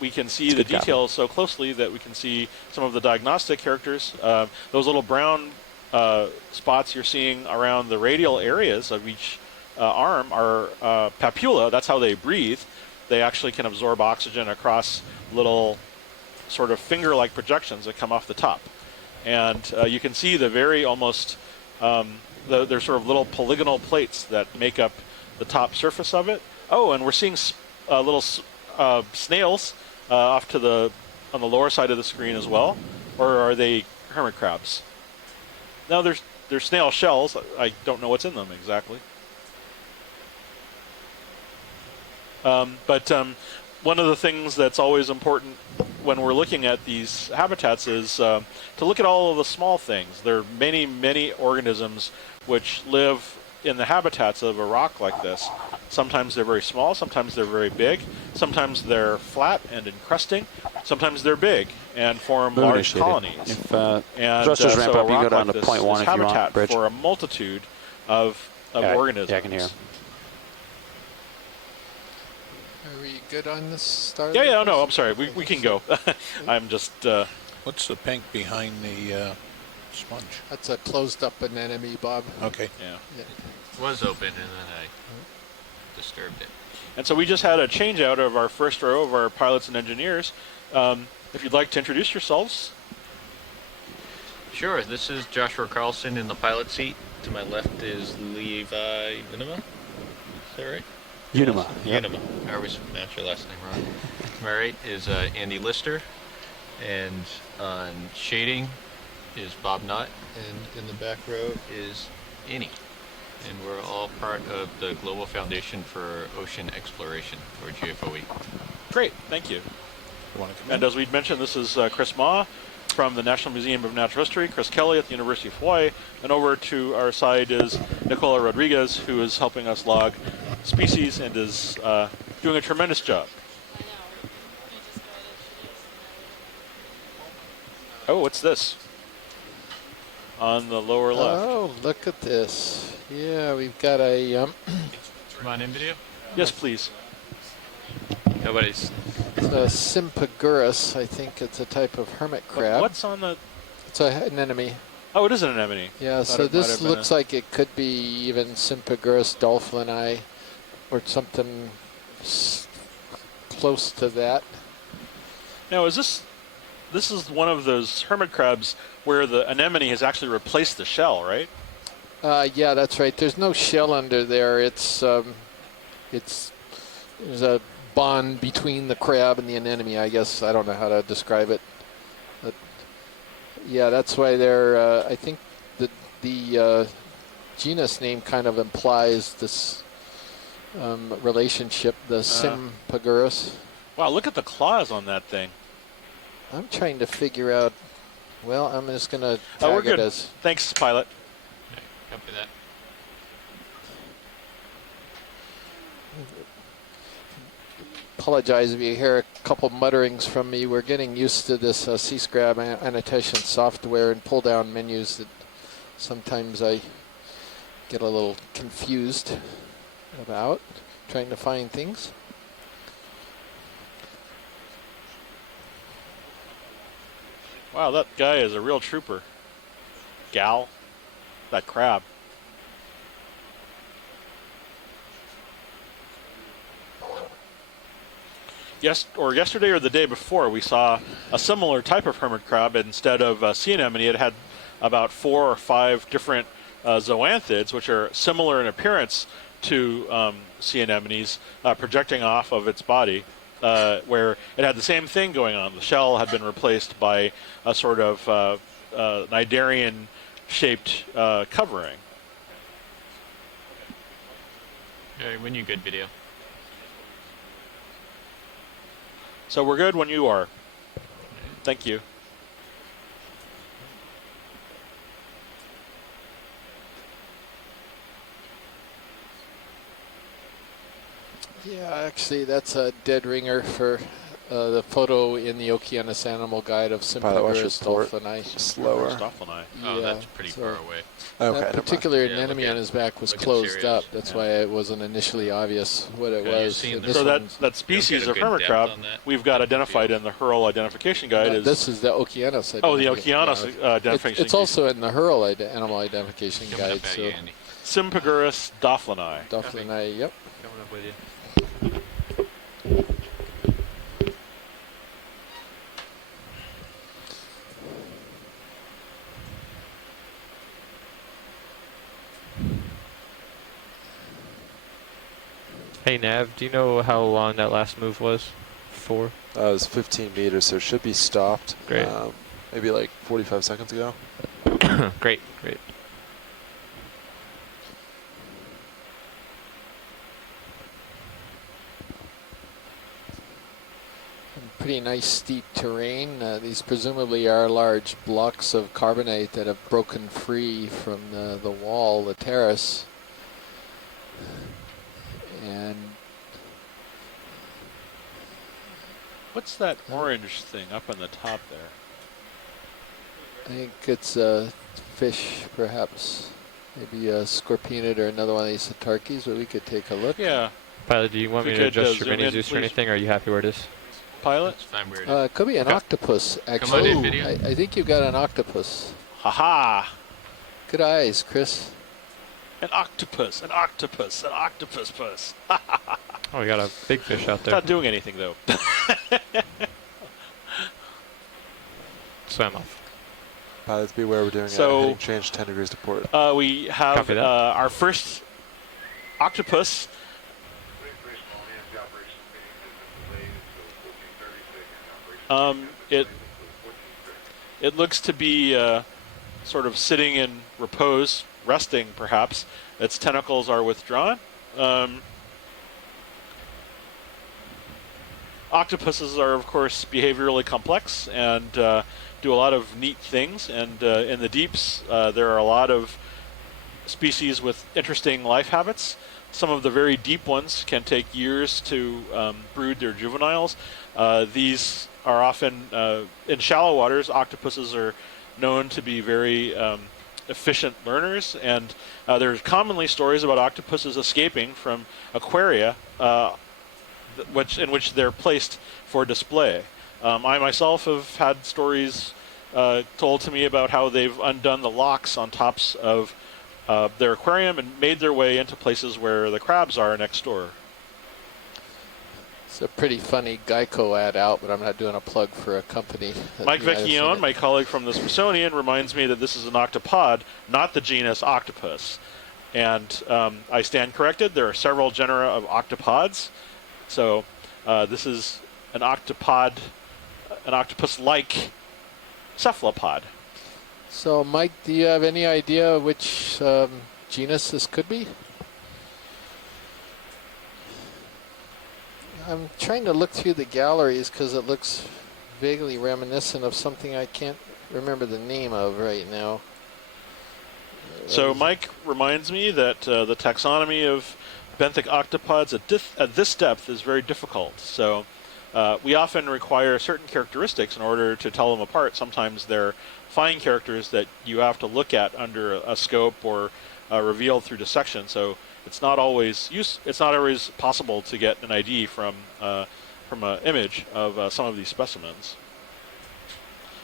we can see the details so closely that we can see some of the diagnostic characters. Those little brown spots you're seeing around the radial areas of each arm are papula. That's how they breathe. They actually can absorb oxygen across little sort of finger-like projections that come off the top. And you can see the very almost, they're sort of little polygonal plates that make up the top surface of it. Oh, and we're seeing little snails off to on the lower side of the screen as well. or are they hermit crabs? No, they're snail shells. I don't know what's in them exactly. But one of the things that's always important when we're looking at these habitats is to look at all of the small things. There are many, many organisms which live in the habitats of a rock like this. Sometimes they're very small, sometimes they're very big, sometimes they're flat and encrusting, sometimes they're big and form large colonies. If and thrusters ramp so up, a you go rock down like to this 0.1 is if you want, habitat Bridge. for a multitude of organisms. Yeah, I can hear. Are we good on this start? Yeah, no, I'm sorry. We can go. I'm just... What's the pink behind the sponge? That's a closed-up anemone, Bob. Okay. Yeah. It was open, and then I disturbed it. And so we just had a change out of our first row of our pilots and engineers. If you'd like to introduce yourselves. Sure, this is Joshua Carlson in the pilot seat. To my left is Levi Unima. Is that right? Unima. Yes. Unima. I always pronounce your last name wrong. To my right is Andy Lister. And on shading is Bob Knott. And in the back row is Annie. And we're all part of the Global Foundation for Ocean Exploration, or GFOE. Great, thank you. And as we'd mentioned, this is Chris Ma from the National Museum of Natural History, Chris Kelly at the University of Hawaii, and over to our side is Nicola Rodriguez, who is helping us log species and is doing a tremendous job. Oh, what's this? On the lower left. Oh, look at this. Yeah, we've got a... Come on in video? Yes, please. Nobody's... It's a Sympagurus. I think it's a type of hermit crab. What's on the... It's an anemone. Oh, it is an anemone. Yeah, so this looks like it could be even Sympagurus dolphini or something close to that. Now, is this... This is one of those hermit crabs where the anemone has actually replaced the shell, right? Yeah, that's right. There's no shell under there. It's there's a bond between the crab and the anemone, I guess. I don't know how to describe it. But yeah, that's why they're. I think the genus name kind of implies this relationship, the Sympagurus. Wow, look at the claws on that thing. I'm trying to figure out. Well, I'm just going to tag we're good. it as. Thanks, pilot. Okay, copy that. Apologize if you hear a couple mutterings from me. We're getting used to this C-Scrab annotation software and pull-down menus that sometimes I get a little confused about trying to find things. Wow, that guy is a real trooper. Gal. That crab. Yesterday or the day before, we saw a similar type of hermit crab. Instead of sea anemone, it had about 4 or 5 different zoanthids, which are similar in appearance to sea anemones, projecting off of its body. Where it had the same thing going on. The shell had been replaced by a sort of Nidarian-shaped covering. Okay, when you good video. So we're good when you are. Thank you. Yeah, actually, that's a dead ringer for the photo in the Okeanos Animal Guide of Sympagurus dolphini. Slower. Oh, that's pretty far away. Okay, that particular Yeah, anemone look on at- his back was look at closed Sirius. up. That's why it wasn't initially obvious what it Okay, you're was. seeing And the- this So one's- that species get a of good hermit depth crab on that. we've got identified in the Hurl identification guide as... this is the Okeanos. Oh, the identification. Okeanos Yeah. identification. It's also in the Hurl animal identification Coming guide. up at So you, Andy. Sympagurus dolphini. dolphini, yep. Coming up with you. Hey Nav, do you know how long that last move was? For? It was 15 meters, so it should be stopped. Great. maybe like 45 seconds ago. Great, great. Pretty nice steep terrain. These presumably are large blocks of carbonate that have broken free from the wall, the terrace. And what's that orange thing up on the top there? I think it's a fish, perhaps. Maybe a scorpionid or another one of these Satarkis, but we could take a look. Yeah. Pilot, do you want me to adjust your mini Zeus or anything, or are you happy where it is? Pilot? It's fine where it is. It could be an octopus, actually. Come on in, video. I think you've got an octopus. Ha-ha! Good eyes, Chris. An octopus, an octopus, an octopus puss. Oh, we got a big fish out there. Not doing anything, though. Swam off. Pilots beware, we're doing a heading change 10 degrees to port. We have our first octopus. It looks to be sort of sitting in repose, resting perhaps. Its tentacles are withdrawn. Octopuses are, of course, behaviorally complex and do a lot of neat things. And in the deeps, there are a lot of species with interesting life habits. Some of the very deep ones can take years to brood their juveniles. These are often, in shallow waters, octopuses are known to be very efficient learners, and there's commonly stories about octopuses escaping from aquaria in which they're placed for display. I myself have had stories told to me about how they've undone the locks on tops of their aquarium and made their way into places where the crabs are next door. It's a pretty funny Geico ad out, but I'm not doing a plug for a company. Mike Vecchione, my colleague from the Smithsonian, reminds me that this is an octopod, not the genus octopus. And I stand corrected. There are several genera of octopods. So this is an octopod, an octopus-like cephalopod. So, Mike, do you have any idea which genus this could be? I'm trying to look through the galleries because it looks vaguely reminiscent of something I can't remember the name of right now. So Mike reminds me that the taxonomy of benthic octopods at this depth is very difficult. So we often require certain characteristics in order to tell them apart. Sometimes they're fine characters that you have to look at under a scope or revealed through dissection. So it's not always possible to get an ID from an image of some of these specimens.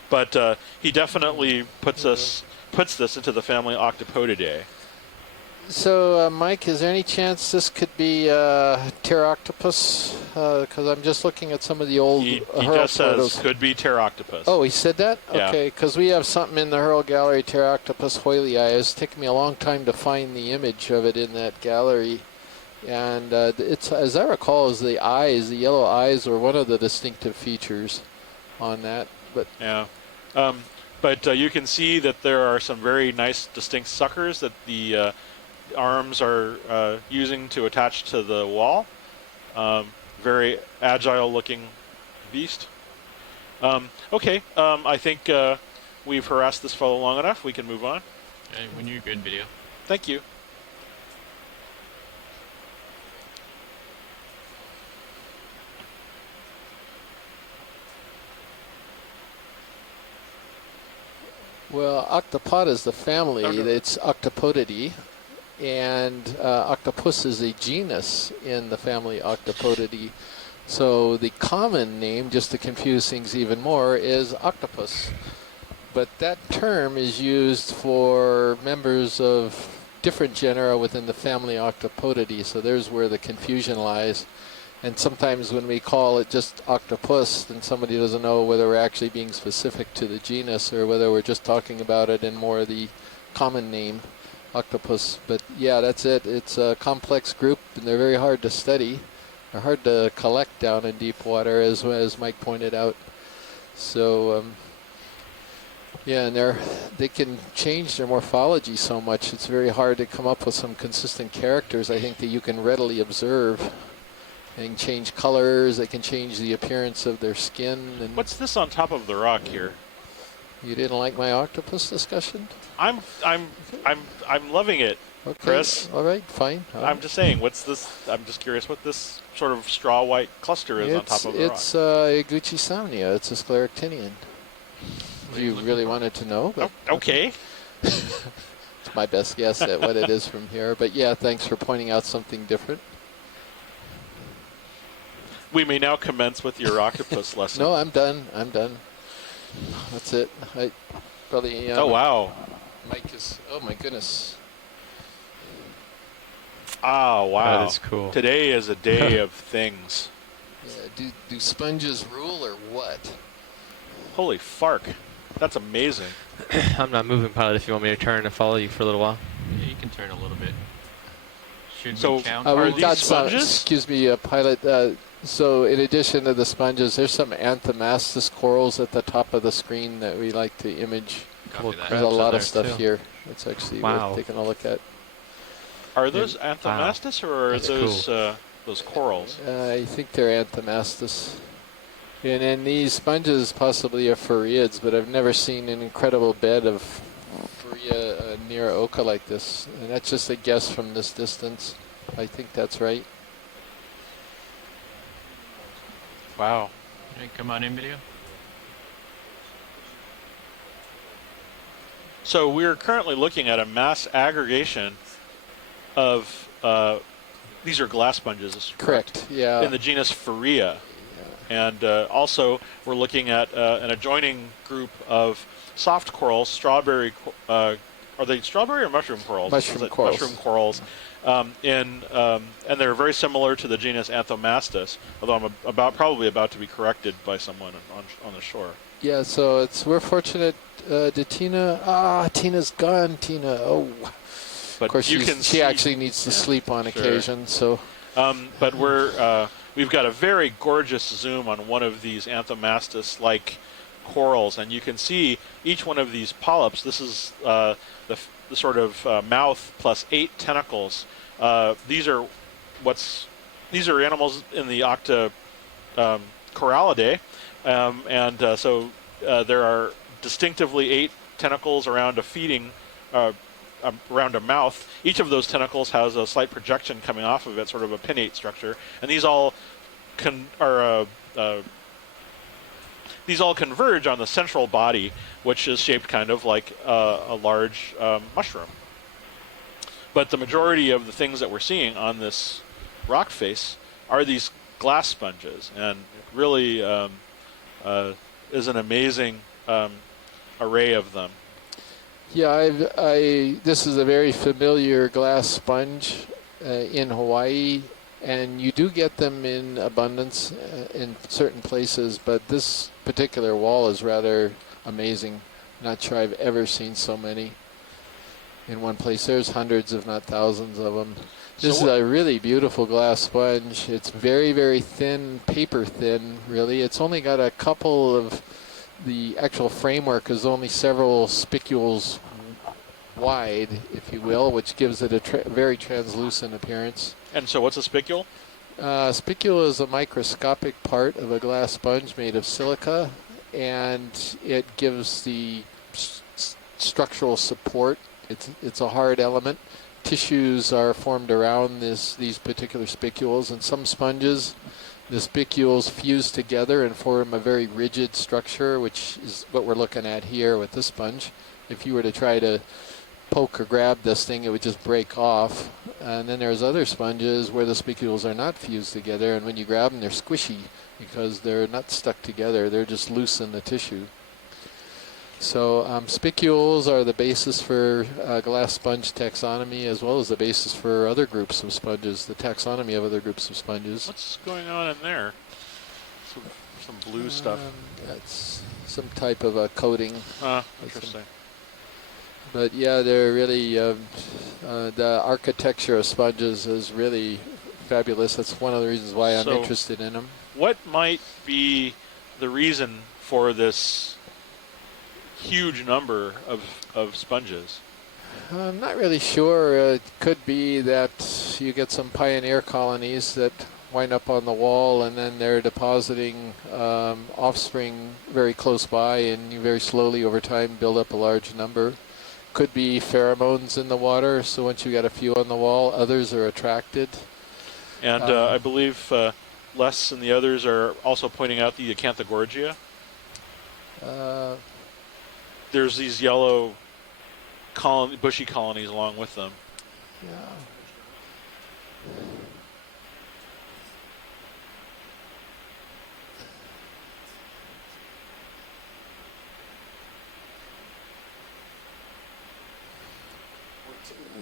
But he definitely puts this into the family Octopodidae. So, Mike, is there any chance this could be Pterodactylus? Because I'm just looking at some of the old He Hurl just photos. says could be Pterodactylus. Oh, he said that? Yeah. Okay, because we have something in the Hurl gallery, Pterodactylus hoylii. It's taken me a long time to find the image of it in that gallery. And it's, as I recall, is the eyes, the yellow eyes, were one of the distinctive features on that. But yeah. But you can see that there are some very nice distinct suckers that the arms are using to attach to the wall. Very agile looking beast. Okay, I think we've harassed this fellow long enough. We can move on. Okay, when you're good, video. Thank you. well, Octopod is the family. Okay. It's Octopodidae. And octopus is a genus in the family Octopodidae. So the common name, just to confuse things even more, is octopus. But that term is used for members of different genera within the family Octopodidae. So there's where the confusion lies. And sometimes when we call it just octopus, then somebody doesn't know whether we're actually being specific to the genus or whether we're just talking about it in more the common name. Octopus, but yeah, that's it. It's a complex group, and they're very hard to study. They're hard to collect down in deep water, as Mike pointed out. So Yeah, and they can change their morphology so much. It's very hard to come up with some consistent characters, I think, that you can readily observe. They can change colors. They can change the appearance of their skin. And what's this on top of the rock here? You didn't like my octopus discussion? I'm loving it, okay. Chris. All right, fine. I'm just saying, what's this? I'm just curious what this sort of straw white cluster is on top of the rock. It's EX1706. It's a scleractinian. You really wanted to know? But okay. It's my best guess at what it is from here. But yeah, thanks for pointing out something different. We may now commence with your octopus lesson. No, I'm done. I'm done. That's it. I probably. Oh wow. Mike is. Oh my goodness. Oh wow. That is cool. Today is a day of things. Yeah. Do sponges rule or what? Holy fark. That's amazing. I'm not moving, pilot, if you want me to turn and follow you for a little while. Yeah, you can turn a little bit. Should so we count? Are we've these got sponges? Excuse me, pilot. So in addition to the sponges, there's some anthomastus corals at the top of the screen that we like to image. There's a lot of stuff here. It's actually worth taking a look at. Are those anthomastus or are those corals? I think they're anthomastus. And then these sponges possibly are furriids, but I've never seen an incredible bed of furria near Oka like this. And that's just a guess from this distance. I think that's right. Wow. Hey, come on in, video. So we're currently looking at a mass aggregation of, these are glass sponges. Correct, yeah. In the genus Pharia. And also, we're looking at an adjoining group of soft corals, strawberry. Are they strawberry or mushroom corals? Mushroom corals. Mushroom corals, and they're very similar to the genus Anthomastus. Although I'm probably about to be corrected by someone on the shore. Yeah, so we're fortunate. Did Tina? Tina's gone. Tina. Oh, but of course she actually needs to sleep on occasion. So, but we've got a very gorgeous zoom on one of these Anthomastus-like corals, and you can see each one of these polyps. This is the sort of mouth plus 8 tentacles. These are animals in the Octa Corallidae, so there are distinctively 8 tentacles around a feeding. Around a mouth. Each of those tentacles has a slight projection coming off of it, sort of a pinnate structure, and these all converge on the central body, which is shaped kind of like a large mushroom. But the majority of the things that we're seeing on this rock face are these glass sponges, and it really is an amazing array of them. Yeah, this is a very familiar glass sponge in Hawaii, and you do get them in abundance in certain places, but this particular wall is rather amazing. Not sure I've ever seen so many in one place. There's hundreds, if not thousands of them. This is a really beautiful glass sponge. It's very, very thin, paper thin, really. It's only got a couple of, the actual framework is only several spicules wide, if you will, which gives it a very translucent appearance. And so what's a spicule? Spicule is a microscopic part of a glass sponge made of silica, and it gives the structural support. It's a hard element. Tissues are formed around these particular spicules, and some sponges, the spicules fuse together and form a very rigid structure, which is what we're looking at here with this sponge. If you were to try to poke or grab this thing, it would just break off. And then there's other sponges where the spicules are not fused together, and when you grab them, they're squishy because they're not stuck together. They're just loose in the tissue. So spicules are the basis for glass sponge taxonomy, as well as the basis for other groups of sponges, the taxonomy of other groups of sponges. What's going on in there? Some blue stuff. That's some type of a coating. Interesting. But yeah, they're really, the architecture of sponges is really fabulous. That's one of the reasons why I'm interested in them. What might be the reason for this huge number of sponges. I'm not really sure. It could be that you get some pioneer colonies that wind up on the wall, and then they're depositing offspring very close by, and you very slowly over time build up a large number. Could be pheromones in the water, so once you got a few on the wall, others are attracted. And I believe Les and the others are also pointing out the Acanthogorgia. There's these yellow bushy colonies along with them. Yeah.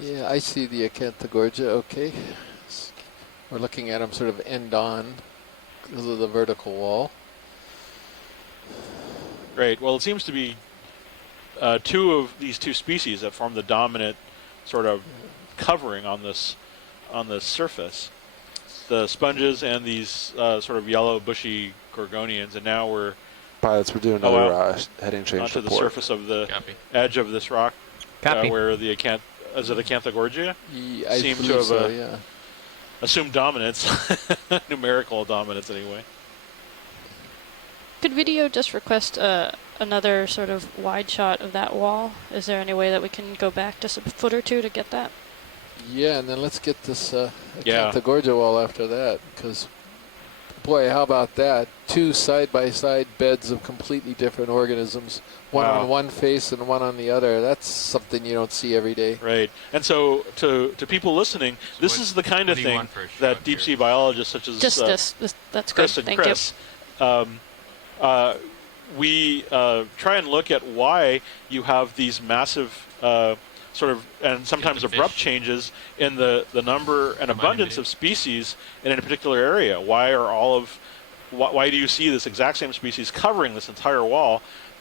Yeah, I see the Acanthogorgia, okay. We're looking at them sort of end on because of the vertical wall. Great. Well, it seems to be these two species that form the dominant sort of covering on this surface. The sponges and these sort of yellow bushy gorgonians, and now we're pilots. We're doing another heading change onto report. the surface of the edge of this rock, where the Acanthogorgia seem to have assumed dominance, numerical dominance anyway. Could video just request another sort of wide shot of that wall? Is there any way that we can go back just a foot or two to get that? Yeah, and then let's get this Acanthogorgia wall after that, because, boy, how about that? Two side-by-side beds of completely different organisms, one on one face and one on the other. That's something you don't see every day. Right. And so to people listening, this is the kind of thing that deep-sea biologists such as that's Chris good. and Thank Chris, we try and look at why you have these massive sort of, and sometimes abrupt changes in the number and abundance of species in a particular area. Why do you see this exact same species covering this entire wall,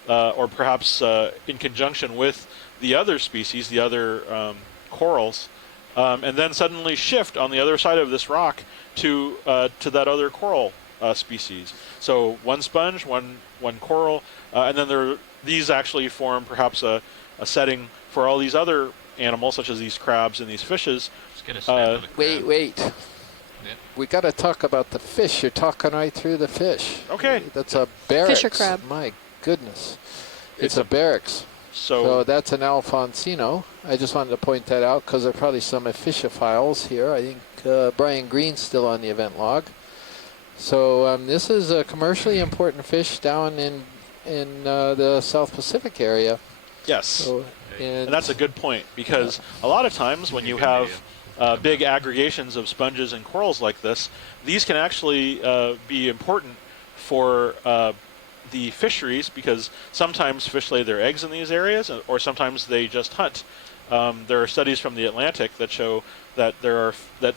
or perhaps in conjunction with the other species, the other corals, and then suddenly shift on the other side of this rock to that other coral species. So one sponge, one coral, and then these actually form perhaps a setting for all these other animals, such as these crabs and these fishes. Wait. We got to talk about the fish. You're talking right through the fish. Okay. That's a barracks. Fisher crab. My goodness. It's a barracks. So that's an Alfonsino. I just wanted to point that out because there are probably some fishophiles here. I think Brian Green's still on the event log. So this is a commercially important fish down in the South Pacific area. Yes. So, and that's a good point, because a lot of times when you have big aggregations of sponges and corals like this, these can actually be important for the fisheries, because sometimes fish lay their eggs in these areas, or sometimes they just hunt. There are studies from the Atlantic that show that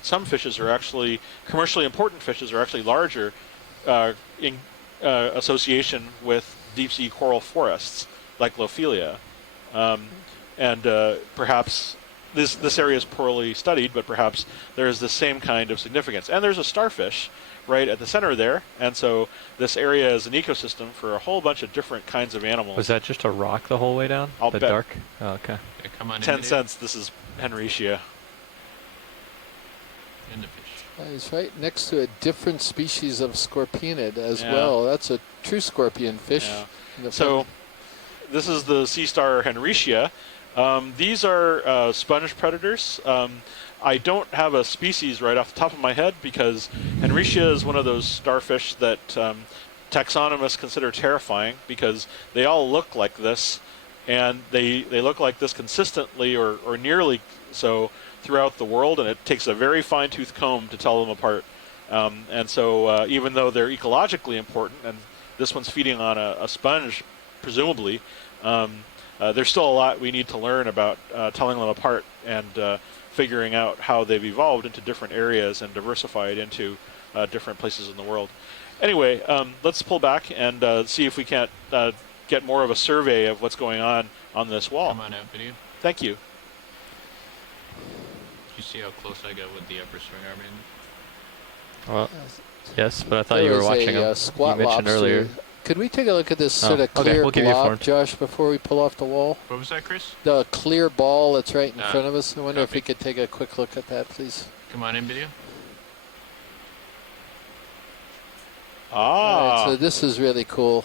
some fishes are actually commercially important fishes are actually larger in association with deep sea coral forests like Lophelia, and perhaps this area is poorly studied, but perhaps there is the same kind of significance. And there's a starfish right at the center there, and so this area is an ecosystem for a whole bunch of different kinds of animals. Was that just a rock the whole way down? I'll the bet. Dark? Oh, okay. Yeah, come on 10 cents. This is Henricia. In the fish. It's right next to a different species of scorpionid as well. That's a true scorpion fish. Yeah. So this is the sea star Henricia. These are sponge predators. I don't have a species right off the top of my head, because Henricia is one of those starfish that taxonomists consider terrifying, because they all look like this, and they look like this consistently or nearly so throughout the world, and it takes a very fine-tooth comb to tell them apart. And so even though they're ecologically important, and this one's feeding on a sponge, presumably, there's still a lot we need to learn about telling them apart and figuring out how they've evolved into different areas and diversified into different places in the world. Anyway, let's pull back and see if we can't get more of a survey of what's going on this wall. Come on out, video. Thank you. You see how close I got with the upper string arm in? Well, yes, but I thought you were watching them. Squat you mentioned lobster earlier. Could we take a look at this sort of clear blob, Josh, before we pull off the wall? What was that, Chris? The clear ball that's right in front of us. I wonder if we could take a quick look at that, please. Come on in, video. Right, so this is really cool.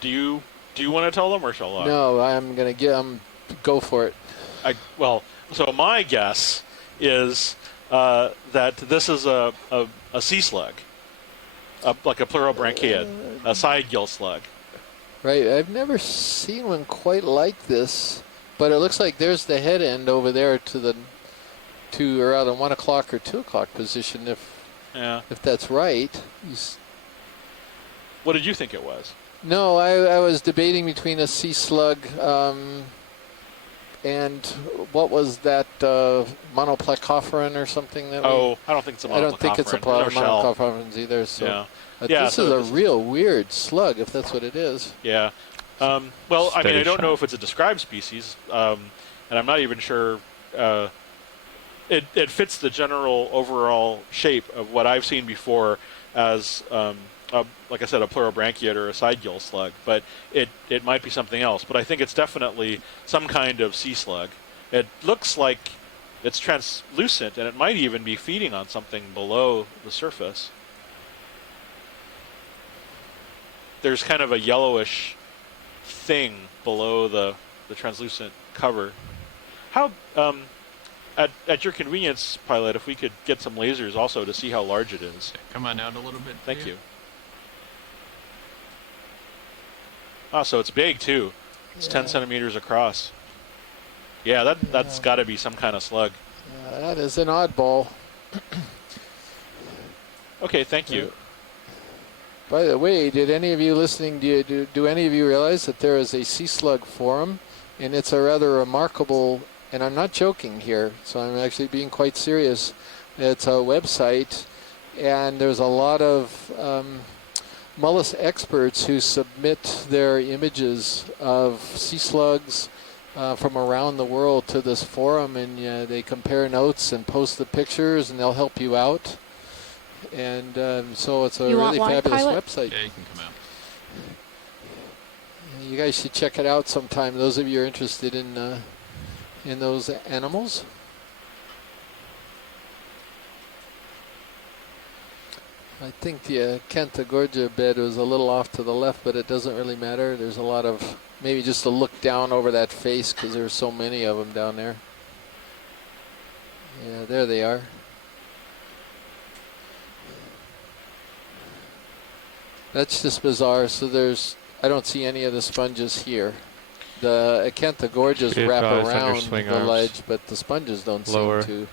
Do you want to tell them, or shall I? No, I'm gonna go for it. So my guess is that this is a sea slug, like a pleurobranchiid, a side gill slug. Right, I've never seen one quite like this, but it looks like there's the head end over there to around the 1 o'clock or 2 o'clock position, if that's right. What did you think it was? No, I was debating between a sea slug and what was that, monoplecophoran or something? I don't think it's a monoplecophoran. I don't think it's a monoplecophoran either. So this is a real weird slug, if that's what it is. Yeah. Well, I mean, I don't know if it's a described species, and I'm not even sure. It fits the general overall shape of what I've seen before as, like I said, a pleurobranchiid or a side gill slug, but it might be something else. But I think it's definitely some kind of sea slug. It looks like it's translucent, and it might even be feeding on something below the surface. There's kind of a yellowish thing below the translucent cover. How, at your convenience, pilot, if we could get some lasers also to see how large it is. Come on out a little bit. Thank you. Oh, so it's big too. It's 10 centimeters across. Yeah, that's got to be some kind of slug. That is an oddball. Okay, thank you. By the way, did any of you listening, do any of you realize that there is a sea slug forum, and it's a rather remarkable, and I'm not joking here, so I'm actually being quite serious. It's a website, and there's a lot of mollusk experts who submit their images of sea slugs from around the world to this forum, and they compare notes and post the pictures, and they'll help you out. And so it's a really fabulous website. Yeah, you can come out. You guys should check it out sometime, those of you who are interested in those animals. I think the Acanthogorgia bed was a little off to the left, but it doesn't really matter. There's a lot of, maybe just to look down over that face because there's so many of them down there. Yeah, there they are. That's just bizarre. So I don't see any of the sponges here. The Acanthogorgias wrap around the ledge, but the sponges don't seem to.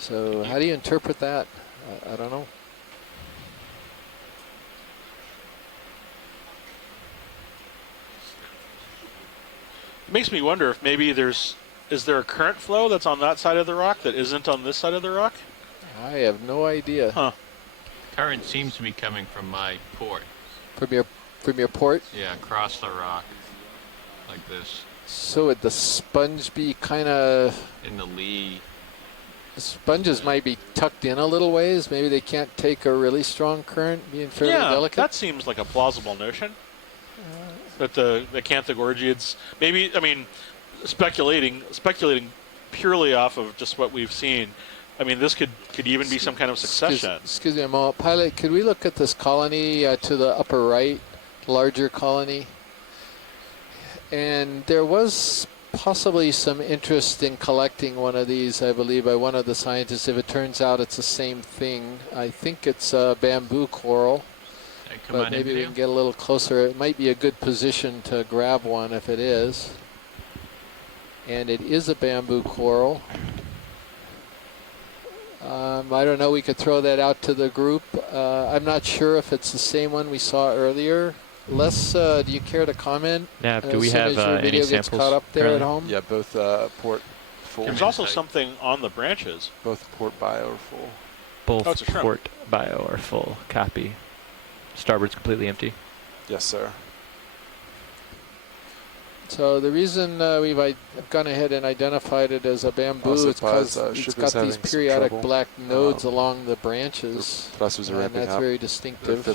So how do you interpret that? I don't know. It makes me wonder if maybe is there a current flow that's on that side of the rock that isn't on this side of the rock? I have no idea. Huh. Current seems to be coming from my port. From your port? Yeah, across the rock, like this. So would the sponge be kind of in the lee? The sponges might be tucked in a little ways. Maybe they can't take a really strong current, being fairly delicate. That seems like a plausible notion. That the Acanthogorgiids, maybe, I mean, speculating purely off of just what we've seen. I mean, this could even be some kind of succession. Excuse me a moment. Pilot, could we look at this colony to the upper right, larger colony? And there was possibly some interest in collecting one of these, I believe, by one of the scientists. If it turns out it's the same thing, I think it's a bamboo coral. But maybe we can get a little closer. It might be a good position to grab one if it is. And it is a bamboo coral. I don't know, we could throw that out to the group. I'm not sure if it's the same one we saw earlier. Les, do you care to comment? Yeah, do we have any samples? Caught up there at home? Yeah, both port full. There's also something on the branches. Both port bio are full. Both port bio are full. Copy. Starboard's completely empty. Yes, sir. So the reason I've gone ahead and identified it as a bamboo is because it's got these periodic black nodes along the branches, and that's very distinctive.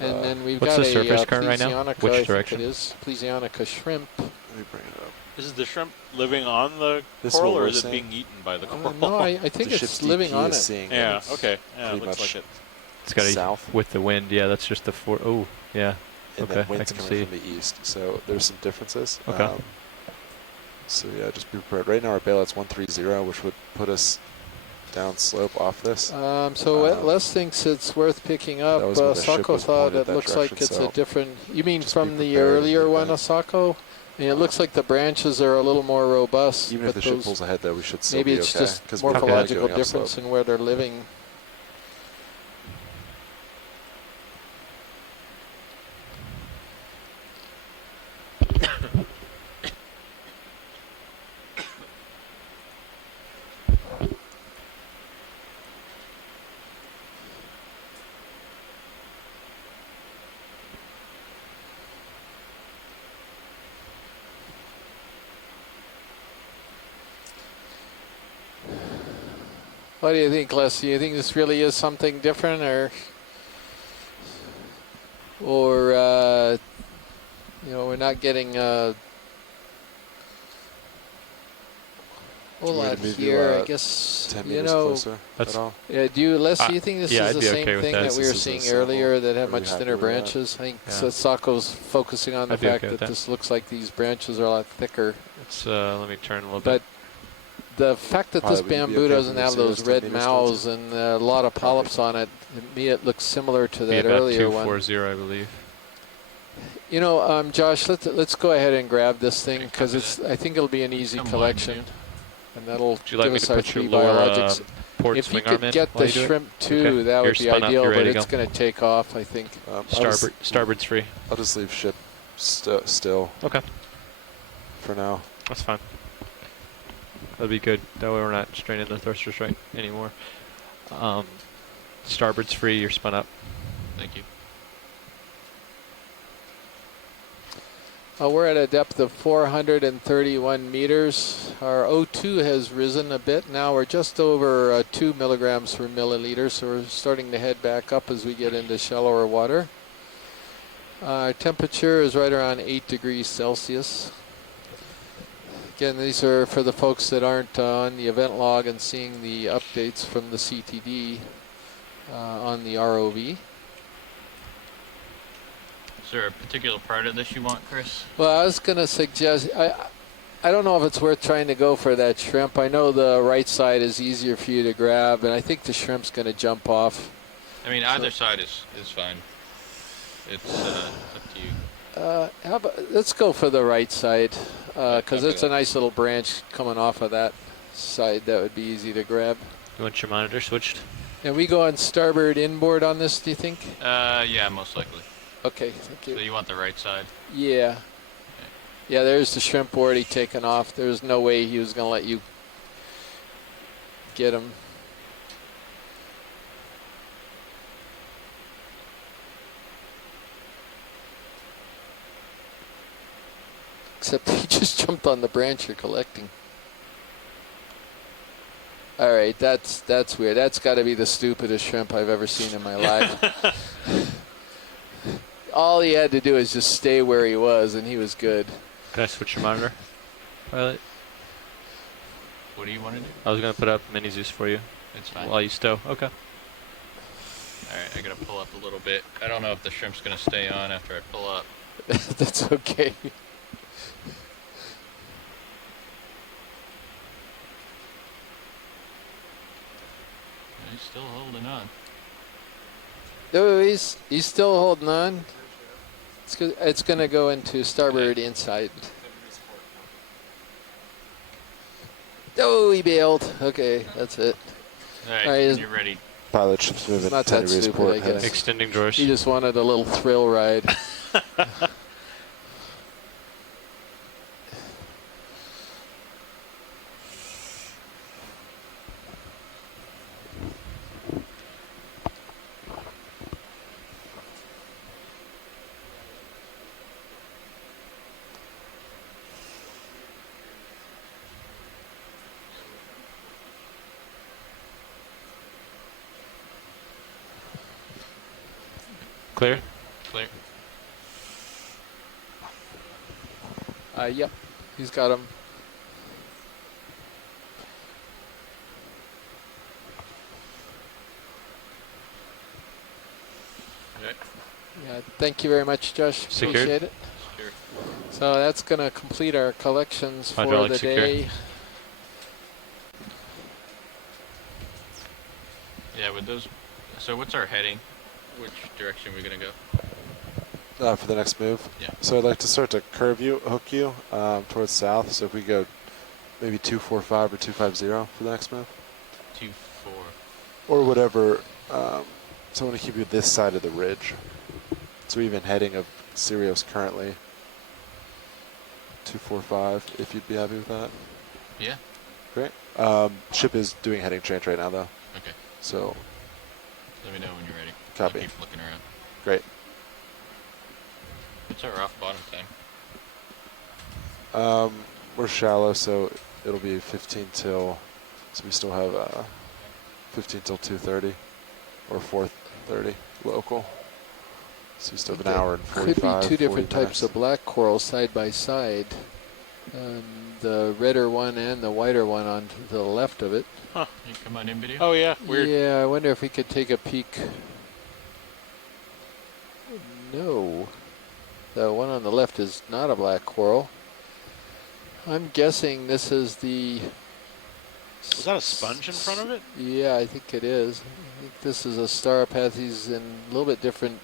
And then we've got a Plesionica, Which direction? I think it is, Plesionica shrimp. Let me bring it up. Is the shrimp living on the coral, or is it being eaten by the coral? No, I think it's living on it. Yeah, okay. Yeah, it looks like it. It's got south with the wind. Yeah, that's just the four. Oh, yeah. And okay, then wind's coming from the east, so there's some differences. Okay. So yeah, just be prepared. Right now our bailout's 130, which would put us down slope off this. So Les thinks it's worth picking up. Sako thought it looks like it's a different. You mean from the earlier one, Asako? And it looks like the branches are a little more robust. Even if the ship pulls ahead, though, we should still maybe be it's okay, just morphological difference in where they're living. What do you think, Les? Do you think this really is something different, or you know, we're not getting a whole lot here? I guess 10 you meters know. closer at all. Yeah, Les? Do you think this is the same thing that we were seeing earlier that had much thinner branches? I think Sako's focusing on the fact that this looks like these branches are a lot thicker. It's let me turn a little bit. The fact that this Would bamboo doesn't have those red mouths and a lot of polyps on it, to me it looks similar to that earlier one. 240, I believe. You know, Josh, let's go ahead and grab this thing because I think it'll be an easy collection, and that'll give us our 3 biologics. If you could get the shrimp too, that would be ideal, but it's going to take off, I think. Starboard's free. I'll just leave ship still. Okay. For now. That's fine. That'd be good. That way we're not straining the thrusters right anymore. Starboard's free. You're spun up. Thank you. We're at a depth of 431 meters. Our O2 has risen a bit. Now we're just over 2 milligrams per milliliter, so we're starting to head back up as we get into shallower water. Our temperature is right around 8 degrees Celsius. Again, these are for the folks that aren't on the event log and seeing the updates from the CTD on the ROV. Is there a particular part of this you want, Chris? Well, I was going to suggest, I don't know if it's worth trying to go for that shrimp. I know the right side is easier for you to grab, and I think the shrimp's going to jump off. I mean, either side is fine. It's up to you. How about, let's go for the right side, because it's a nice little branch coming off of that side that would be easy to grab. You want your monitor switched? And we go on starboard inboard on this, do you think? Yeah, most likely. Okay, thank you. So you want the right side? Yeah. Okay. Yeah, there's the shrimp already taken off. There's no way he was going to let you get him. Except he just jumped on the branch you're collecting. All right, that's weird. That's got to be the stupidest shrimp I've ever seen in my life. All he had to do is just stay where he was, and he was good. Can I switch your monitor, pilot? What do you want to do? I was going to put up mini Zeus for you. It's fine. While you stow. Okay. All right, I got to pull up a little bit. I don't know if the shrimp's going to stay on after I pull up. That's okay. He's still holding on. No, he's still holding on. It's going to go into starboard inside. Oh, he bailed. Okay, that's it. All right, you're ready. Pilot ship's moving. Not that stupid, I guess. Extending drawers. He just wanted a little thrill ride. Clear? Clear. Yep, he's got him. Okay. Yeah, thank you very much, Josh. Secured. Appreciate it. Sure. So that's going to complete our collections for Hydraulic the secure. day. Yeah, with those. So what's our heading? Which direction are we gonna go? For the next move. Yeah. So I'd like to start to curve you, hook you towards south. So if we go maybe 245 or 250 for the next move. 2-4. Or whatever. So I want to keep you this side of the ridge. So even heading of Sirius currently. 245, if you'd be happy with that. Yeah. Great. Ship is doing heading change right now though. Okay. So. Let me know when you're ready. Copy. I'll keep looking around. Great. What's our off bottom thing? We're shallow, so it'll be 15 till. So we still have 15 till 2:30 or 4:30 local. So you still have an hour and 45. Could be two different 40 types of black coral side by side. The redder one and the whiter one on to the left of it. Huh. You come on in video? Oh yeah, weird. Yeah, I wonder if we could take a peek. No. The one on the left is not a black coral. I'm guessing this is the... Was that a sponge in front of it? Yeah, I think it is. I think this is a Stauropathes in a little bit different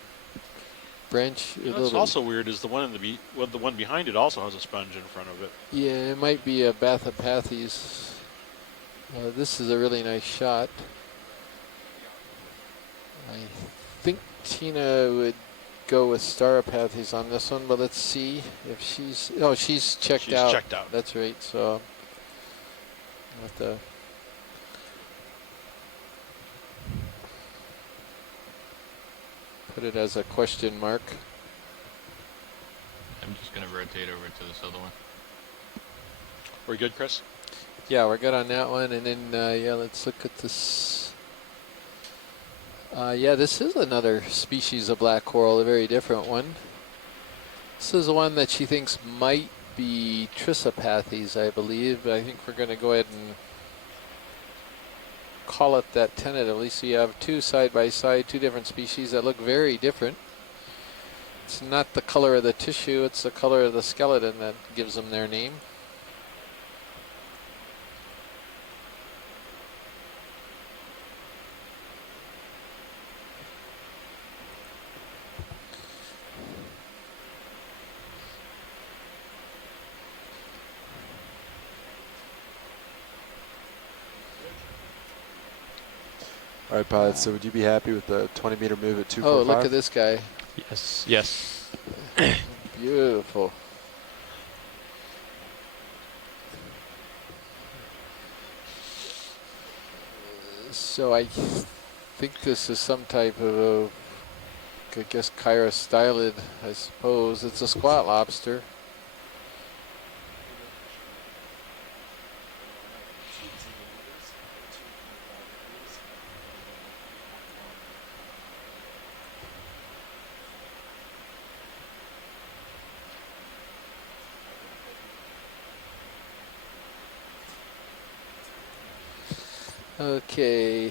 branch. You know, what's also weird is the one in the one behind it also has a sponge in front of it. Yeah, it might be a Bathopathes. This is a really nice shot. I think Tina would go with Stauropathes on this one, but let's see if she's... Oh, she's checked out. She's checked out. That's right, so... I'll have to... put it as a question mark. I'm just going to rotate over to this other one. We're good, Chris? Yeah, we're good on that one. And then, yeah, let's look at this. Yeah, this is another species of black coral, a very different one. This is the one that she thinks might be Trissopathes, I believe. I think we're going to go ahead and call it that tentatively. So you have two side by side, two different species that look very different. It's not the color of the tissue, it's the color of the skeleton that gives them their name. All right, pilot. So would you be happy with the 20-meter move at 245? Oh, look at this guy. Yes. Yes. Beautiful. So I think this is some type of, I guess, chirostylid, I suppose. It's a squat lobster. Okay,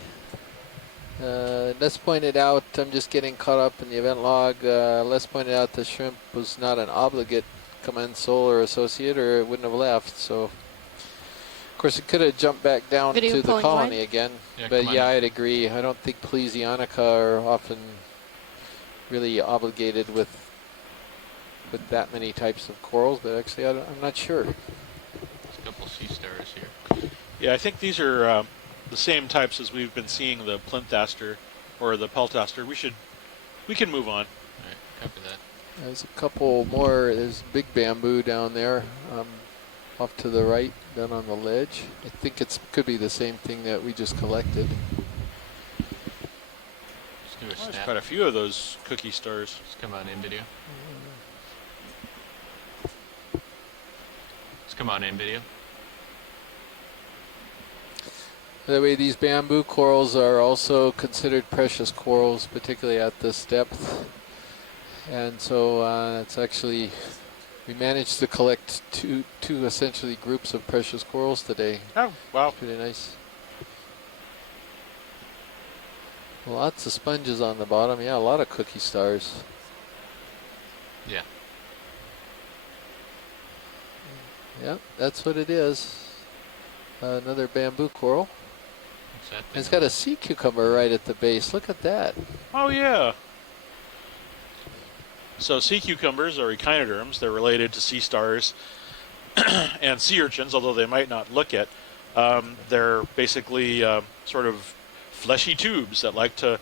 Les pointed out, I'm just getting caught up in the event log, Les pointed out the shrimp was not an obligate commensal or associate, or it wouldn't have left, so of course it could have jumped back down Video to the pulling colony wide? again, Yeah, but come yeah, on. I'd agree. I don't think Plesionica are often really obligated with that many types of corals, but actually I'm not sure. There's a couple sea stars here. Yeah, I think these are the same types as we've been seeing the plinth-aster or the peltaster. We can move on. All right, copy that. There's a couple more. There's big bamboo down there, off to the right, down on the ledge. I think it could be the same thing that we just collected. Let's do a Well, there's snap. quite a few of those cookie stars. Let's come on in video. Let's come on in video. By the way, these bamboo corals are also considered precious corals, particularly at this depth. And so it's actually, we managed to collect two essentially groups of precious corals today. Oh, wow. Pretty nice. Lots of sponges on the bottom. Yeah, a lot of cookie stars. Yeah. Yeah, that's what it is. Another bamboo coral. What's that And thing it's got on a sea cucumber right at the base. Look at that. Oh, yeah. So sea cucumbers are echinoderms. They're related to sea stars and sea urchins, although they might not look it. They're basically sort of fleshy tubes that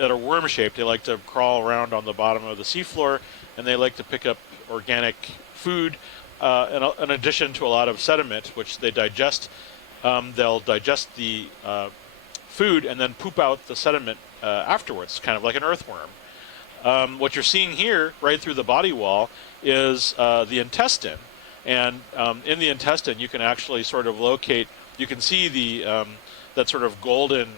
are worm-shaped. They like to crawl around on the bottom of the seafloor, and they like to pick up organic food in addition to a lot of sediment, which they digest. They'll digest the food and then poop out the sediment afterwards, kind of like an earthworm. What you're seeing here, right through the body wall, is the intestine. And in the intestine, you can actually sort of locate, you can see the that sort of golden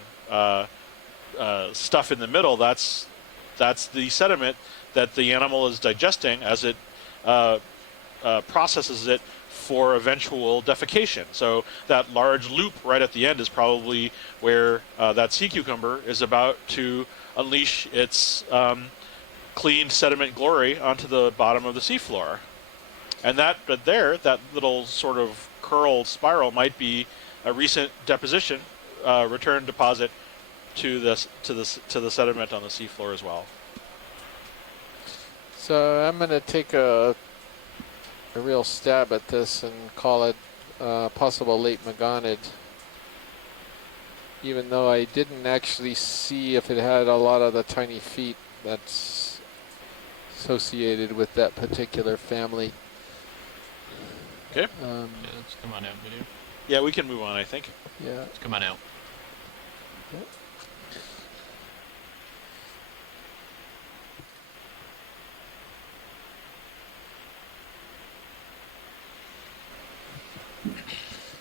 stuff in the middle. That's the sediment that the animal is digesting as it processes it for eventual defecation. So that large loop right at the end is probably where that sea cucumber is about to unleash its clean sediment glory onto the bottom of the seafloor. And that little sort of curled spiral might be a recent deposition, return deposit to the sediment on the seafloor as well. So I'm going to take a real stab at this and call it possible late Magonid, even though I didn't actually see if it had a lot of the tiny feet that's associated with that particular family. Okay. Yeah, let's come on out, video. Yeah, we can move on, I think. Yeah. Let's come on out. Yep.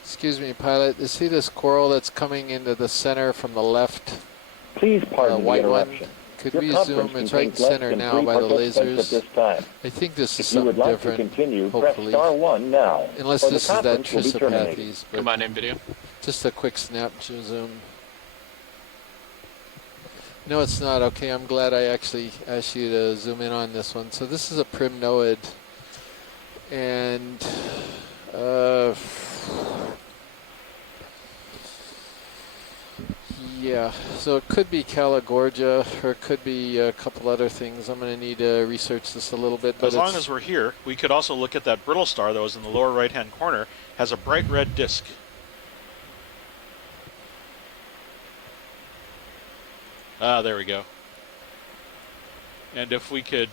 Excuse me, pilot. You see this coral that's coming into the center from the left? Please pardon the white one. interruption. Could Your we conference zoom? It's right contains less center than now 3 by the participants lasers. at this time. I think this is If you would something like different. to continue, hopefully. press star 1 now. Unless or this the is that conference will be terminated. Trisopathes. but Come on in, video. Just a quick snap zoom. No, it's not. Okay, I'm glad I actually asked you to zoom in on this one. So this is a primnoid. And yeah, so it could be Caligorgia, or it could be a couple other things. I'm going to need to research this a little bit. But As long as we're here, we could also look at that brittle star that was in the lower right-hand corner. Has a bright red disk. Ah, there we go. And if we could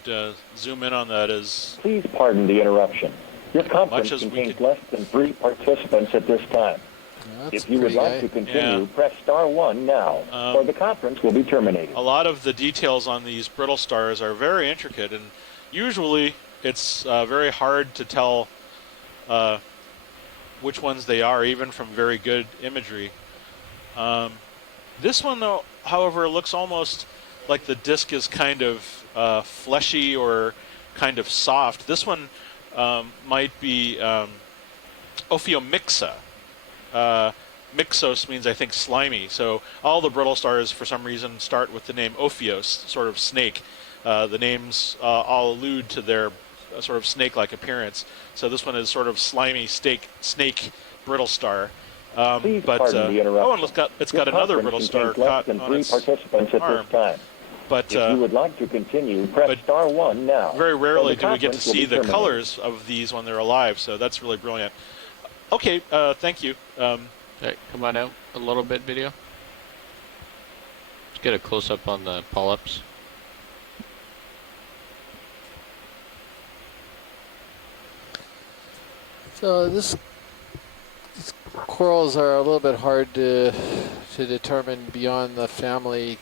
zoom in on that as... Please pardon the interruption. Your conference as we contains less than 3 participants at this time. If you would like to continue, press star 1 now, or the conference will be terminated. A lot of the details on these brittle stars are very intricate, and usually it's very hard to tell which ones they are, even from very good imagery. This one, though, however, looks almost like the disc is kind of fleshy or kind of soft. This one might be Ophiomyxa. Myxos means, I think, slimy. So all the brittle stars, for some reason, start with the name Ophios, sort of snake. The names all allude to their sort of snake-like appearance. So this one is sort of slimy snake brittle star. Please pardon the interruption. And it's got another brittle star caught on its participants at arm. this time. But if you would like to continue, press star 1 now. Very rarely do we get to conference will see be the terminated. colors of these when they're alive, so that's really brilliant. Okay, thank you. Okay, come on out a little bit, video. Let's get a close-up on the polyps. So these corals are a little bit hard to determine beyond the family.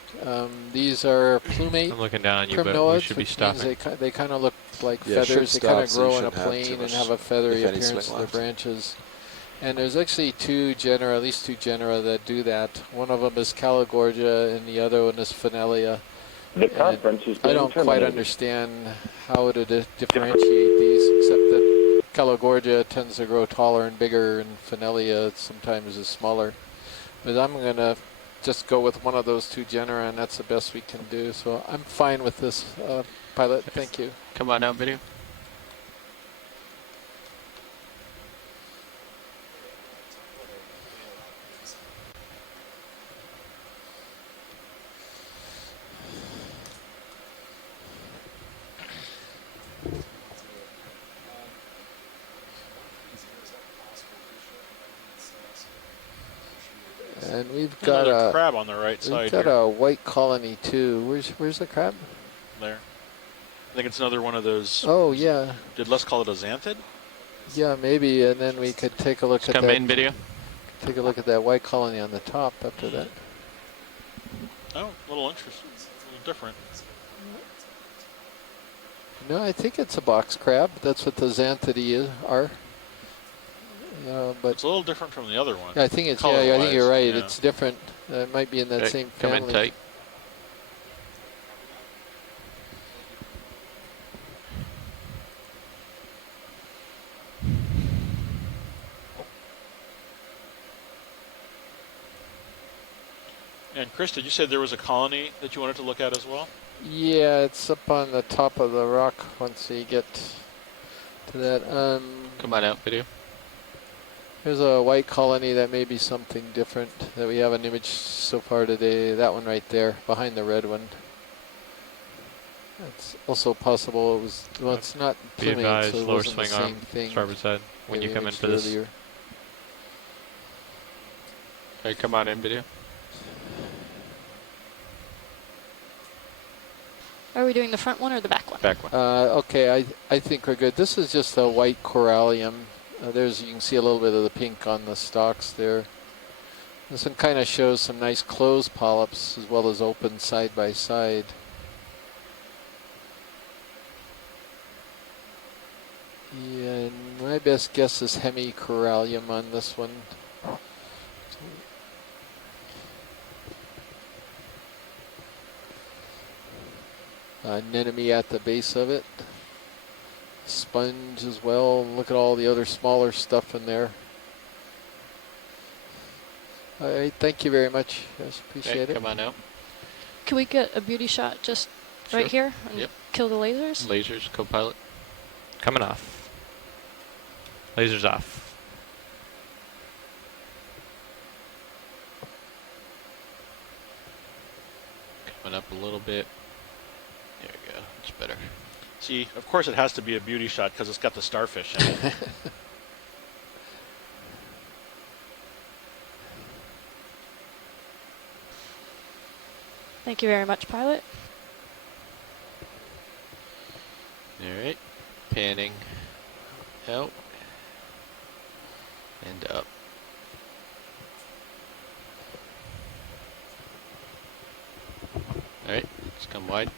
These are plumate. I'm looking down on you, but we primnoids, should be which stopping. means they kind of look like Yeah, feathers. They should kind of stop, so you grow in a shouldn't have plane too and much, have a feathery if any, appearance swing to their left. branches. And there's actually two genera, at least two genera that do that. One of them is Caligorgia and the other one is Phanelia. The conference is I being don't quite terminated. understand how to differentiate these, except that Calogorgia tends to grow taller and bigger, and Finelia sometimes is smaller. But I'm going to just go with one of those two genera, and that's the best we can do. So I'm fine with this, pilot. Thank you. Come on out, video. And we've got another a crab on the right side. We've got here. a white colony too. Where's the crab? There. I think it's another one of those. Oh yeah. Did Les call it a xanthid? Yeah, maybe. And then we could take a look at Come that. in, video. Take a look at that white colony on the top after that. Oh, a little interesting. A little different. No, I think it's a box crab. That's what the xanthidae are. But it's a little different from the other one. I think it's I think you're right. Yeah. It's different. It might be in that same family. Come in tight. And Chris, did you say there was a colony that you wanted to look at as well? Yeah, it's up on the top of the rock once you get to that. Come on out, video. There's a white colony that may be something different that we have an image so far today. That one right there, behind the red one. It's also possible it was, well, it's not plumage, so it lower wasn't the swing same arm, thing. starboard side, when that you we come in imaged for this. earlier. Hey, come on in, video. Are we doing the front one or the back one? Back one. Okay, I think we're good. This is just a white corallium. There's, you can see a little bit of the pink on the stalks there. This one kind of shows some nice closed polyps as well as open side by side. Yeah, and my best guess is hemicorallium on this one. Anemone at the base of it. Sponge as well. Look at all the other smaller stuff in there. All right, thank you very much. Yes, appreciate it. Come on out. Can we get a beauty shot just right here and kill the lasers? Lasers, co-pilot. Coming off. Lasers off. Coming up a little bit. There we go. It's better. See, of course it has to be a beauty shot because it's got the starfish in it. Thank you very much, pilot. All right. Panning out and up. All right. Let's come wide.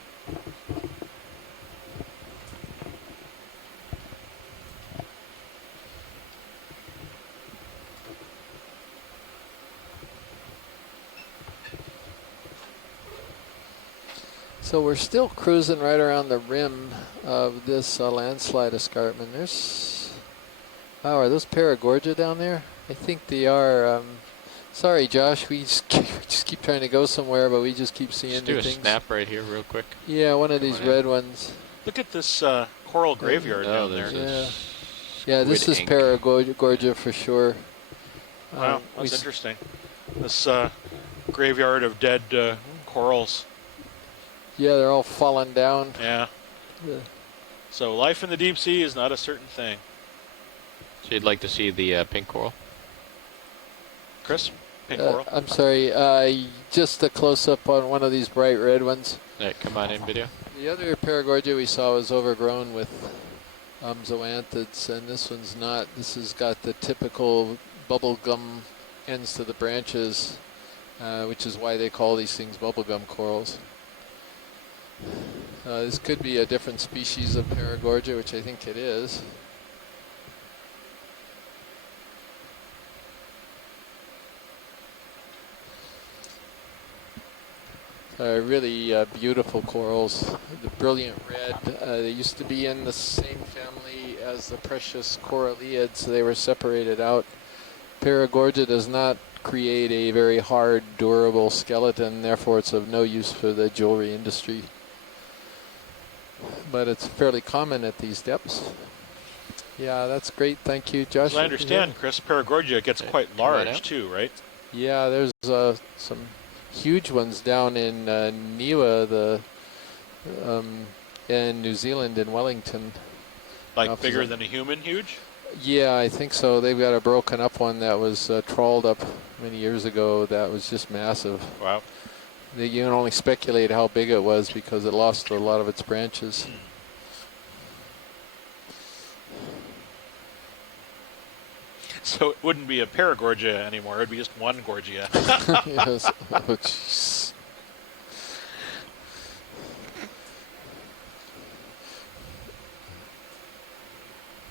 So we're still cruising right around the rim of this landslide escarpment. There's, wow, are those Paragorgia down there? I think they are. Sorry, Josh, we just keep trying to go somewhere, but we just keep seeing Just do a things. snap right here real quick. Yeah, one of these red ones. Look at this coral graveyard down there. Yeah, this is Paragorgia for sure. Wow, that's interesting. This graveyard of dead corals. Yeah, they're all falling down. Yeah. So life in the deep sea is not a certain thing. So you'd like to see the pink coral? Chris, pink coral? I'm sorry, just a close-up on one of these bright red ones. All right, come on in, video. The other Paragorgia we saw was overgrown with zoanthids, and this one's not. This has got the typical bubblegum ends to the branches, which is why they call these things bubblegum corals. This could be a different species of Paragorgia, which I think it is. Really beautiful corals. The brilliant red. They used to be in the same family as the precious coralliids, so they were separated out. Paragorgia does not create a very hard, durable skeleton, therefore it's of no use for the jewelry industry. But it's fairly common at these depths. Yeah, that's great. Thank you, Josh. As I understand, Chris, Paragorgia gets quite large too, right? Yeah, there's some huge ones down in Niwa, in New Zealand, in Wellington. Like bigger than a human, huge? Yeah, I think so. They've got a broken up one that was trawled up many years ago that was just massive. Wow. You can only speculate how big it was because it lost a lot of its branches. So it wouldn't be a Paragorgia anymore. It'd be just one Gorgia. Yes. Oh, jeez.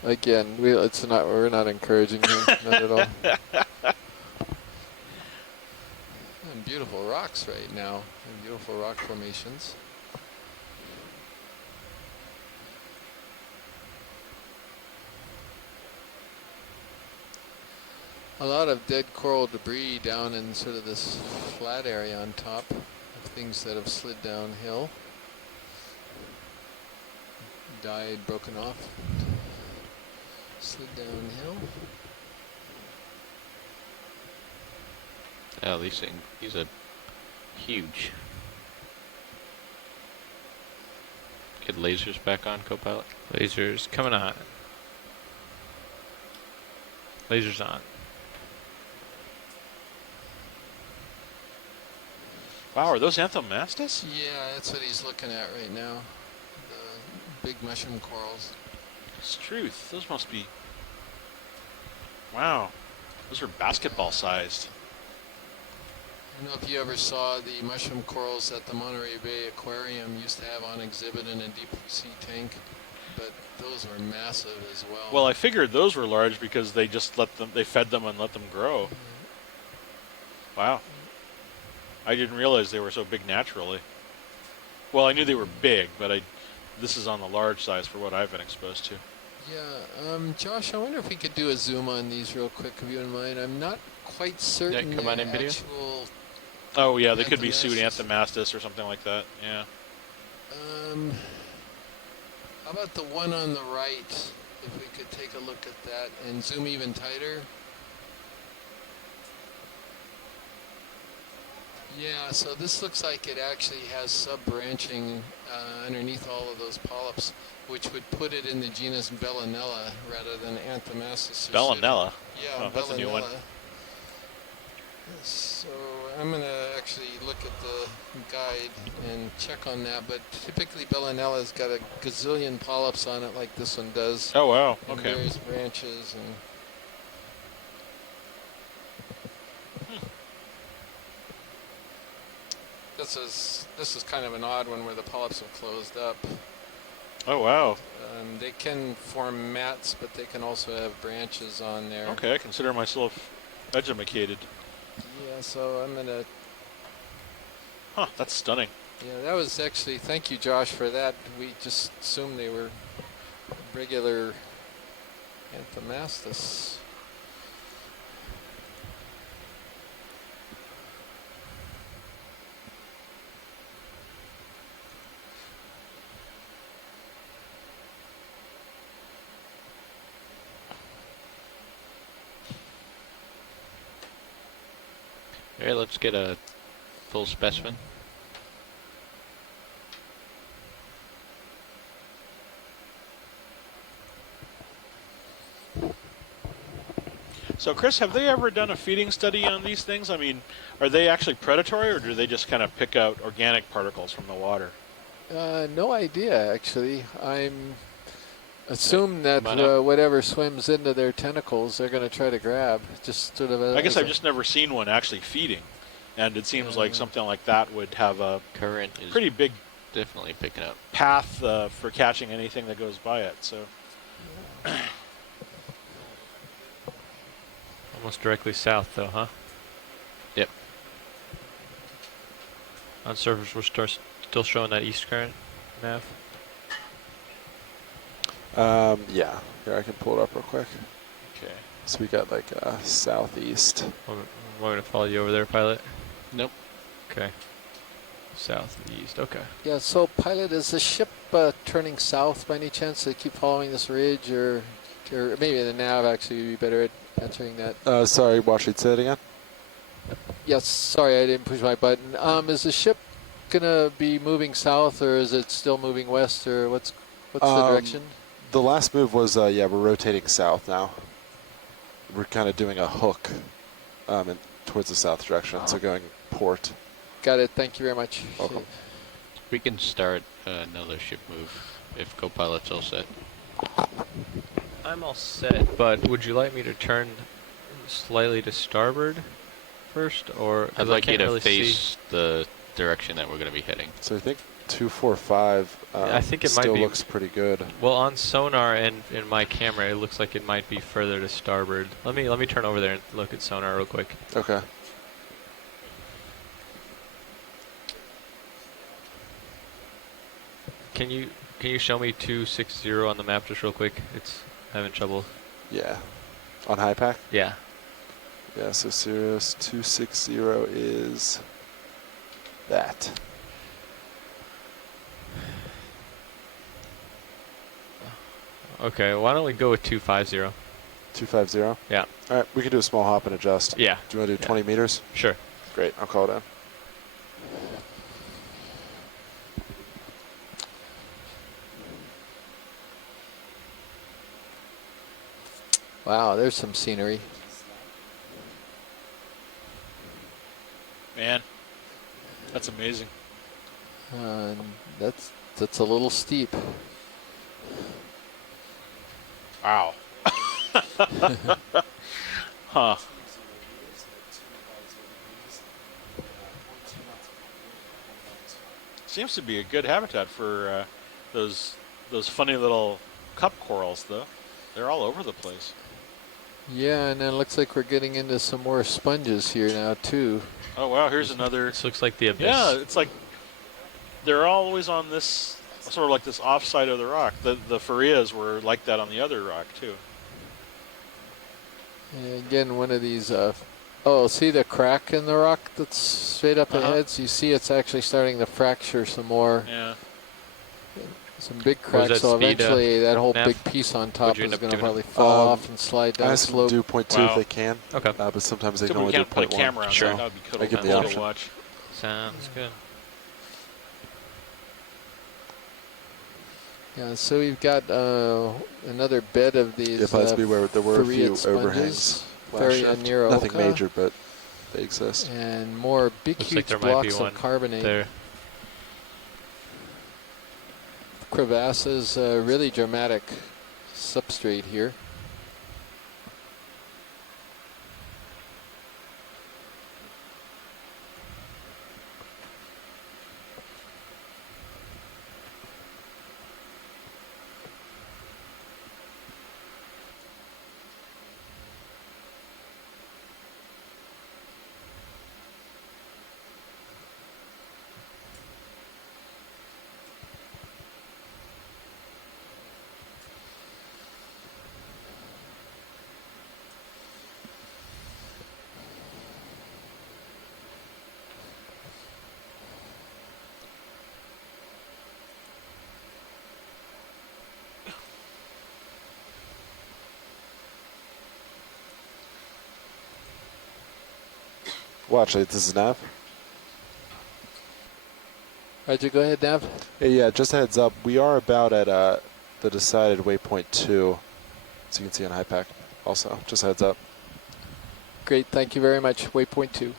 Again, we're not encouraging him, not at all. And beautiful rocks right now, and beautiful rock formations. A lot of dead coral debris down in sort of this flat area on top of things that have slid downhill. Died, broken off, slid downhill. Oh, these are huge. Get lasers back on, Copilot. Lasers coming on. Lasers on. Wow, are those Anthomastus? Yeah, that's what he's looking at right now. The big mushroom corals. It's truth. Those must be... Wow. Those are basketball sized. I don't know if you ever saw the mushroom corals that the Monterey Bay Aquarium used to have on exhibit in a deep sea tank, but those were massive as well. Well, I figured those were large because they just they fed them and let them grow. Wow. I didn't realize they were so big naturally. Well, I knew they were big, but this is on the large size for what I've been exposed to. Yeah, Josh, I wonder if we could do a zoom on these real quick, if you wouldn't mind. I'm not quite certain come on in video. actual... Oh, yeah, they could be sued Anthomastus or something like that, yeah. How about the one on the right, if we could take a look at that and zoom even tighter? Yeah, so this looks like it actually has sub-branching underneath all of those polyps, which would put it in the genus Bellinella rather than Anthomastus. Bellinella? Yeah, oh, that's a new one. So I'm going to actually look at the guide and check on that, but typically Bellinella's got a gazillion polyps on it like this one does. Oh, wow, and okay. various branches and... This is kind of an odd one where the polyps have closed up. Oh, wow. They can form mats, but they can also have branches on there. Okay, I consider myself educated. Yeah, so I'm going to... Huh, that's stunning. Yeah, that was actually... Thank you, Josh, for that. We just assumed they were regular Anthomastus. All right, let's get a full specimen. So, Chris, have they ever done a feeding study on these things? I mean, are they actually predatory, or do they just kind of pick out organic particles from the water? No idea, actually. I'm assume that whatever swims into their tentacles, they're going to try to grab. Just sort of. I guess I've just never seen one actually feeding, and it seems like something like that would have a current is pretty big, definitely picking up path for catching anything that goes by it. So. Almost directly south, though, huh? Yep. On surface, we're still showing that east current, Nav. Yeah. Here, I can pull it up real quick. Okay. So we got like southeast. We're going to follow you over there, pilot. Nope. Okay. Southeast. Okay. Yeah. So, pilot, is the ship turning south by any chance? They keep following this ridge, or maybe the nav actually would be better at answering that. Sorry, Washington, say it again. Yes. Sorry, I didn't push my button. Is the ship gonna be moving south, or is it still moving west, or what's the direction? The last move was we're rotating south now. We're kind of doing a hook towards the south direction, so going port. Got it. Thank you very much. Welcome. We can start another ship move if co-pilot's all set. I'm all set, but would you like me to turn slightly to starboard first, or I'd like you to really face the direction that we're going to be heading. So I think 245 I think it still might be, looks pretty good. Well, on sonar and in my camera, it looks like it might be further to starboard. Let me turn over there and look at sonar real quick. Okay. Can you show me 260 on the map just real quick? It's having trouble. Yeah. On high pack? Yeah. Yeah, so Sirius 260 is that. Okay, why don't we go with 250? 250? Yeah. All right, we can do a small hop and adjust. Yeah. Do you want to do 20 meters? Sure. Great, I'll call it in. Wow, there's some scenery. Man, that's amazing. That's a little steep. Wow. Huh. Seems to be a good habitat for those funny little cup corals, though. They're all over the place. Yeah, and then it looks like we're getting into some more sponges here now too. Oh wow, here's another. This looks like the abyss. Yeah, it's like they're always on this sort of like this offside of the rock. The Farias were like that on the other rock too. And again, one of these. Oh, see the crack in the rock that's straight up ahead? So you see it's actually starting to fracture some more. Yeah. Some big cracks, so eventually that whole Nav? big piece on top is going to probably it? fall off and slide down I the ask them slope. to do 0.2 if they can. Okay. But sometimes they So can we only do can't put a 0.1. camera on Sure. that. That would be cool. I give the Cool to option. watch. Sounds good. Yeah, so we've got another bed of these. Yeah, please beware. There were a few Fareid overhangs. sponges, last very shift. near Nothing Oka, major, but they exist. and more big, Looks huge like there might be blocks one of carbonate. there. Crevasses, really dramatic substrate here. Watch it. This is Nav. Roger, go ahead, Nav. Hey, yeah, just a heads up. We are about at the decided waypoint 2, so you can see on high pack. Also, just a heads up. Great, thank you very much. Waypoint 2.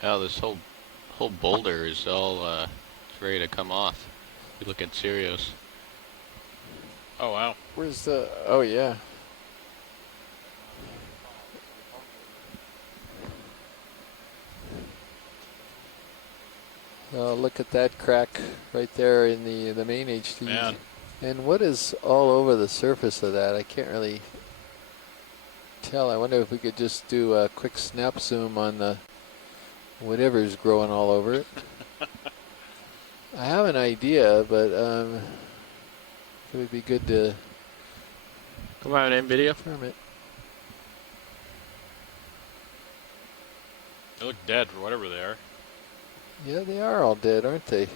Wow, this whole whole boulder is all it's ready to come off. If you look at Sirius. Oh, wow. Where's the... Oh, yeah. Look at that crack right there in the main HT. Man. And what is all over the surface of that? I can't really tell. I wonder if we could just do a quick snap zoom on the whatever's growing all over it. I have an idea, but it would be good to... Come on in video. Confirm it. They look dead for whatever they are. Yeah, they are all dead, aren't they?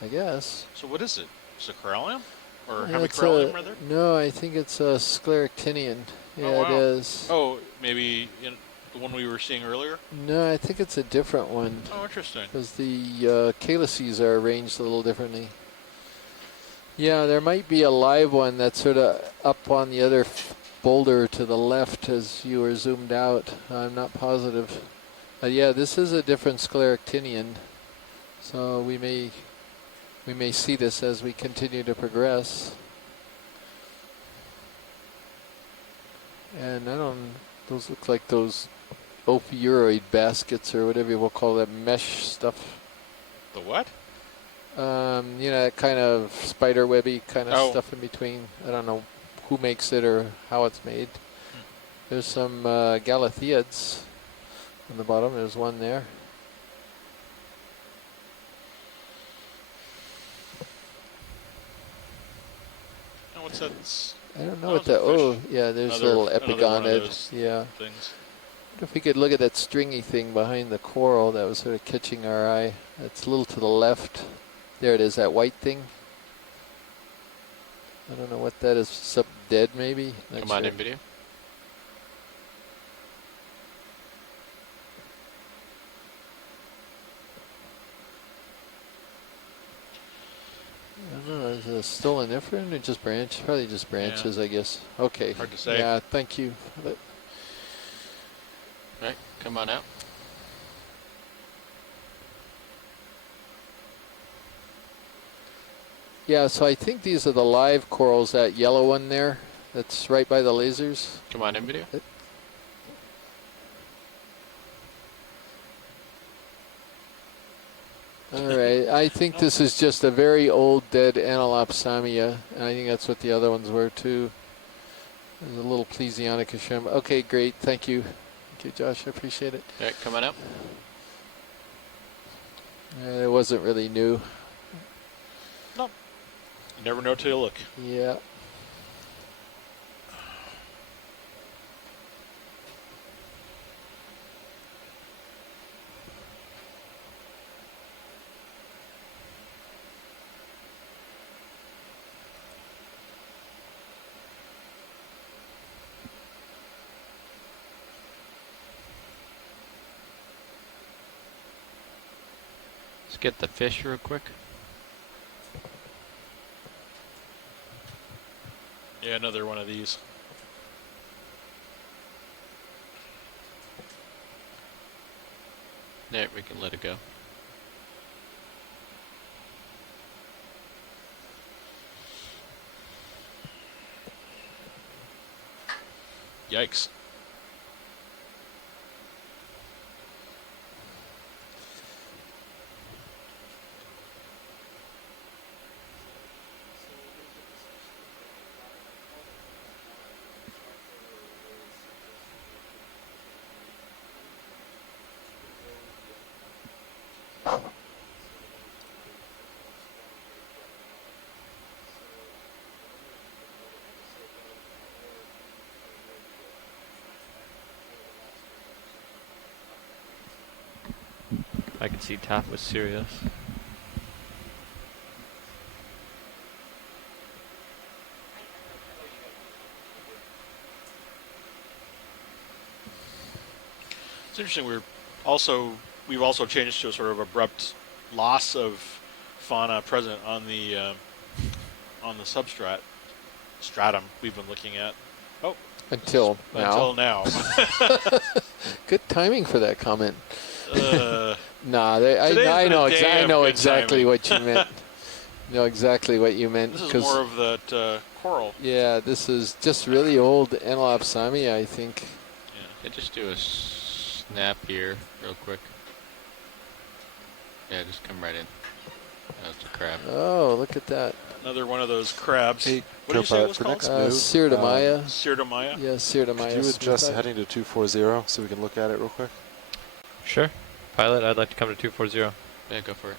I guess. So what is it? Is it corallium? Or Yeah, how many it's corallium are there? No, I think it's a scleractinian. Yeah, Oh, wow. it is. Oh, maybe the one we were seeing earlier? No, I think it's a different one. Oh, interesting. Because the calyces are arranged a little differently. Yeah, there might be a live one that's sort of up on the other boulder to the left as you were zoomed out. I'm not positive. But yeah, this is a different scleractinian. So we may see this as we continue to progress. And those look like those ophiuroid baskets or whatever you will call that mesh stuff. The what? You know, that kind of spider webby kind of stuff in between. I don't know who makes it or how it's made. There's some galatheids on the bottom. There's one there. Oh, what's that? I don't know what that... Oh, yeah, there's a little epigonid. Yeah. Things. If we could look at that stringy thing behind the coral that was sort of catching our eye. That's a little to the left. There it is, that white thing. I don't know what that is. Sub dead, maybe? Not Come on sure. in video. I don't know, is it still indifferent or just branch? Probably just branches, I guess. Okay. Hard to say. Yeah, thank you. All right, come on out. Yeah, so I think these are the live corals, that yellow one there. That's right by the lasers. Come on in video. All right, I think this is just a very old dead Anelopsamia, and I think that's what the other ones were too. There's a little Plesionica shrimp. Okay, great, thank you. Thank you, Josh, I appreciate it. All right, come on up. It wasn't really new. No. You never know till you look. Yeah. Let's get the fish real quick. Yeah, another one of these. There, we can let it go. Yikes. I can see top was serious. It's interesting. We've also changed to a sort of abrupt loss of fauna present on the stratum we've been looking at. Oh, Until now. Until now. Good timing for that comment. Nah, I know exactly what you meant. Know exactly what you meant. This is more of that coral. Yeah, this is just really old Enelopsamia, I think. Yeah, just do a snap here real quick. Yeah, just come right in. That's a crab. Oh, look at that. Another one of those crabs. Hey, what did you say it was called? Cyrdomia. Cyrdomia? Yeah, Cyrdomia. Could you adjust the heading to 240 so we can look at it real quick? Sure. Pilot, I'd like to come to 240. Yeah, go for it.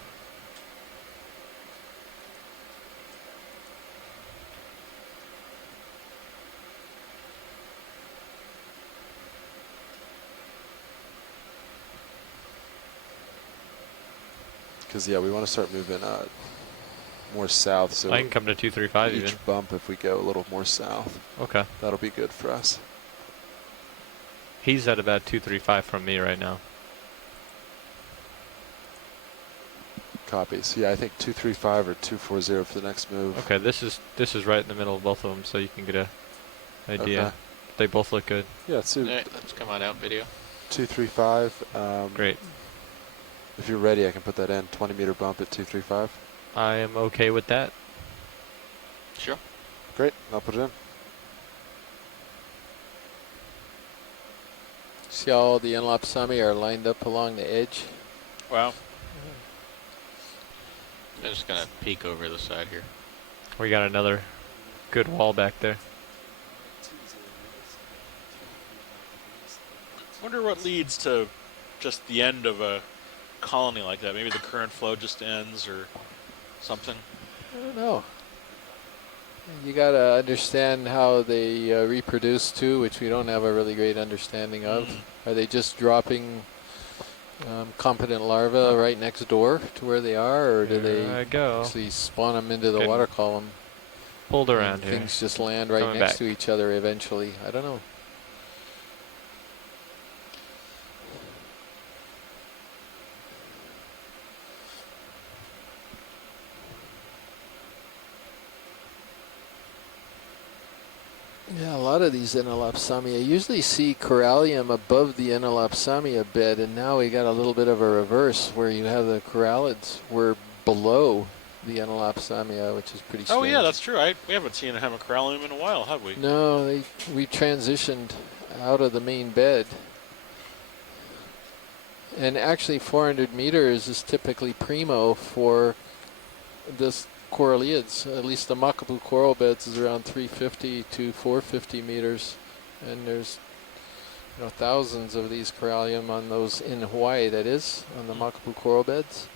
Because, yeah, we want to start moving more south. So I can come to 235 each even. bump, if we go a little more south. Okay. That'll be good for us. He's at about 235 from me right now. Copies. Yeah, I think 235 or 240 for the next move. Okay, this is right in the middle of both of them, so you can get a idea. Okay. They both look good. Yeah, so let's come on out video. 235. Great. If you're ready, I can put that in. 20-meter bump at 235. I am okay with that. Sure. Great. I'll put it in. See how all the Enelopsamia are lined up along the edge? Wow. I'm just going to peek over the side here. We got another good wall back there. I wonder what leads to just the end of a colony like that. Maybe the current flow just ends or something. I don't know. You got to understand how they reproduce too, which we don't have a really great understanding of. Are they just dropping competent larvae right next door to where they are, or do they actually spawn them into the water column? Pulled around here. Things just land right next to each other eventually. I don't know. Yeah, a lot of these Enelopsamia. You usually see corallium above the Enelopsamia bed, and now we got a little bit of a reverse where you have the corallids were below the Enelopsamia, which is pretty strange. Oh yeah, that's true. We haven't seen a hemicorallium in a while, have we? No, we transitioned out of the main bed. And actually 400 meters is typically primo for this coralliids. At least the Makapu coral beds is around 350 to 450 meters, and there's thousands of these corallium on those in Hawaii, that is, on the Makapu coral beds.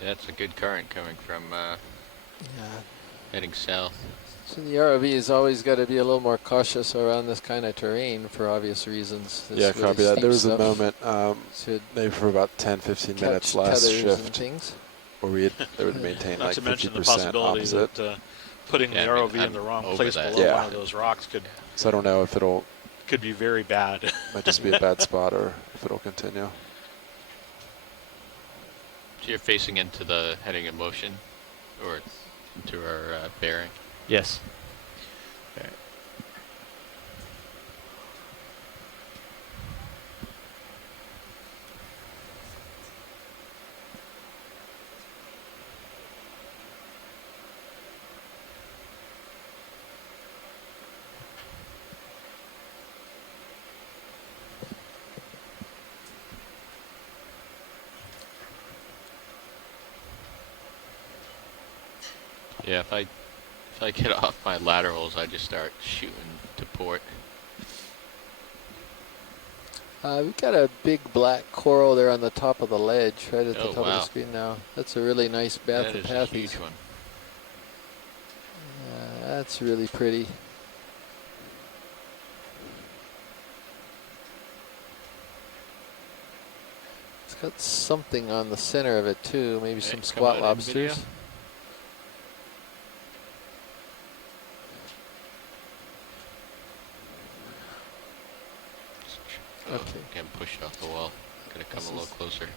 Yeah, that's a good current coming from heading south. So the ROV has always got to be a little more cautious around this kind of terrain for obvious reasons. This Yeah, really copy that. There was a stuff. moment, maybe for about 10-15 minutes last shift, where they would maintain Not like to mention the 50% possibility opposite. that putting the ROV in the wrong place below one of those rocks So I don't know if could be very bad. Might just be a bad spot, or if it'll continue. So you're facing into the heading in motion, or to our bearing? Yes. Okay. Yeah, if I get off my laterals, I just start shooting to port. We've got a big black coral there on the top of the ledge, right at the top of the wow. screen now. That's a really nice That is a Bathypathes. huge one. That's really pretty. It's got something on the center of it too, maybe some squat lobsters. Okay. Getting pushed off the wall. Gotta come a little closer.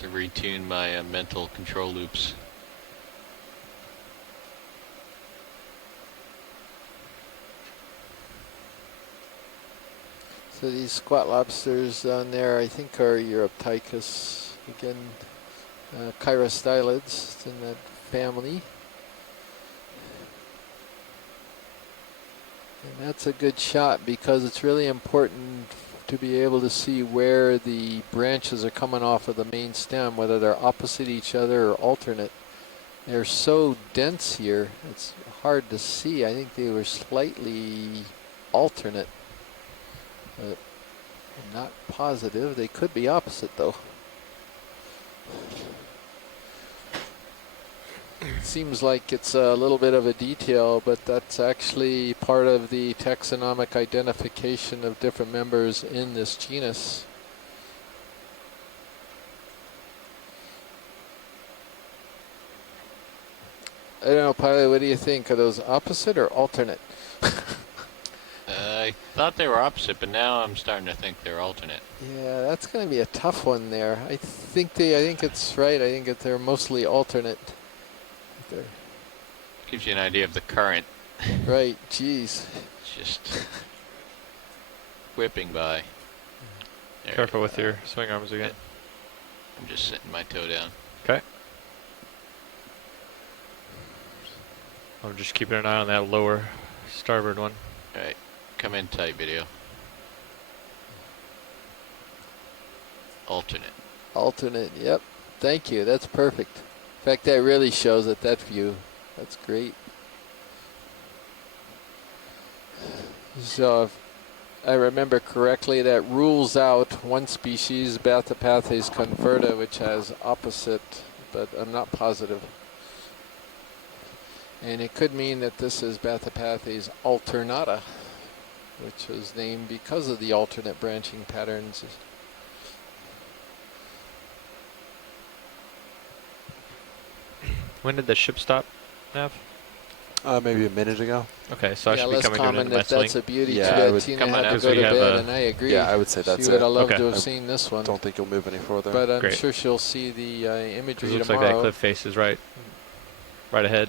to retune my mental control loops. So these squat lobsters on there, I think, are Europtychus. Again, Chirostylids. It's in that family. And that's a good shot because it's really important to be able to see where the branches are coming off of the main stem, whether they're opposite each other or alternate. They're so dense here, it's hard to see. I think they were slightly alternate, but I'm not positive. They could be opposite though. It seems like it's a little bit of a detail, but that's actually part of the taxonomic identification of different members in this genus. I don't know, Pilot, what do you think? Are those opposite or alternate? I thought they were opposite, but now I'm starting to think they're alternate. Yeah, that's going to be a tough one there. I think it's right. I think that they're mostly alternate. They're Gives you an idea of the current. right, geez. It's just whipping by. There Careful with your swing arms again. I'm just setting my toe down. Okay. I'm just keeping an eye on that lower starboard one. Alright, come in tight, video. Alternate. Alternate, yep. Thank you, that's perfect. In fact, that really shows it, that view. That's great. So if I remember correctly, that rules out one species, Bathypathes converta, which has opposite, but I'm not positive. And it could mean that this is Bathypathes alternata, which was named because of the alternate branching patterns. When did the ship stop, Nav? Maybe a minute ago. Okay, so I Yeah, should be less coming to an common end of my that that's swing. a beauty Yeah, too I bad would Tina come had on to as go we to have bed, a- and I agree. Yeah, I would say that's She would it. have loved Okay. to have seen this one. Don't think you'll move any further. But I'm Great. sure she'll see the 'Cause imagery it looks tomorrow. like that cliff face is right ahead.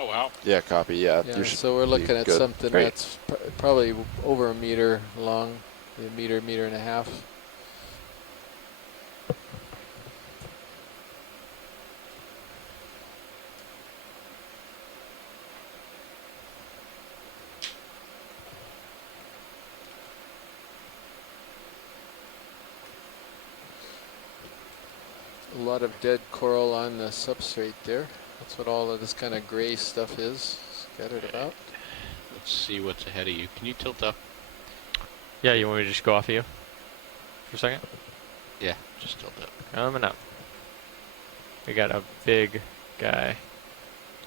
Oh, wow. Yeah, copy. Yeah, Yeah, you should so we're be looking at good. something Great. that's probably over a meter long, a meter and a half. A lot of dead coral on the substrate there. That's what all of this kind of gray stuff is scattered about. Let's see what's ahead of you. Can you tilt up? Yeah, you want me to just go off of you for a second? Yeah, just tilt up. Coming up. We got a big guy.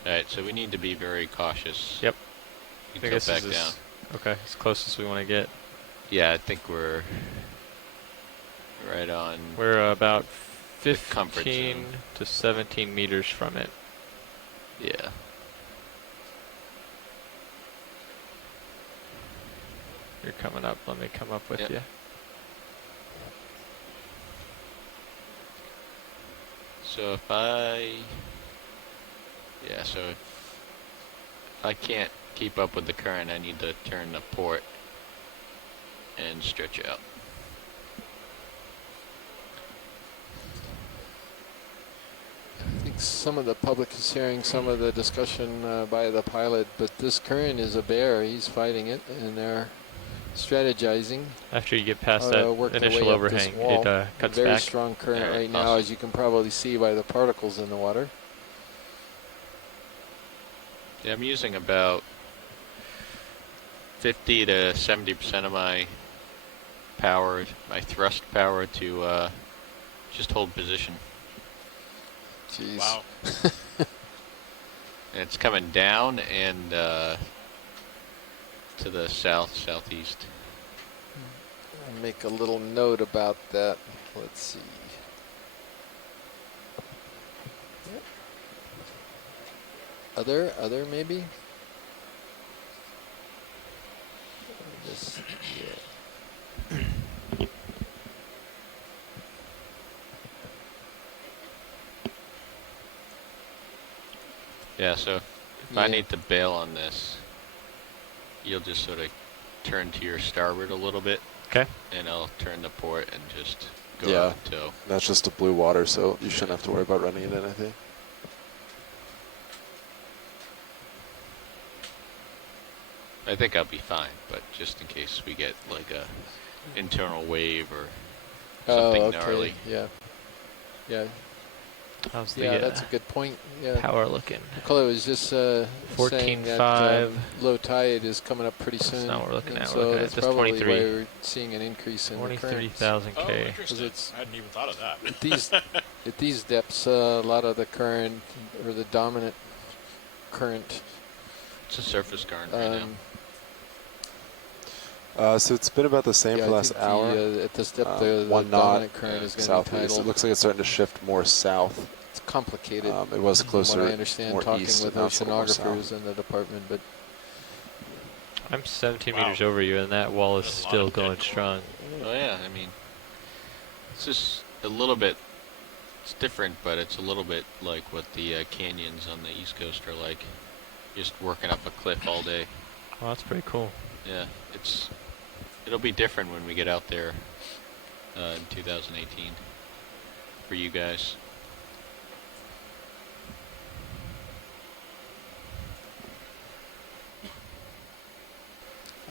Alright, so we need to be very cautious. Yep. You I think tilt this back is down. Okay, as close as we want to get. Yeah, I think we're right on. We're about the comfort 15 zone. to 17 meters from it. Yeah. You're coming up. Let me come up with Yep. you. So if I I can't keep up with the current, I need to turn the port and stretch out. I think some of the public is hearing some of the discussion by the pilot, but this current is a bear. He's fighting it, and they're strategizing. After you get past how to that work their initial way up this overhang, wall. it cuts Very back. strong current Alright, right now, awesome. as you can probably see by the particles in the water. Yeah, I'm using about 50 to 70% of my power, my thrust power to just hold position. Jeez. Wow. And it's coming down and to the southeast. I'll make a little note about that. Let's see. Other maybe? This, yeah. Yeah, so if I need to bail on this, you'll just sort of turn to your starboard a little bit. Okay. And I'll turn the port and just go Yeah, up until. that's just a blue water, so you shouldn't have to worry about running into anything. I think I'll be fine, but just in case we get like a internal wave or something gnarly. Yeah. Yeah. How's the that's a good point. Yeah. power looking? Nicola was just saying that 14.5. low tide is coming up pretty soon. That's not what we're looking at. So We're looking at that's just probably 23. why we're seeing an increase in the current. 23,000 Oh, K. interesting. I hadn't even thought of that. At these depths, a lot of the current, or the dominant current. It's a surface current right now. So it's been about the same for the last hour. At this depth, the one knot dominant current is going to be southeast. tidal. It looks like it's starting to shift more south. It's complicated. It was closer, from what I understand, more talking east, with and now it's a little more oceanographers south. in the department, but I'm 17 meters over you, and that wall is still going strong. now. Oh yeah, I mean, it's just a little bit. It's different, but it's a little bit like what the canyons on the East Coast are like. Just working up a cliff all day. Well, that's pretty cool. Yeah, it'll be different when we get out there in 2018 for you guys.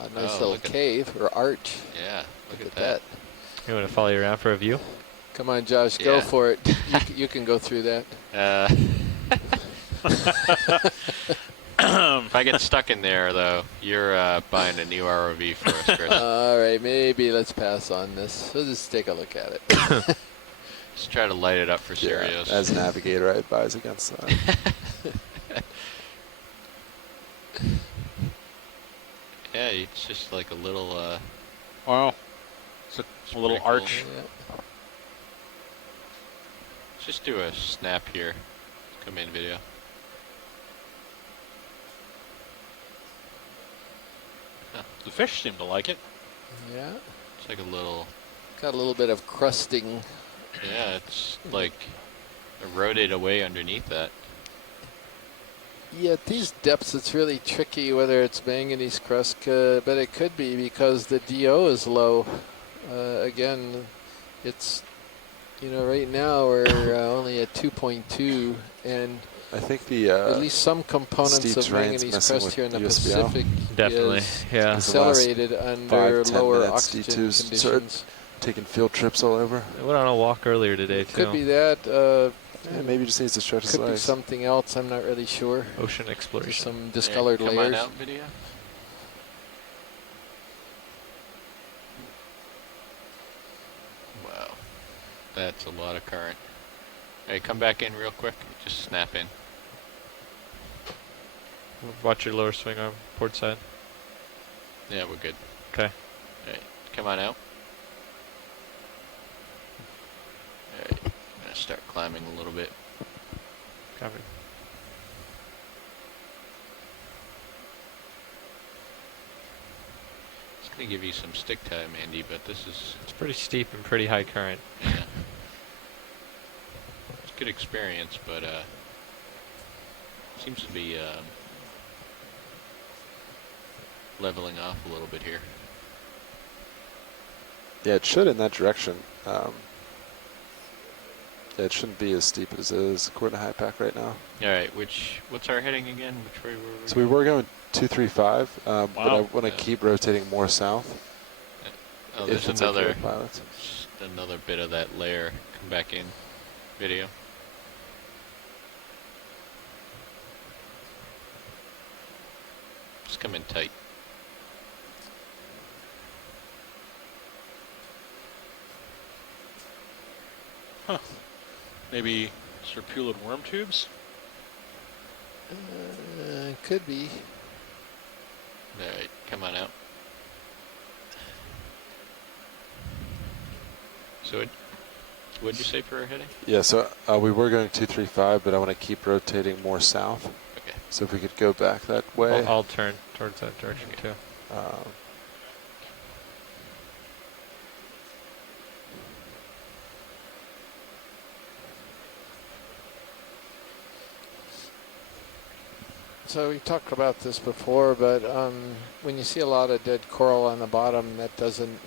a nice little cave or arch. Yeah, look at that. You want to follow you around for a view? Come on, Josh, go for it. You can go through that. If I get stuck in there, though, you're buying a new ROV for us, Chris. All right, maybe let's pass on this. We'll just take a look at it. Just try to light it up for Sirius. As a navigator, I advise against that. Yeah, it's just like a little. Wow. It's a little cool. arch. Yeah. Let's just do a snap here. Come in video. The fish seem to like it. Yeah. It's like a little. Got a little bit of crusting. Yeah, it's like eroded away underneath that. Yeah, at these depths, it's really tricky whether it's manganese crust, but it could be because the DO is low. Again, it's, right now we're only at 2.2, and I think the at least some components of manganese crust here in the Pacific definitely, is yeah, accelerated under 5-10 lower minutes, oxygen D2s conditions. started taking field trips all over. I went on a walk earlier today, too. Could be that. Yeah, maybe just needs to stretch his Could be legs. something else. I'm not really sure. Ocean exploration. Just some discolored Come layers. on out, video. Wow, that's a lot of current. Hey, come back in real quick. Just snap in. Watch your lower swing arm, port side. Yeah, we're good. Okay. Alright, come on out. Alright, I'm gonna start climbing a little bit. Copy. It's gonna give you some stick time, Andy, but this is... It's pretty steep and pretty high current. Yeah. It's good experience, but seems to be leveling off a little bit here. Yeah, it should in that direction. Yeah, it shouldn't be as steep as it is according to HiPAC right now. Alright, what's our heading again? Which way were we? So we were going 235, but I want to keep rotating more south. Oh, if there's it's okay another, with pilots. another bit of that layer. Come back in, video. Just come in tight. Huh. Maybe serpulid worm tubes? Could be. Alright, come on out. So what'd you say for our heading? Yeah, so we were going 235, but I want to keep rotating more south. Okay. So if we could go back that way. I'll turn towards that direction, too. So we've talked about this before, but when you see a lot of dead coral on the bottom, that doesn't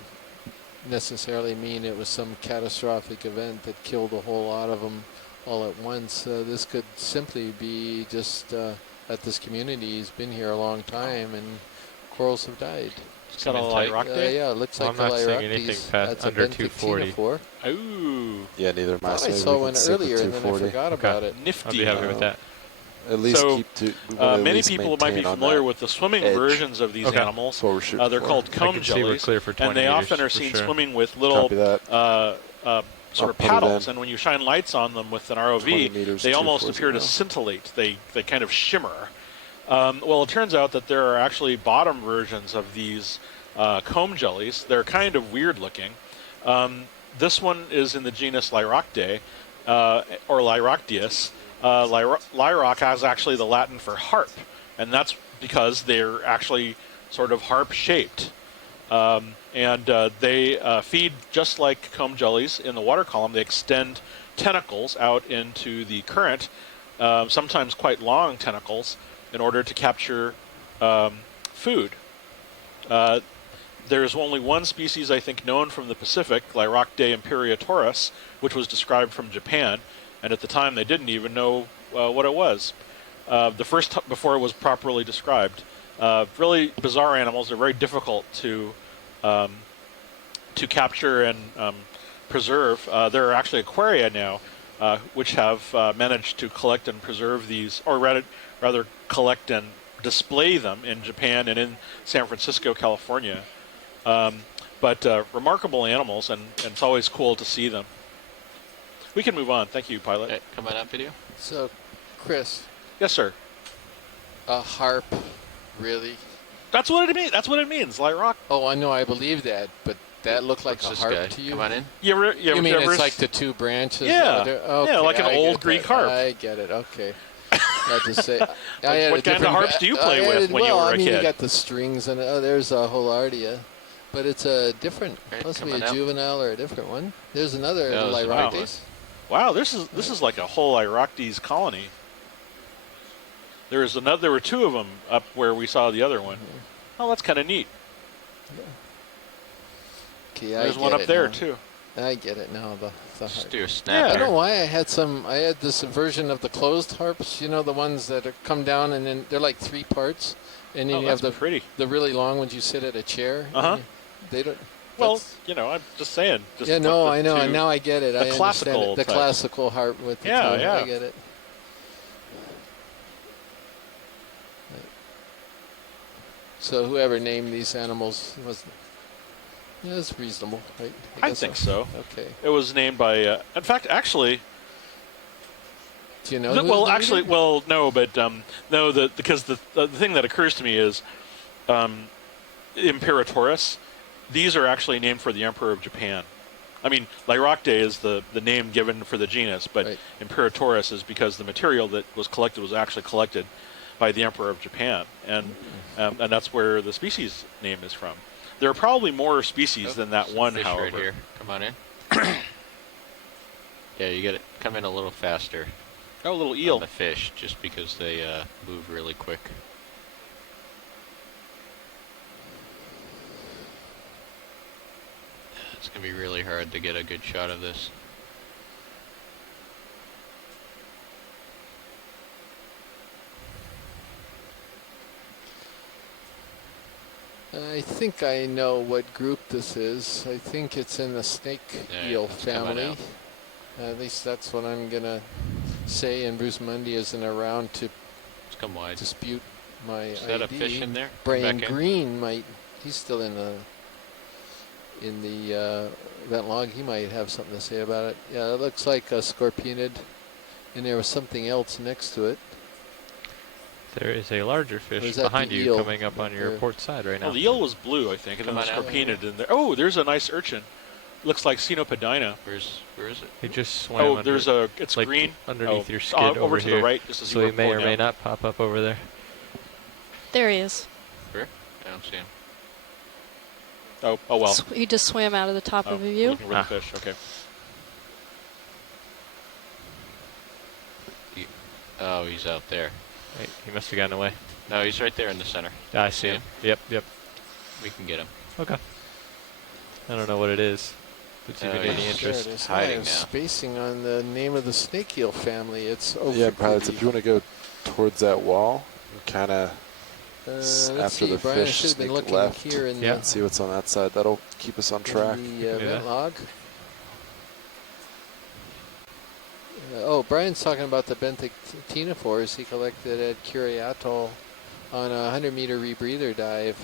necessarily mean it was some catastrophic event that killed a whole lot of them all at once. This could simply be just that this community has been here a long time and corals have died. It's got a Lyrocte? Yeah, it looks like I'm a not seeing anything Lyroctes. past That's under a 240. Ooh. Yeah, neither am I. I saw one earlier and then I forgot about it. Nifty. I'll be happy with that. At least So, keep to. We wanna at many least people might be maintain on familiar that with the swimming edge. versions of these Okay. animals. That's what we're shooting They're for. called I comb can see we're jellies, clear for 20 and they meters, often are for seen sure. swimming with little Copy that. sort of I'll put it paddles, in. and when you shine lights on them with an 20 ROV, meters, they almost appear to 240. scintillate. They kind of shimmer. Well, it turns out that there are actually bottom versions of these comb jellies. They're kind of weird looking. This one is in the genus Lyrocte, or Lyroctius. Lyroc is actually the Latin for harp, and that's because they're actually sort of harp-shaped. And they feed just like comb jellies in the water column. They extend tentacles out into the current, sometimes quite long tentacles, in order to capture food. There's only one species, I think, known from the Pacific, Lyrocte imperatorus, which was described from Japan, and at the time they didn't even know what it was. Before it was properly described. Really bizarre animals. They're very difficult to capture and preserve. There are actually aquaria now, which have managed to collect and preserve these, or rather collect and display them in Japan and in San Francisco, California. But remarkable animals, and it's always cool to see them. We can move on. Thank you, pilot. Okay, come on up, video. So, Chris. Yes, sir. A harp, really? That's what it means. That's what it means. Lyroc. Oh, I know. I believe that, but that looked like What's a this harp guy? to you. Come on in. You mean it's like the two branches? Yeah. Okay, Yeah, like an I old get Greek that. harp. I get it. Okay. I just say. I had What a kind of different harps do you play with when you were a I mean, kid? you got the strings and there's a Holardia, but it's a different, possibly come a on out. juvenile or a different one. There's another Yeah, there's Lyroctes. Wow, this is like a whole Lyroctes colony. There were two of them up where we saw the other one. Oh, that's kind of neat. Okay, There's one up there too. I get it now. The Just harp. do a snap. I don't there. know why I had this version of the closed harps. You know, the ones that come down and then they're like 3 parts, and then you have that's pretty. the really long ones you sit at a chair. Uh-huh. They don't. Well, I'm just saying. Just Yeah, put no, the I know, two- and now I get it. The I understand classical it. The type. classical harp with the Yeah, two. yeah. I get it. So whoever named these animals was reasonable, right? I guess think so. Okay. It was named by. In fact, actually. Do you know? No, who well, named actually, it? well, no, but no, because the thing that occurs to me is, Imperatorus. These are actually named for the Emperor of Japan. I mean, Lyrocte is the name given for the genus, but Right. Imperatorus is because the material that was collected was actually collected by the Emperor of Japan, and that's where the species name is from. There are probably more species than that one, Fish however. right here. Come on in. Yeah, you get it. Come in a little faster. Oh, a little eel. On the fish, just because they move really quick. It's gonna be really hard to get a good shot of this. I think I know what group this is. I think it's in the snake Yeah, eel it's coming family. out. At least that's what I'm gonna say. And Bruce Mundy isn't around to Let's come wide. dispute my Is that a ID. fish in there? Come Brian back in. Green might. He's still in the event log. He might have something to say about it. Yeah, it looks like a scorpionid, and there was something else next to it. There is a larger Or fish is that behind the you eel coming up on your there? port side right now. Well, the eel was blue, I think, and then Come the on out. scorpionid in there. Oh, there's a nice urchin. Looks like Cenopadina. Where is it? He just swam Oh, under, there's it's like green. underneath Oh, your skid over over to here. the right, just as so you he were may or pulling may out. not pop up over there. There he is. Where? I don't see him. Oh well. He just swam out of the top of the view. Looking for the fish. Okay. Oh, he's out there. Wait, he must have gotten away. No, he's right there in the center. I see him. Yep. We can get him. Okay. I don't know what it is. If it's even any interest. There it is. Hiding I have now. spacing on the name of the snake eel family. It's Yeah, pilots, if you want to go towards that wall, kind of let's after see, the Brian, I fish should have been sneak looking left, here in the, see what's on that side. That'll keep us on track. the event log. Oh, Brian's talking about the benthic ctenophores he collected at Curie Atoll on a 100-meter rebreather dive.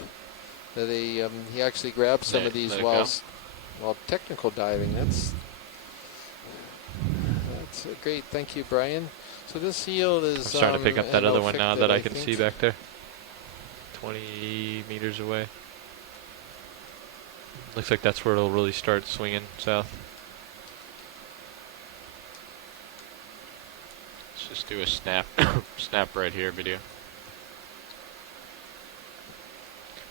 That he actually grabbed some of these while technical diving. That's great. Thank you, Brian. So this eel is. I'm trying to pick up that other one now that I can think see back there. 20 meters away. Looks like that's where it'll really start swinging south. Let's just do a snap, snap right here video.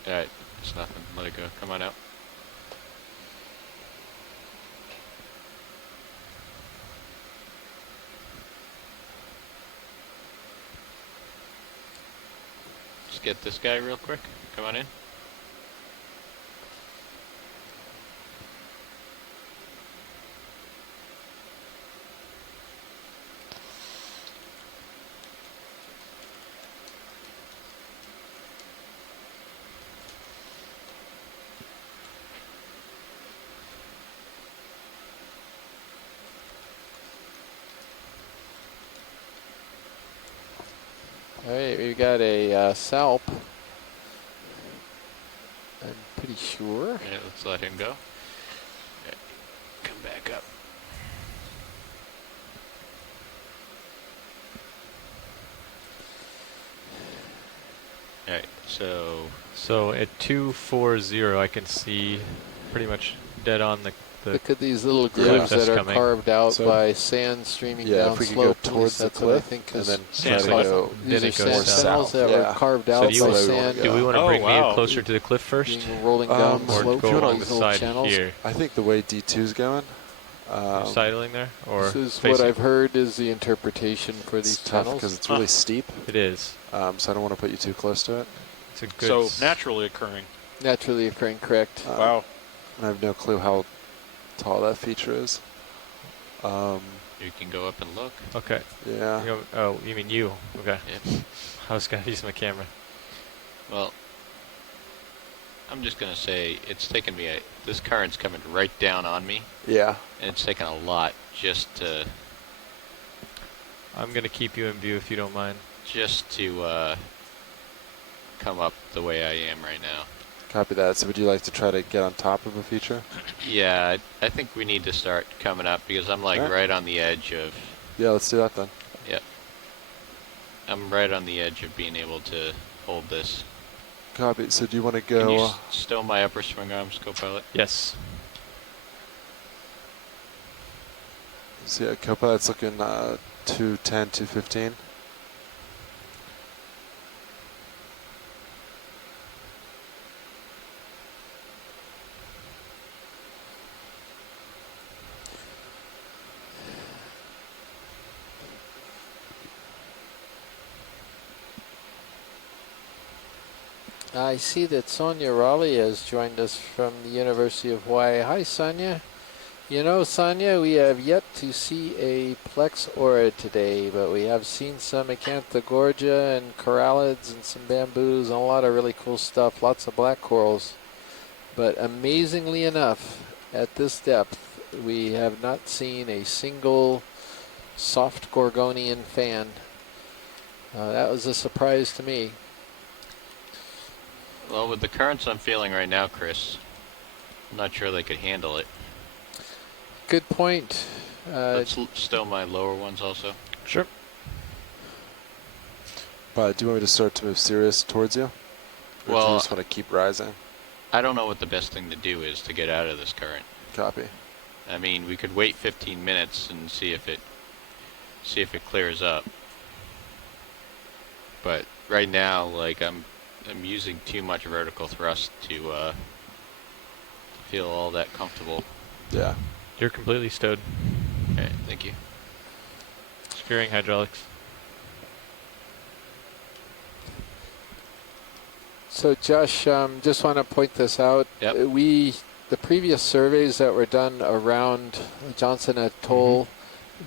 Alright, it's nothing. Let it go. Come on out. Just get this guy real quick. Come on in. All right, we've got a salp. I'm pretty sure. Yeah, let's let him go. Okay. Come back up. Alright, so at 240, I can see pretty much dead on the Look at these little grooves that are carved out by sand streaming down if we could slope. go towards the cliff, I think and then sand try to go, these are sand south. tunnels that were carved out by sand. Do we want to bring me closer to the cliff first? Rolling down or slope go along the these little side channels. here? I think the way D2's going. Sidling there? Or this is facing? what I've heard is the interpretation for these tunnels. Because it's really steep. It is. So I don't want to put you too close to it. It's a good So naturally occurring. Naturally occurring, correct. Wow. I have no clue how tall that feature is. you can go up and look. Okay. Yeah. Oh, you mean you? Okay. Yeah. I was going to use my camera. Well, I'm just going to say it's taken me, this current's coming right down on me. Yeah. And it's taken a lot just to... I'm going to keep you in view if you don't mind. Just to come up the way I am right now. Copy that. So would you like to try to get on top of a feature? Yeah, I think we need to start coming up because I'm like right on the edge of... Yeah, let's do that then. Yep. I'm right on the edge of being able to hold this. Copy. So do you want to go... Can you stow my upper swing arms, co-pilot? Yes. So yeah, co-pilot's looking 210, 215. I see that Sonia Raleigh has joined us from the University of Hawaii. Hi, Sonia. You know, Sonia, we have yet to see a Plex Aura today, but we have seen some Acanthogorgia and corallids and some bamboos and a lot of really cool stuff, lots of black corals. But amazingly enough, at this depth, we have not seen a single soft Gorgonian fan. That was a surprise to me. Well, with the currents I'm feeling right now, Chris, I'm not sure they could handle it. Good point. Let's stow my lower ones also. Sure. But do you want me to start to move Sirius towards you? Or do you just want to keep rising? I don't know what the best thing to do is to get out of this current. Copy. I mean, we could wait 15 minutes and see if it clears up. But right now, like I'm using too much vertical thrust to feel all that comfortable. Yeah. You're completely stowed. Okay, thank you. Securing hydraulics. So Josh, just want to point this out. Yep. The previous surveys that were done around Johnston Atoll,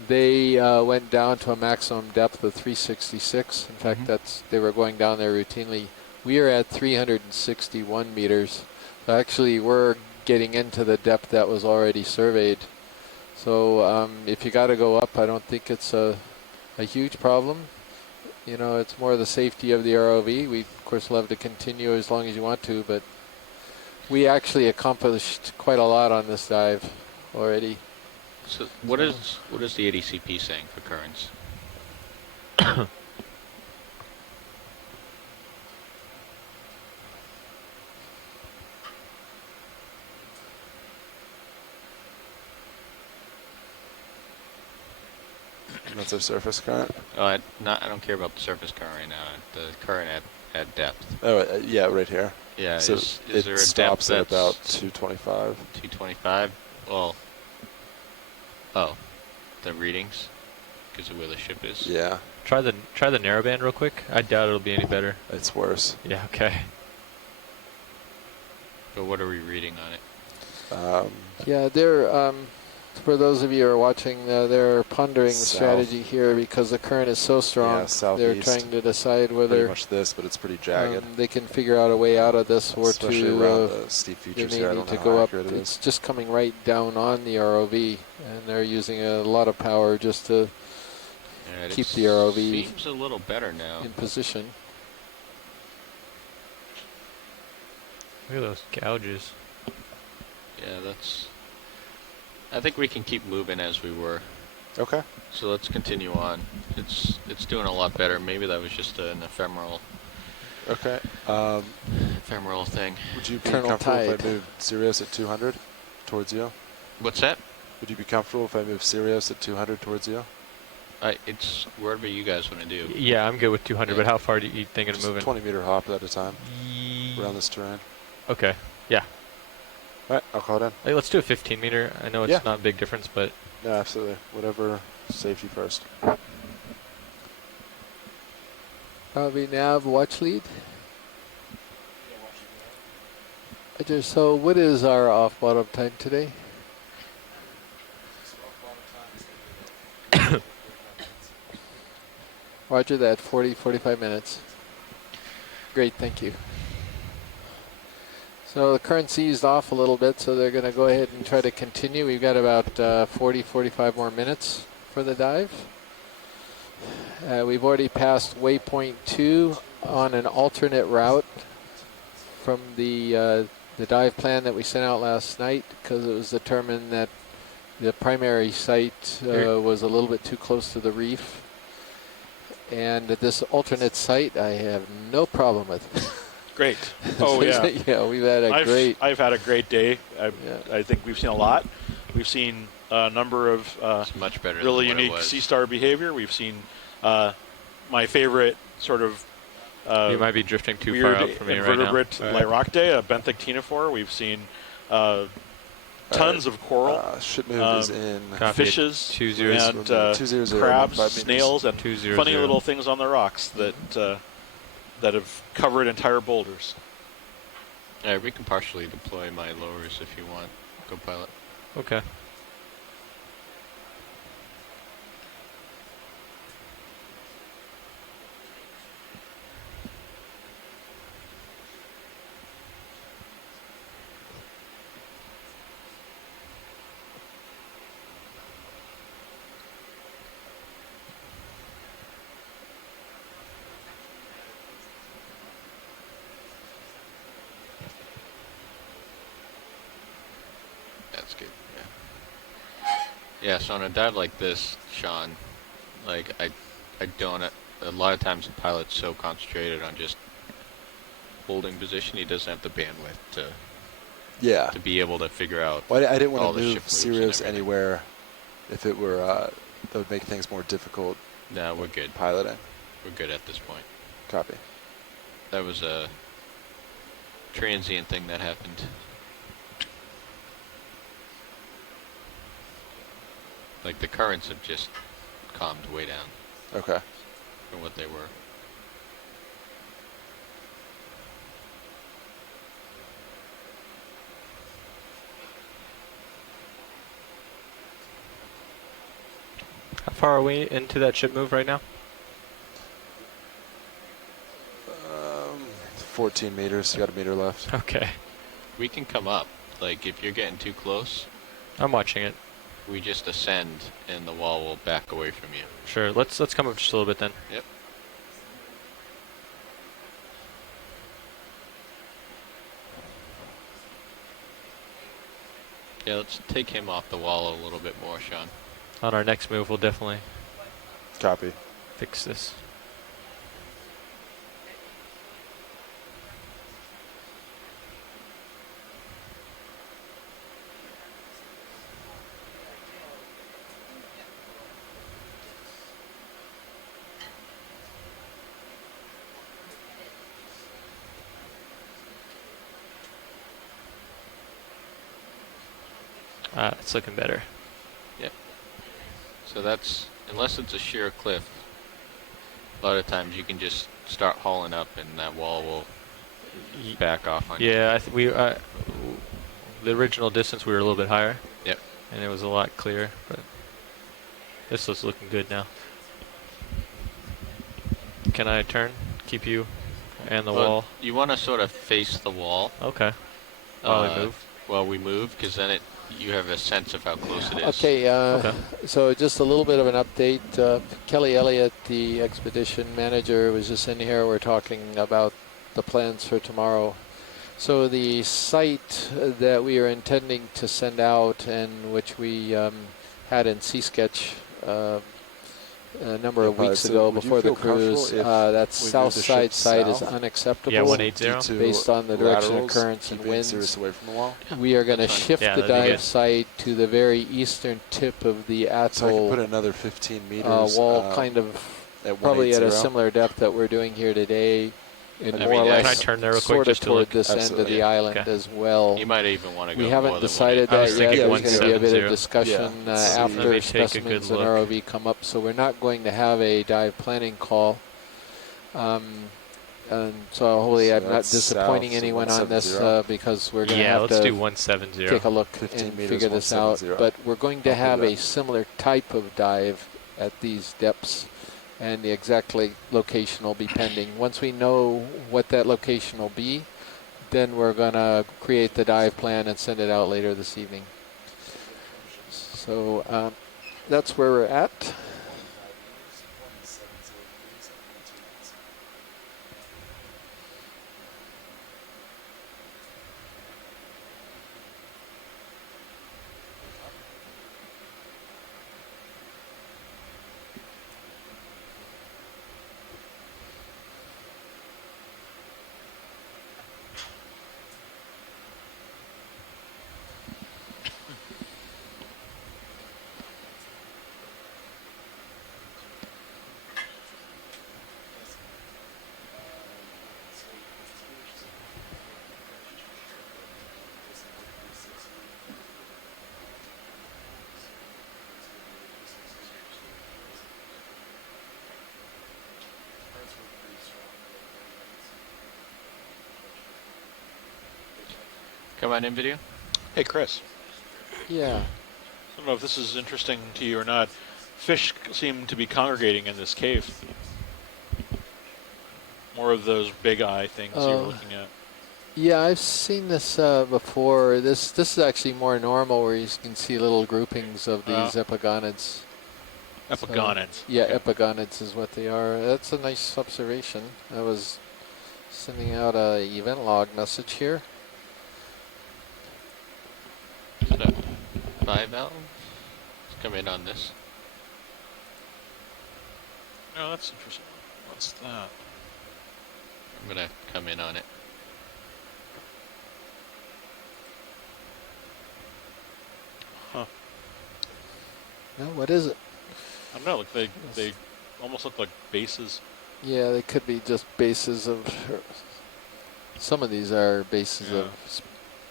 they went down to a maximum depth of 366. In fact, they were going down there routinely. We are at 361 meters. So actually, we're getting into the depth that was already surveyed. So if you got to go up, I don't think it's a huge problem. You know, it's more the safety of the ROV. We, of course, love to continue as long as you want to, but we actually accomplished quite a lot on this dive already. So what is the ADCP saying for currents? That's our surface current. Oh, I don't care about the surface current right now. The current at depth. Oh, yeah, right here. Yeah. So is it there a stops depth at about that's 225. 225. Well. Oh, the readings because of where the ship is. Yeah. Try the narrowband real quick. I doubt it'll be any better. It's worse. Yeah. Okay. But what are we reading on it? Yeah, they're for those of you who are watching, they're pondering the strategy here because the current is so strong. Yeah, southeast. They're trying to decide whether pretty much this, but it's pretty jagged. they can figure out a way out of this, or especially to around the steep they features may here. I need don't to know go how up. accurate it It's is. just coming right down on the ROV, and they're using a lot of power just to keep the ROV seems a little better now in position. Look at those gouges. Yeah, that's. I think we can keep moving as we were. Okay. So let's continue on. It's doing a lot better. Maybe that was just an ephemeral. Okay. Ephemeral thing. Would you be Eternal comfortable if tide. I moved Sirius at 200 towards you? What's that? Would you be comfortable if I moved Sirius at 200 towards you? It's wherever you guys want to do. Yeah, I'm good with 200. But how far do you think of Just moving? 20-meter hop at a time around this terrain. Okay. Yeah. All right, I'll call it in. Hey, let's do a 15 meter. I know it's not a big difference, but no, absolutely. Whatever. Safety first. Probably nav watch lead. So what is our off bottom time today? Roger that, 45 minutes. Great, thank you. So the current eased off a little bit, so they're going to go ahead and try to continue. We've got about 45 more minutes for the dive. We've already passed waypoint 2 on an alternate route from the dive plan that we sent out last night, because it was determined that the primary site was a little bit too close to the reef. And this alternate site I have no problem with. Great. Oh, yeah. Yeah, we've had I've had a great day. I think we've seen a lot. We've seen a number of it's much better really than what it unique was. sea star behavior. We've seen my favorite sort of you might be drifting too weird far out from me right now. invertebrate Lyrocte, a benthic ctenophore. We've seen tons of coral, ship move is in fishes, and 200, crabs, 5 snails, and 200. funny little things on the rocks that have covered entire boulders. We can partially deploy my lowers if you want, co-pilot. Okay. That's good, yeah. Yeah, so on a dive like this, Sean, like I don't, a lot of times the pilot's so concentrated on just holding position, he doesn't have the bandwidth to be able to figure out. Well, I didn't all want to the move ship moves Sirius and everything. anywhere if it were, that would make things more difficult. No, we're good. Piloting. We're good at this point. Copy. That was a transient thing that happened. Like the currents have just calmed way down. Okay. From what they were. How far are we into that ship move right now? 14 meters. You got a meter left. Okay. We can come up. Like, if you're getting too close, I'm watching it. we just ascend and the wall will back away from you. Sure. Let's come up just a little bit then. Yep. Yeah, let's take him off the wall a little bit more, Sean. On our next move, we'll definitely Copy. fix this. It's looking better. Yep. So that's, unless it's a sheer cliff, a lot of times you can just start hauling up and that wall will back off on you. Yeah, the original distance we were a little bit higher. Yep. And it was a lot clearer, but this is looking good now. Can I turn? Keep you and the wall? You want to sort of face the wall. Okay. While we move? While we move, because then you have a sense of how close it is. Okay, so just a little bit of an update. Kelly Elliott, the expedition manager, was just in here. We're talking about the plans for tomorrow. So the site that we are intending to send out and which we had in Sea-Sketch a number of weeks ago before the cruise, that south side site is unacceptable. Yeah, 180. Based on the direction of currents and winds. Away from the wall. We are going to shift the dive site to the very eastern tip of the atoll. So I can put another 15 meters. Wall kind of probably at a similar depth that we're doing here today. And more or less can I turn there real quick sort of just to toward look? this end of the island as well. You might even want to go. We haven't decided that yet. There's going to be a bit of discussion after specimens and ROV come up. So we're not going to have a dive planning call. And so hopefully I'm not disappointing anyone on this because we're going to have let's to do 170. take a look and figure this out. But we're going to have a similar type of dive at these depths. And the exact location will be pending. Once we know what that location will be, then we're going to create the dive plan and send it out later this evening. So that's where we're at. Come on in, video. Hey, Chris. Yeah. I don't know if this is interesting to you or not. Fish seem to be congregating in this cave. More of those big eye things you were looking at. Yeah, I've seen this before. This is actually more normal, where you can see little groupings of these epigonids. Epigonids. So, yeah, epigonids is what they are. That's a nice observation. I was sending out a event log message here. Is it a 5 valve? Let's come in on this. Oh, that's interesting. What's that? I'm gonna come in on it. Huh. No, what is it? I don't know. Like they almost look like bases. Yeah, they could be just bases of. Some of these are bases of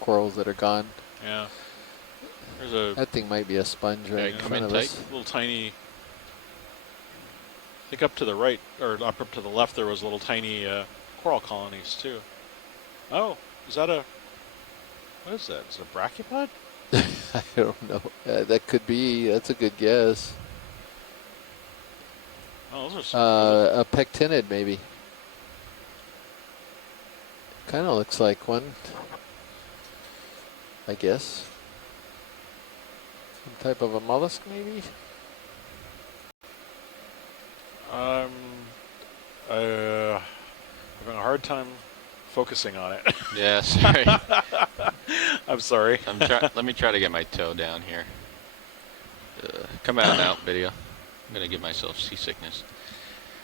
corals that are gone. Yeah. There's a. That thing might be a sponge right in front of us. Little tiny. I think up to the right or up to the left there was little tiny coral colonies too. Oh, is that a? What is that? Is it a brachipod? I don't know. That could be. That's a good guess. Oh, those are some a pectinid, maybe. Kind of looks like one, I guess. Some type of a mollusk, maybe? Having a hard time focusing on it. Yeah, sorry. I'm sorry. Let me try to get my toe down here. Come out and out video. I'm going to give myself seasickness.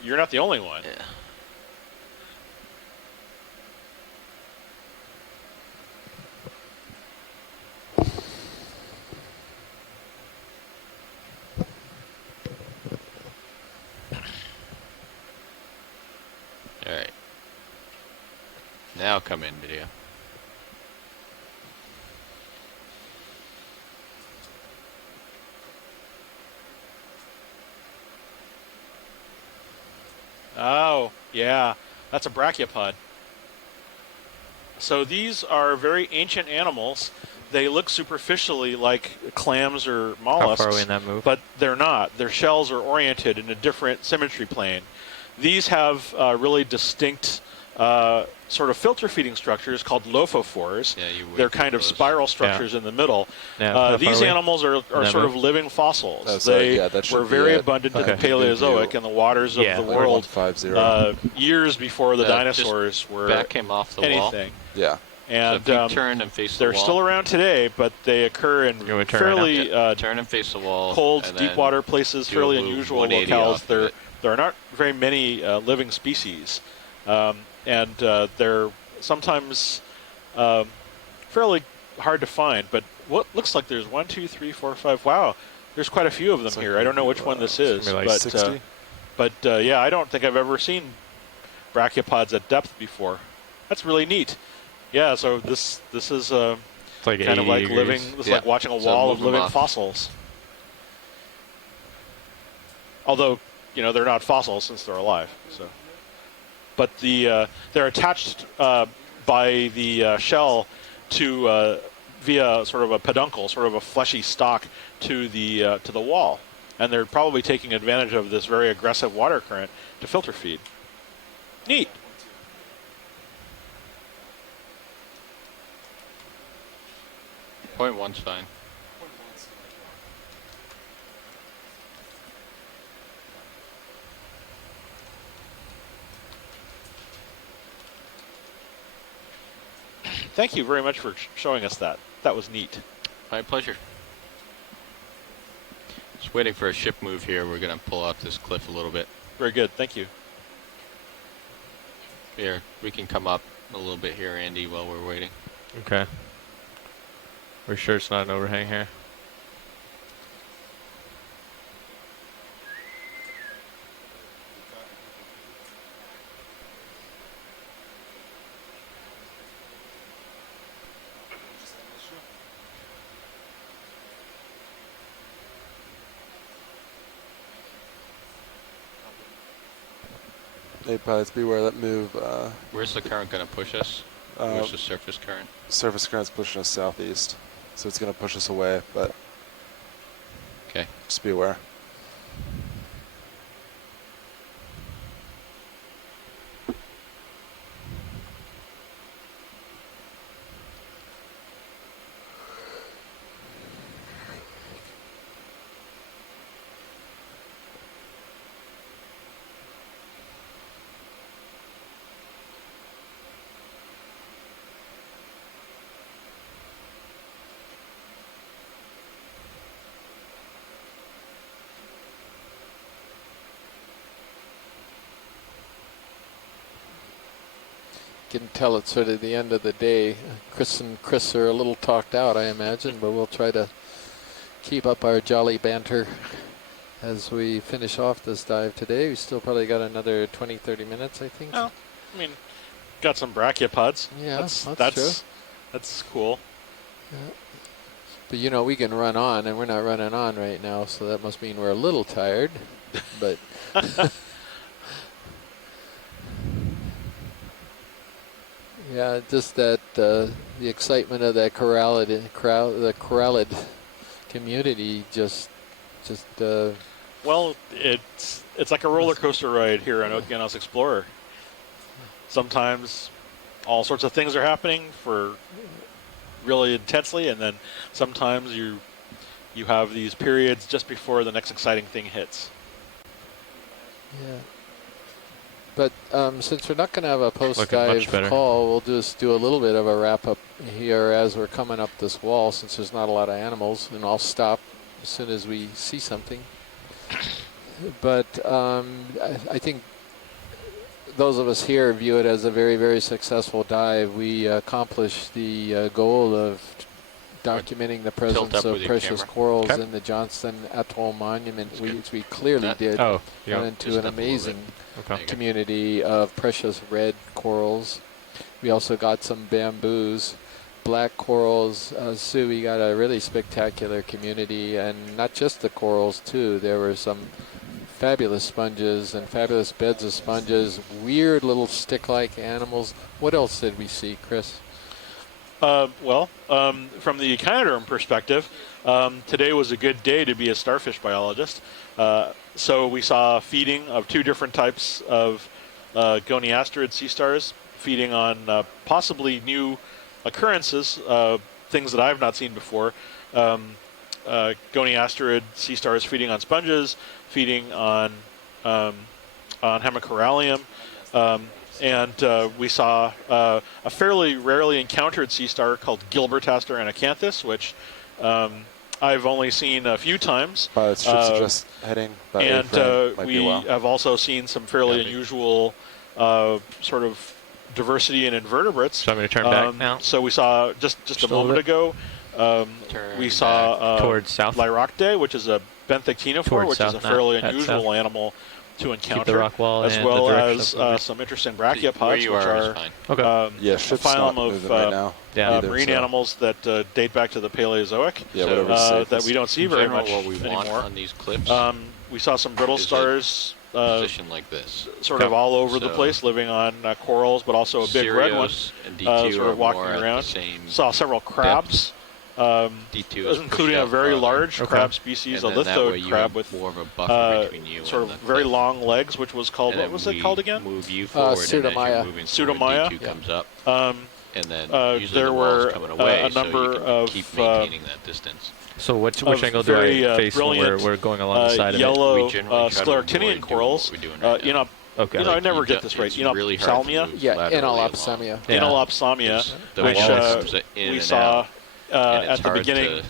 You're not the only one. Yeah. Alright. Now come in, video. Oh, yeah. That's a brachiopod. So these are very ancient animals. They look superficially like clams or mollusks. How far are we in that move? But they're not. Their shells are oriented in a different symmetry plane. These have really distinct sort of filter feeding structures called lophophores. Yeah, they're kind of spiral structures in the middle. Yeah, these animals are sort of living fossils. They were very abundant in the Paleozoic in the waters of the world years before the dinosaurs were back him off the anything. wall. Yeah. And so if you turn and face the they're wall, still around today, but they occur in fairly turn and face the wall, cold, deep water places, fairly unusual locales. There are not very many living species, and they're sometimes fairly hard to find. But what looks like there's 1, 2, 3, 4, 5. Wow, there's quite a few of them here. I don't know which one this is, like but 60? Yeah, I don't think I've ever seen brachiopods at depth before. That's really neat. Yeah, so this is like kind of like degrees. living. This is like watching a wall of living fossils. Although, you know, they're not fossils since they're alive. So, but they're attached by the shell to via sort of a peduncle, sort of a fleshy stalk to the wall, and they're probably taking advantage of this very aggressive water current to filter feed. Neat. Point one's fine. Thank you very much for showing us that. That was neat. My pleasure. Just waiting for a ship move here. We're going to pull off this cliff a little bit. Very good. Thank you. Here, we can come up a little bit here, Andy, while we're waiting. Okay. We're sure it's not an overhang here? Hey, pilots, beware that move. Where's the current going to push us? Where's the surface current? Surface current's pushing us southeast, so it's going to push us away, but okay, just be aware. Can tell it's sort of the end of the day. Chris and Chris are a little talked out, I imagine, but we'll try to keep up our jolly banter as we finish off this dive today. We still probably got another 20, 30 minutes, I think. Oh, I mean, got some brachiopods. Yeah, that's true. That's cool. Yeah. But you know, we can run on, and we're not running on right now, so that must mean we're a little tired. But yeah, just that the excitement of that the corrallid community just Well, it's like a roller coaster ride here on Okeanos Explorer. Sometimes all sorts of things are happening for really intensely, and then sometimes you have these periods just before the next exciting thing hits. Yeah. But since we're not going to have a post-dive call, we'll just do a little bit of a wrap-up here as we're coming up this wall, since there's not a lot of animals, and I'll stop as soon as we see something. But I think those of us here view it as a very, very successful dive. We accomplished the goal of documenting the presence of precious corals in the Johnston Atoll Monument, which we clearly did. Got into an amazing community of precious red corals. We also got some bamboos, black corals. Sue, we got a really spectacular community, and not just the corals too. There were some fabulous sponges and fabulous beds of sponges, weird little stick-like animals. What else did we see, Chris? From the echinoderm perspective, today was a good day to be a starfish biologist. So we saw feeding of two different types of goniasterid sea stars, feeding on possibly new occurrences, things that I've not seen before. Goniasterid sea stars feeding on sponges, feeding on hemicorallium. And we saw a fairly rarely encountered sea star called Gilbertaster anacanthus, which I've only seen a few times. It's just heading. And we have also seen some fairly unusual sort of diversity in invertebrates. So I'm going to turn back now. So we saw just a moment ago, we saw towards south. Lyrocte, which is a benthictinophore, which is a fairly unusual animal to encounter, rock wall as well as some interesting brachiopods, which are a phylum of marine animals that date back to the Paleozoic, that we don't see very much anymore. On these clips, we saw some brittle stars position like this, sort of all over the place, living on corals, but also a big red one, sort of walking around. Saw several crabs. Including a very large crab species, a lithode crab with more of a buffer between you sort of very long legs, which was called, what was it called again? Move you forward, Pseudomaya. Pseudomaya. comes up, and then usually there the wall's were coming away, a number so you can of keep maintaining that distance. So which angle do I face when we're going along the side of it? Yellow scleractinian corals. I never get this right. Enopsalmia? Yeah, Enolopsamia. Enolopsamia, which we saw at the beginning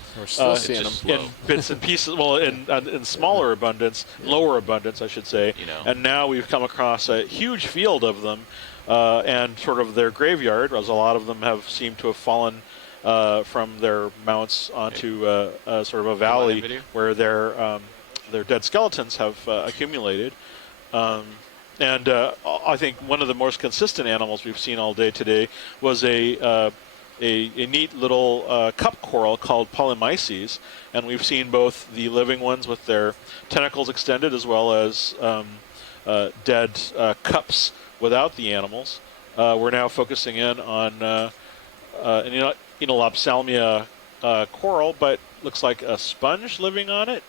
in bits and pieces, well, in smaller abundance, lower abundance, I should say. And now we've come across a huge field of them, and sort of their graveyard, as a lot of them have seemed to have fallen from their mounts onto sort of a valley where their dead skeletons have accumulated. And I think one of the most consistent animals we've seen all day today was a neat little cup coral called polymyces, and we've seen both the living ones with their tentacles extended as well as dead cups without the animals. We're now focusing in on an Enolopsalmia coral, but looks like a sponge living on it.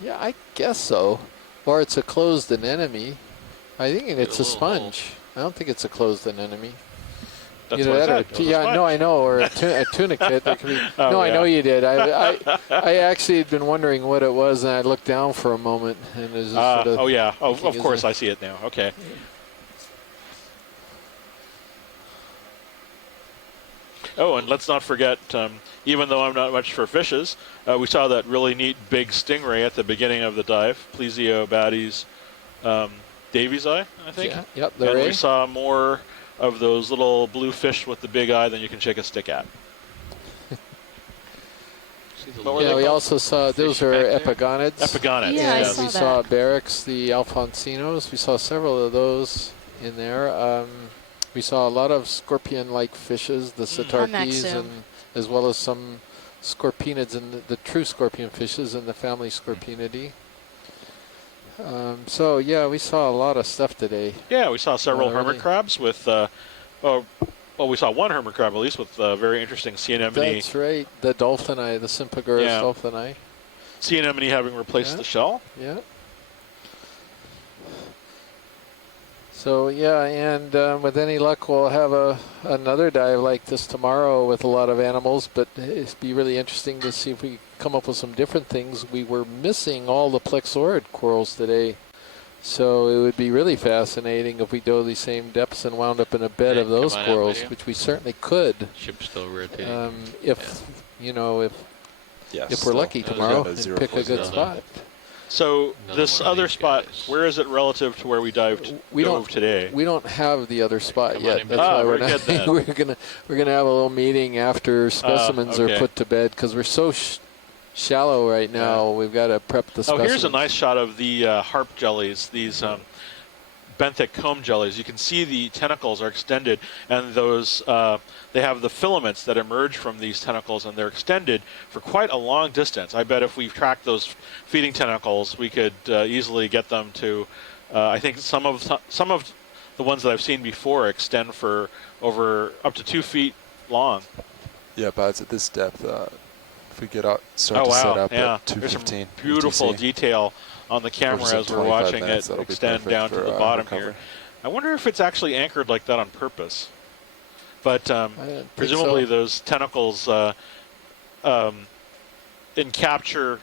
Yeah, I guess so. Or it's a closed anemone. I think it's a sponge. I don't think it's a closed anemone. That's what I said. No, I know, or a tunicate. That could be, I know you did. I actually had been wondering what it was, and I looked down for a moment, and it was just sort of of course, I see it now. Okay. Oh, and let's not forget, even though I'm not much for fishes, we saw that really neat big stingray at the beginning of the dive, Plesio batys Davies eye, I think. Yeah, yep, and we saw more of those little blue fish with the big eye than you can shake a stick at. Yeah, we also saw, those are epigonids. Epigonids. Yeah, I saw we saw barracks, the Alfonsinos. We saw several of those in there. We saw a lot of scorpion-like fishes, the Cetarches, and as well as some scorpenids, and the true scorpion fishes in the family Scorpenidae. So yeah, we saw a lot of stuff today. Yeah, we saw several hermit crabs with, we saw one hermit crab at least with very interesting sea anemone. That's right, the dolphini, the Sympagurus dolphini. Sea anemone having replaced the shell. Yeah. So yeah, and with any luck, we'll have another dive like this tomorrow with a lot of animals. But it'd be really interesting to see if we come up with some different things. We were missing all the plexaurid corals today, so it would be really fascinating if we dove these same depths and wound up in a bed of those corals, which we certainly could. Ship's still rotating. If you know, if we're lucky tomorrow and pick a good spot. So this other spot, where is it relative to where we dove today? We don't have the other spot yet. That's why we're not. we're gonna have a little meeting after specimens are put to bed because we're so shallow right now. We've got to prep the specimens. Oh, here's a nice shot of the harp jellies. These benthic comb jellies. You can see the tentacles are extended, and those they have the filaments that emerge from these tentacles, and they're extended for quite a long distance. I bet if we tracked those feeding tentacles, we could easily get them to. I think some of the ones that I've seen before extend for over up to 2 feet long. Yeah, but it's at this depth. If we get out, start to set up at 215. There's some beautiful detail on the camera as we're watching it extend down to the bottom here. I wonder if it's actually anchored like that on purpose. But presumably those tentacles capture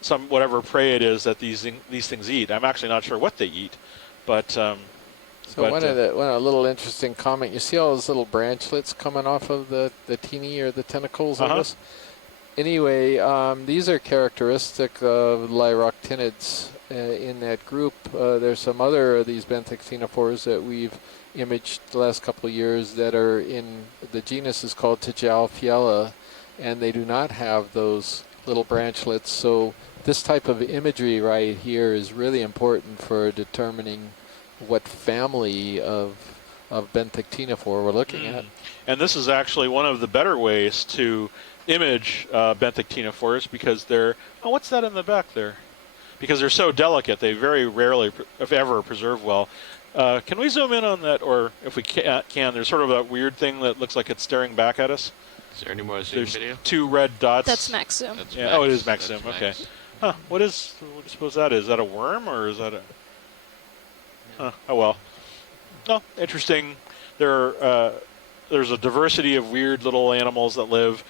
some whatever prey it is that these things eat. I'm actually not sure what they eat, but so one of the little interesting comment. You see all those little branchlets coming off of the teeny or the tentacles on this. Anyway, these are characteristic of lyroctinids in that group. There's some other of these benthic ctenophores that we've imaged the last couple of years that are in the genus is called Tijalfiella, and they do not have those little branchlets. So this type of imagery right here is really important for determining what family of benthic ctenophore we're looking at. And this is actually one of the better ways to image benthic ctenophores because they're what's that in the back there? Because they're so delicate, they very rarely, if ever, preserve well. Can we zoom in on that, or if we can, there's sort of that weird thing that looks like it's staring back at us. Is there any more zoom video? There's 2 red dots. That's max zoom. Yeah. Oh, it is max zoom. Okay. Huh. What do you suppose that is? Is that a worm, or is that a... Huh. Oh, well. No, interesting. There's a diversity of weird little animals that live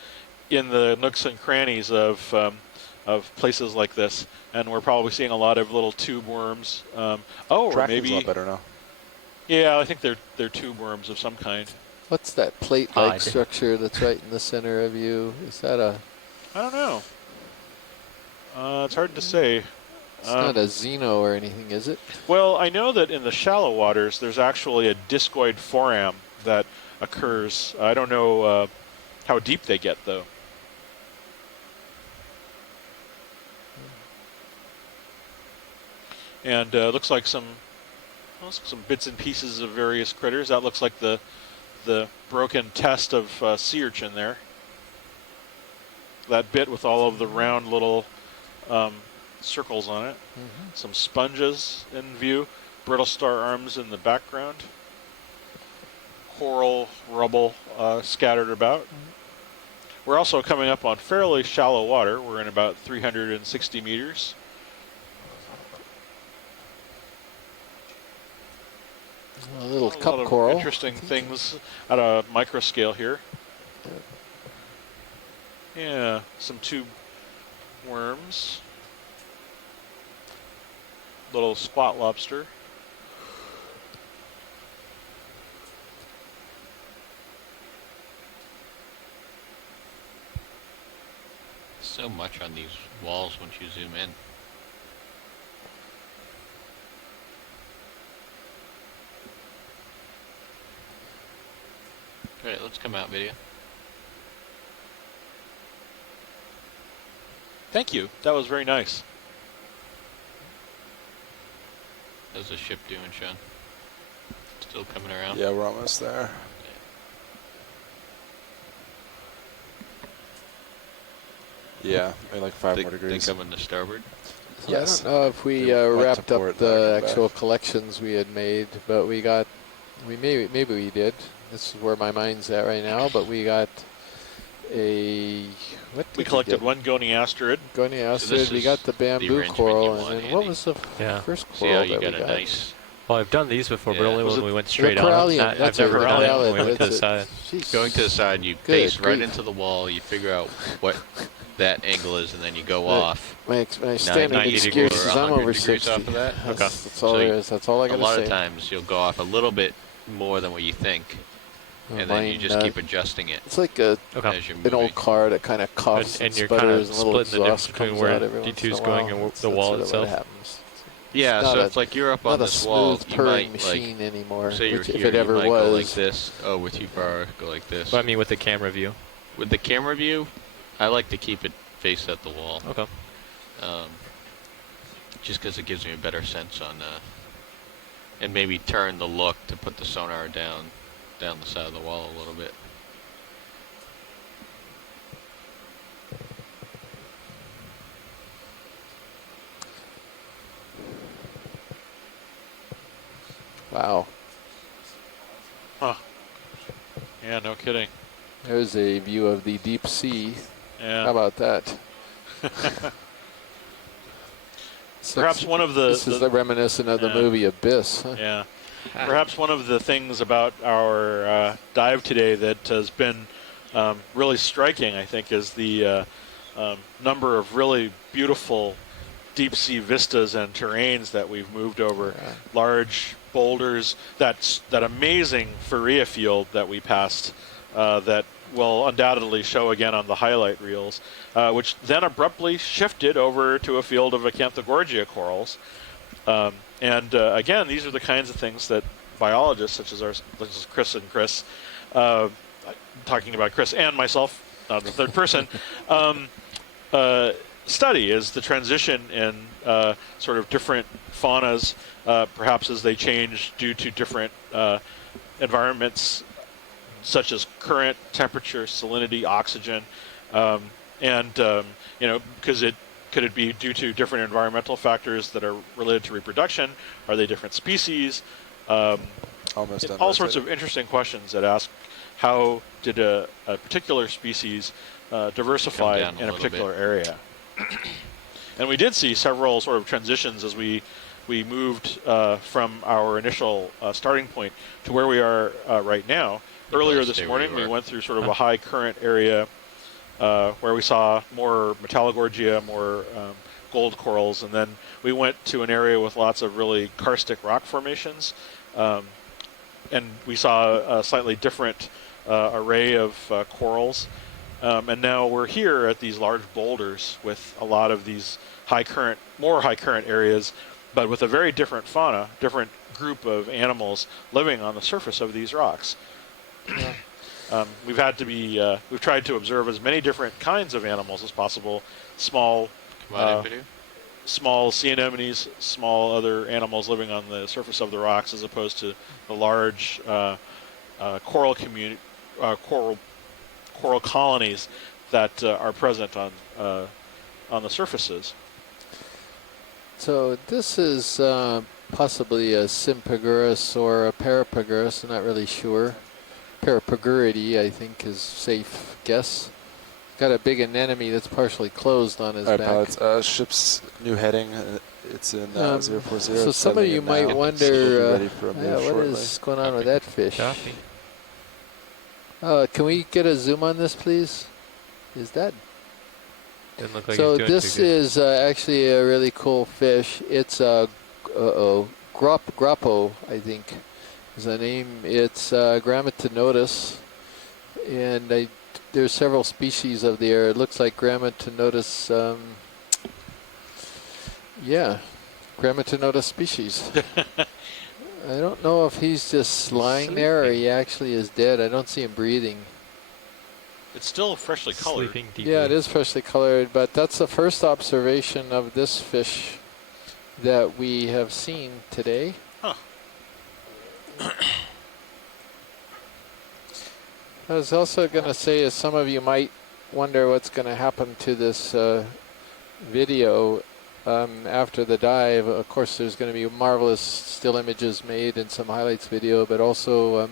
in the nooks and crannies of places like this, and we're probably seeing a lot of little tube worms. Or maybe a lot better now. Yeah, I think they're tube worms of some kind. What's that plate-like structure that's right in the center of you? Is that a... I don't know. It's hard to say. It's not a xeno or anything, is it? Well, I know that in the shallow waters, there's actually a discoid foram that occurs. I don't know how deep they get, though. And looks like some bits and pieces of various critters. That looks like the broken test of sea urchin there. That bit with all of the round little circles on it. Some sponges in view. Brittle star arms in the background. Coral rubble scattered about. We're also coming up on fairly shallow water. We're in about 360 meters. A little cup coral. Interesting things at a micro scale here. Yeah, some tube worms. Little spot lobster. So much on these walls once you zoom in. All right, let's come out video. Thank you. That was very nice. How's the ship doing, Sean? Still coming around? Yeah, we're almost there. Yeah, maybe like 5 more degrees. They coming to starboard? So yes. I don't know if we wrapped up the actual collections we had made, but maybe we did. This is where my mind's at right now, but we got what did We collected one goniasterid. Goniasterid, we got the bamboo coral, and then what was the first coral that we got? Well, I've done these before, but Yeah. only Was when it we went the straight on. corallian? That's I've never it, done it when we corallian, went to the that's side. Jeez. Going to the side, you Good face right grief. into the wall, you figure out what that angle is, and then you go Right. off. My standard 90 excuse degrees is or I'm over 100 degrees 60. off of that. That's all there is. That's all I got A to lot say. of times you'll go off a little bit more than what you think, and then you just keep adjusting it. It's like as you're an moving. old car that kind of coughs And and you're kind of sputters and a little splitting the difference exhaust between comes where out every once in D2's a going while. and That's the wall sort of itself. what happens. Yeah, It's so not it's like you're up on not a this wall. smooth You purring might like machine anymore, say you're which here, if it ever you might go like was. this. Oh, we're too far. Go like this. But I mean, with the camera view. With the camera view, I like to keep it face at the wall. Okay. Just because it gives me a better sense on, and maybe turn the look to put the sonar down the side of the wall a little bit. Wow. Huh. Yeah, no kidding. There's a view of the deep sea. Yeah. How about that? Perhaps one of This is reminiscent of the movie Abyss. Huh? Yeah. Perhaps one of the things about our dive today that has been really striking, I think, is the number of really beautiful deep sea vistas and terrains that we've moved over. Yeah. Large boulders, that amazing Faria field that we passed that will undoubtedly show again on the highlight reels, which then abruptly shifted over to a field of Acanthogorgia corals. Again, these are the kinds of things that biologists, such as Chris and Chris, talking about Chris and myself, the third person, study is the transition in sort of different faunas, perhaps as they change due to different environments, such as current, temperature, salinity, oxygen, because could it be due to different environmental factors that are related to reproduction? Are they different species? All sorts of interesting questions that ask how did a particular species diversify in a particular area. And we did see several sort of transitions as we moved from our initial starting point to where we are right now. Earlier this morning, we went through sort of a high current area where we saw more Metallogorgia, more gold corals, and then we went to an area with lots of really karstic rock formations, and we saw a slightly different array of corals. And now we're here at these large boulders with a lot of these more high current areas, but with a very different fauna, different group of animals living on the surface of these rocks. We've tried to observe as many different kinds of animals as possible, small sea anemones, small other animals living on the surface of the rocks, as opposed to the large coral colonies that are present on the surfaces. So this is possibly a Sympagurus or a Parapagurus. I'm not really sure. Parapaguridae, I think, is safe guess. Got a big anemone that's partially closed on his back. Pilots, ship's new heading. It's in 040. So some of you might wonder, what shortly. is going on with that fish? Can we get a zoom on this, please? Is that? Didn't look like So he's doing this too good. is actually a really cool fish. It's a Grappo, I think, is the name. It's Grammatinotus, and there's several species of there. It looks like Grammatinotus. Grammatinotus species. I don't know if he's just lying there or he actually is dead. I don't see him breathing. It's still freshly colored. Yeah, it is freshly colored, but that's the first observation of this fish that we have seen today. Huh. I was also going to say, as some of you might wonder what's going to happen to this video after the dive. Of course, there's going to be marvelous still images made and some highlights video, but also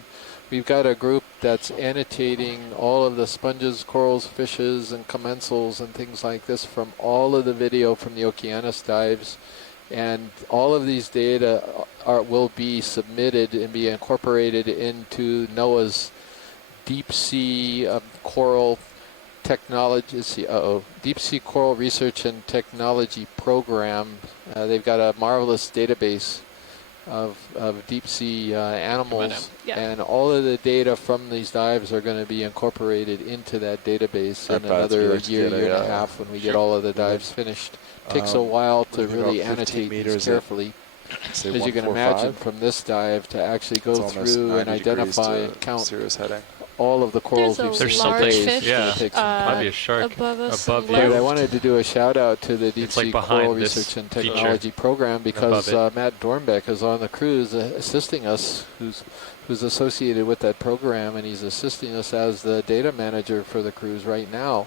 we've got a group that's annotating all of the sponges, corals, fishes, and commensals and things like this from all of the video from the Okeanos dives. And all of these data will be submitted and be incorporated into NOAA's deep sea coral technology, deep sea coral research and technology program. They've got a marvelous database of deep sea animals, and all of the data from these dives are going to be incorporated into that database in another year and a half when we get all of the dives finished. Takes a while to really annotate these carefully. As you can imagine, from this dive to actually go through and identify and count all of the corals we've seen. There's large fish. Might be a shark above us. above you. But I wanted to do a shout out to the Deep Sea Coral Research and Technology Program because Matt Dornbeck is on the cruise assisting us, who's associated with that program, and he's assisting us as the data manager for the cruise right now.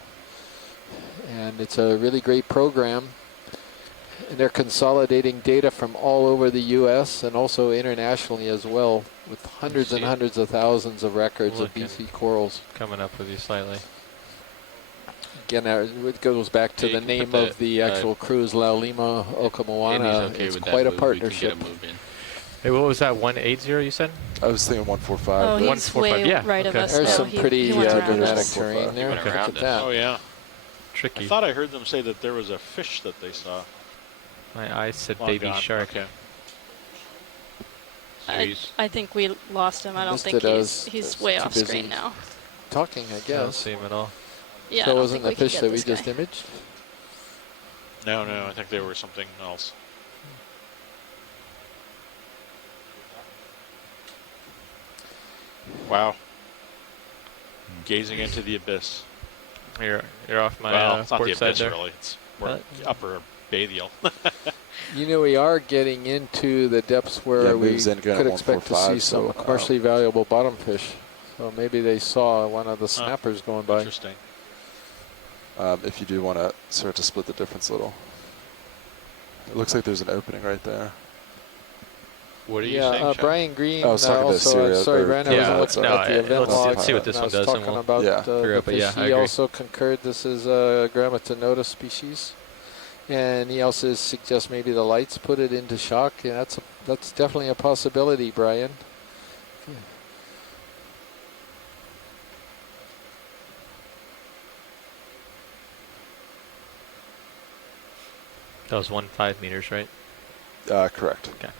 And it's a really great program. And they're consolidating data from all over the U.S. and also internationally as well, with hundreds and hundreds of thousands of records of deep sea corals. Coming up with you slightly. Again, it goes back to the name of the actual cruise, La Lima Okamoana. It's quite a partnership. Hey, what was that, 180 you said? I was thinking 145. Oh, he's way right of us. There's some pretty dramatic He terrain there. went Look around at it. that. Oh, yeah. Tricky. I thought I heard them say that there was a fish that they saw. My eyes said Long baby gone. shark. Okay. I think we lost him. I don't Listed think as he's way too off busy screen now. Talking, I I don't guess. see him at all. Yeah, So I it don't wasn't think the we fish can that we get this just guy. imaged? No, I think they were something else. Wow. Gazing into the abyss. You're off my well, it's not the port side abyss there. really. It's more upper bathyal. You know, we are getting into the depths where we moves in again could at expect to 145, see some so, commercially valuable bottom fish. So maybe they saw one of the snappers going by. Interesting. If you do want to start to split the difference a little. It looks like there's an opening right there. What are you saying, Sean? Brian Green I was talking about also, Syria, sorry, or- Brian, I Yeah, was looking at the event log. let's see what this and one does. I and was we'll talking about figure the out, but fish. yeah, I He agree. also concurred this is a grammatonota species. And he also suggests maybe the lights put it into shock. Yeah, that's definitely a possibility, Brian. That was 1.5 meters, right? Correct. Okay.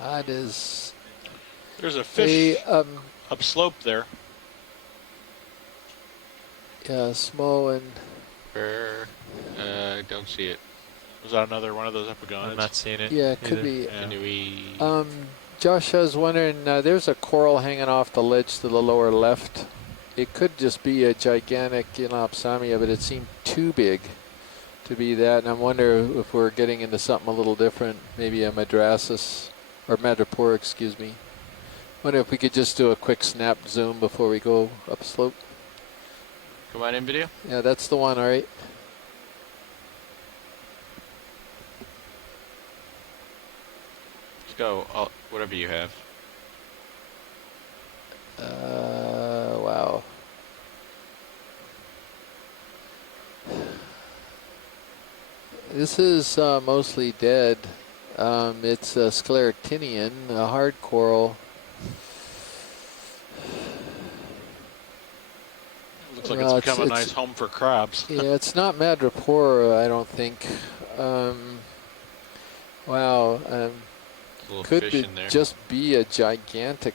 That is There's a fish a upslope there. yeah, small and Don't see it. Was that another one of those epigonids? I'm not seeing it. yeah, it could either. be. Yeah. Can we? Josh, I was wondering, there's a coral hanging off the ledge to the lower left. It could just be a gigantic Elopsamia, but it seemed too big to be that. And I wonder if we're getting into something a little different, maybe a madrasis, or madrepore, excuse me. Wonder if we could just do a quick snap zoom before we go upslope. Come on in, video. Yeah, that's the one, all right. Let's go. Whatever you have. Wow. This is mostly dead. It's a scleractinian, a hard coral. Looks like it's become a nice home for crabs. Yeah, it's not madrepore, I don't think. Wow. Could it just be a gigantic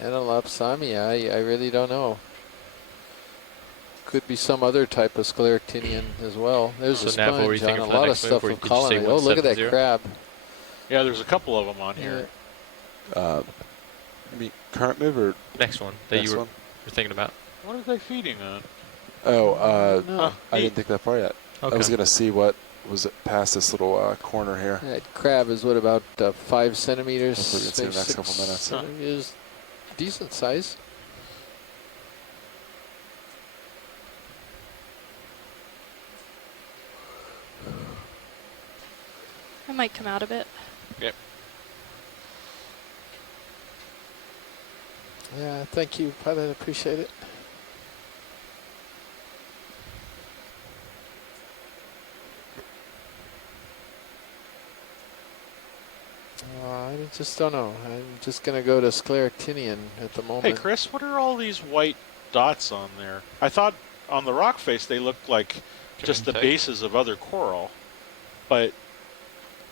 Anelopsamia? I really don't know. Could be some other type of scleractinian as well. There's a Nav, what were you sponge on thinking a for the lot of next move? stuff Or with did you say colony. Oh, look at that 170? crab. Yeah, there's a couple of them on here. You mean current move or Next one that next you were, one? were thinking about. What are they feeding on? Oh, No. I didn't think that far yet. Okay. I was going to see what was past this little corner here. That crab is what, about 5 centimeters? Hopefully we can see maybe the next 6 couple minutes. centimeters. Decent size. I might come out a bit. Yep. Yeah, thank you, pilot. Appreciate it. I just don't know. I'm just going to go to scleractinian at the moment. Hey, Chris, what are all these white dots on there? I thought on the rock face they looked like just the bases of other coral, but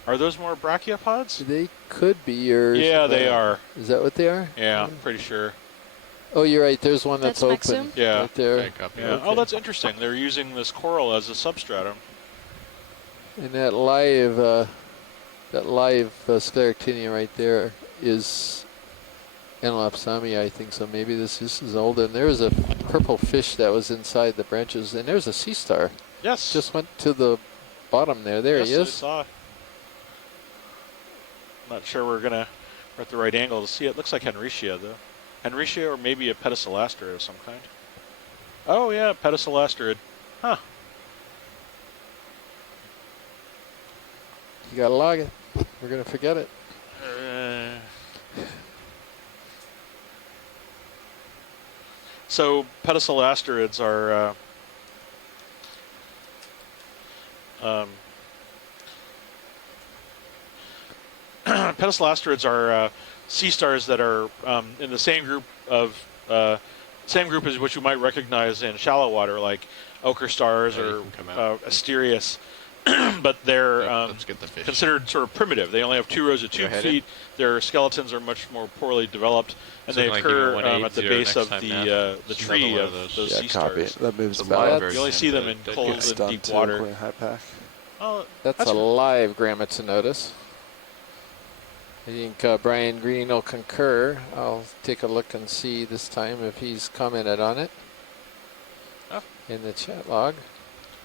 are those more brachiopods? They could be yours. Yeah, they are. Is that what they are? Yeah, I'm pretty sure. Oh, you're right. There's one that's open. Maxim? Yeah. Right there. Yeah. Okay. Oh, that's interesting. They're using this coral as a substratum. And that live scleractinia right there is Anelopsami, I think. So maybe this is old. And there's a purple fish that was inside the branches. And there's a sea star. Yes. Just went to the bottom there. There Yes, he is. I saw. I'm not sure we're at the right angle to see it. Looks like Henricia though. Henricia or maybe a pedicellastrid of some kind. Oh yeah, pedicellastrid. Huh. You gotta log it. We're gonna forget it. So pedicellastrid are pedicellastrid are sea stars that are in the same group as what you might recognize in shallow water, like ochre stars or Asterias. But they're considered sort of primitive. They only have 2 rows of tube feet. Their skeletons are much more poorly developed, and they occur at the base of the tree of those sea stars. That moves back. You only see them in cold and deep water. High pack. Oh, That's a live Grammatinotus. I think Brian Green will concur. I'll take a look and see this time if he's commented on it in the chat log.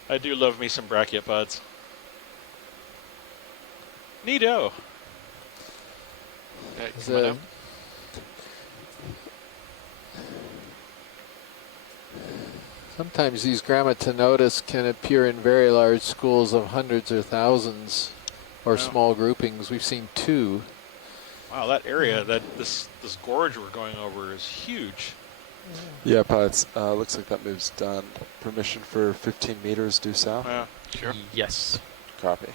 I do love me some brachiopods. Neato. Okay, come on up. Sometimes these Grammatinotus can appear in very large schools of hundreds or thousands, or small groupings. We've seen 2. Wow, that area, this gorge we're going over is huge. Yeah, pilots. Looks like that move's done. Permission for 15 meters due south. Yeah, sure. Yes. Copy.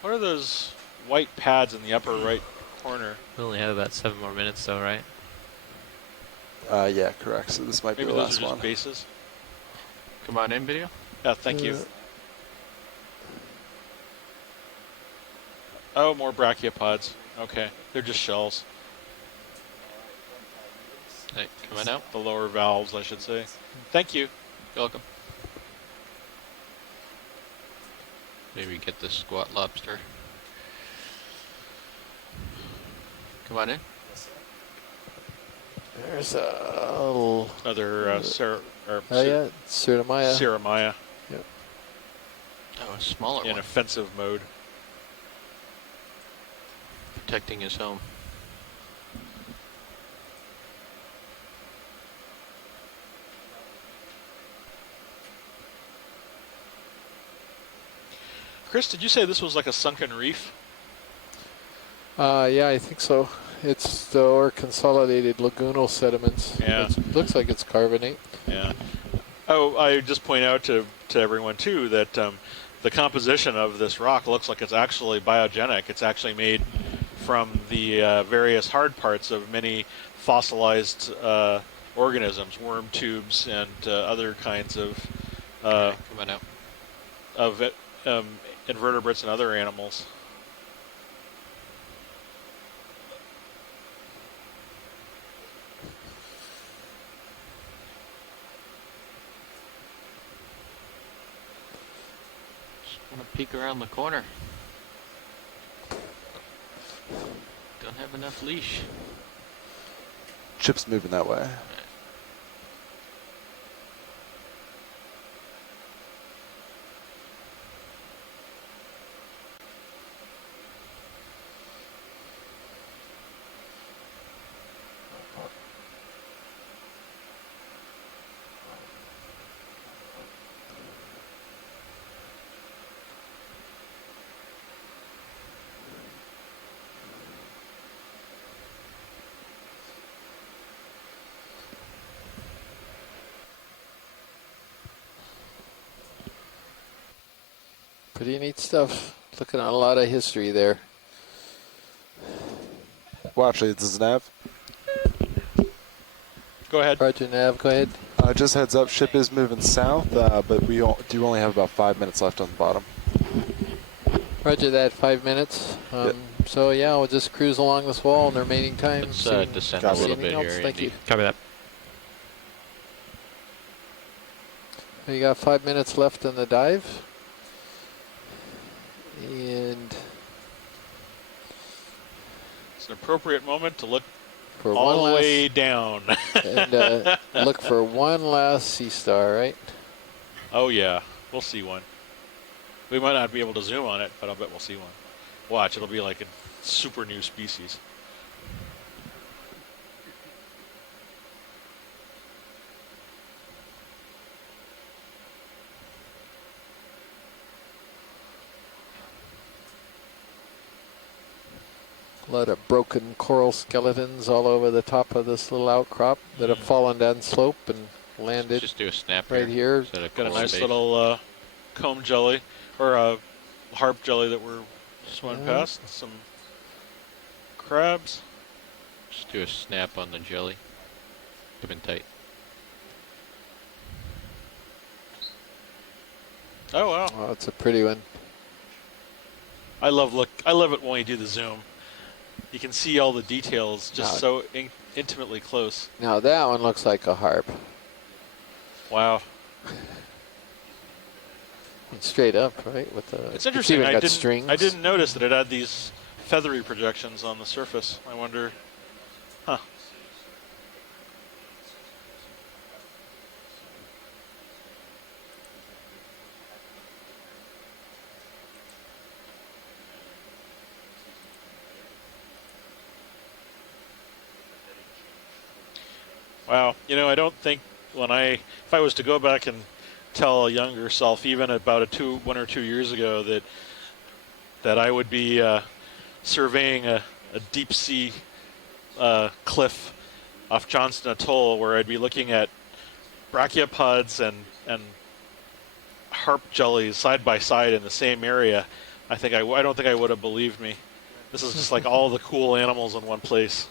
What are those white pads in the upper right corner? We only have about 7 more minutes, though, right? Yeah, correct. So this might Maybe be the those last are just one. bases. Come on in, video. Yeah, thank you. Oh, more brachiopods. Okay, they're just shells. Hey, come on out. The lower valves, I should say. Thank you. You're welcome. Maybe get the squat lobster. Come on in. There's a other yeah, Ceramaya. Ceramaya. Yep. Oh, a smaller in one. offensive mode. Protecting his home. Chris, did you say this was like a sunken reef? Yeah, I think so. It's or consolidated lagoonal sediments. Yeah. It looks like it's carbonate. Yeah. Oh, I just point out to everyone too that the composition of this rock looks like it's actually biogenic. It's actually made from the various hard parts of many fossilized organisms, worm tubes and other kinds of Come on out. of invertebrates and other animals. Want to peek around the corner. Don't have enough leash. Chip's moving that way. Pretty neat stuff. Looking at a lot of history there. Well, actually, this is Nav. Go ahead. Roger, Nav, go ahead. Just heads up, ship is moving south, but we do only have about 5 minutes left on the bottom. Roger that, 5 minutes. Yep. So yeah, we'll just cruise along this wall in the remaining time. Let's descend a little bit here. Thank you. Copy that. We got 5 minutes left in the dive. And it's an appropriate moment to look for all the way down. And look for one last sea star, right? Oh yeah, we'll see one. We might not be able to zoom on it, but I'll bet we'll see one. Watch, it'll be like a super new species. A lot of broken coral skeletons all over the top of this little outcrop that have fallen down slope and landed. Just do a snap right here. Got a nice little comb jelly, or a harp jelly that we're swimming past. Some crabs. Just do a snap on the jelly. Keep it tight. Oh wow! Oh, it's a pretty one. I love it when you do the zoom. You can see all the details just so intimately close. Now that one looks like a harp. Wow. Straight up, right? With the It's interesting. Got strings. I didn't notice that it had these feathery projections on the surface. I wonder, huh? Wow. You know, I don't think if I was to go back and tell a younger self, even about 1 or 2 years ago, that I would be surveying a deep sea cliff off Johnston Atoll, where I'd be looking at brachiopods and harp jellies side by side in the same area, I don't think I would have believed me. This is just like all the cool animals in one place.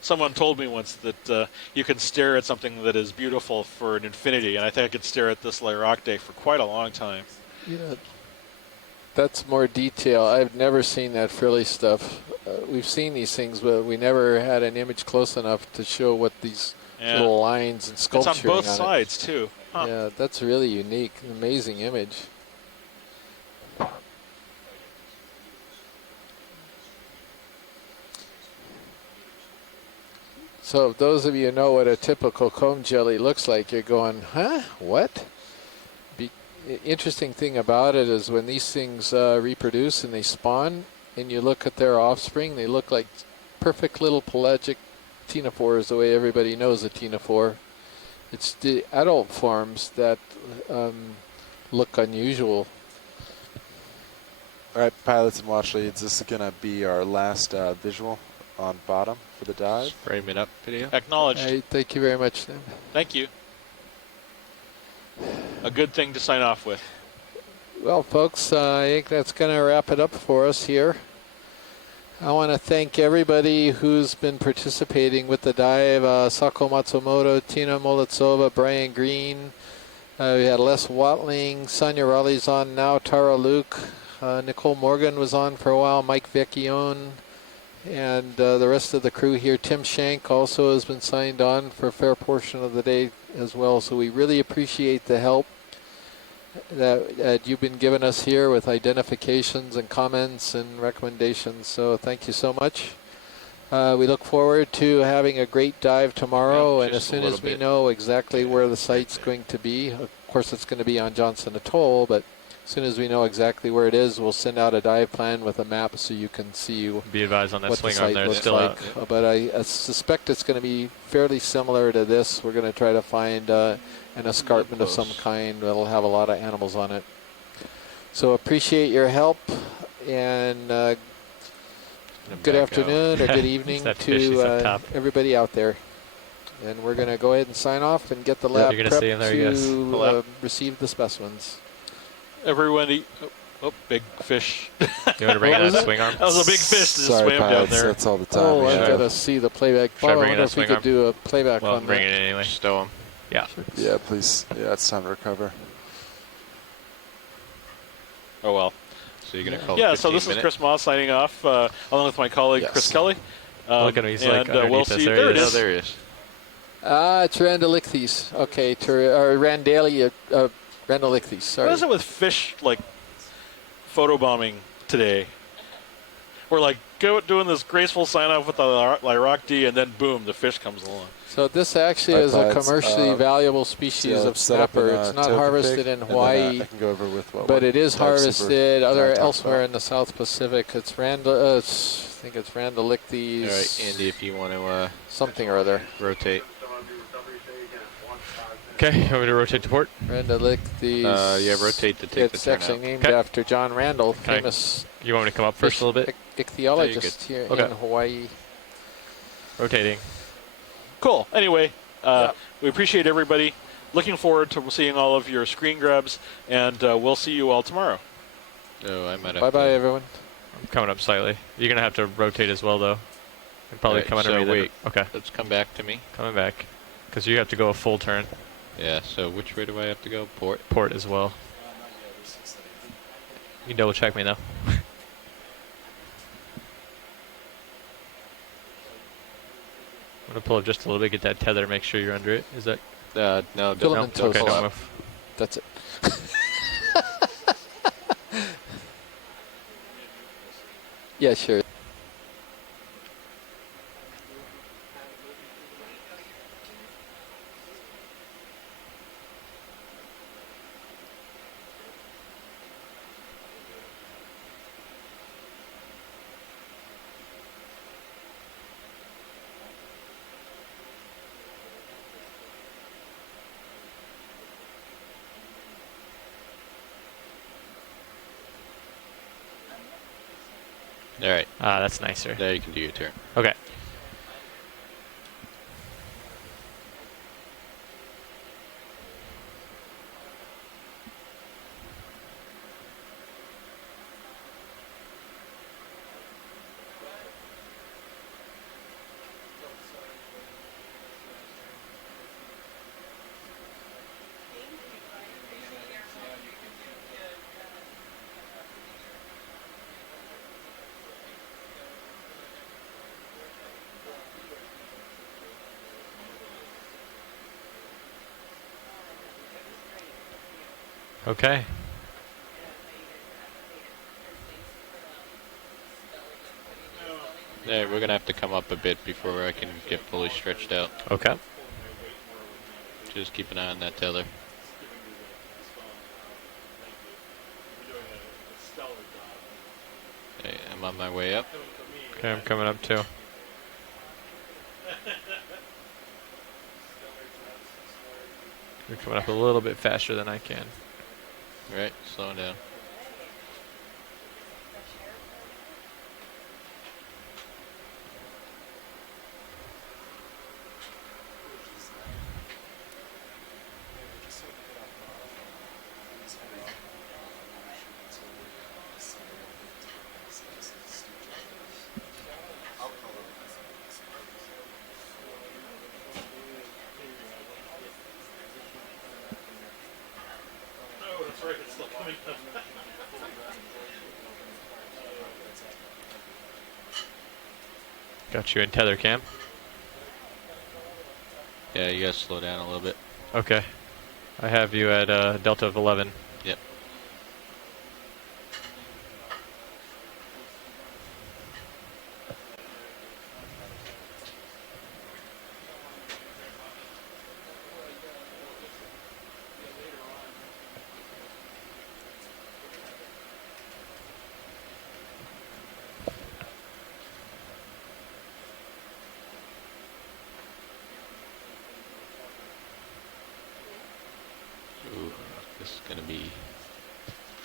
Someone told me once that you can stare at something that is beautiful for an infinity, and I think I could stare at this Lairacte for quite a long time. Yeah, that's more detail. I've never seen that frilly stuff. We've seen these things, but we never had an image close enough to show what these little lines and sculpturing it's on both sides too. Huh. Yeah, that's really unique. Amazing image. So if those of you who know what a typical comb jelly looks like, you're going, huh? What? Interesting thing about it is when these things reproduce and they spawn, and you look at their offspring, they look like perfect little pelagic ctenophores, the way everybody knows a ctenophore. It's the adult forms that look unusual. All right, pilots and watch leads, this is going to be our last visual on bottom for the dive. Frame it up video. Acknowledged. Hey, thank you very much, Tim. Thank you. A good thing to sign off with. Well, folks, I think that's going to wrap it up for us here. I want to thank everybody who's been participating with the dive. Sako Matsumoto, Tina Molitsova, Brian Green. We had Les Watling, Sonia Raleigh's on now, Tara Luke, Nicole Morgan was on for a while, Mike Vecchione, and the rest of the crew here. Tim Shank also has been signed on for a fair portion of the day as well. So we really appreciate the help that you've been giving us here with identifications and comments and recommendations. So thank you so much. We look forward to having a great dive tomorrow, and as soon as we know exactly where the site's going to be, of course it's going to be on Johnston Atoll, but as soon as we know exactly where it is, we'll send out a dive plan with a map so you can see be advised on that what swing the site arm there. looks Still like. out. But I suspect it's going to be fairly similar to this. We're going to try to find an escarpment of some kind that'll have a lot of animals on it. So appreciate your help, and good afternoon or good evening to everybody out there. And we're going to go ahead and sign off and get the lab prepped to receive the specimens. Everyone, big fish. You want to bring in that swing arm? That was a big fish that Sorry, swam down there. That's all the time. Oh, I've got to see the playback. Should I Bob, I bring in wonder that if we swing could arm? do a playback Well, on bring that. it in anyway. Stow him. Yeah. Yeah, please. Yeah, it's time to recover. Oh, well. So you're going to call Yeah, it so this is Chris Moss signing off, along with my colleague, Chris Kelly. Look at him, he's like we'll see. there he is. There he is. It's Randalichthys. Okay, or Randalichthys. Sorry. What is it with fish, like, photobombing today? We're like doing this graceful sign-off with the Lyroc D, and then boom, the fish comes along. So this actually is a commercially valuable species of snapper. It's not harvested in Hawaii, I can go over with but it is harvested elsewhere in the South Pacific. It's I think it's Randalichthys. All right, Andy, if you want to something or other. Rotate. Okay, you want me to rotate to port? Randalichthys. Yeah, rotate to take it's the turn actually out. named after John Randall, famous. You want me to come up first a little bit? Ichthyologist here in Hawaii. Rotating. Cool. Anyway, we appreciate everybody. Looking forward to seeing all of your screen grabs, and we'll see you all tomorrow. Oh, I might have Bye-bye, everyone. I'm coming up slightly. You're going to have to rotate as well, though. And probably come under me then. Wait. Okay. Let's come back to me. Coming back. Because you have to go a full turn. Yeah, so which way do I have to go? Port? Port as well. You double check me, though. I'm going to pull up just a little bit, get that tether, make sure you're under it. Is that? No, Filament don't toast. pull up. That's it. Yeah, sure. All right. That's nicer. There you can do your turn. Okay. Okay. Yeah, we're going to have to come up a bit before I can get fully stretched out. Okay. Just keep an eye on that tether. Okay, I'm on my way up. Okay, I'm coming up too. You're coming up a little bit faster than I can. Right, slowing down. Got you in tether cam. Yeah, you guys slow down a little bit. Okay. I have you at delta of 11. Yep. Ooh, this is gonna be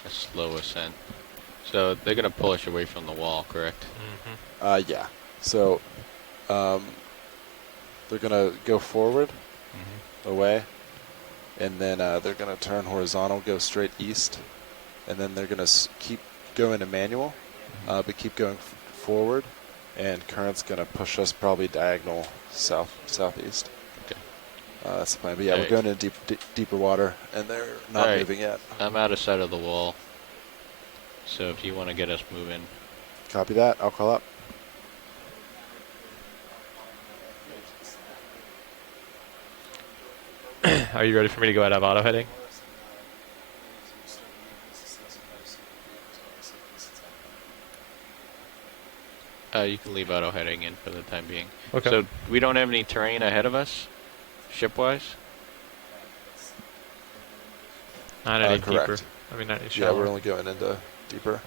a slow ascent. So they're gonna pull us away from the wall, correct? Yeah. So they're gonna go forward, away, and then they're gonna turn horizontal, go straight east, and then they're gonna keep going to manual, but keep going forward, and current's gonna push us probably diagonal southeast. Okay. That's the plan. But yeah, we're going into deeper water, and they're not moving yet. I'm out of sight of the wall. So if you want to get us moving. Copy that. I'll call up. Are you ready for me to go out of auto heading? You can leave auto heading in for the time being. Okay. So we don't have any terrain ahead of us, ship-wise? Not any correct. deeper. I mean, not any Yeah, shallower. we're only going into deeper.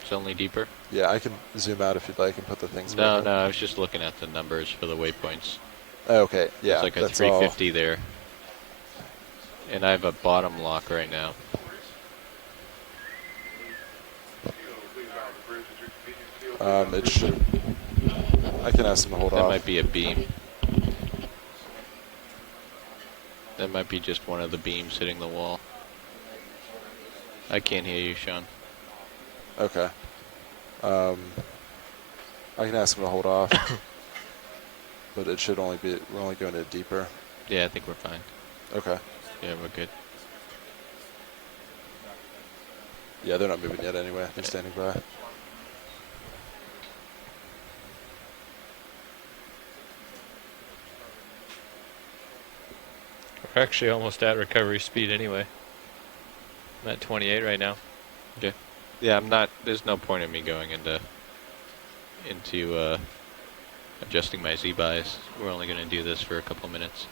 It's only deeper? Yeah, I can zoom out if you'd like and put the things No, back in. I was just looking at the numbers for the waypoints. Okay, yeah. It's like a that's 350 there. And I have a bottom lock right now. It should. I can ask them to hold off. That might be a beam. That might be just one of the beams hitting the wall. I can't hear you, Sean. Okay. I can ask them to hold off. But it should only be, we're only going in deeper. Yeah, I think we're fine. Okay. Yeah, we're good. Yeah, they're not moving yet anyway. They're standing by. We're actually almost at recovery speed anyway. I'm at 28 right now. Okay. Yeah, I'm not. There's no point in me going into adjusting my Z-buys. We're only going to do this for a couple minutes.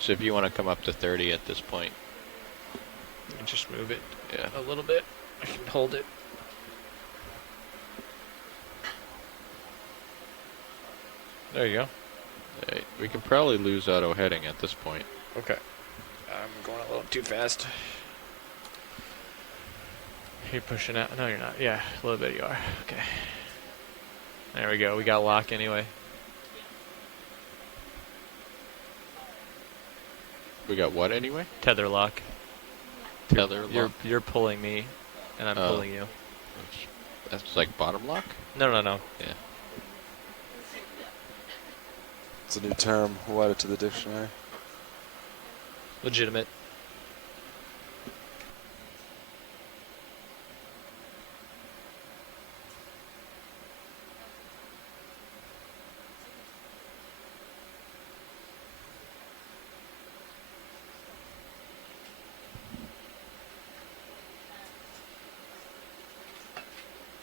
So if you want to come up to 30 at this point. Just move it a little bit. I can hold it. There you go. Right. We can probably lose auto heading at this point. Okay. I'm going a little too fast. You're pushing out. No, you're not. Yeah, a little bit you are. Okay. There we go. We got lock anyway. We got what anyway? Tether lock. Tether lock? You're pulling me, and I'm pulling you. That's like bottom lock? No. Yeah. It's a new term. We'll add it to the dictionary. Legitimate.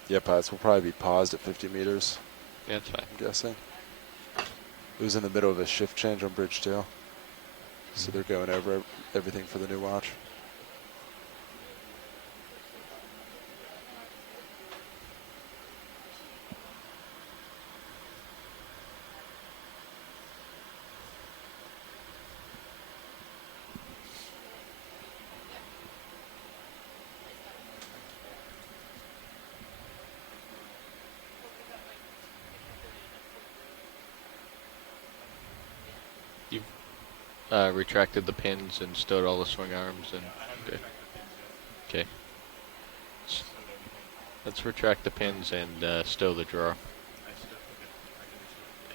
Yeah, pilots will probably be paused at 50 meters. Yeah, that's fine. I'm guessing. It was in the middle of a shift change on bridge 2. So they're going over everything for the new watch. Retracted the pins and stowed all the swing arms and okay. Let's retract the pins and stow the drawer.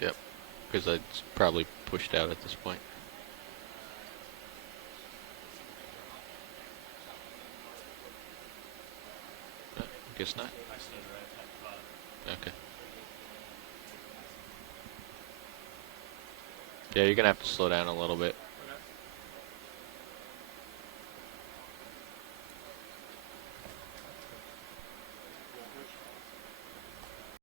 Yep, because it's probably pushed out at this point. Guess not. Okay. Yeah, you're gonna have to slow down a little bit.